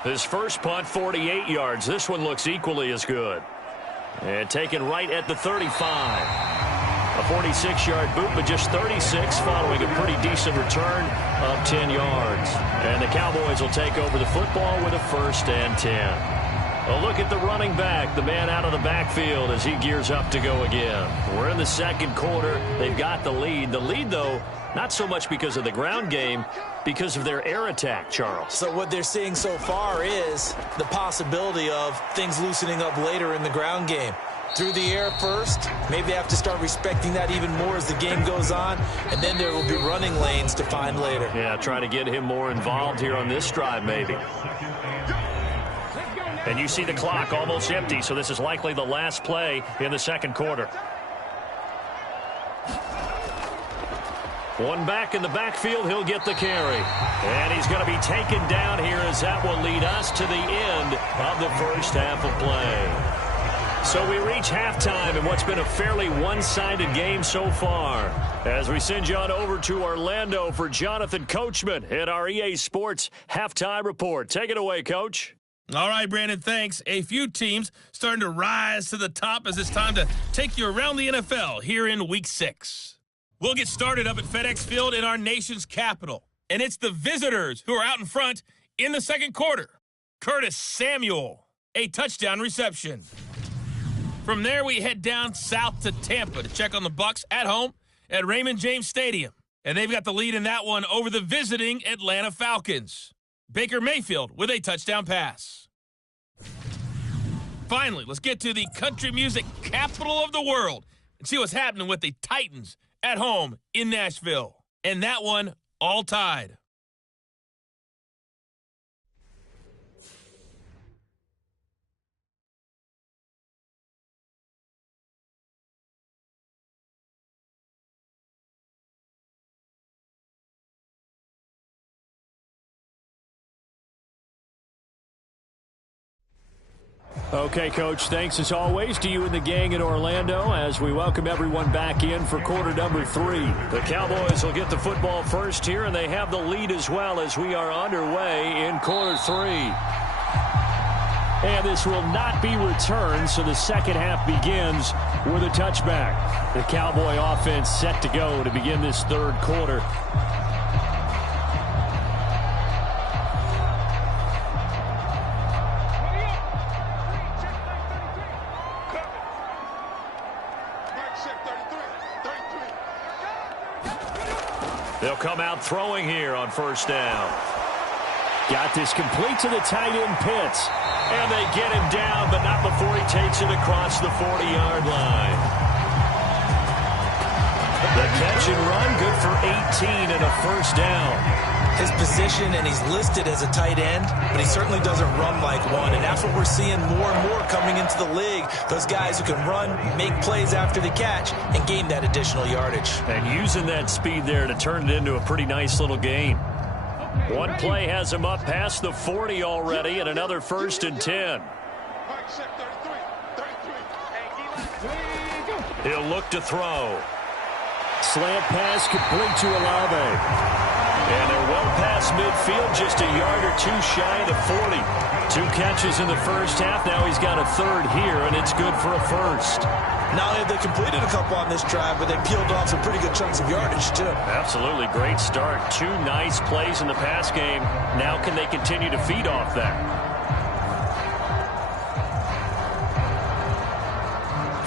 His first punt, 48 yards. This one looks equally as good. And taken right at the 35. A 46-yard boot, but just 36 following a pretty decent return of 10 yards. And the Cowboys will take over the football with a 1st and 10. A look at the running back, the man out of the backfield as he gears up to go again. We're in the second quarter. They've got the lead. The lead, though, not so much because of the ground game, because of their air attack, Charles. So what they're seeing so far is the possibility of things loosening up later in the ground game. Through the air first, maybe they have to start respecting that even more as the game goes on, and then there will be running lanes to find later. Yeah, trying to get him more involved here on this drive, maybe. And you see the clock almost empty, so this is likely the last play in the second quarter. One back in the backfield, he'll get the carry. And he's going to be taken down here as that will lead us to the end of the first half of play. So we reach halftime in what's been a fairly one-sided game so far. As we send you on over to Orlando for Jonathan Coachman at our EA Sports Halftime Report. Take it away, Coach. All right, Brandon, thanks. A few teams starting to rise to the top as it's time to take you around the NFL here in Week 6. We'll get started up at FedEx Field in our nation's capital. And it's the visitors who are out in front in the second quarter. Curtis Samuel, a touchdown reception. From there, we head down south to Tampa to check on the Bucs at home at Raymond James Stadium. And they've got the lead in that one over the visiting Atlanta Falcons. Baker Mayfield with a touchdown pass. Finally, let's get to the country music capital of the world and see what's happening with the Titans at home in Nashville. And that one all tied. Okay, Coach, thanks as always to you and the gang in Orlando as we welcome everyone back in for quarter number 3. The Cowboys will get the football first here, and they have the lead as well as we are underway in quarter 3. And this will not be returned, so the second half begins with a touchback. The Cowboy offense set to go to begin this third quarter. They'll come out throwing here on first down. Got this complete to the tight end Pitts. And they get him down, but not before he takes it across the 40-yard line. The catch and run, good for 18 and a first down. His position, and he's listed as a tight end, but he certainly doesn't run like one, and that's what we're seeing more and more coming into the league. Those guys who can run, make plays after the catch, and gain that additional yardage. And using that speed there to turn it into a pretty nice little game. One play has him up past the 40 already, and another 1st and 10. He'll look to throw. Slant pass complete to Olave. And they're well past midfield, just a yard or two shy of the 40. 2 catches in the first half. Now he's got a third here, and it's good for a first. Not only have they completed a couple on this drive, but they peeled off some pretty good chunks of yardage, too. Absolutely. Great start. 2 nice plays in the pass game. Now can they continue to feed off that?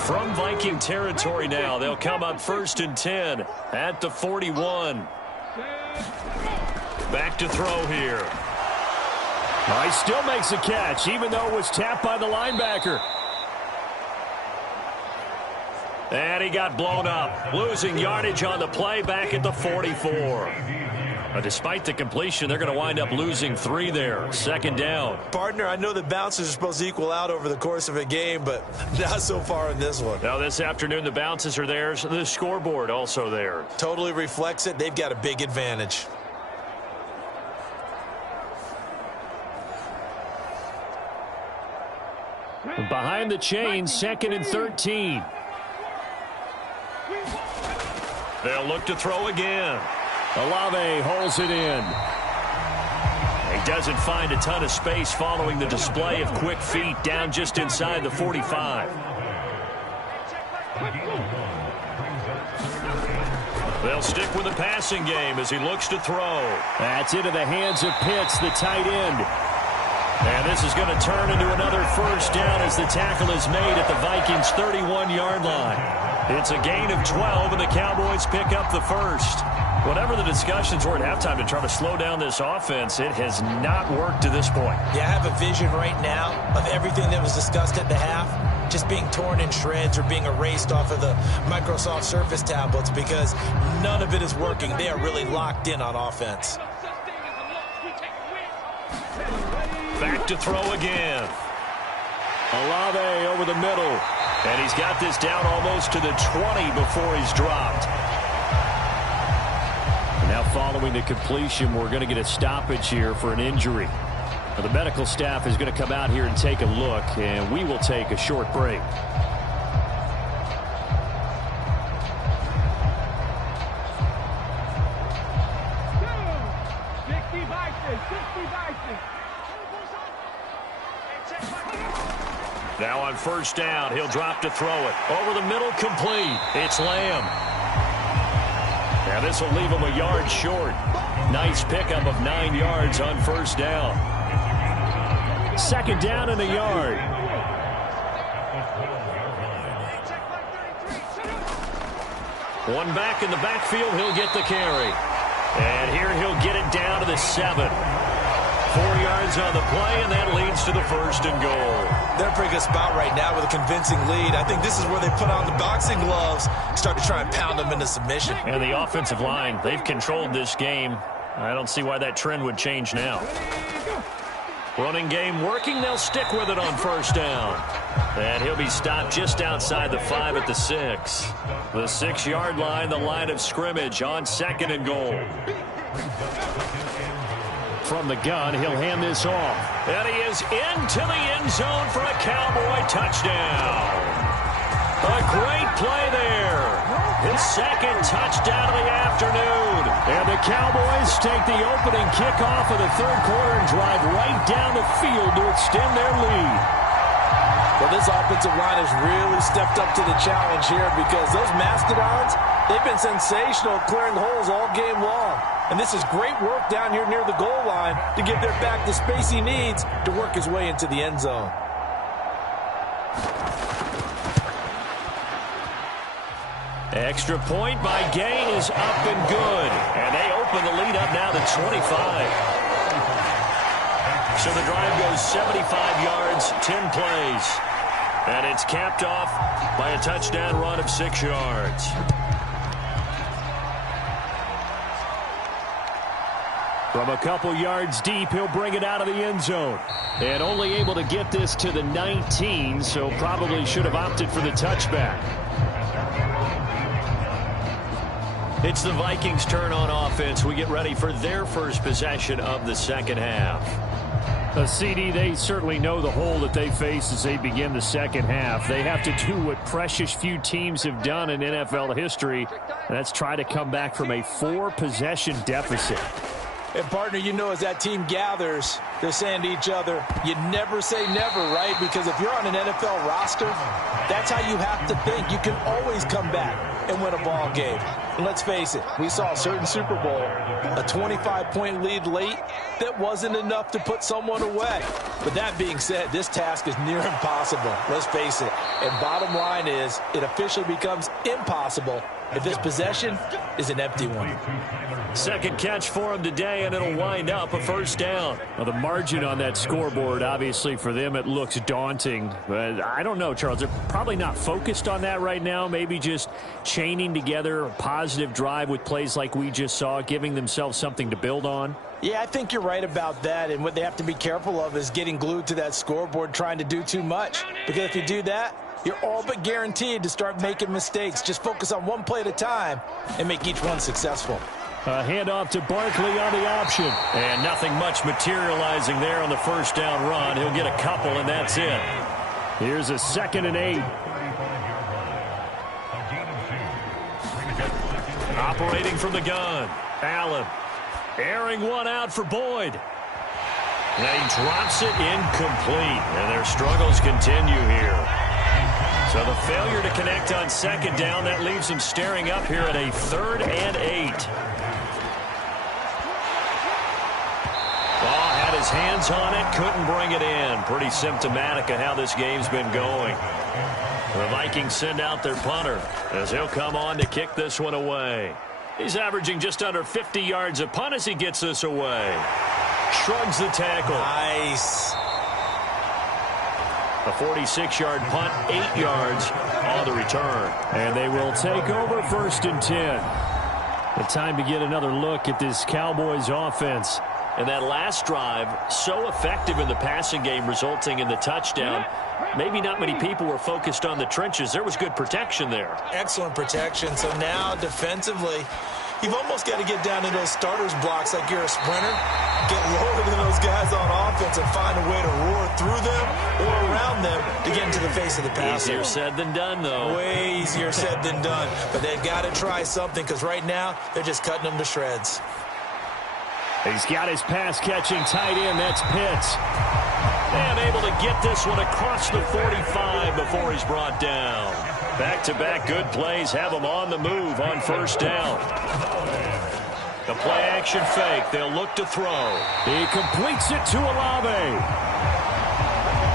From Viking territory now, they'll come up 1st and 10 at the 41. Back to throw here. He still makes a catch, even though it was tapped by the linebacker. And he got blown up, losing yardage on the play back at the 44. Despite the completion, they're going to wind up losing 3 there. 2nd down. Partner, I know the bounces are supposed to equal out over the course of a game, but not so far in this one. Now this afternoon, the bounces are theirs. The scoreboard also there. Totally reflects it. They've got a big advantage. Behind the chain, 2nd and 13. They'll look to throw again. Olave holds it in. He doesn't find a ton of space following the display of quick feet down just inside the 45. They'll stick with the passing game as he looks to throw. That's into the hands of Pitts, the tight end. And this is going to turn into another first down as the tackle is made at the Vikings' 31-yard line. It's a gain of 12, and the Cowboys pick up the first. Whatever the discussions were at halftime to try to slow down this offense, it has not worked to this point. Yeah, I have a vision right now of everything that was discussed at the half just being torn in shreds or being erased off of the Microsoft Surface tablets because none of it is working. They are really locked in on offense. Back to throw again. Olave over the middle. And he's got this down almost to the 20 before he's dropped. And now following the completion, we're going to get a stoppage here for an injury. Now, the medical staff is going to come out here and take a look, and we will take a short break. Now on first down, he'll drop to throw it. Over the middle, complete. It's Lamb. Now this will leave him a yard short. Nice pickup of 9 yards on first down. Second down and a yard. One back in the backfield, he'll get the carry. And here he'll get it down to the 7. 4 yards on the play, and that leads to the first and goal. They're in a pretty good spot right now with a convincing lead. I think this is where they put on the boxing gloves, start to try and pound them into submission. And the offensive line, they've controlled this game. I don't see why that trend would change now. Running game working. They'll stick with it on first down. And he'll be stopped just outside the 5 at the 6. The 6-yard line, the line of scrimmage on second and goal. From the gun, he'll hand this off. And he is into the end zone for a Cowboy touchdown. A great play there. His second touchdown of the afternoon. And the Cowboys take the opening kickoff of the third quarter and drive right down the field to extend their lead. Well, this offensive line has really stepped up to the challenge here because those Mastodons, they've been sensational clearing holes all game long. And this is great work down here near the goal line to give their back the space he needs to work his way into the end zone. Extra point by Gay is up and good. And they open the lead up now to 25. So the drive goes 75 yards, 10 plays. And it's capped off by a touchdown run of 6 yards. From a couple yards deep, he'll bring it out of the end zone. And only able to get this to the 19, so probably should have opted for the touchback. It's the Vikings' turn on offense. We get ready for their first possession of the second half. CD, they certainly know the hole that they face as they begin the second half. They have to do what precious few teams have done in NFL history, and that's try to come back from a 4-possession deficit. And, partner, you know as that team gathers, they're saying to each other, you never say never, right? Because if you're on an NFL roster, that's how you have to think. You can always come back and win a ball game. And let's face it, we saw a certain Super Bowl, a 25-point lead late that wasn't enough to put someone away. But that being said, this task is near impossible. Let's face it. And bottom line is, it officially becomes impossible if this possession is an empty one. Second catch for him today, and it'll wind up a first down. Well, the margin on that scoreboard, obviously, for them, it looks daunting. But I don't know, Charles. They're probably not focused on that right now. Maybe just chaining together a positive drive with plays like we just saw, giving themselves something to build on. Yeah, I think you're right about that. And what they have to be careful of is getting glued to that scoreboard trying to do too much. Because if you do that, you're all but guaranteed to start making mistakes. Just focus on one play at a time and make each one successful. A handoff to Barkley on the option. And nothing much materializing there on the first down run. He'll get a couple, and that's it. Here's a 2nd and 8. Operating from the gun. Allen. Airing one out for Boyd. And he drops it incomplete. And their struggles continue here. So the failure to connect on second down, that leaves him staring up here at a 3rd and 8. Ball had his hands on it, couldn't bring it in. Pretty symptomatic of how this game's been going. The Vikings send out their punter as he'll come on to kick this one away. He's averaging just under 50 yards a punt as he gets this away. Shrugs the tackle. Nice. A 46-yard punt, 8 yards on the return. And they will take over 1st and 10. The time to get another look at this Cowboys offense. And that last drive, so effective in the passing game, resulting in the touchdown. Maybe not many people were focused on the trenches. There was good protection there. Excellent protection. So now defensively, you've almost got to get down to those starters blocks like you're a sprinter. Get lower than those guys on offense and find a way to roar through them or around them to get into the face of the passer. Easier said than done, though. Way easier said than done. But they've got to try something because right now they're just cutting them to shreds. He's got his pass-catching tight end. That's Pitts. And able to get this one across the 45 before he's brought down. Back-to-back good plays have him on the move on 1st down. The play-action fake. They'll look to throw. He completes it to Olave.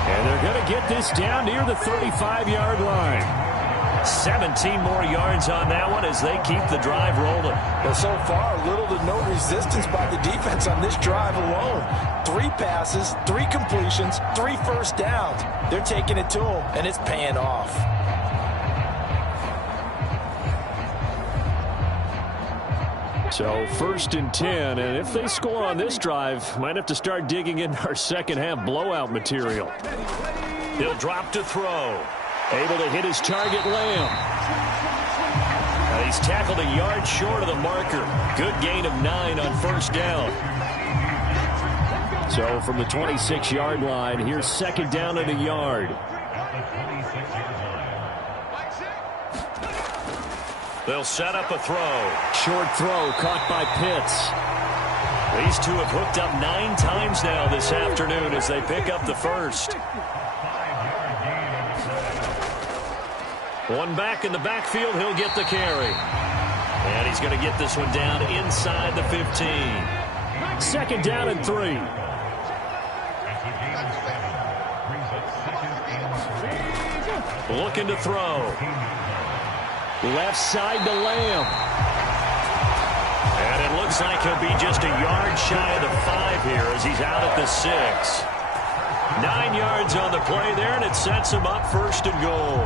And they're going to get this down near the 35-yard line. 17 more yards on that one as they keep the drive rolling. Well, so far, little to no resistance by the defense on this drive alone. 3 passes, 3 completions, 3 first downs. They're taking it to them, and it's paying off. So 1st and 10, and if they score on this drive, might have to start digging in our second-half blowout material. He'll drop to throw. Able to hit his target, Lamb. He's tackled a yard short of the marker. Good gain of 9 on 1st down. So from the 26-yard line, here's 2nd down and a yard. They'll set up a throw. Short throw caught by Pitts. These two have hooked up 9 times now this afternoon as they pick up the first. One back in the backfield, he'll get the carry. And he's going to get this one down inside the 15. 2nd down and 3. Looking to throw. Left side to Lamb. And it looks like he'll be just a yard shy of the 5 here as he's out at the 6. 9 yards on the play there, and it sets him up 1st and goal.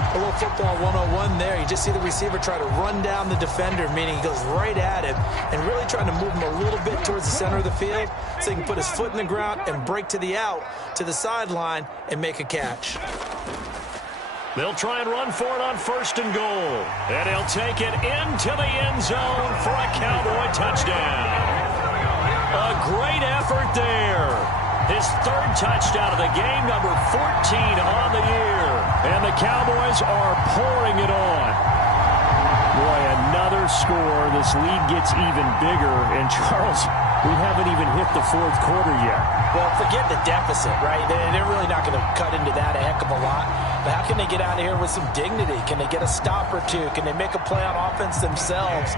A little football 101 there. You just see the receiver try to run down the defender, meaning he goes right at him and really trying to move him a little bit towards the center of the field so he can put his foot in the ground and break to the out, to the sideline, and make a catch. They'll try and run for it on 1st and goal. And he'll take it into the end zone for a Cowboy touchdown. A great effort there. His 3rd touchdown of the game, number 14 on the year. And the Cowboys are pouring it on. Boy, another score. This lead gets even bigger. And, Charles, we haven't even hit the 4th quarter yet. Well, forget the deficit, right? They're really not going to cut into that a heck of a lot. But how can they get out of here with some dignity? Can they get a stop or two? Can they make a play on offense themselves?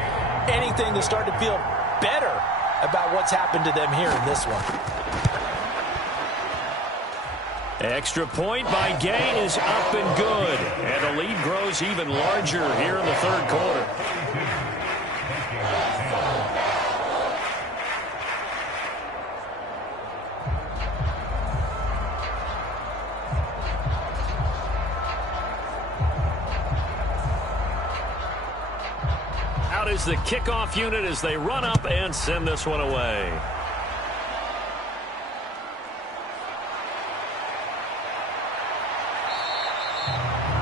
Anything to start to feel better about what's happened to them here in this one. Extra point by Gain is up and good. And the lead grows even larger here in the 3rd quarter. Out is the kickoff unit as they run up and send this one away.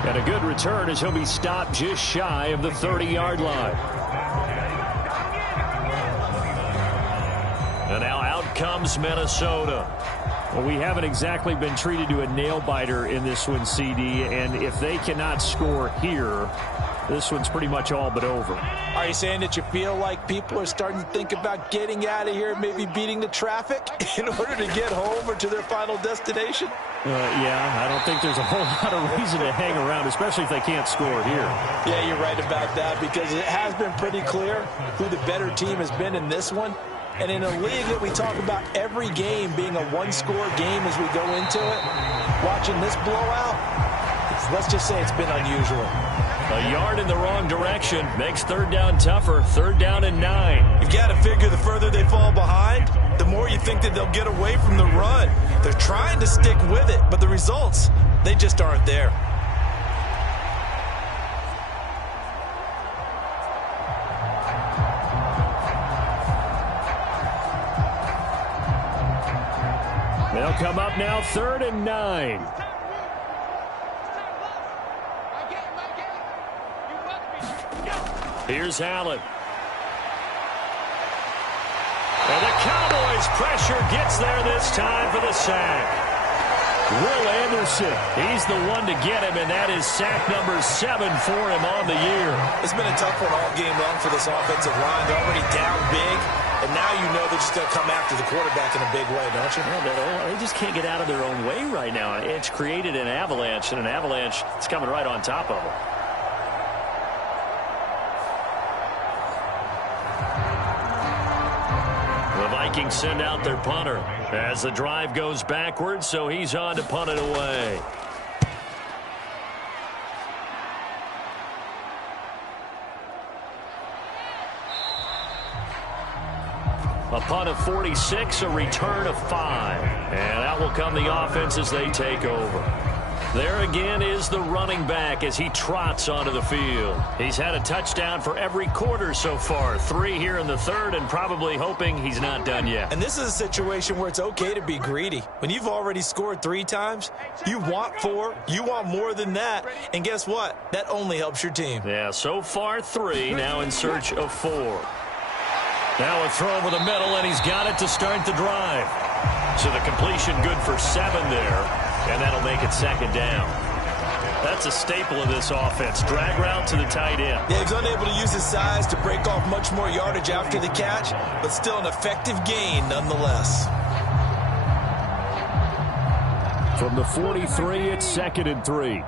And a good return as he'll be stopped just shy of the 30-yard line. And now out comes Minnesota. Well, we haven't exactly been treated to a nail-biter in this one, CD, and if they cannot score here, this one's pretty much all but over. Are you saying that you feel like people are starting to think about getting out of here, maybe beating the traffic in order to get home or to their final destination? Yeah, I don't think there's a whole lot of reason to hang around, especially if they can't score here. Yeah, you're right about that because it has been pretty clear who the better team has been in this one. And in a league that we talk about every game being a one-score game as we go into it, watching this blowout, let's just say it's been unusual. A yard in the wrong direction makes third down tougher. Third down and 9. You've got to figure the further they fall behind, the more you think that they'll get away from the run. They're trying to stick with it, but the results, they just aren't there. They'll come up now, third and 9. Here's Allen. And the Cowboys' pressure gets there this time for the sack. Will Anderson, he's the one to get him, and that is sack number 7 for him on the year. It's been a tough one all game long for this offensive line. They're already down big, and now you know they're just going to come after the quarterback in a big way, don't you? Yeah, they just can't get out of their own way right now. It's created an avalanche, and an avalanche is coming right on top of them. Vikings send out their punter as the drive goes backwards, so he's on to punt it away. A punt of 46, a return of 5. And that will come the offense as they take over. There again is the running back as he trots onto the field. He's had a touchdown for every quarter so far. 3 here in the third, and probably hoping he's not done yet. And this is a situation where it's okay to be greedy. When you've already scored 3 times, you want 4, you want more than that. And guess what? That only helps your team. Yeah, so far 3, now in search of 4. Now a throw over the middle, and he's got it to start the drive. So the completion good for 7 there. And that'll make it second down. That's a staple of this offense. Drag route to the tight end. Yeah, he's unable to use his size to break off much more yardage after the catch, but still an effective gain nonetheless. From the 43, it's 2nd and 3.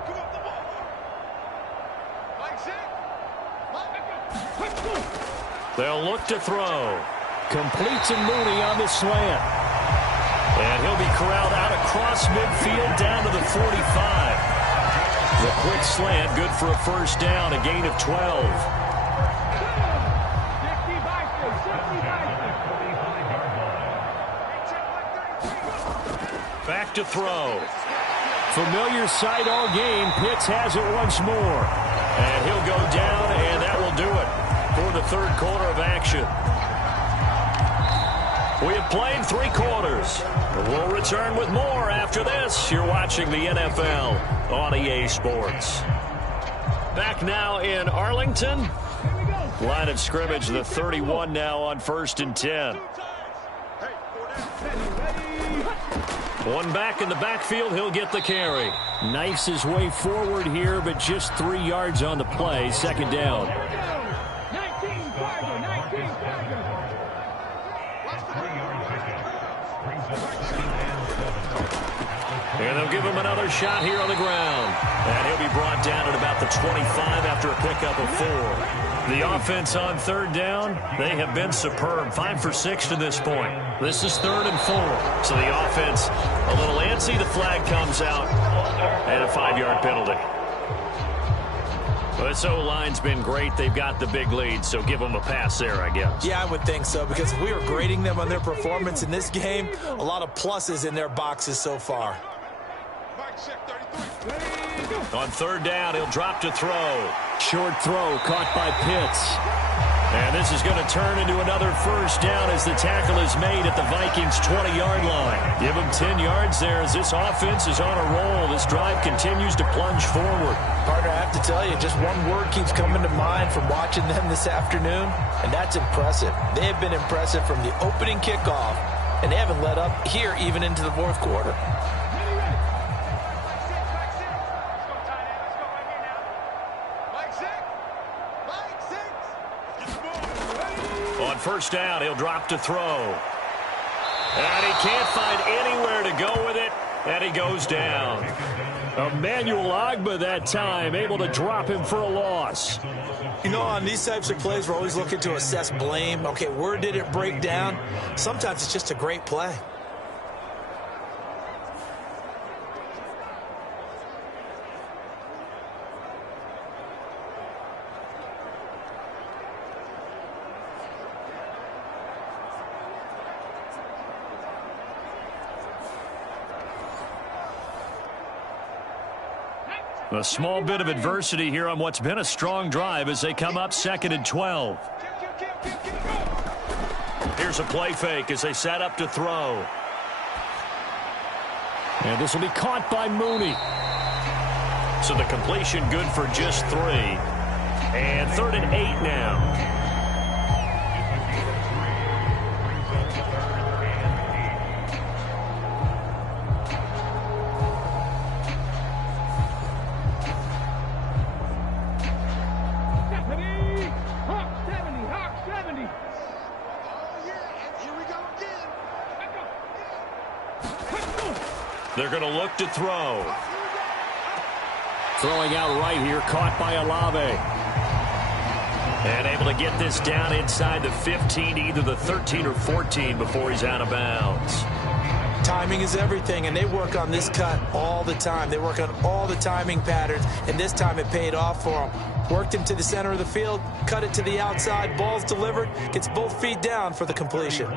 They'll look to throw. Complete to Mooney on the slant. And he'll be corralled out across midfield down to the 45. The quick slant, good for a first down, a gain of 12. Back to throw. Familiar sight all game. Pitts has it once more. And he'll go down, and that will do it for the third quarter of action. We have played 3 quarters. We'll return with more after this. You're watching the NFL on EA Sports. Back now in Arlington. Line of scrimmage, the 31 now on 1st and 10. One back in the backfield, he'll get the carry. Knifes his way forward here, but just 3 yards on the play. Second down. And they'll give him another shot here on the ground. And he'll be brought down at about the 25 after a pickup of 4. The offense on third down, they have been superb. 5 for 6 to this point. This is 3rd and 4. So the offense a little antsy. The flag comes out. And a 5-yard penalty. Well, this O-line's been great. They've got the big lead, so give them a pass there, I guess. Yeah, I would think so, because if we were grading them on their performance in this game, a lot of pluses in their boxes so far. On third down, he'll drop to throw. Short throw caught by Pitts. And this is going to turn into another first down as the tackle is made at the Vikings' 20-yard line. Give them 10 yards there as this offense is on a roll. This drive continues to plunge forward. Partner, I have to tell you, just one word keeps coming to mind from watching them this afternoon, and that's impressive. They have been impressive from the opening kickoff, and they haven't let up here even into the fourth quarter. On first down, he'll drop to throw. And he can't find anywhere to go with it, and he goes down. Emmanuel Ogbah that time, able to drop him for a loss. You know, on these types of plays, we're always looking to assess blame. Okay, where did it break down? Sometimes it's just a great play. A small bit of adversity here on what's been a strong drive as they come up 2nd and 12. Here's a play fake as they set up to throw. And this will be caught by Mooney. So the completion good for just 3. And 3rd and 8 now. They're going to look to throw. Throwing out right here, caught by Olave. And able to get this down inside the 15 to either the 13 or 14 before he's out of bounds. Timing is everything, and they work on this cut all the time. They work on all the timing patterns, and this time it paid off for them. Worked him to the center of the field, cut it to the outside, ball's delivered, gets both feet down for the completion.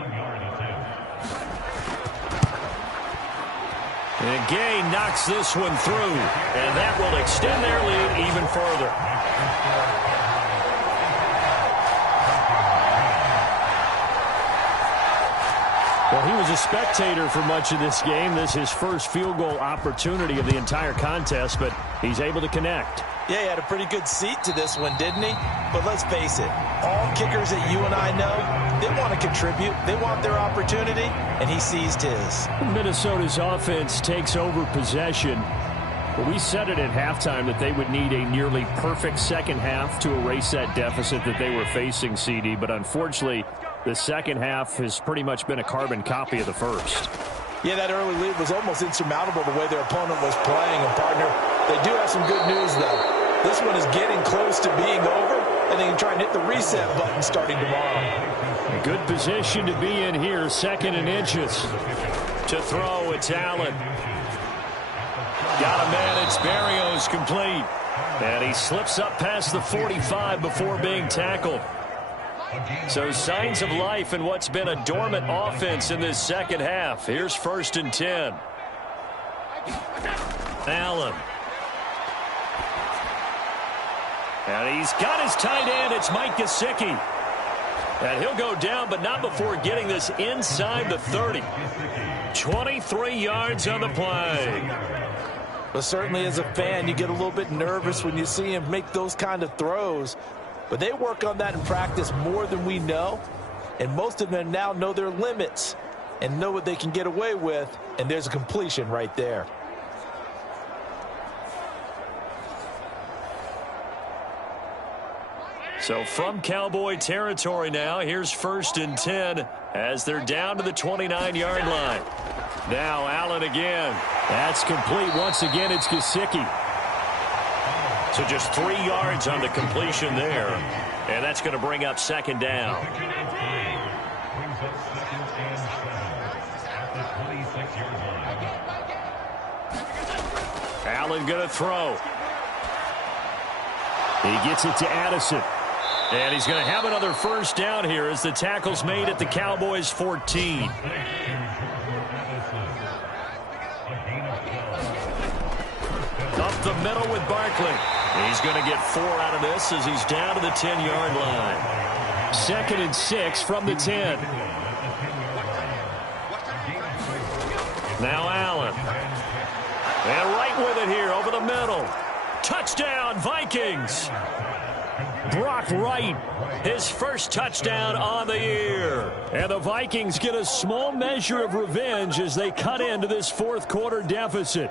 And Gay knocks this one through, and that will extend their lead even further. Well, he was a spectator for much of this game. This is his first field goal opportunity of the entire contest, but he's able to connect. Yeah, he had a pretty good seat to this one, didn't he? But let's face it, all kickers that you and I know, they want to contribute. They want their opportunity, and he seized his. Minnesota's offense takes over possession. But we said it at halftime that they would need a nearly perfect second half to erase that deficit that they were facing, CD. But unfortunately, the second half has pretty much been a carbon copy of the first. Yeah, that early lead was almost insurmountable the way their opponent was playing. And, partner, they do have some good news, though. This one is getting close to being over, and they can try and hit the reset button starting tomorrow. A good position to be in here, 2nd and inches. To throw, it's Allen. Got a man, it's Barrios, complete. And he slips up past the 45 before being tackled. So signs of life in what's been a dormant offense in this second half. Here's 1st and 10. Allen. And he's got his tight end. It's Mike Gesicki. And he'll go down, but not before getting this inside the 30. 23 yards on the play. But certainly as a fan, you get a little bit nervous when you see him make those kind of throws. But they work on that in practice more than we know. And most of them now know their limits and know what they can get away with. And there's a completion right there. So from Cowboy territory now, here's 1st and 10 as they're down to the 29-yard line. Now Allen again. That's complete. Once again, it's Gesicki. So just 3 yards on the completion there. And that's going to bring up 2nd down. Allen going to throw. He gets it to Addison. And he's going to have another 1st down here as the tackle's made at the Cowboys' 14. Up the middle with Barkley. He's going to get 4 out of this as he's down to the 10-yard line. 2nd and 6 from the 10. Now Allen. And right with it here over the middle. Touchdown, Vikings. Brock Wright, his 1st touchdown on the year. And the Vikings get a small measure of revenge as they cut into this 4th quarter deficit.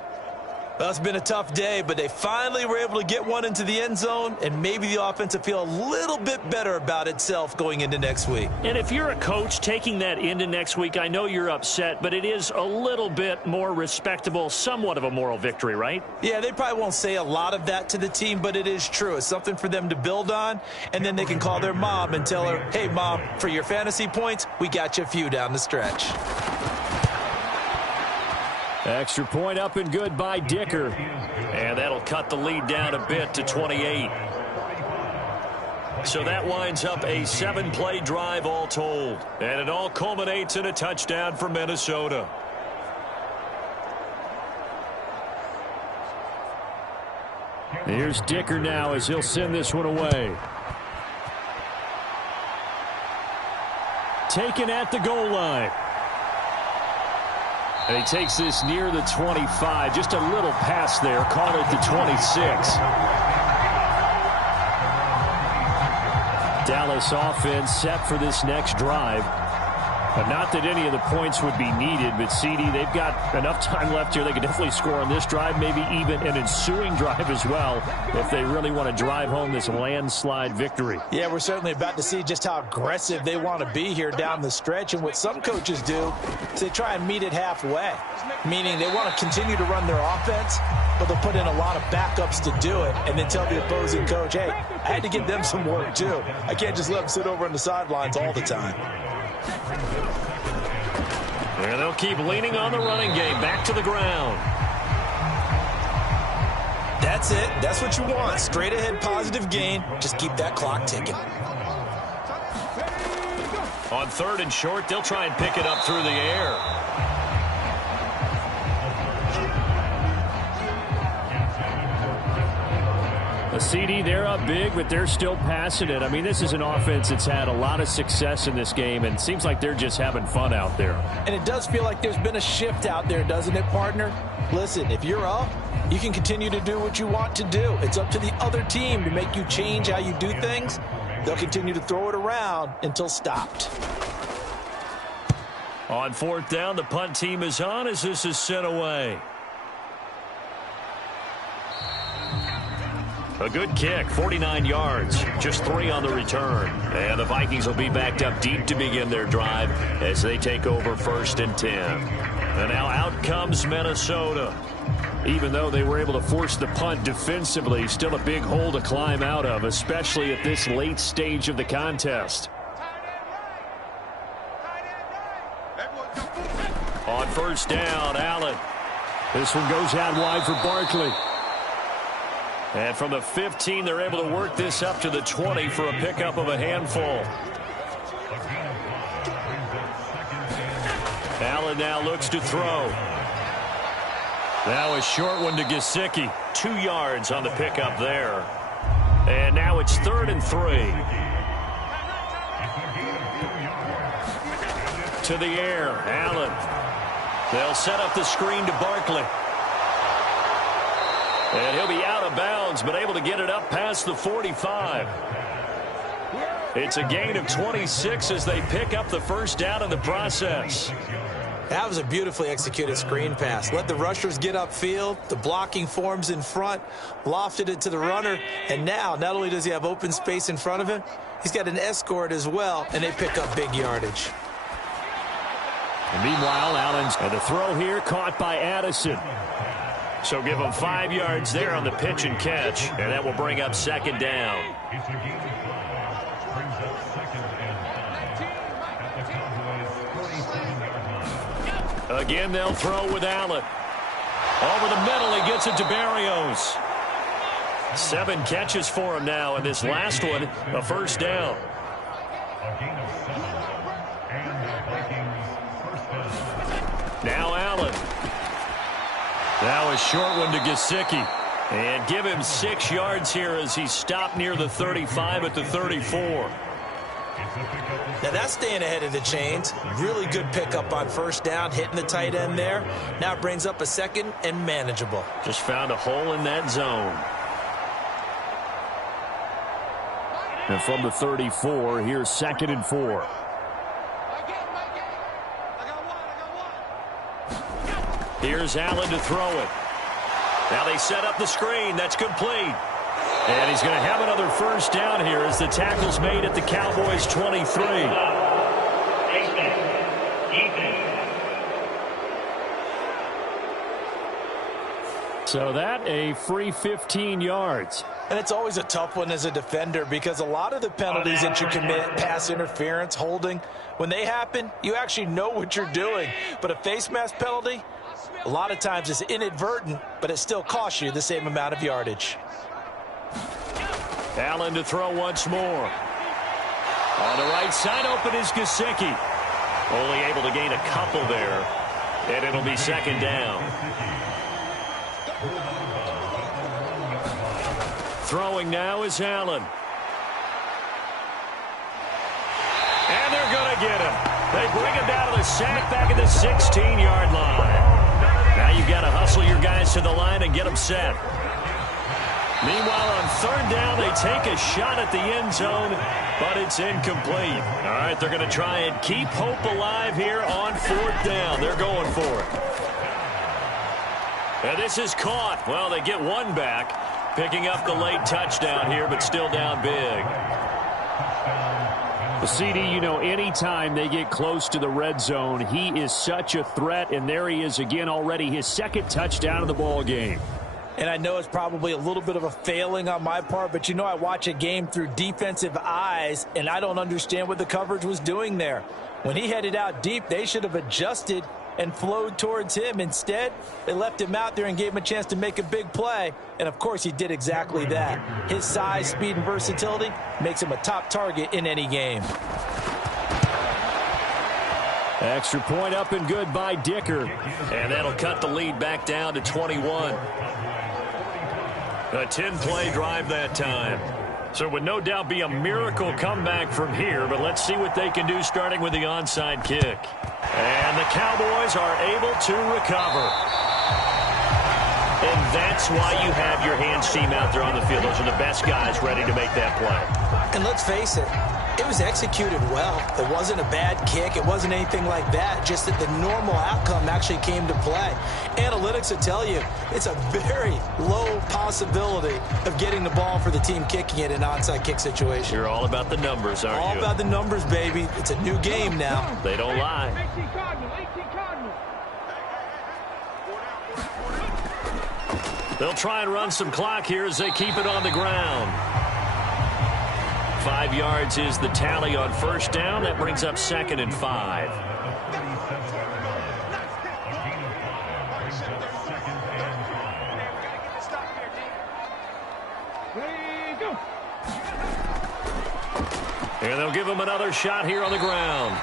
Well, it's been a tough day, but they finally were able to get one into the end zone, and maybe the offense will feel a little bit better about itself going into next week. And if you're a coach taking that into next week, I know you're upset, but it is a little bit more respectable, somewhat of a moral victory, right? Yeah, they probably won't say a lot of that to the team, but it is true. It's something for them to build on, and then they can call their mom and tell her, hey, Mom, for your fantasy points, we got you a few down the stretch. Extra point up and good by Dicker. And that'll cut the lead down a bit to 28. So that winds up a 7-play drive all told. And it all culminates in a touchdown for Minnesota. Here's Dicker now as he'll send this one away. Taken at the goal line. And he takes this near the 25. Just a little pass there. Call it the 26. Dallas offense set for this next drive. But not that any of the points would be needed, but CD, they've got enough time left here. They could definitely score on this drive, maybe even an ensuing drive as well, if they really want to drive home this landslide victory. Yeah, we're certainly about to see just how aggressive they want to be here down the stretch. And what some coaches do is they try and meet it halfway, meaning they want to continue to run their offense, but they'll put in a lot of backups to do it and then tell the opposing coach, hey, I had to give them some work too. I can't just let them sit over on the sidelines all the time. And they'll keep leaning on the running game. Back to the ground. That's it. That's what you want. Straight ahead positive gain. Just keep that clock ticking. On 3rd and short, they'll try and pick it up through the air. A CD, they're up big, but they're still passing it. I mean, this is an offense that's had a lot of success in this game, and it seems like they're just having fun out there. And it does feel like there's been a shift out there, doesn't it, partner? Listen, if you're up, you can continue to do what you want to do. It's up to the other team to make you change how you do things. They'll continue to throw it around until stopped. On 4th down, the punt team is on as this is sent away. A good kick, 49 yards, just 3 on the return. And the Vikings will be backed up deep to begin their drive as they take over 1st and 10. And now out comes Minnesota. Even though they were able to force the punt defensively, still a big hole to climb out of, especially at this late stage of the contest. On 1st down, Allen. This one goes out wide for Barkley. And from the 15, they're able to work this up to the 20 for a pickup of a handful. Allen now looks to throw. Now a short one to Gesicki. 2 yards on the pickup there. And now it's 3rd and 3. To the air, Allen. They'll set up the screen to Barkley. And he'll be out of bounds, but able to get it up past the 45. It's a gain of 26 as they pick up the 1st down in the process. That was a beautifully executed screen pass. Let the rushers get upfield. The blocking forms in front. Lofted it to the runner. And now, not only does he have open space in front of him, he's got an escort as well, and they pick up big yardage. And meanwhile, Allen's and the throw here caught by Addison. So give him 5 yards there on the pitch and catch, and that will bring up 2nd down. Again, they'll throw with Allen. Over the middle, he gets it to Barrios. 7 catches for him now, and this last one, a 1st down. Now Allen. Now a short one to Gesicki. And give him 6 yards here as he stopped near the 35 at the 34. Now that's staying ahead of the chains. Really good pickup on 1st down, hitting the tight end there. Now it brings up a 2nd and manageable. Just found a hole in that zone. And from the 34, here's 2nd and 4. Here's Allen to throw it. Now they set up the screen. That's complete. And he's going to have another first down here as the tackle's made at the Cowboys' 23. So that a free 15 yards. And it's always a tough one as a defender because a lot of the penalties that you commit, pass interference, holding, when they happen, you actually know what you're doing. But a face mask penalty, a lot of times it's inadvertent, but it still costs you the same amount of yardage. Allen to throw once more. On the right side, open is Gesicki. Only able to gain a couple there, and it'll be second down. Throwing now is Allen. And they're going to get him. They bring him down to the sack back at the 16-yard line. Now you've got to hustle your guys to the line and get them set. Meanwhile, on third down, they take a shot at the end zone, but it's incomplete. All right, they're going to try and keep hope alive here on fourth down. They're going for it. And this is caught. Well, they get one back, picking up the late touchdown here, but still down big. The CD, you know, anytime they get close to the red zone, he is such a threat, and there he is again already, his second touchdown of the ball game. And I know it's probably a little bit of a failing on my part, but you know I watch a game through defensive eyes, and I don't understand what the coverage was doing there. When he headed out deep, they should have adjusted and flowed towards him. Instead, they left him out there and gave him a chance to make a big play. And, of course, he did exactly that. His size, speed, and versatility makes him a top target in any game. Extra point up and good by Dicker. And that'll cut the lead back down to 21. A 10-play drive that time. So it would no doubt be a miracle comeback from here, but let's see what they can do starting with the onside kick. And the Cowboys are able to recover. And that's why you have your hands team out there on the field. Those are the best guys ready to make that play. And let's face it, it was executed well. It wasn't a bad kick. It wasn't anything like that. Just that the normal outcome actually came to play. Analytics will tell you it's a very low possibility of getting the ball for the team kicking it in an onside kick situation. You're all about the numbers, aren't you? All about the numbers, baby. It's a new game now. They don't lie. 18 Cardinal. They'll try and run some clock here as they keep it on the ground. 5 yards is the tally on first down. That brings up 2nd and 5. And they'll give him another shot here on the ground.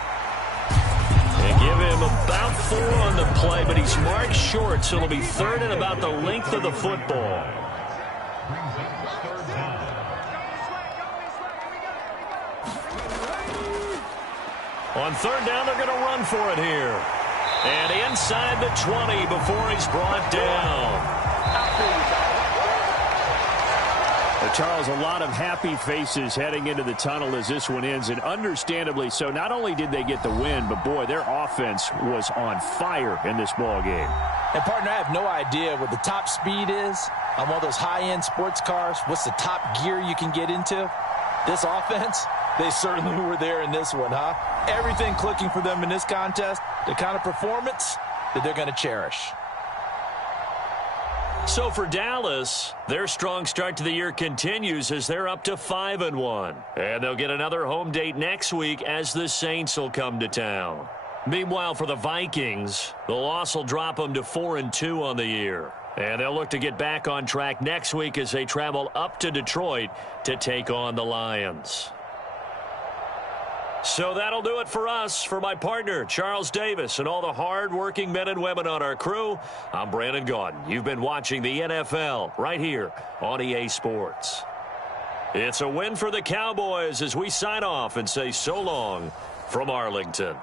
They give him about 4 on the play, but he's marked short, so it'll be 3rd and about the length of the football. On third down, they're going to run for it here. And inside the 20 before he's brought down. Charles, a lot of happy faces heading into the tunnel as this one ends, and understandably so. Not only did they get the win, but, boy, their offense was on fire in this ball game. And, partner, I have no idea what the top speed is on one of those high-end sports cars. What's the top gear you can get into? This offense, they certainly were there in this one, huh? Everything clicking for them in this contest, the kind of performance that they're going to cherish. So for Dallas, their strong start to the year continues as they're up to 5-1. And they'll get another home date next week as the Saints will come to town. Meanwhile, for the Vikings, the loss will drop them to 4-2 on the year. And they'll look to get back on track next week as they travel up to Detroit to take on the Lions. So that'll do it for us. For my partner, Charles Davis, and all the hard-working men and women on our crew, I'm Brandon Gaudin. You've been watching the NFL right here on EA Sports. It's a win for the Cowboys as we sign off and say so long from Arlington.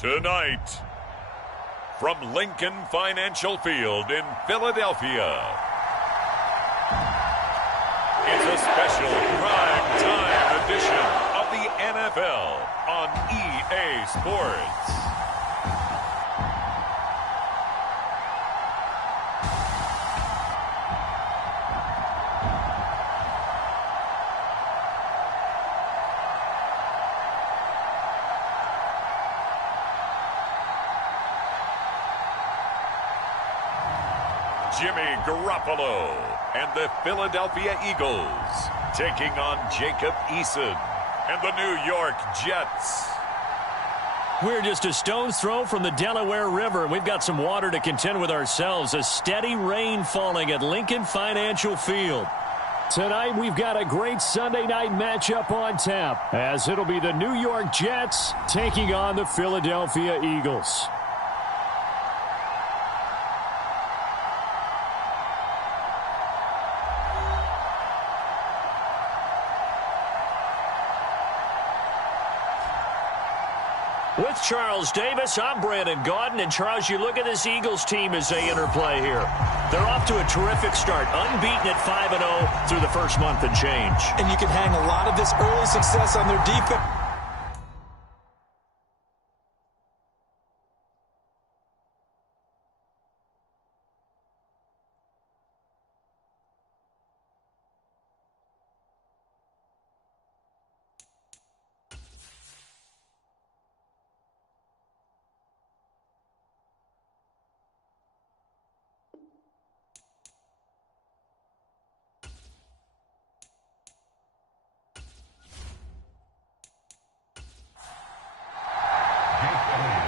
Tonight, from Lincoln Financial Field in Philadelphia, it's a special prime time edition of the NFL on EA Sports. Jimmy Garoppolo and the Philadelphia Eagles taking on Jacob Eason and the New York Jets. We're just a stone's throw from the Delaware River, and we've got some water to contend with ourselves. A steady rain falling at Lincoln Financial Field. Tonight, we've got a great Sunday night matchup on tap, as it'll be the New York Jets taking on the Philadelphia Eagles. With Charles Davis, I'm Brandon Gaudin. And Charles, you look at this Eagles team as they interplay here. They're off to a terrific start, unbeaten at 5-0 through the first month and change. And you can hang a lot of this early success on their defense.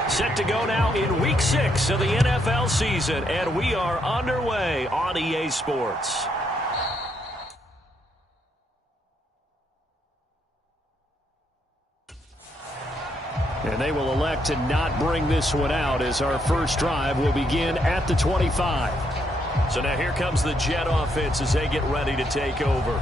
Set to go now in Week 6 of the NFL season, and we are underway on EA Sports. And they will elect to not bring this one out, as our first drive will begin at the 25. So now here comes the Jet offense as they get ready to take over.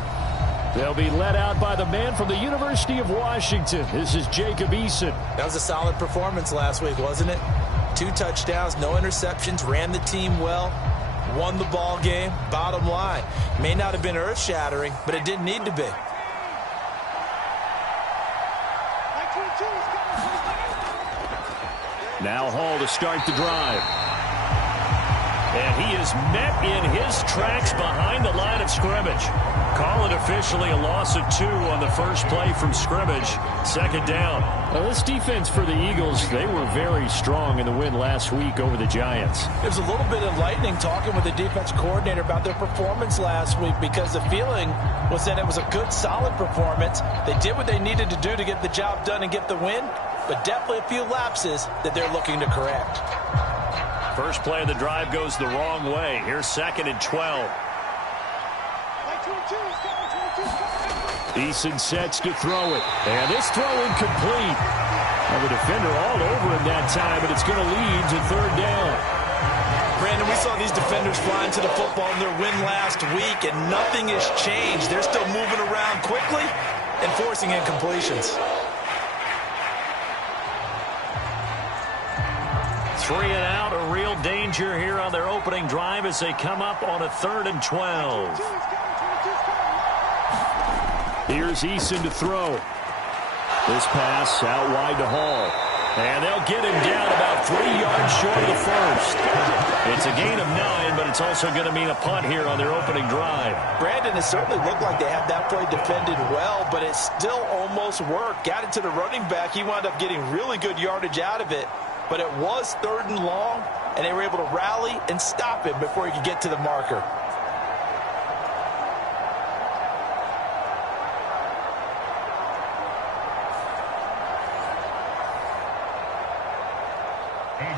They'll be led out by the man from the University of Washington. This is Jacob Eason. That was a solid performance last week, wasn't it? 2 touchdowns, no interceptions, ran the team well, won the ball game. Bottom line, may not have been earth-shattering, but it didn't need to be. Now Hall to start the drive. And he is met in his tracks behind the line of scrimmage. Call it officially a loss of 2 on the first play from scrimmage. Second down. Well, this defense for the Eagles, they were very strong in the win last week over the Giants. It was a little bit enlightening talking with the defense coordinator about their performance last week, because the feeling was that it was a good, solid performance. They did what they needed to do to get the job done and get the win, but definitely a few lapses that they're looking to correct. First play of the drive goes the wrong way. Here's 2nd and 12. Eason sets to throw it. And this throw incomplete. Now the defender all over him that time, but it's going to lead to 3rd down. Brandon, we saw these defenders flying to the football in their win last week, and nothing has changed. They're still moving around quickly and forcing incompletions. 3 and out, a real danger here on their opening drive as they come up on a 3rd and 12. Here's Eason to throw. This pass out wide to Hall. And they'll get him down about 3 yards short of the first. It's a gain of 9, but it's also going to mean a punt here on their opening drive. Brandon, it certainly looked like they had that play defended well, but it still almost worked. Got it to the running back. He wound up getting really good yardage out of it. But it was 3rd and long, and they were able to rally and stop him before he could get to the marker.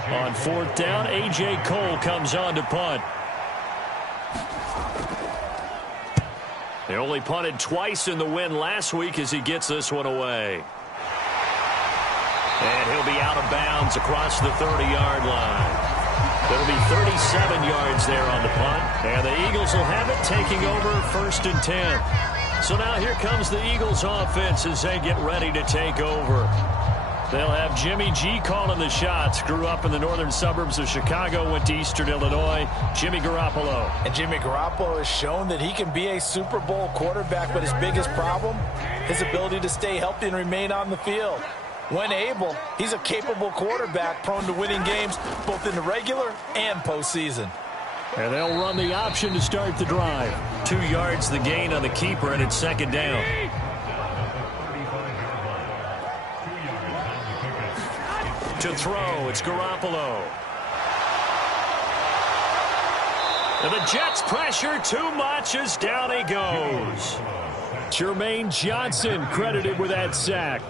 On 4th down, A.J. Cole comes on to punt. They only punted twice in the win last week as he gets this one away. And he'll be out of bounds across the 30-yard line. It'll be 37 yards there on the punt. And the Eagles will have it, taking over 1st and 10. So now here comes the Eagles offense as they get ready to take over. They'll have Jimmy G calling the shots. Grew up in the northern suburbs of Chicago, went to Eastern Illinois. Jimmy Garoppolo. And Jimmy Garoppolo has shown that he can be a Super Bowl quarterback, but his biggest problem, his ability to stay healthy and remain on the field. When able, he's a capable quarterback prone to winning games both in the regular and postseason. And they'll run the option to start the drive. 2 yards the gain on the keeper, and it's second down. To throw, it's Garoppolo. And the Jets pressure too much as down he goes. Jermaine Johnson credited with that sack.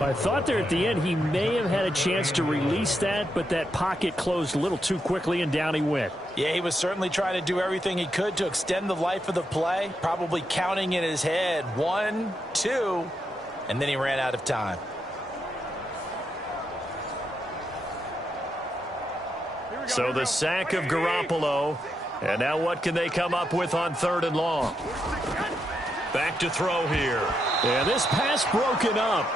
I thought there at the end he may have had a chance to release that, but that pocket closed a little too quickly and down he went. Yeah, he was certainly trying to do everything he could to extend the life of the play, probably counting in his head 1, 2, and then he ran out of time. So the sack of Garoppolo. And now what can they come up with on 3rd and long? Back to throw here. And this pass broken up.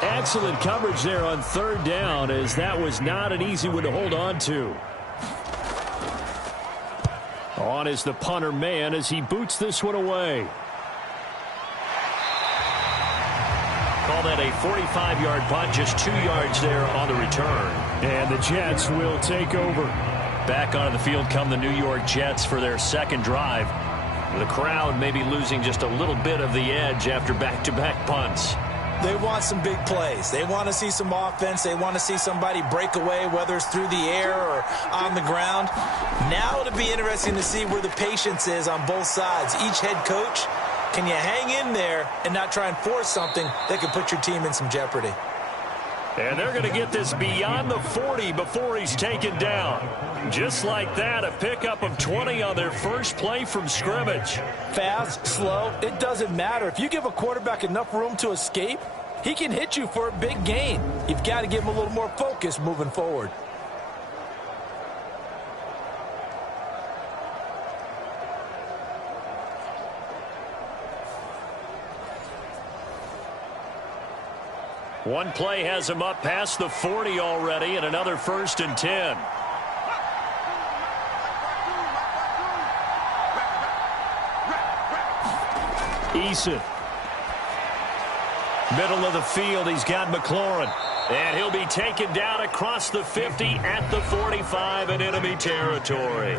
Excellent coverage there on 3rd down, as that was not an easy one to hold on to. On is the punter man as he boots this one away. Call that a 45-yard punt, just 2 yards there on the return. And the Jets will take over. Back onto the field come the New York Jets for their second drive. The crowd may be losing just a little bit of the edge after back-to-back punts. They want some big plays. They want to see some offense. They want to see somebody break away, whether it's through the air or on the ground. Now it'll be interesting to see where the patience is on both sides. Each head coach, can you hang in there and not try and force something that could put your team in some jeopardy? And they're going to get this beyond the 40 before he's taken down. Just like that, a pickup of 20 on their first play from scrimmage. Fast, slow, it doesn't matter. If you give a quarterback enough room to escape, he can hit you for a big gain. You've got to give him a little more focus moving forward. One play has him up past the 40 already, and another 1st and 10. Eason. Middle of the field, he's got McLaurin. And he'll be taken down across the 50 at the 45 in enemy territory.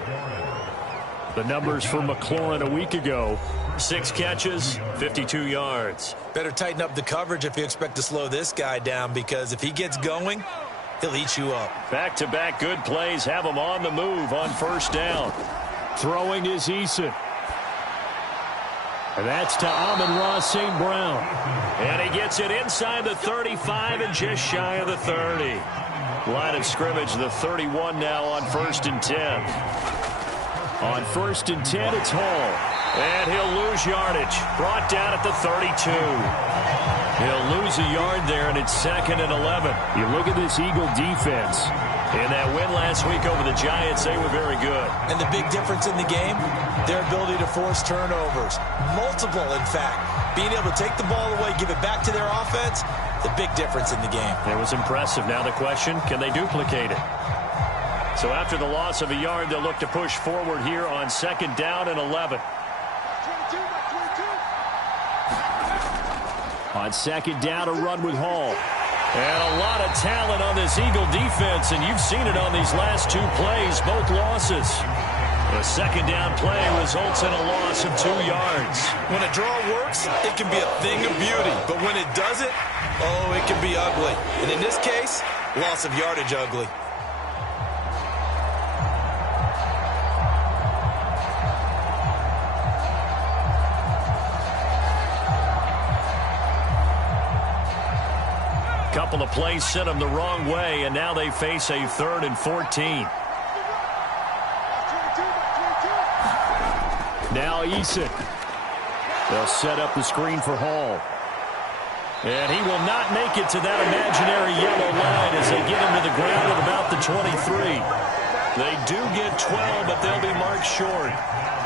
The numbers for McLaurin a week ago. 6 catches, 52 yards. Better tighten up the coverage if you expect to slow this guy down, because if he gets going, he'll eat you up. Back-to-back good plays have him on the move on 1st down. Throwing is Eason. And that's to Amon-Ra St. Brown. And he gets it inside the 35 and just shy of the 30. Line of scrimmage, the 31 now on 1st and 10. On 1st and 10, it's Hall. And he'll lose yardage. Brought down at the 32. He'll lose a yard there, and it's 2nd and 11. You look at this Eagle defense. In that win last week over the Giants, they were very good. And the big difference in the game, their ability to force turnovers. Multiple, in fact. Being able to take the ball away, give it back to their offense, the big difference in the game. It was impressive. Now the question, can they duplicate it? So after the loss of a yard, they'll look to push forward here on 2nd down and 11. On 2nd down, a run with Hall. And a lot of talent on this Eagle defense, and you've seen it on these last 2 plays, both losses. The 2nd down play results in a loss of 2 yards. When a draw works, it can be a thing of beauty. But when it doesn't, oh, it can be ugly. And in this case, loss of yardage ugly. Couple of plays sent them the wrong way, and now they face a 3rd and 14. Now Eason. They'll set up the screen for Hall. And he will not make it to that imaginary yellow line as they get him to the ground at about the 23. They do get 12, but they'll be marked short.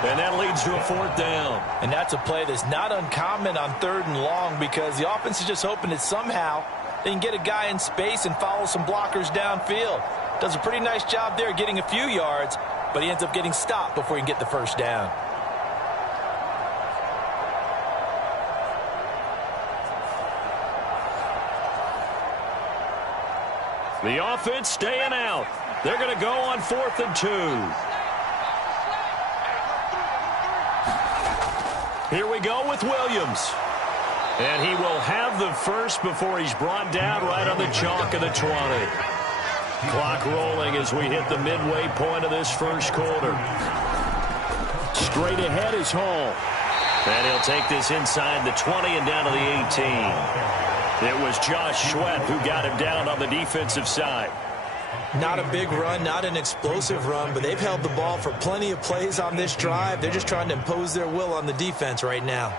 And that leads to a 4th down. And that's a play that's not uncommon on 3rd and long, because the offense is just hoping that somehow They can get a guy in space and follow some blockers downfield. Does a pretty nice job there getting a few yards, but he ends up getting stopped before he can get the first down. The offense staying out. They're going to go on 4th and 2. Here we go with Williams. And he will have the first before he's brought down right on the chalk of the 20. Clock rolling as we hit the midway point of this first quarter. Straight ahead is Hall. And he'll take this inside the 20 and down to the 18. It was Josh Sweat who got him down on the defensive side. Not a big run, not an explosive run, but they've held the ball for plenty of plays on this drive. They're just trying to impose their will on the defense right now.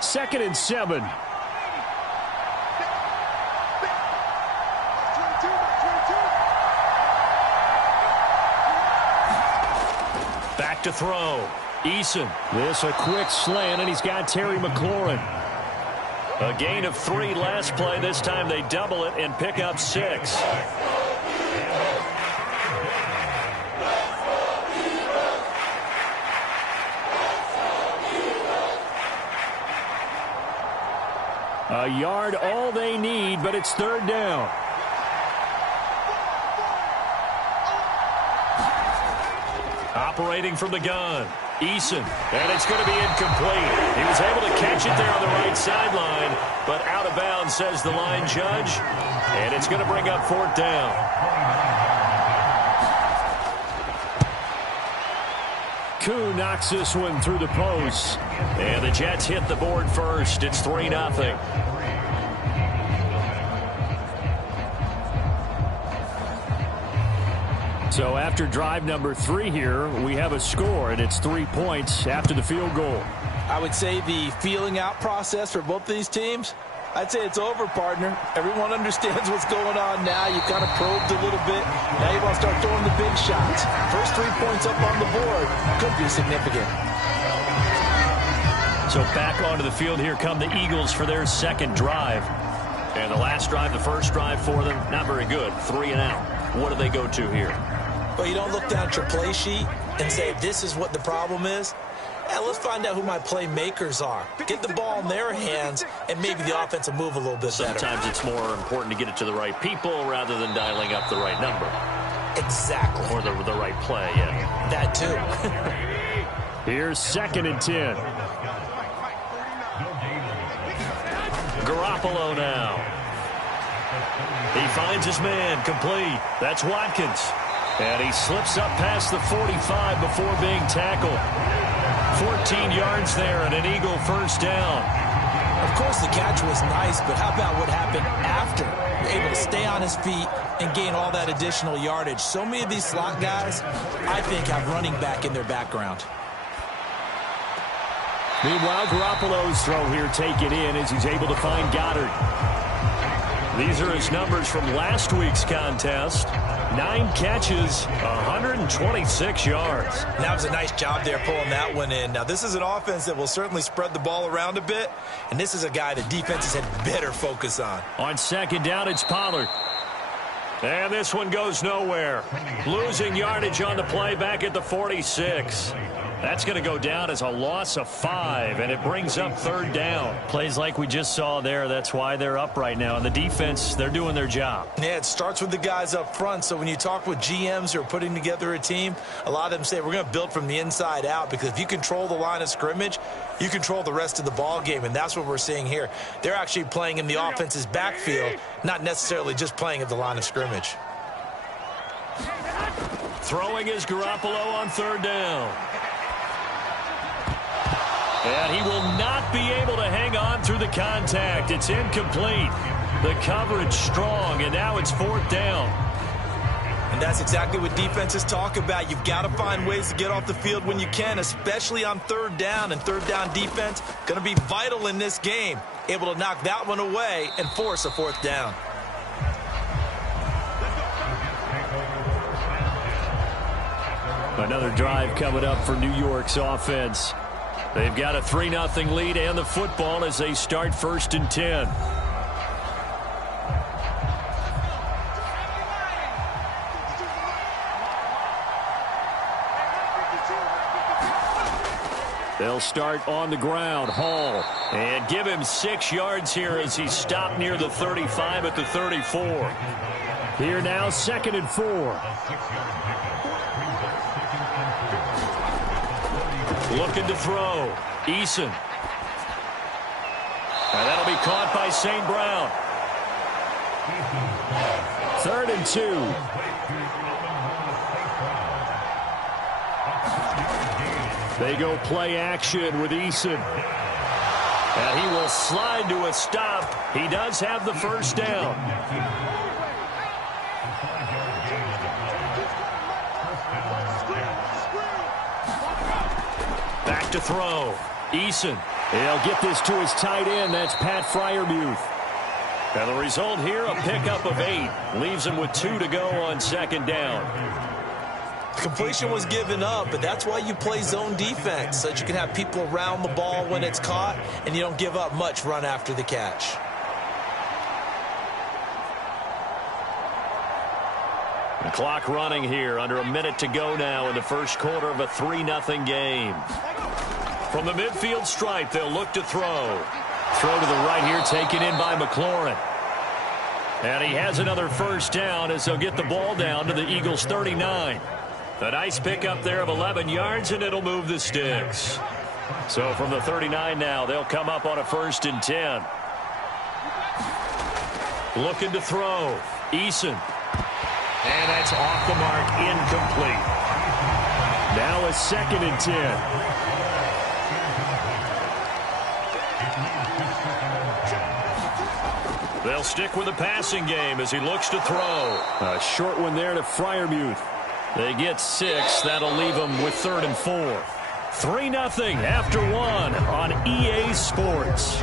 2nd and 7. Back to throw. Eason. This a quick slant, and he's got Terry McLaurin. A gain of 3 last play. This time they double it and pick up 6. A yard all they need, but it's 3rd down. Operating from the gun. Eason, and it's going to be incomplete. He was able to catch it there on the right sideline, but out of bounds, says the line judge, and it's going to bring up 4th down. Koo knocks this one through the post, and the Jets hit the board first. It's 3-0. So after drive number 3 here, we have a score, and it's 3 points after the field goal. I would say the feeling out process for both these teams, I'd say it's over, partner. Everyone understands what's going on now. You kind of probed a little bit. Now you want to start throwing the big shots. First 3 points up on the board could be significant. So back onto the field here come the Eagles for their 2nd drive. And the last drive, the first drive for them, not very good. 3 and out. What do they go to here? Well, you don't look down at your play sheet and say, this is what the problem is. Let's find out who my playmakers are. Get the ball in their hands, and maybe the offense will move a little bit better. Sometimes it's more important to get it to the right people rather than dialing up the right number. Exactly. Or the right play, yeah. That too. Here's 2nd and 10. Garoppolo now. He finds his man, complete. That's Watkins. And he slips up past the 45 before being tackled. 14 yards there and an Eagle first down. Of course, the catch was nice, but how about what happened after? Able to stay on his feet and gain all that additional yardage. So many of these slot guys, I think, have running back in their background. Meanwhile, Garoppolo's throw here taken in as he's able to find Goddard. These are his numbers from last week's contest. 9 catches, 126 yards. That was a nice job there pulling that one in. Now, this is an offense that will certainly spread the ball around a bit, and this is a guy that defenses had better focus on. On 2nd down, it's Pollard. And this one goes nowhere. Losing yardage on the play back at the 46. That's going to go down as a loss of 5, and it brings up 3rd down. Plays like we just saw there. That's why they're up right now. And the defense, they're doing their job. Yeah, it starts with the guys up front. So when you talk with GMs who are putting together a team, a lot of them say we're going to build from the inside out, because if you control the line of scrimmage, you control the rest of the ball game, and that's what we're seeing here. They're actually playing in the offense's backfield, not necessarily just playing at the line of scrimmage. Throwing is Garoppolo on 3rd down. And he will not be able to hang on through the contact. It's incomplete. The coverage strong, and now it's 4th down. And that's exactly what defenses talk about. You've got to find ways to get off the field when you can, especially on 3rd down. And 3rd down defense going to be vital in this game. Able to knock that one away and force a 4th down. Another drive coming up for New York's offense. They've got a 3-0 lead and the football as they start 1st and 10. They'll start on the ground. Hall. And give him 6 yards here as he stopped near the 35 at the 34. Here now, 2nd and 4. Looking to throw. Eason. And that'll be caught by St. Brown. 3rd and 2. They go play action with Eason. And he will slide to a stop. He does have the 1st down. Back to throw. Eason. He'll get this to his tight end. That's Pat Freiermuth. And the result here, a pickup of 8. Leaves him with 2 to go on 2nd down. Completion was given up, but that's why you play zone defense, so that you can have people around the ball when it's caught, and you don't give up much run after the catch. The clock running here, under a minute to go now in the 1st quarter of a 3-0 game. From the midfield stripe, they'll look to throw. Throw to the right here, taken in by McLaurin. And he has another 1st down as they'll get the ball down to the Eagles' 39. A nice pickup there of 11 yards, and it'll move the sticks. So from the 39 now, they'll come up on a 1st and 10. Looking to throw. Eason. And that's off the mark, incomplete. Now a 2nd and 10. They'll stick with the passing game as he looks to throw. A short one there to Freiermuth. They get 6. That'll leave them with 3rd and 4. 3-0 after 1 on EA Sports.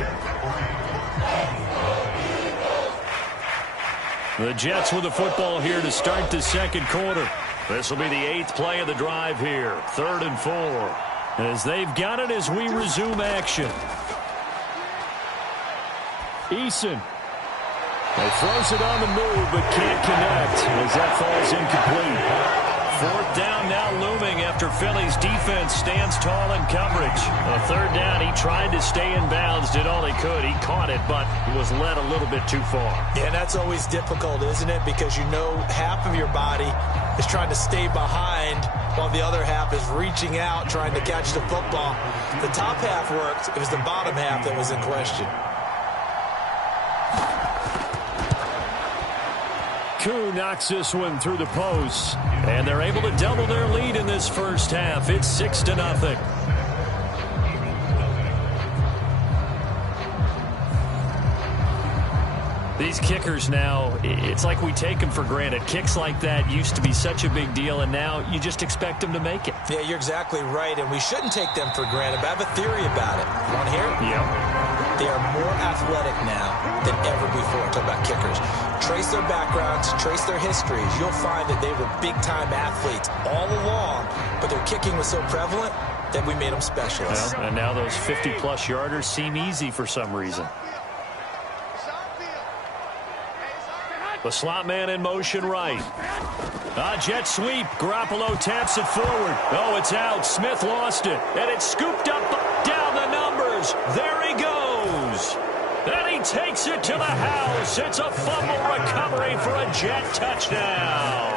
The Jets with the football here to start the 2nd quarter. This will be the 8th play of the drive here. 3rd and 4. As they've got it as we resume action. Eason. He throws it on the move but can't connect as that falls incomplete. 4th down now looming after Philly's defense stands tall in coverage. A 3rd down, he tried to stay in bounds, did all he could. He caught it, but he was led a little bit too far. Yeah, that's always difficult, isn't it? Because you know half of your body is trying to stay behind while the other half is reaching out, trying to catch the football. The top half worked. It was the bottom half that was in question. Koo knocks this one through the post, and they're able to double their lead in this 1st half. It's 6-0. These kickers now, it's like we take them for granted. Kicks like that used to be such a big deal, and now you just expect them to make it. Yeah, you're exactly right, and we shouldn't take them for granted, but I have a theory about it. You want to hear it? Yep. They are more athletic now than ever before. Talk about kickers. Trace their backgrounds, trace their histories. You'll find that they were big-time athletes all along, but their kicking was so prevalent that we made them specialists. Well, and now those 50-plus yarders seem easy for some reason. The slot man in motion right. Jet sweep. Garoppolo taps it forward. Oh, it's out. Smith lost it. And it's scooped up down the numbers. There he goes. And he takes it to the house. It's a fumble recovery for a Jet touchdown.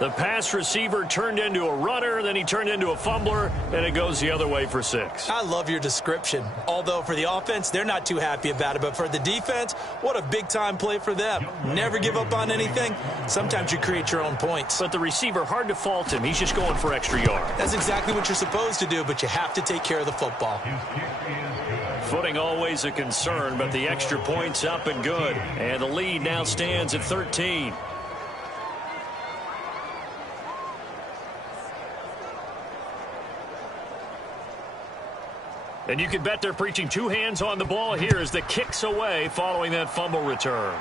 The pass receiver turned into a runner, then he turned into a fumbler, and it goes the other way for 6. I love your description. Although for the offense, they're not too happy about it. But for the defense, what a big-time play for them. Never give up on anything. Sometimes you create your own points. But the receiver, hard to fault him. He's just going for extra yards. That's exactly what you're supposed to do, but you have to take care of the football. Footing always a concern, but the extra point's up and good. And the lead now stands at 13. And you can bet they're preaching 2 hands on the ball here as the kick's away following that fumble return.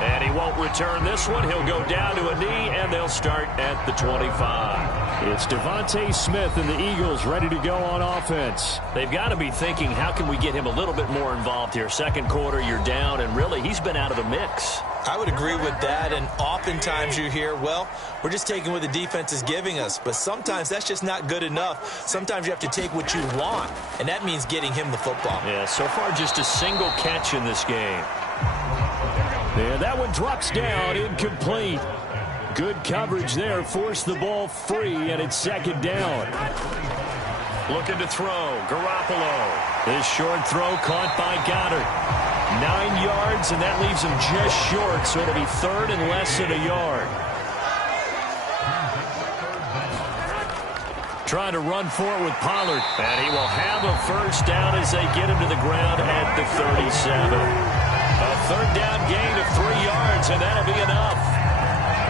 And he won't return this one. He'll go down to a knee, and they'll They'll start at the 25. It's Devontae Smith and the Eagles ready to go on offense. They've got to be thinking, how can we get him a little bit more involved here? Second quarter, you're down, and really, he's been out of the mix. I would agree with that, and oftentimes you hear, well, we're just taking what the defense is giving us, but sometimes that's just not good enough. Sometimes you have to take what you want, and that means getting him the football. Yeah, so far just a single catch in this game. Yeah, that one drops down, incomplete. Good coverage there, forced the ball free, and it's second down. Looking to throw, Garoppolo. This short throw caught by Goddard. 9 yards, and that leaves him just short, so it'll be third and less than a yard. Trying to run for it with Pollard, and he will have a first down as they get him to the ground at the 37. A third down gain of 3 yards, and that'll be enough.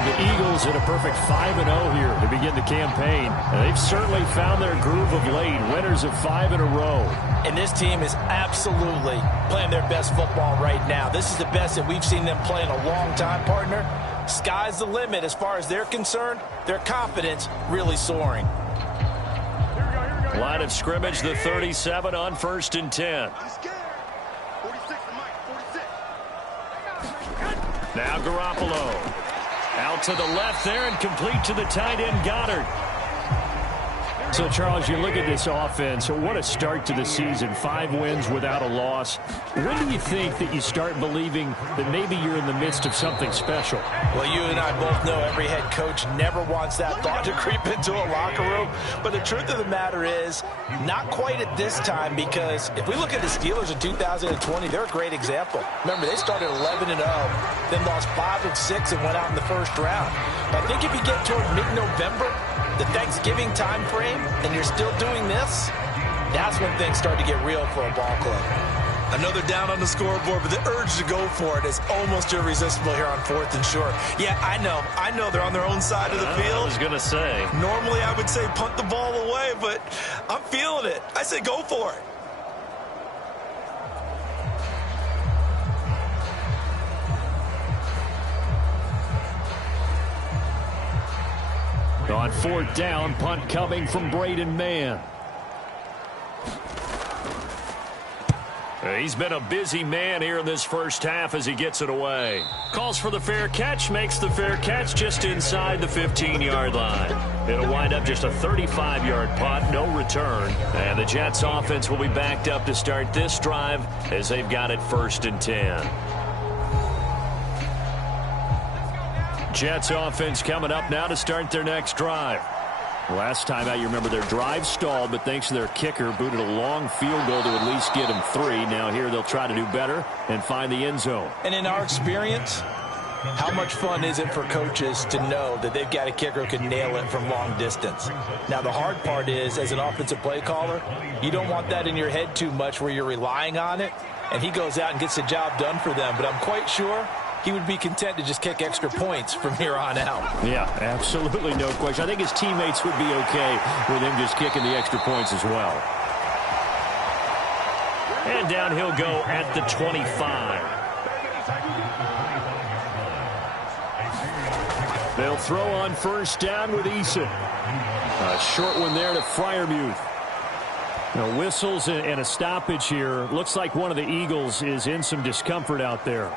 The Eagles at a perfect 5-0 here to begin the campaign. They've certainly found their groove of late, winners of 5 in a row. And this team is absolutely playing their best football right now. This is the best that we've seen them play in a long time, partner. Sky's the limit as far as they're concerned. Their confidence really soaring. Line of scrimmage, the 37 on 1st and 10. Now Garoppolo. Out to the left there and complete to the tight end, Goddard. So, Charles, you look at this offense, what a start to the season. 5 wins without a loss. When do you think that you start believing that maybe you're in the midst of something special? Well, you and I both know every head coach never wants that thought to creep into a locker room. But the truth of the matter is, not quite at this time, because if we look at the Steelers in 2020, they're a great example. Remember, they started 11-0, then lost 5 of 6 and went out in the first round. But I think if you get toward mid-November, the Thanksgiving time frame, and you're still doing this, that's when things start to get real for a ball club. Another down on the scoreboard, but the urge to go for it is almost irresistible here on 4th and short. Yeah, I know they're on their own side of the field. I was going to say. Normally I would say punt the ball away, but I'm feeling it. I say go for it. On 4th down, punt coming from Braden Mann. He's been a busy man here in this first half as he gets it away. Calls for the fair catch, makes the fair catch just inside the 15-yard line. It'll wind up just a 35-yard punt, no return. And the Jets offense will be backed up to start this drive as they've got it 1st and 10. Jets offense coming up now to start their next drive. Last time out, you remember their drive stalled, but thanks to their kicker, booted a long field goal to at least get them 3. Now here they'll try to do better and find the end zone. And in our experience, how much fun is it for coaches to know that they've got a kicker who can nail it from long distance? Now, the hard part is, as an offensive play caller, you don't want that in your head too much where you're relying on it, and he goes out and gets the job done for them. But I'm quite sure he would be content to just kick extra points from here on out. Yeah, absolutely no question. I think his teammates would be okay with him just kicking the extra points as well. And down he'll go at the 25. They'll throw on 1st down with Eason. A short one there to Freiermuth. Now, whistles and a stoppage here. Looks like one of the Eagles is in some discomfort out there.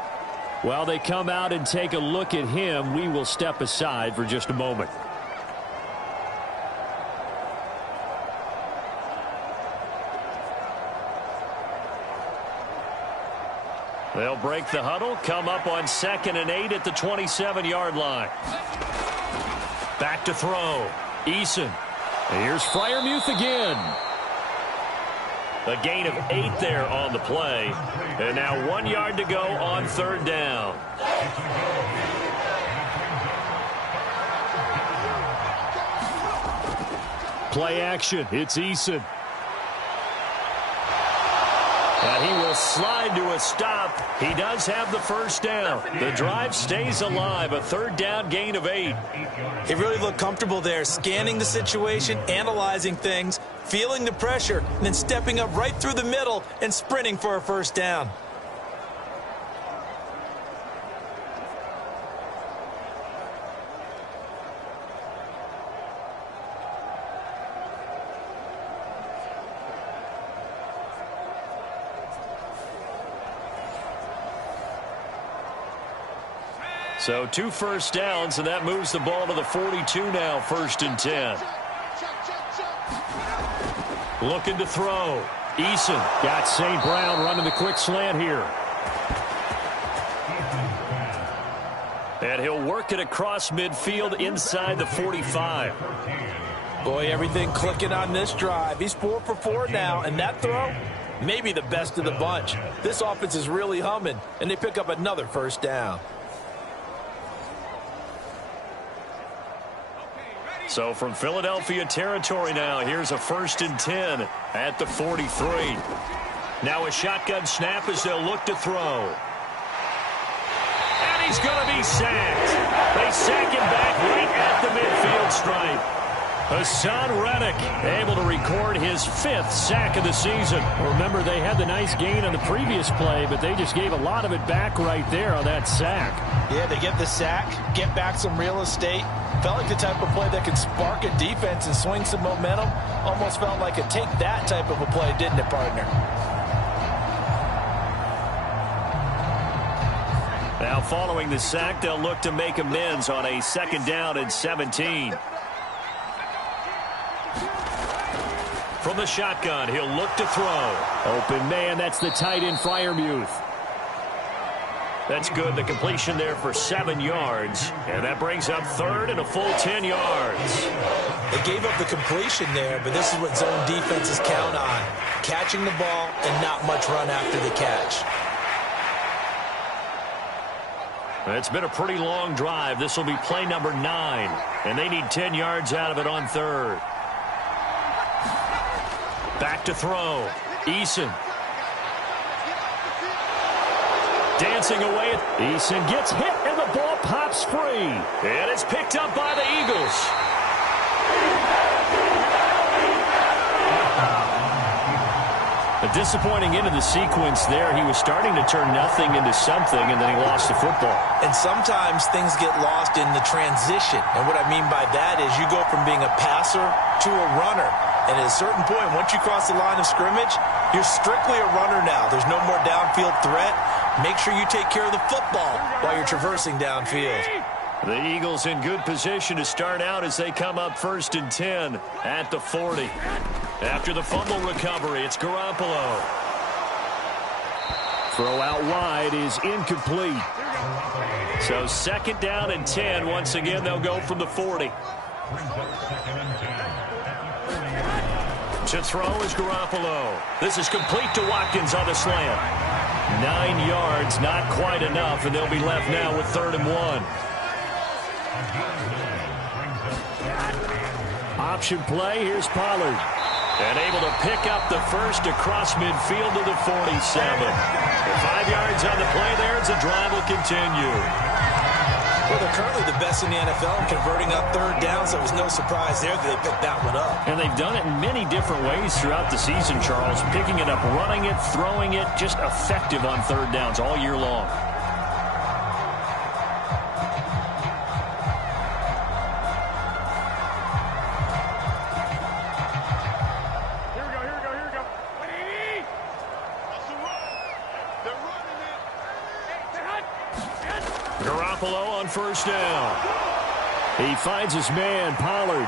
While they come out and take a look at him, we will step aside for just a moment. They'll break the huddle, come up on 2nd and 8 at the 27-yard line. Back to throw. Eason. Here's Freiermuth again. A gain of 8 there on the play. And now 1 yard to go on 3rd down. Play action. It's Eason. And he will slide to a stop. He does have the first down. The drive stays alive. A 3rd down gain of 8. He really looked comfortable there, scanning the situation, analyzing things, feeling the pressure, and then stepping up right through the middle and sprinting for a first down. So 2 first downs, and that moves the ball to the 42 now, 1st and 10. Looking to throw. Eason got St. Brown running the quick slant here. And he'll work it across midfield inside the 45. Boy, everything clicking on this drive. He's 4 for 4 now, and that throw, maybe the best of the bunch. This offense is really humming, and they pick up another first down. So from Philadelphia territory now, here's a 1st and 10 at the 43. Now a shotgun snap as they'll look to throw. And he's going to be sacked. They sack him back right at the midfield stripe. Hassan Reddick able to record his 5th sack of the season. Remember, they had the nice gain on the previous play, but they just gave a lot of it back right there on that sack. Yeah, they get the sack, get back some real estate. Felt like the type of play that can spark a defense and swing some momentum. Almost felt like a take that type of a play, didn't it, partner? Now following the sack, they'll look to make amends on a 2nd down and 17. From the shotgun, he'll look to throw. Open man, that's the tight end Freiermuth. That's good. The completion there for 7 yards. And that brings up 3rd and a full 10 yards. They gave up the completion there, but this is what zone defenses count on. Catching the ball and not much run after the catch. It's been a pretty long drive. This will be play number 9. And they need 10 yards out of it on 3rd. Back to throw. Eason. Dancing away. Eason gets hit, and the ball pops free. And it's picked up by the Eagles. A disappointing end of the sequence there. He was starting to turn nothing into something, and then he lost the football. And sometimes things get lost in the transition. And what I mean by that is you go from being a passer to a runner. And at a certain point, once you cross the line of scrimmage, you're strictly a runner now. There's no more downfield threat. Make sure you take care of the football while you're traversing downfield. The Eagles in good position to start out as they come up 1st and 10 at the 40. After the fumble recovery, it's Garoppolo. Throw out wide is incomplete. So 2nd down and 10. Once again, they'll go from the 40. To throw is Garoppolo. This is complete to Watkins on the slant. 9 yards, not quite enough, and they'll be left now with 3rd and 1. Option play, here's Pollard. And able to pick up the first across midfield to the 47. 5 yards on the play there as the drive will continue. Well, they're currently the best in the NFL in converting on 3rd down, so it was no surprise there that they picked that one up. And they've done it in many different ways throughout the season, Charles. Picking it up, running it, throwing it, just effective on 3rd downs all year long. Garoppolo on 1st down. He finds his man, Pollard.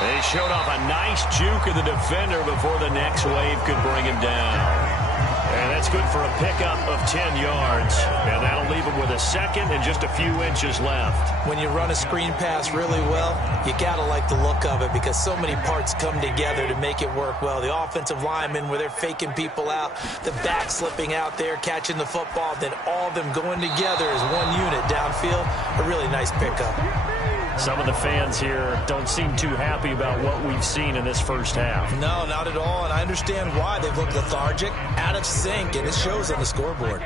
They showed off a nice juke of the defender before the next wave could bring him down. And that's good for a pickup of 10 yards. And that'll leave him with a 2nd and just a few inches left. When you run a screen pass really well, you got to like the look of it because so many parts come together to make it work well. The offensive linemen where they're faking people out, the back slipping out there, catching the football, then all of them going together as one unit downfield. A really nice pickup. Some of the fans here don't seem too happy about what we've seen in this first half. No, not at all, and I understand why. They've looked lethargic, out of sync, and it shows on the scoreboard.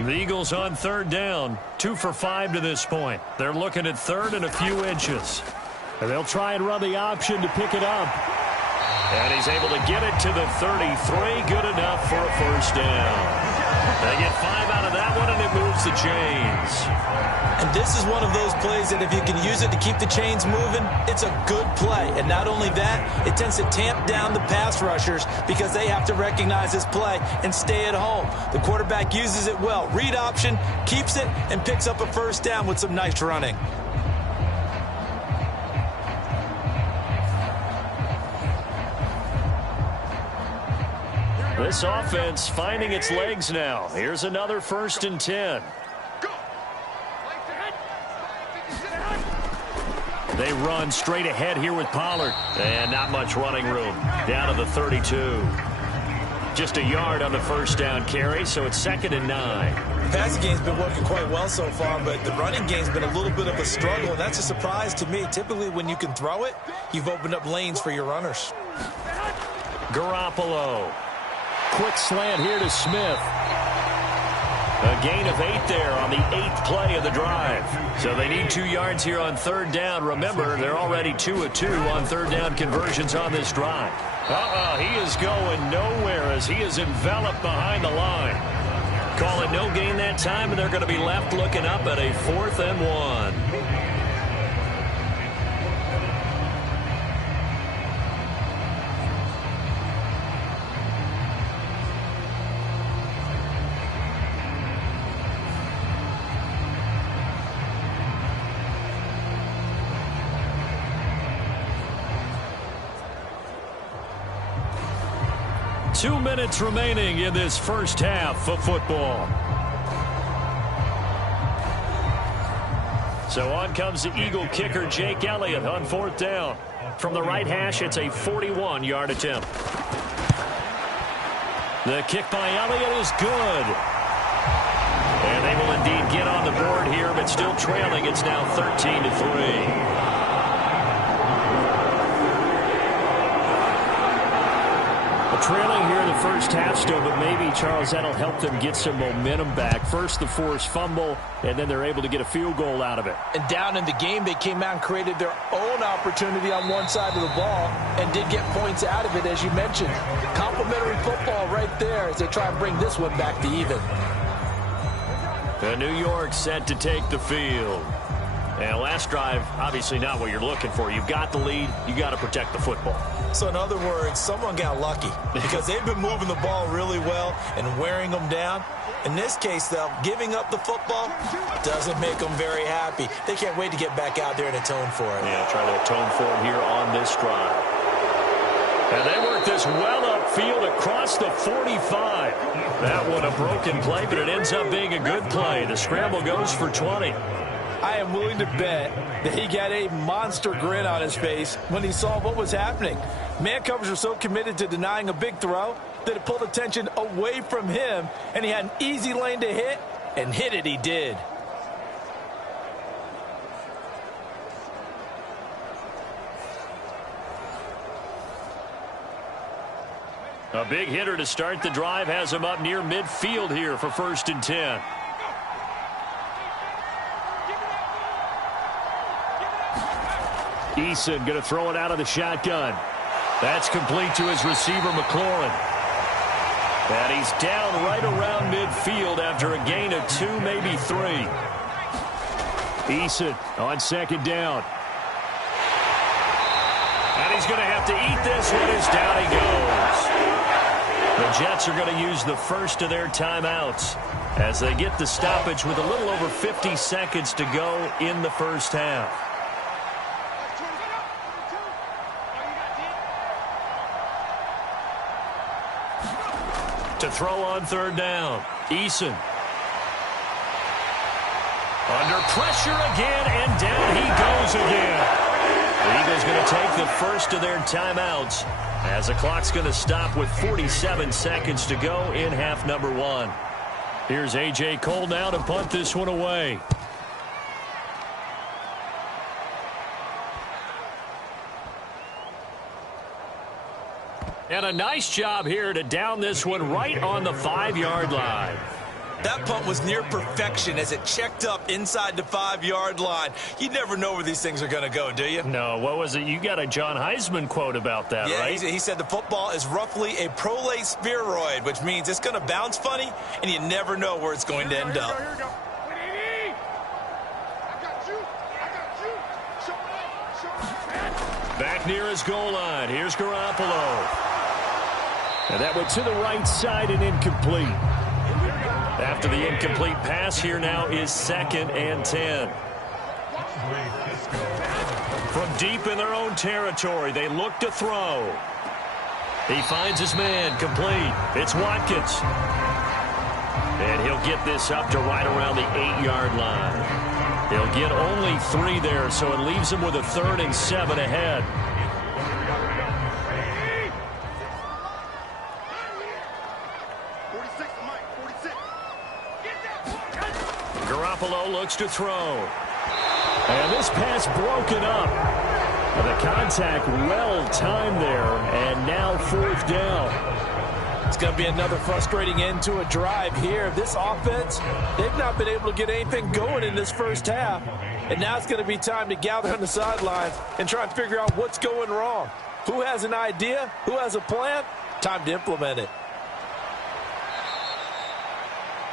The Eagles on 3rd down, 2 for 5 to this point. They're looking at 3rd and a few inches. And they'll try and run the option to pick it up. And he's able to get it to the 33. Good enough for a 1st down. They get 5 out of that one, and it moves the chains. And this is one of those plays that if you can use it to keep the chains moving, it's a good play. And not only that, it tends to tamp down the pass rushers because they have to recognize this play and stay at home. The quarterback uses it well. Read option, keeps it, and picks up a first down with some nice running. This offense finding its legs now. Here's another 1st and 10. They run straight ahead here with Pollard. And not much running room. Down to the 32. Just a yard on the first down carry, so it's 2nd and 9. The passing game's been working quite well so far, but the running game's been a little bit of a struggle, and that's a surprise to me. Typically, when you can throw it, you've opened up lanes for your runners. Garoppolo. Quick slant here to Smith. A gain of 8 there on the 8th play of the drive. So they need 2 yards here on 3rd down. Remember, they're already 2 of 2 on 3rd down conversions on this drive. He is going nowhere as he is enveloped behind the line. Call it no gain that time, and they're going to be left looking up at a 4th and 1. 2 minutes remaining in this first half of football. So on comes the Eagle kicker, Jake Elliott, on 4th down. From the right hash, it's a 41-yard attempt. The kick by Elliott is good. And they will indeed get on the board here, but still trailing. It's now 13-3. Trailing here in the first half still, but maybe, Charles, that'll help them get some momentum back. First, the forced fumble, and then they're able to get a field goal out of it. And down in the game, they came out and created their own opportunity on one side of the ball and did get points out of it, as you mentioned. Complimentary football right there as they try and bring this one back to even. The New York set to take the field. And last drive, obviously not what you're looking for. You've got the lead. You got to protect the football. So in other words, someone got lucky because they've been moving the ball really well and wearing them down. In this case, though, giving up the football doesn't make them very happy. They can't wait to get back out there and atone for it. Yeah, try to atone for it here on this drive. And they work this well upfield across the 45. That one a broken play, but it ends up being a good play. The scramble goes for 20. I am willing to bet that he got a monster grin on his face when he saw what was happening. Man coverage were so committed to denying a big throw that it pulled attention away from him, and he had an easy lane to hit, and hit it he did. A big hitter to start the drive has him up near midfield here for 1st and 10. Eason going to throw it out of the shotgun. That's complete to his receiver, McLaurin. And he's down right around midfield after a gain of 2, maybe 3. Eason on 2nd down. And he's going to have to eat this one as down he goes. The Jets are going to use the first of their timeouts as they get the stoppage with a little over 50 seconds to go in the first half. To throw on 3rd down, Eason. Under pressure again, and down he goes again. The Eagles going to take the first of their timeouts as the clock's going to stop with 47 seconds to go in half number 1. Here's A.J. Cole now to punt this one away. And a nice job here to down this one right on the 5-yard line. That punt was near perfection as it checked up inside the 5-yard line. You never know where these things are going to go, do you? No, what was it? You got a John Heisman quote about that, right? Yeah, he said the football is roughly a prolate spheroid, which means it's going to bounce funny, and you never know where it's going to end up. Here we go. I got you. Show it. Back near his goal line. Here's Garoppolo. And that went to the right side and incomplete. After the incomplete pass, here now is 2nd and 10. From deep in their own territory, they look to throw. He finds his man, complete. It's Watkins. And he'll get this up to right around the 8-yard line. He'll get only 3 there, so it leaves him with a 3rd and 7 ahead. Garoppolo looks to throw. And this pass broken up. The contact well timed there, and now 4th down. It's going to be another frustrating end to a drive here. This offense, they've not been able to get anything going in this first half. And now it's going to be time to gather on the sidelines and try and figure out what's going wrong. Who has an idea? Who has a plan? Time to implement it.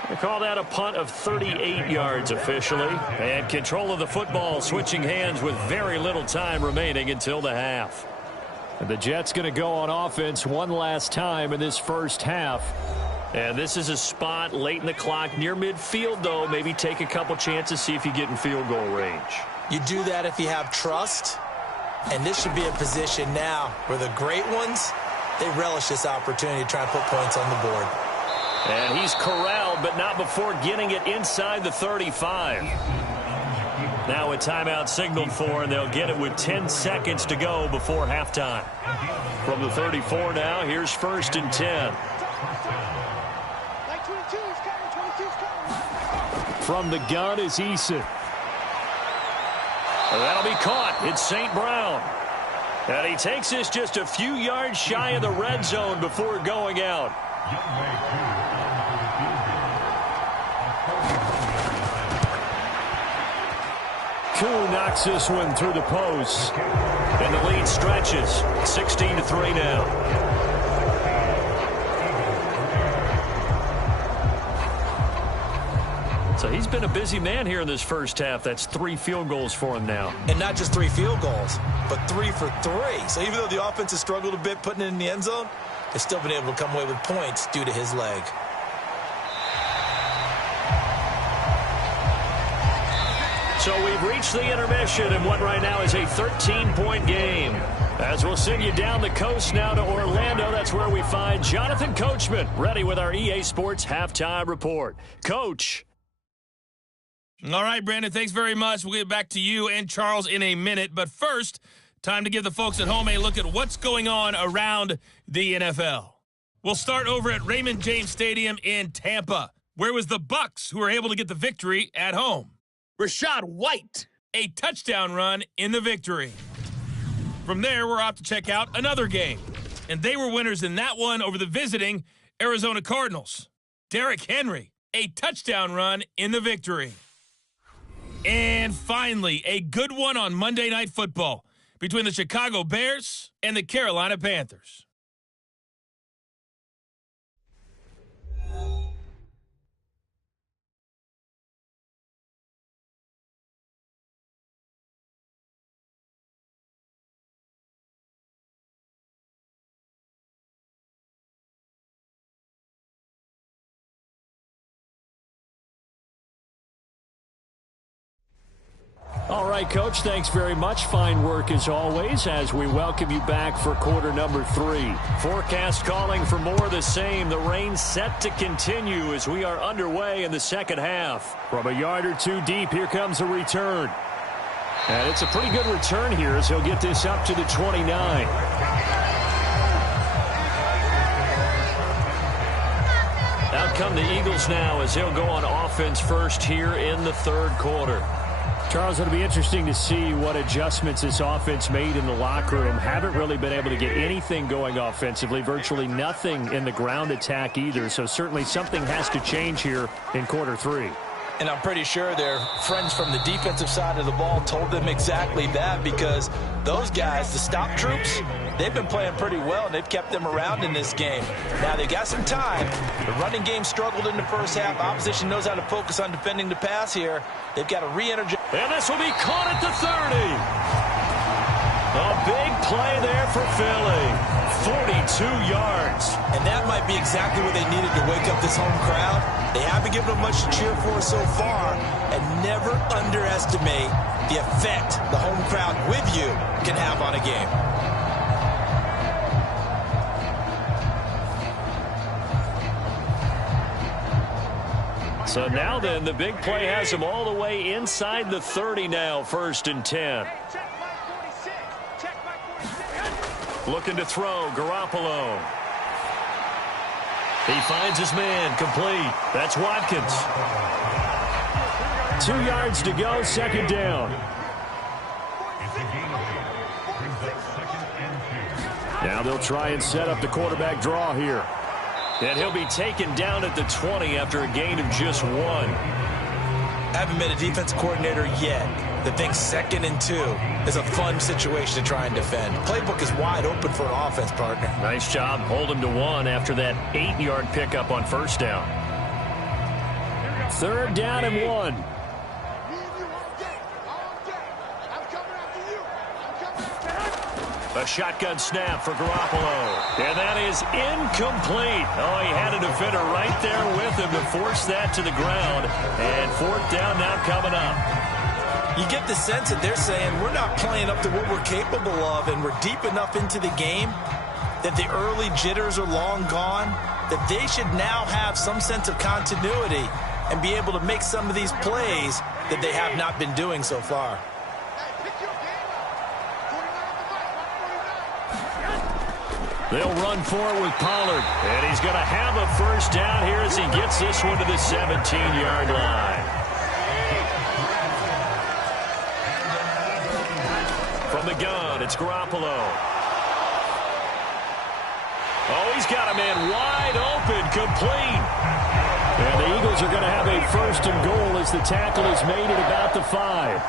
They call that a punt of 38 yards officially. And control of the football switching hands with very little time remaining until the half. And the Jets going to go on offense one last time in this first half. And this is a spot late in the clock near midfield, though. Maybe take a couple chances, see if you get in field goal range. You do that if you have trust. And this should be a position now where the great ones, they relish this opportunity to try and put points on the board. And he's corralled, but not before getting it inside the 35. Now a timeout signaled for, and they'll get it with 10 seconds to go before halftime. From the 34 now, here's 1st and 10. From the gun is Eason. That'll be caught. It's St. Brown. And he takes this just a few yards shy of the red zone before going out. Koo knocks this one through the post. And the lead stretches. 16-3 now. So he's been a busy man here in this first half. That's 3 field goals for him now. And not just 3 field goals, but 3 for 3. So even though the offense has struggled a bit putting it in the end zone, they've still been able to come away with points due to his leg. So we've reached the intermission in what right now is a 13-point game. As we'll send you down the coast now to Orlando, that's where we find Jonathan Coachman ready with our EA Sports Halftime Report. Coach. All right, Brandon, thanks very much. We'll get back to you and Charles in a minute. But first, time to give the folks at home a look at what's going on around the NFL. We'll start over at Raymond James Stadium in Tampa. Where was the Bucs who were able to get the victory at home? Rashad White. A touchdown run in the victory. From there, we're off to check out another game. And they were winners in that one over the visiting Arizona Cardinals. Derrick Henry, a touchdown run in the victory. And finally, a good one on Monday Night Football between the Chicago Bears and the Carolina Panthers. All right, Coach, thanks very much. Fine work as always as we welcome you back for quarter number 3. Forecast calling for more of the same. The rain set to continue as we are underway in the second half. From a yard or two deep, here comes a return. And it's a pretty good return here as he'll get this up to the 29. Out come the Eagles now as he'll go on offense first here in the third quarter. Charles, it'll be interesting to see what adjustments this offense made in the locker room. Haven't really been able to get anything going offensively, virtually nothing in the ground attack either. So certainly something has to change here in quarter 3. And I'm pretty sure their friends from the defensive side of the ball told them exactly that, because those guys, the stop troops, they've been playing pretty well, and they've kept them around in this game. Now, they got some time. The running game struggled in the first half. Opposition knows how to focus on defending the pass here. They've got to re-energize. And this will be caught at the 30. A big play there for Philly. 42 yards. And that might be exactly what they needed to wake up this home crowd. They haven't given them much to cheer for so far. And never underestimate the effect the home crowd with you can have on a game. So now then, the big play has him all the way inside the 30 now, 1st and 10. Looking to throw, Garoppolo. He finds his man, complete. That's Watkins. 2 yards to go, 2nd down. Now they'll try and set up the quarterback draw here. And he'll be taken down at the 20 after a gain of just 1. Haven't met a defense coordinator yet that thinks 2nd and 2 is a fun situation to try and defend. Playbook is wide open for an offense, partner. Nice job. Hold him to 1 after that 8-yard pickup on 1st down. 3rd down and 1. A shotgun snap for Garoppolo. And that is incomplete. Oh, he had a defender right there with him to force that to the ground. And 4th down now coming up. You get the sense that they're saying we're not playing up to what we're capable of, and we're deep enough into the game that the early jitters are long gone, that they should now have some sense of continuity and be able to make some of these plays that they have not been doing so far. They'll run for it with Pollard. And he's going to have a 1st down here as he gets this one to the 17-yard line. From the gun, it's Garoppolo. Oh, he's got a man wide open, complete. And the Eagles are going to have a 1st and goal as the tackle is made at about the 5.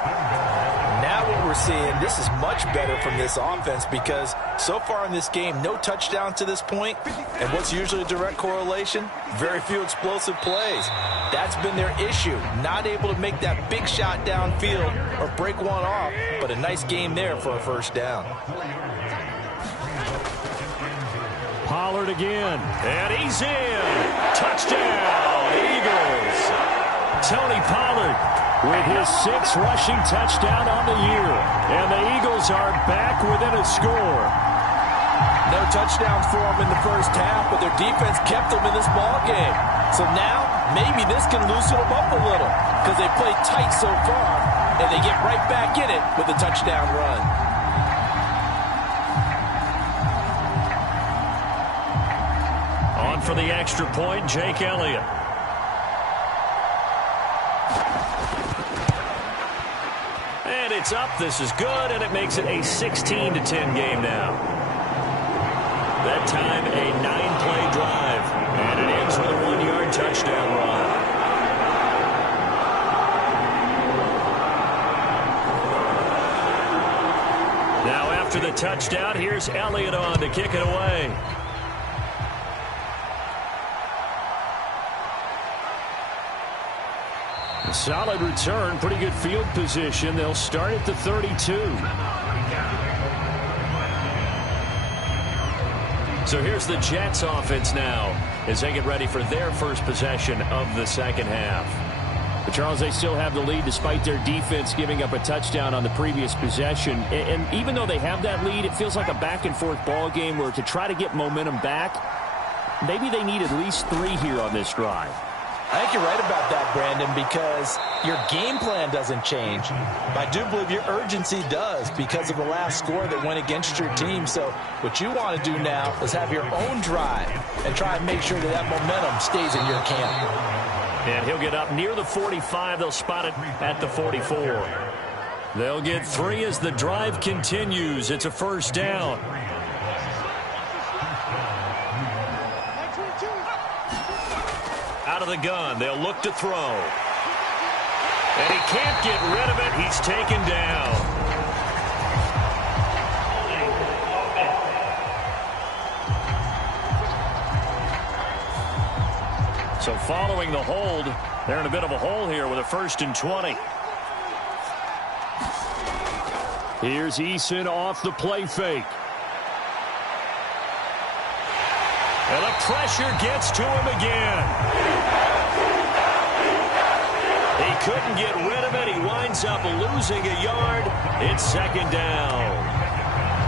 Now what we're seeing, this is much better from this offense, because so far in this game, no touchdown to this point. And what's usually a direct correlation? Very few explosive plays. That's been their issue. Not able to make that big shot downfield or break one off, but a nice game there for a 1st down. Pollard again, and he's in. Touchdown, Eagles. Tony Pollard with his 6th rushing touchdown on the year. And the Eagles are back within a score. No touchdowns for them in the first half, but their defense kept them in this ball game. So now, maybe this can loosen them up a little, because they played tight so far, and they get right back in it with a touchdown run. On for the extra point, Jake Elliott. And it's up. This is good, and it makes it a 16-10 game now. That time, a 9-play drive, and it ends with a 1-yard touchdown run. Now, after the touchdown, here's Elliott on to kick it away. A solid return, pretty good field position. They'll start at the 32. So here's the Jets offense now as they get ready for their first possession of the 2nd half. But Charles, they still have the lead despite their defense giving up a touchdown on the previous possession. And even though they have that lead, it feels like a back-and-forth ball game where to try to get momentum back, maybe they need at least 3 here on this drive. I think you're right about that, Brandon, because your game plan doesn't change. I do believe your urgency does because of the last score that went against your team. So what you want to do now is have your own drive and try and make sure that that momentum stays in your camp. And he'll get up near the 45. They'll spot it at the 44. They'll get 3 as the drive continues. It's a first down. Out of the gun, they'll look to throw. And he can't get rid of it. He's taken down. So following the hold, they're in a bit of a hole here with a 1st and 20. Here's Eason off the play fake. And the pressure gets to him again. He couldn't get rid of it. He winds up losing a yard. It's 2nd down.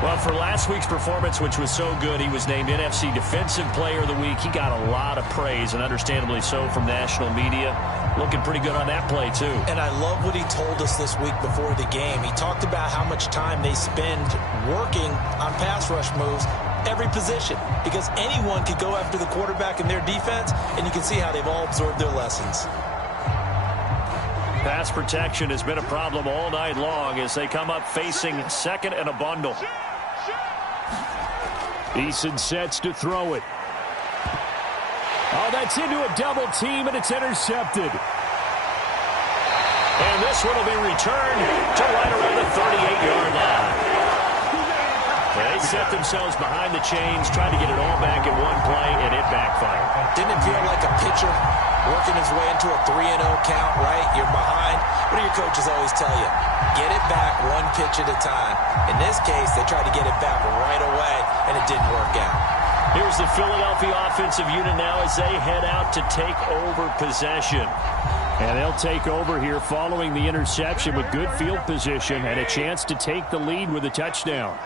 Well, for last week's performance, which was so good, he was named NFC Defensive Player of the Week. He got a lot of praise, and understandably so, from national media. Looking pretty good on that play, too. And I love what he told us this week before the game. He talked about how much time they spend working on pass rush moves, every position, because anyone could go after the quarterback in their defense, and you can see how they've all absorbed their lessons. Pass protection has been a problem all night long as they come up facing 2nd and a bundle. Eason sets to throw it. Oh, that's into a double team, and it's intercepted. And this one will be returned to right around the 38-yard line. They set themselves behind the chains, tried to get it all back in one play, and it backfired. Didn't it feel like a pitcher working his way into a 3-0 count, right? You're behind. What do your coaches always tell you? Get it back one pitch at a time. In this case, they tried to get it back right away, and it didn't work out. Here's the Philadelphia offensive unit now as they head out to take over possession. And they'll take over here following the interception with good field position and a chance to take the lead with a touchdown.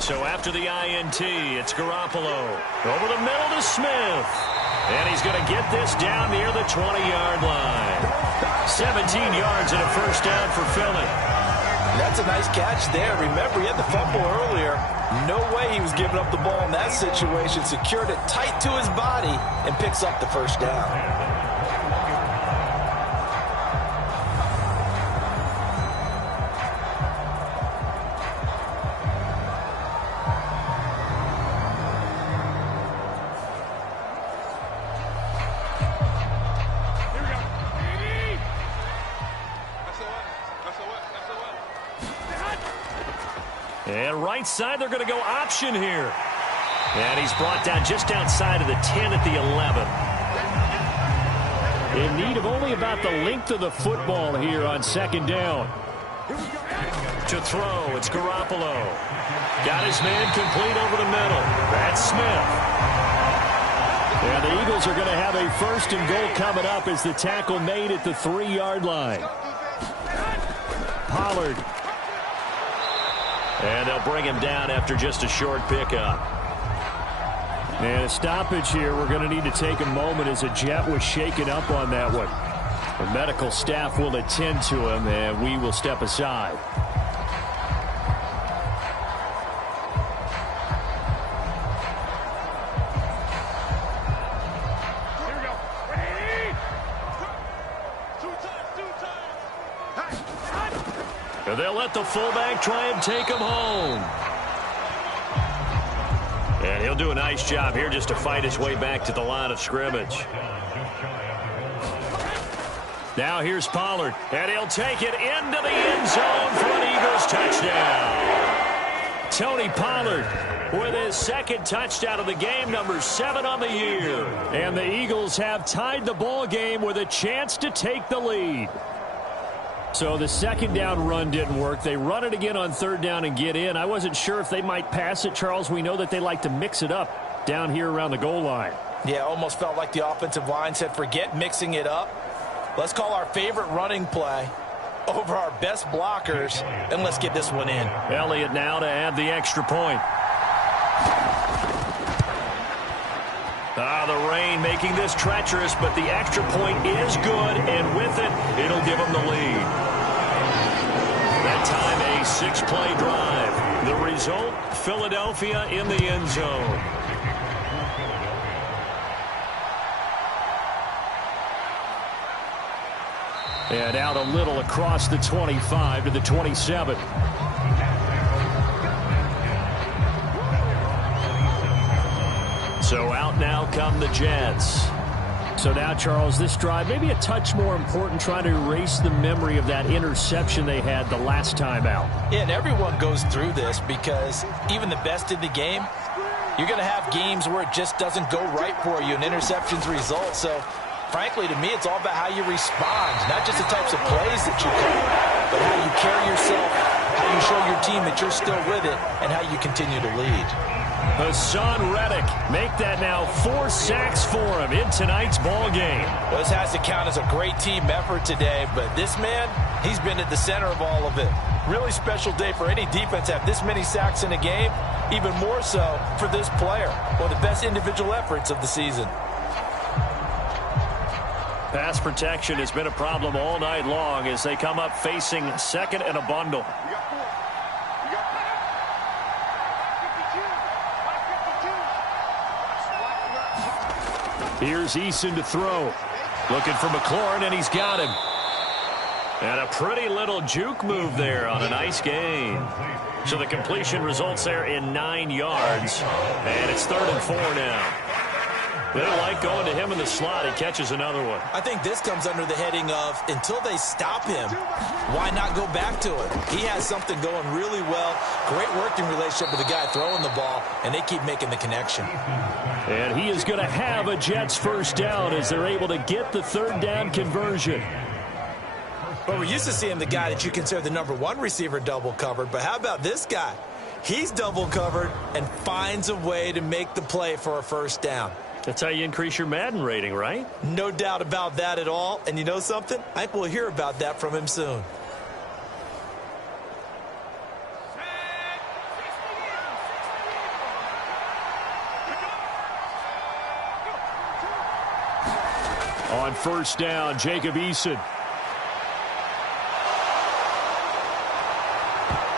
So after the INT, it's Garoppolo. Over the middle to Smith. And he's going to get this down near the 20-yard line. 17 yards and a first down for Philly. That's a nice catch there. Remember, he had the fumble earlier. No way he was giving up the ball in that situation. Secured it tight to his body and picks up the first down. And right side, they're going to go option here. And he's brought down just outside of the 10 at the 11. In need of only about the length of the football here on 2nd down. To throw, it's Garoppolo. Got his man complete over the middle. That's Smith. And the Eagles are going to have a 1st and goal coming up as the tackle made at the 3-yard line. Pollard. And they'll bring him down after just a short pickup. And a stoppage here. We're going to need to take a moment as a jet was shaken up on that one. The medical staff will attend to him, and we will step aside. And they'll let the fullback try and take him home. And he'll do a nice job here just to fight his way back to the line of scrimmage. Now here's Pollard, and he'll take it into the end zone for an Eagles touchdown. Tony Pollard with his 2nd touchdown of the game, number 7 on the year. And the Eagles have tied the ball game with a chance to take the lead. So the 2nd down run didn't work. They run it again on 3rd down and get in. I wasn't sure if they might pass it, Charles. We know that they like to mix it up down here around the goal line. Yeah, almost felt like the offensive line said, forget mixing it up. Let's call our favorite running play over our best blockers, and let's get this one in. Elliott now to add the extra point. The rain making this treacherous, but the extra point is good, and with it, it'll give them the lead. That time, a 6-play drive. The result, Philadelphia in the end zone. And out a little across the 25 to the 27. So out now come the Jets. So now, Charles, this drive maybe a touch more important, trying to erase the memory of that interception they had the last time out. Yeah, and everyone goes through this because even the best in the game, you're going to have games where it just doesn't go right for you and interceptions result. So, frankly, to me, it's all about how you respond, not just the types of plays that you call, but how you carry yourself, how you show your team that you're still with it, and how you continue to lead. Hassan Reddick, make that now 4 sacks for him in tonight's ball game. Well, this has to count as a great team effort today, but this man, he's been at the center of all of it. Really special day for any defense to have this many sacks in a game, even more so for this player. One of the best individual efforts of the season. Pass protection has been a problem all night long as they come up facing second and a bundle. Here's Eason to throw. Looking for McLaurin, and he's got him. And a pretty little juke move there on a nice gain. So the completion results there in 9 yards. And it's 3rd and 4 now. They like going to him in the slot. He catches another one. I think this comes under the heading of until they stop him, why not go back to it? He has something going really well. Great working relationship with the guy throwing the ball, and they keep making the connection. And he is going to have a Jets first down as they're able to get the 3rd down conversion. But we're used to seeing the guy that you consider the #1 receiver double covered, but how about this guy? He's double covered and finds a way to make the play for a first down. That's how you increase your Madden rating, right? No doubt about that at all. And you know something? I think we'll hear about that from him soon. On first down, Jacob Eason.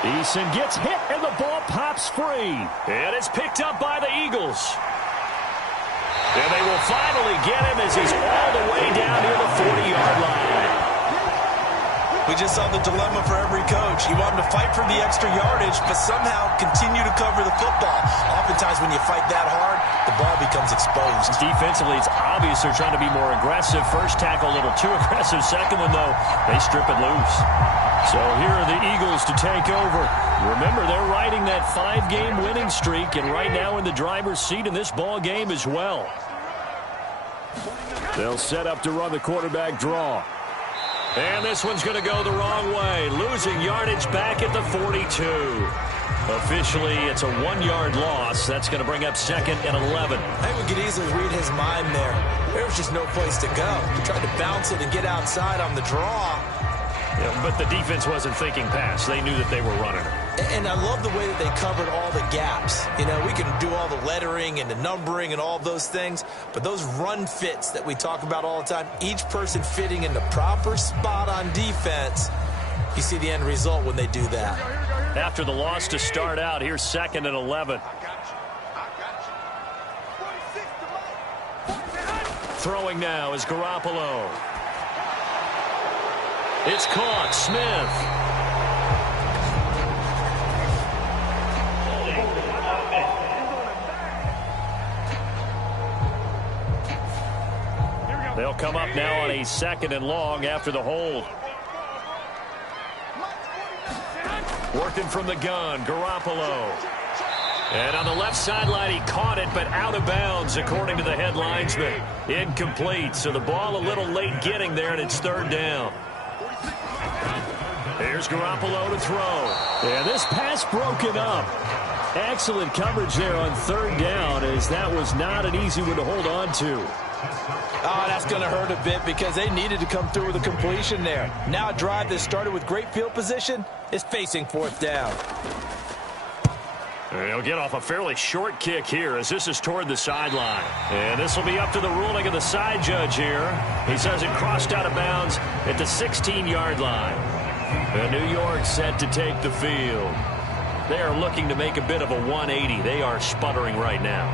Eason gets hit, and the ball pops free. And it's picked up by the Eagles. And they will finally get him as he's all the way down near the 40-yard line. We just saw the dilemma for every coach. You want him to fight for the extra yardage, but somehow continue to cover the football. Oftentimes when you fight that hard, the ball becomes exposed. Defensively, it's obvious they're trying to be more aggressive. First tackle a little too aggressive. Second one, though, they strip it loose. So here are the Eagles to take over. Remember, they're riding that 5-game winning streak, and right now in the driver's seat in this ball game as well. They'll set up to run the quarterback draw. And this one's going to go the wrong way. Losing yardage back at the 42. Officially, it's a 1-yard loss. That's going to bring up 2nd and 11. I think we could easily read his mind there. There was just no place to go. He tried to bounce it and get outside on the draw. Yeah, but the defense wasn't thinking pass. They knew that they were running it. And I love the way that they covered all the gaps. You know, we can do all the lettering and the numbering and all those things, but those run fits that we talk about all the time, each person fitting in the proper spot on defense, you see the end result when they do that. After the loss to start out, here's 2nd and 11. Throwing now is Garoppolo. It's caught. Smith. They'll come up now on a 2nd and long after the hold. Working from the gun, Garoppolo. And on the left sideline, he caught it, but out of bounds, according to the head linesman. Incomplete, so the ball a little late getting there, and it's 3rd down. Here's Garoppolo to throw. And this pass broken up. Excellent coverage there on 3rd down, as that was not an easy one to hold on to. Oh, that's going to hurt a bit because they needed to come through with a completion there. Now a drive that started with great field position is facing 4th down. They'll get off a fairly short kick here as this is toward the sideline. And this will be up to the ruling of the side judge here. He says it crossed out of bounds at the 16-yard line. And New York set to take the field. They are looking to make a bit of a 180. They are sputtering right now.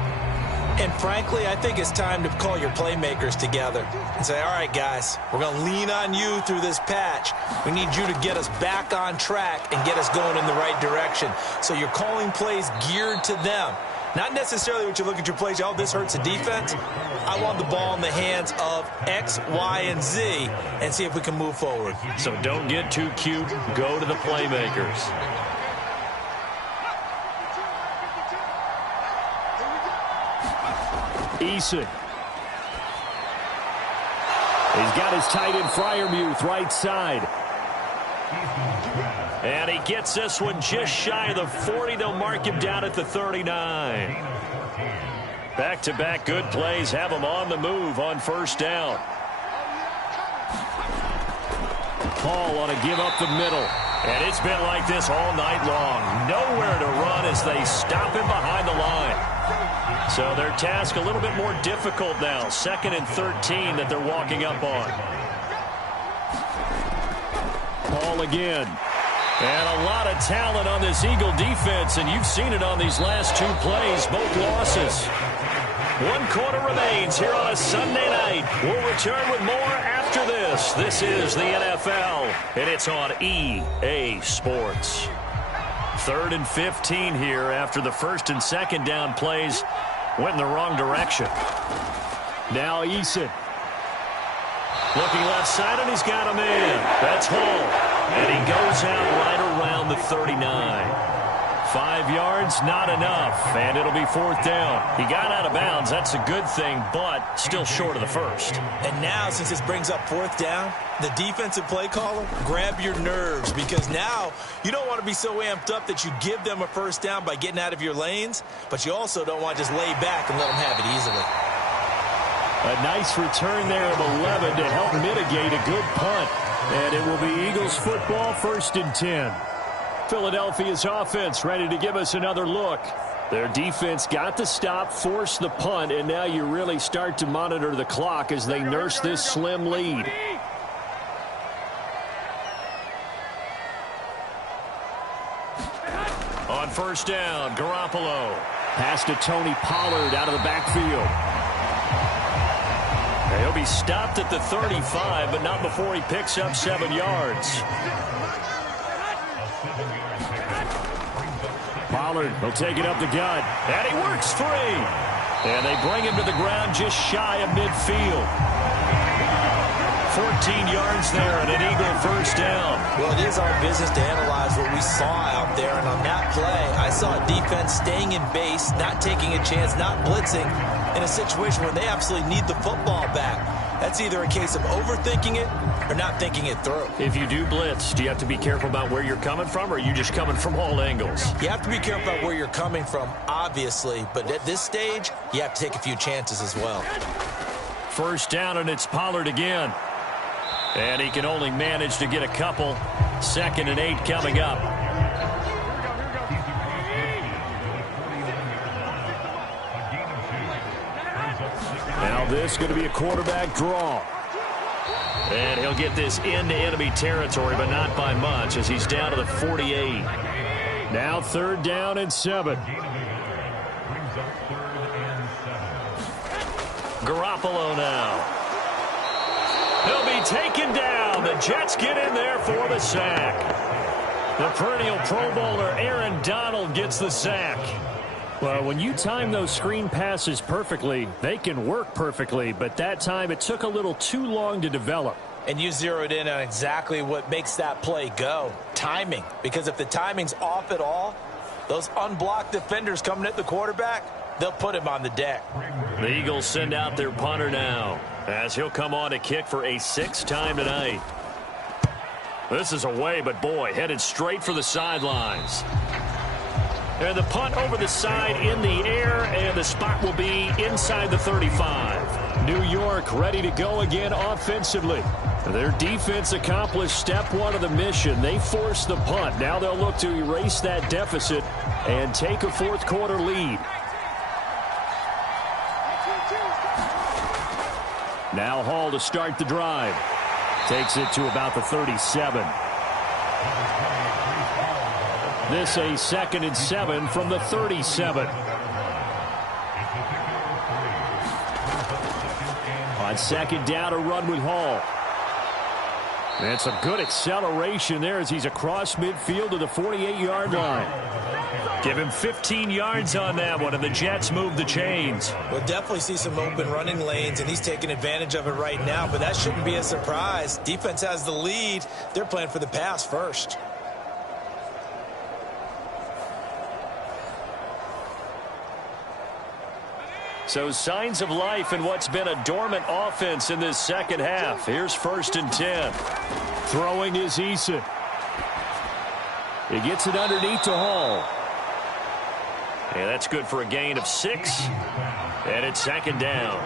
And frankly, I think it's time to call your playmakers together and say, all right, guys, we're going to lean on you through this patch. We need you to get us back on track and get us going in the right direction. So you're calling plays geared to them. Not necessarily what you look at your plays, oh, this hurts the defense. I want the ball in the hands of X, Y, and Z and see if we can move forward. So don't get too cute. Go to the playmakers. Eason. He's got his tight end Freiermuth right side. And he gets this one just shy of the 40. They'll mark him down at the 39. Back-to-back good plays have him on the move on first down. Paul on a give up the middle. And it's been like this all night long. Nowhere to run as they stop him behind the line. So their task a little bit more difficult now. 2nd and 13 that they're walking up on. Paul again. And a lot of talent on this Eagle defense, and you've seen it on these last 2 plays, both losses. 1 quarter remains here on a Sunday night. We'll return with more after this. This is the NFL, and it's on EA Sports. 3rd and 15 here after the 1st and 2nd down plays went in the wrong direction. Now Eason. Looking left side, and he's got him in. That's Hall. And he goes out right around the 39. 5 yards, not enough, and it'll be 4th down. He got out of bounds. That's a good thing, but still short of the 1st. And now, since this brings up 4th down, the defensive play caller, grab your nerves, because now you don't want to be so amped up that you give them a 1st down by getting out of your lanes, but you also don't want to just lay back and let them have it easily. A nice return there of 11 to help mitigate a good punt. And it will be Eagles football, 1st and 10. Philadelphia's offense ready to give us another look. Their defense got the stop, forced the punt, and now you really start to monitor the clock as they nurse this slim lead. On 1st down, Garoppolo. Pass to Tony Pollard out of the backfield. He'll be stopped at the 35, but not before he picks up 7 yards. Pollard will take it up the gut, and he works free. And they bring him to the ground just shy of midfield. 14 yards there and an Eagle 1st down. Well, it is our business to analyze what we saw out there, and on that play, I saw a defense staying in base, not taking a chance, not blitzing, in a situation where they absolutely need the football back. That's either a case of overthinking it or not thinking it through. If you do blitz, do you have to be careful about where you're coming from, or are you just coming from all angles? You have to be careful about where you're coming from, obviously, but at this stage, you have to take a few chances as well. 1st down, and it's Pollard again. And he can only manage to get a couple. 2nd and 8 coming up. Now this is going to be a quarterback draw. And he'll get this into enemy territory, but not by much as he's down to the 48. Now 3rd down and 7. Garoppolo now. He'll be taken down. The Jets get in there for the sack. The perennial Pro Bowler Aaron Donald gets the sack. Well, when you time those screen passes perfectly, they can work perfectly, but that time it took a little too long to develop. And you zeroed in on exactly what makes that play go. Timing. Because if the timing's off at all, those unblocked defenders coming at the quarterback, they'll put him on the deck. The Eagles send out their punter now, as he'll come on to kick for a 6th time tonight. This is away, but boy, headed straight for the sidelines. And the punt over the side in the air, and the spot will be inside the 35. New York ready to go again offensively. Their defense accomplished step 1 of the mission. They forced the punt. Now they'll look to erase that deficit and take a 4th quarter lead. Now Hall to start the drive. Takes it to about the 37. This a 2nd and 7 from the 37. On second down, a run with Hall. And some good acceleration there as he's across midfield to the 48-yard line. Give him 15 yards on that one, and the Jets move the chains. We'll definitely see some open running lanes, and he's taking advantage of it right now, but that shouldn't be a surprise. Defense has the lead. They're playing for the pass first. So signs of life in what's been a dormant offense in this second half. Here's 1st and 10. Throwing is Eason. He gets it underneath to Hall. And that's good for a gain of 6. And it's 2nd down.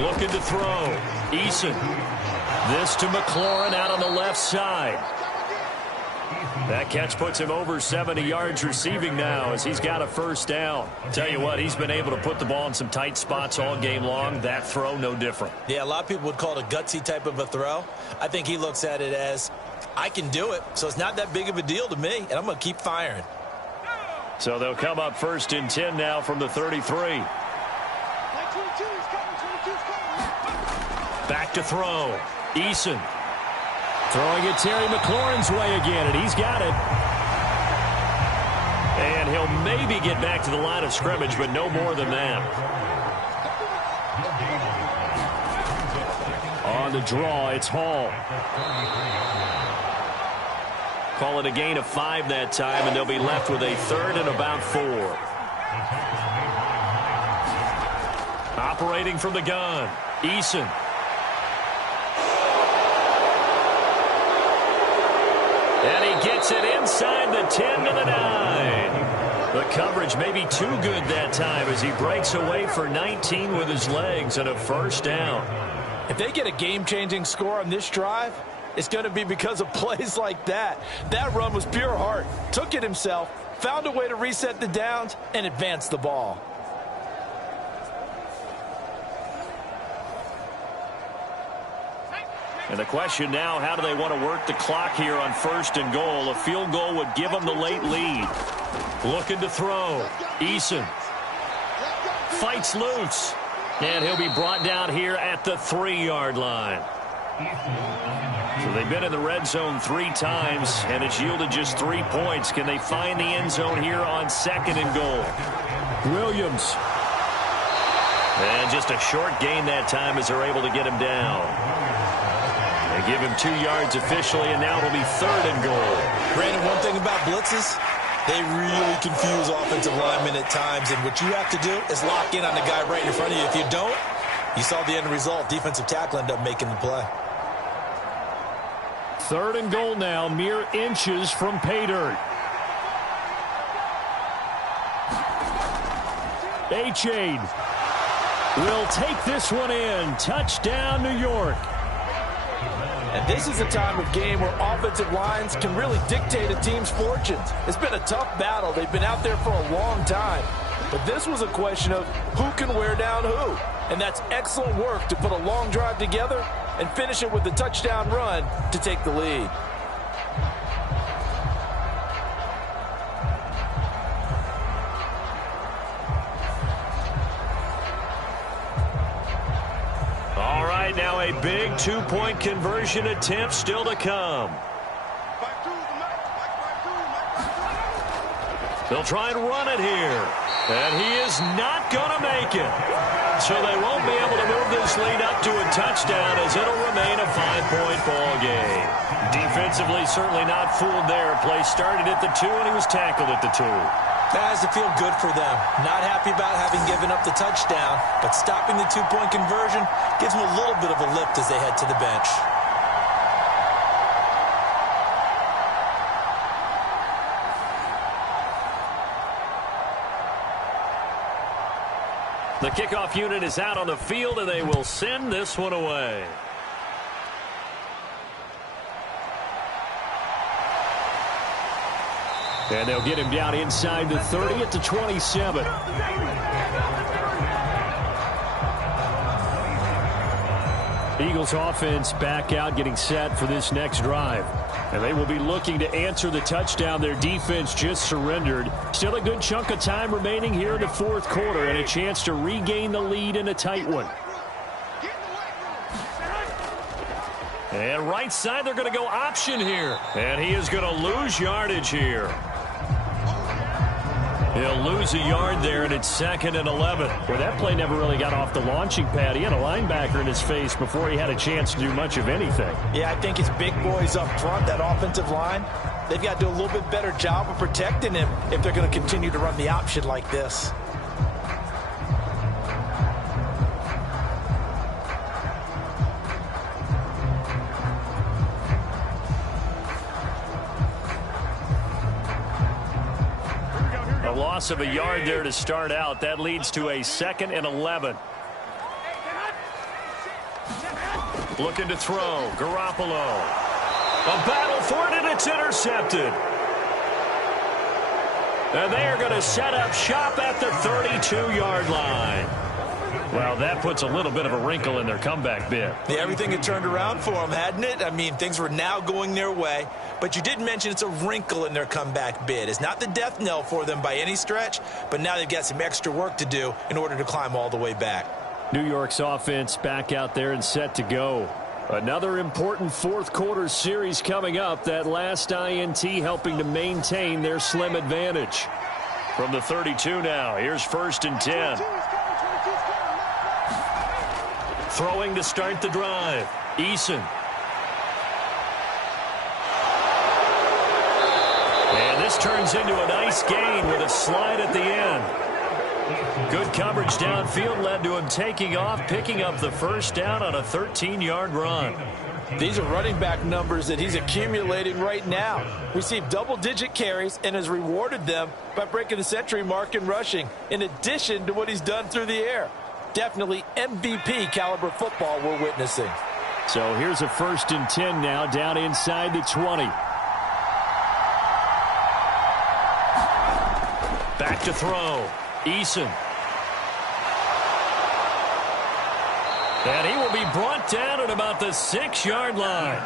Looking to throw. Eason. This to McLaurin out on the left side. That catch puts him over 70 yards receiving now as he's got a 1st down. Tell you what, he's been able to put the ball in some tight spots all game long. That throw, no different. Yeah, a lot of people would call it a gutsy type of a throw. I think he looks at it as, I can do it, so it's not that big of a deal to me, and I'm going to keep firing. So they'll come up 1st and 10 now from the 33. Back to throw. Eason. Throwing it Terry McLaurin's way again, and he's got it. And he'll maybe get back to the line of scrimmage, but no more than that. On the draw, it's Hall. Call it a gain of 5 that time, and they'll be left with a 3rd and about 4. Operating from the gun, Eason. And he gets it inside the 10 to the 9. The coverage may be too good that time as he breaks away for 19 with his legs and a 1st down. If they get a game-changing score on this drive, it's going to be because of plays like that. That run was pure heart. Took it himself, found a way to reset the downs, and advance the ball. And the question now, how do they want to work the clock here on 1st and goal? A field goal would give them the late lead. Looking to throw. Eason fights loose. And he'll be brought down here at the 3-yard line. So they've been in the red zone 3 times, and it's yielded just 3 points. Can they find the end zone here on 2nd and goal? Williams. And just a short gain that time as they're able to get him down. They give him 2 yards officially, and now it'll be 3rd and goal. Brandon, one thing about blitzes, they really confuse offensive linemen at times, and what you have to do is lock in on the guy right in front of you. If you don't, you saw the end result. Defensive tackle ended up making the play. 3rd and goal now, mere inches from pay dirt. Achane will take this one in. Touchdown, New York. And this is a time of game where offensive lines can really dictate a team's fortunes. It's been a tough battle. They've been out there for a long time. But this was a question of who can wear down who. And that's excellent work to put a long drive together and finish it with a touchdown run to take the lead. All right, now a big 2-point conversion attempt still to come. They'll try and run it here. And he is not going to make it. So they won't be able to move this lead up to a touchdown as it'll remain a 5-point ball game. Defensively, certainly not fooled there. Play started at the 2, and he was tackled at the 2. That has to feel good for them. Not happy about having given up the touchdown, but stopping the 2-point conversion gives them a little bit of a lift as they head to the bench. The kickoff unit is out on the field, and they will send this one away. And they'll get him down inside the 30 at the 27. Eagles offense back out, getting set for this next drive. And they will be looking to answer the touchdown their defense just surrendered. Still a good chunk of time remaining here in the fourth quarter and a chance to regain the lead in a tight one. And right side, they're going to go option here. And he is going to lose yardage here. He'll lose a yard there, and it's 2nd and 11. Well, that play never really got off the launching pad. He had a linebacker in his face before he had a chance to do much of anything. Yeah, I think it's big boys up front, that offensive line. They've got to do a little bit better job of protecting him if they're going to continue to run the option like this. Loss of a yard there to start out. That leads to a 2nd and 11. Looking to throw. Garoppolo. A battle for it, and it's intercepted. And they are going to set up shop at the 32-yard line. Well, that puts a little bit of a wrinkle in their comeback bid. Yeah, everything had turned around for them, hadn't it? I mean, things were now going their way. But you did mention it's a wrinkle in their comeback bid. It's not the death knell for them by any stretch, but now they've got some extra work to do in order to climb all the way back. New York's offense back out there and set to go. Another important fourth quarter series coming up. That last INT helping to maintain their slim advantage. From the 32 now, here's 1st and 10. Throwing to start the drive. Eason. And this turns into a nice gain with a slide at the end. Good coverage downfield led to him taking off, picking up the first down on a 13-yard run. These are running back numbers that he's accumulating right now. Received double-digit carries and has rewarded them by breaking the century mark in rushing, in addition to what he's done through the air. Definitely MVP caliber football we're witnessing. So here's a 1st and 10 now, down inside the 20. Back to throw. Eason. And he will be brought down at about the 6-yard line.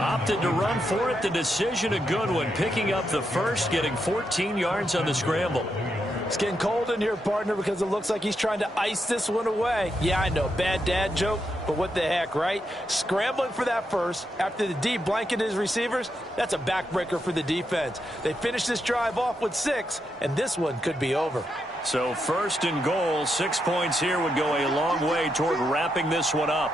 Opted to run for it. The decision a good one. Picking up the first, getting 14 yards on the scramble. It's getting cold in here, partner, because it looks like he's trying to ice this one away. Yeah, I know, bad dad joke, but what the heck, right? Scrambling for that first after the D blanketed his receivers, that's a backbreaker for the defense. They finished this drive off with 6, and this one could be over. So 1st and goal, 6 points here would go a long way toward wrapping this one up.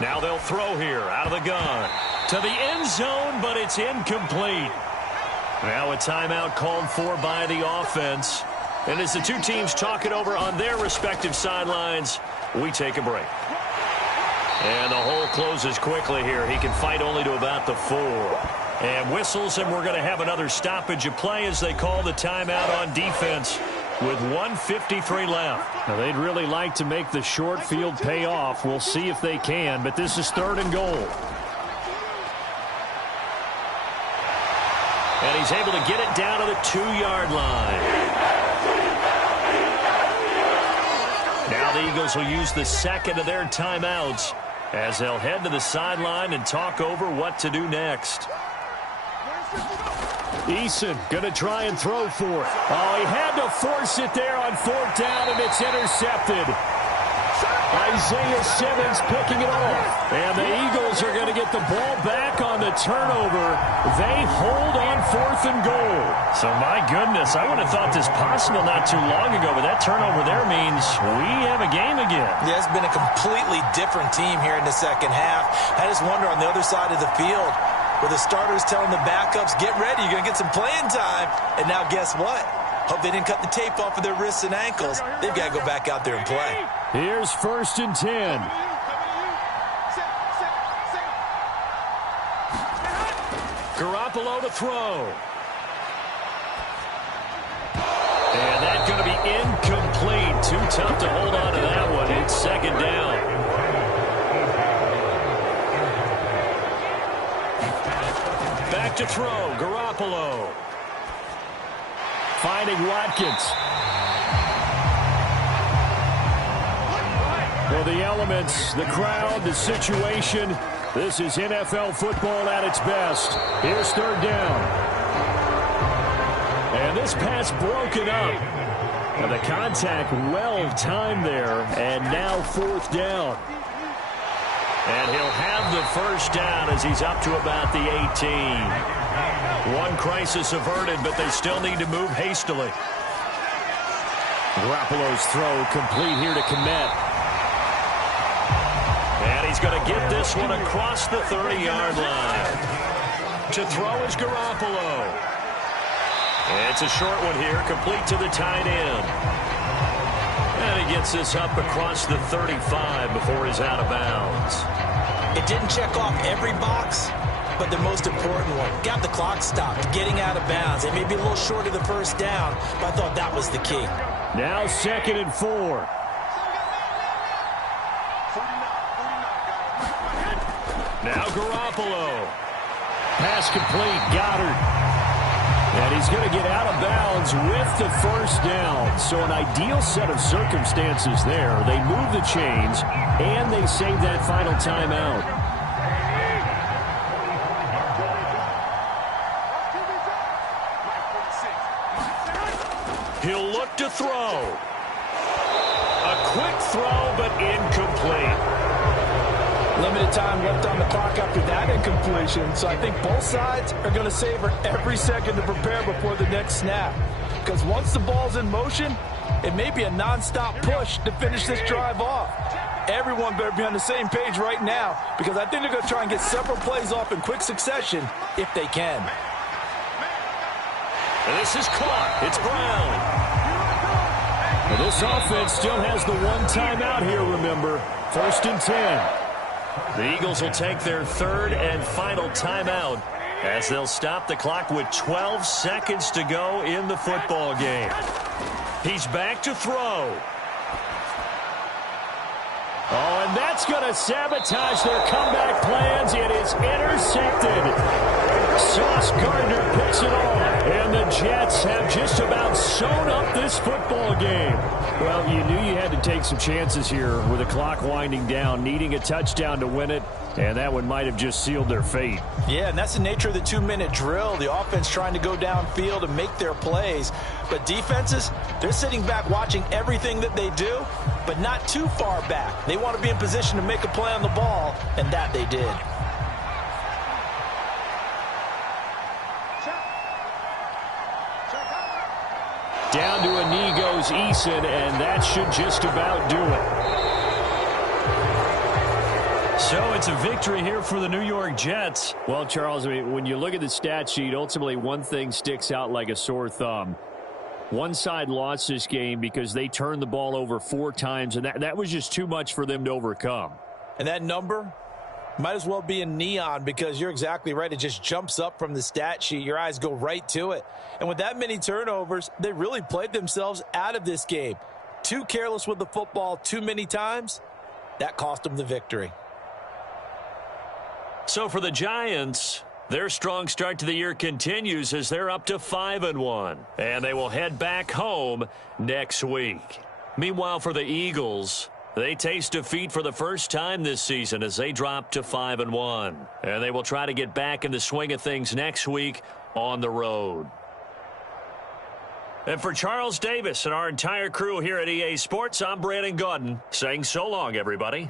Now they'll throw here out of the gun to the end zone, but it's incomplete. Now a timeout called for by the offense. And as the two teams talk it over on their respective sidelines, we take a break. And the hole closes quickly here. He can fight only to about the 4. And whistles, and we're going to have another stoppage of play as they call the timeout on defense with 1:53 left. Now, they'd really like to make the short field pay off. We'll see if they can, but this is 3rd and goal. And he's able to get it down to the 2-yard line. Now the Eagles will use the 2nd of their timeouts as they'll head to the sideline and talk over what to do next. Eason going to try and throw for it. Oh, he had to force it there on 4th down, and it's intercepted. Isaiah Simmons picking it off. And the Eagles are going to get the ball back on the turnover. They hold on 4th and goal. So, my goodness, I would have thought this possible not too long ago, but that turnover there means we have a game again. Yeah, it's been a completely different team here in the second half. I just wonder on the other side of the field, where the starters telling the backups, get ready, you're going to get some playing time. And now guess what? Hope they didn't cut the tape off of their wrists and ankles. They've got to go back out there and play. Here's 1st and 10. Garoppolo to throw. And that's going to be incomplete. Too tough to hold on to that one. It's 2nd down. Back to throw. Garoppolo. Finding Watkins. Well, the elements, the crowd, the situation, this is NFL football at its best. Here's third down. And this pass broken up. And the contact well timed there, and now fourth down. And he'll have the first down as he's up to about the 18. One crisis averted, but they still need to move hastily. Garoppolo's throw complete here to Kmet. And he's going to get this one across the 30-yard line. To throw is Garoppolo. It's a short one here, complete to the tight end. And he gets this up across the 35 before he's out of bounds. It didn't check off every box, but the most important one. Got the clock stopped, getting out of bounds. It may be a little short of the first down, but I thought that was the key. Now 2nd and 4. Now Garoppolo. Pass complete, Goddard. And he's going to get out of bounds with the first down. So an ideal set of circumstances there. They move the chains, and they save that final timeout. He'll look to throw. A quick throw, but incomplete. Limited time left on the clock after that incompletion, so I think both sides are going to savor every second to prepare before the next snap. Because once the ball's in motion, it may be a nonstop push to finish this drive off. Everyone better be on the same page right now, because I think they're going to try and get several plays off in quick succession if they can. This is caught. It's Brown. Well, this offense still has the one timeout here, remember. 1st and 10. The Eagles will take their third and final timeout as they'll stop the clock with 12 seconds to go in the football game. He's back to throw. Oh, and that's going to sabotage their comeback plans. It is intercepted. Sauce Gardner picks it off. And the Jets have just about sewn up this football game. Well, you knew you had to take some chances here with the clock winding down, needing a touchdown to win it, and that one might have just sealed their fate. Yeah, and that's the nature of the 2-minute drill. The offense trying to go downfield and make their plays. But defenses, they're sitting back watching everything that they do, but not too far back. They want to be in position to make a play on the ball, and that they did. Down to a knee goes Eason, and that should just about do it. So it's a victory here for the New York Jets. Well, Charles, I mean, when you look at the stat sheet, ultimately one thing sticks out like a sore thumb. One side lost this game because they turned the ball over 4 times, and that was just too much for them to overcome. And that number might as well be in neon, because you're exactly right. It just jumps up from the stat sheet. Your eyes go right to it. And with that many turnovers, they really played themselves out of this game. Too careless with the football too many times. That cost them the victory. So for the Giants, their strong start to the year continues as they're up to 5-1. And they will head back home next week. Meanwhile, for the Eagles, they taste defeat for the first time this season as they drop to 5-1. And they will try to get back in the swing of things next week on the road. And for Charles Davis and our entire crew here at EA Sports, I'm Brandon Gaudin saying so long, everybody.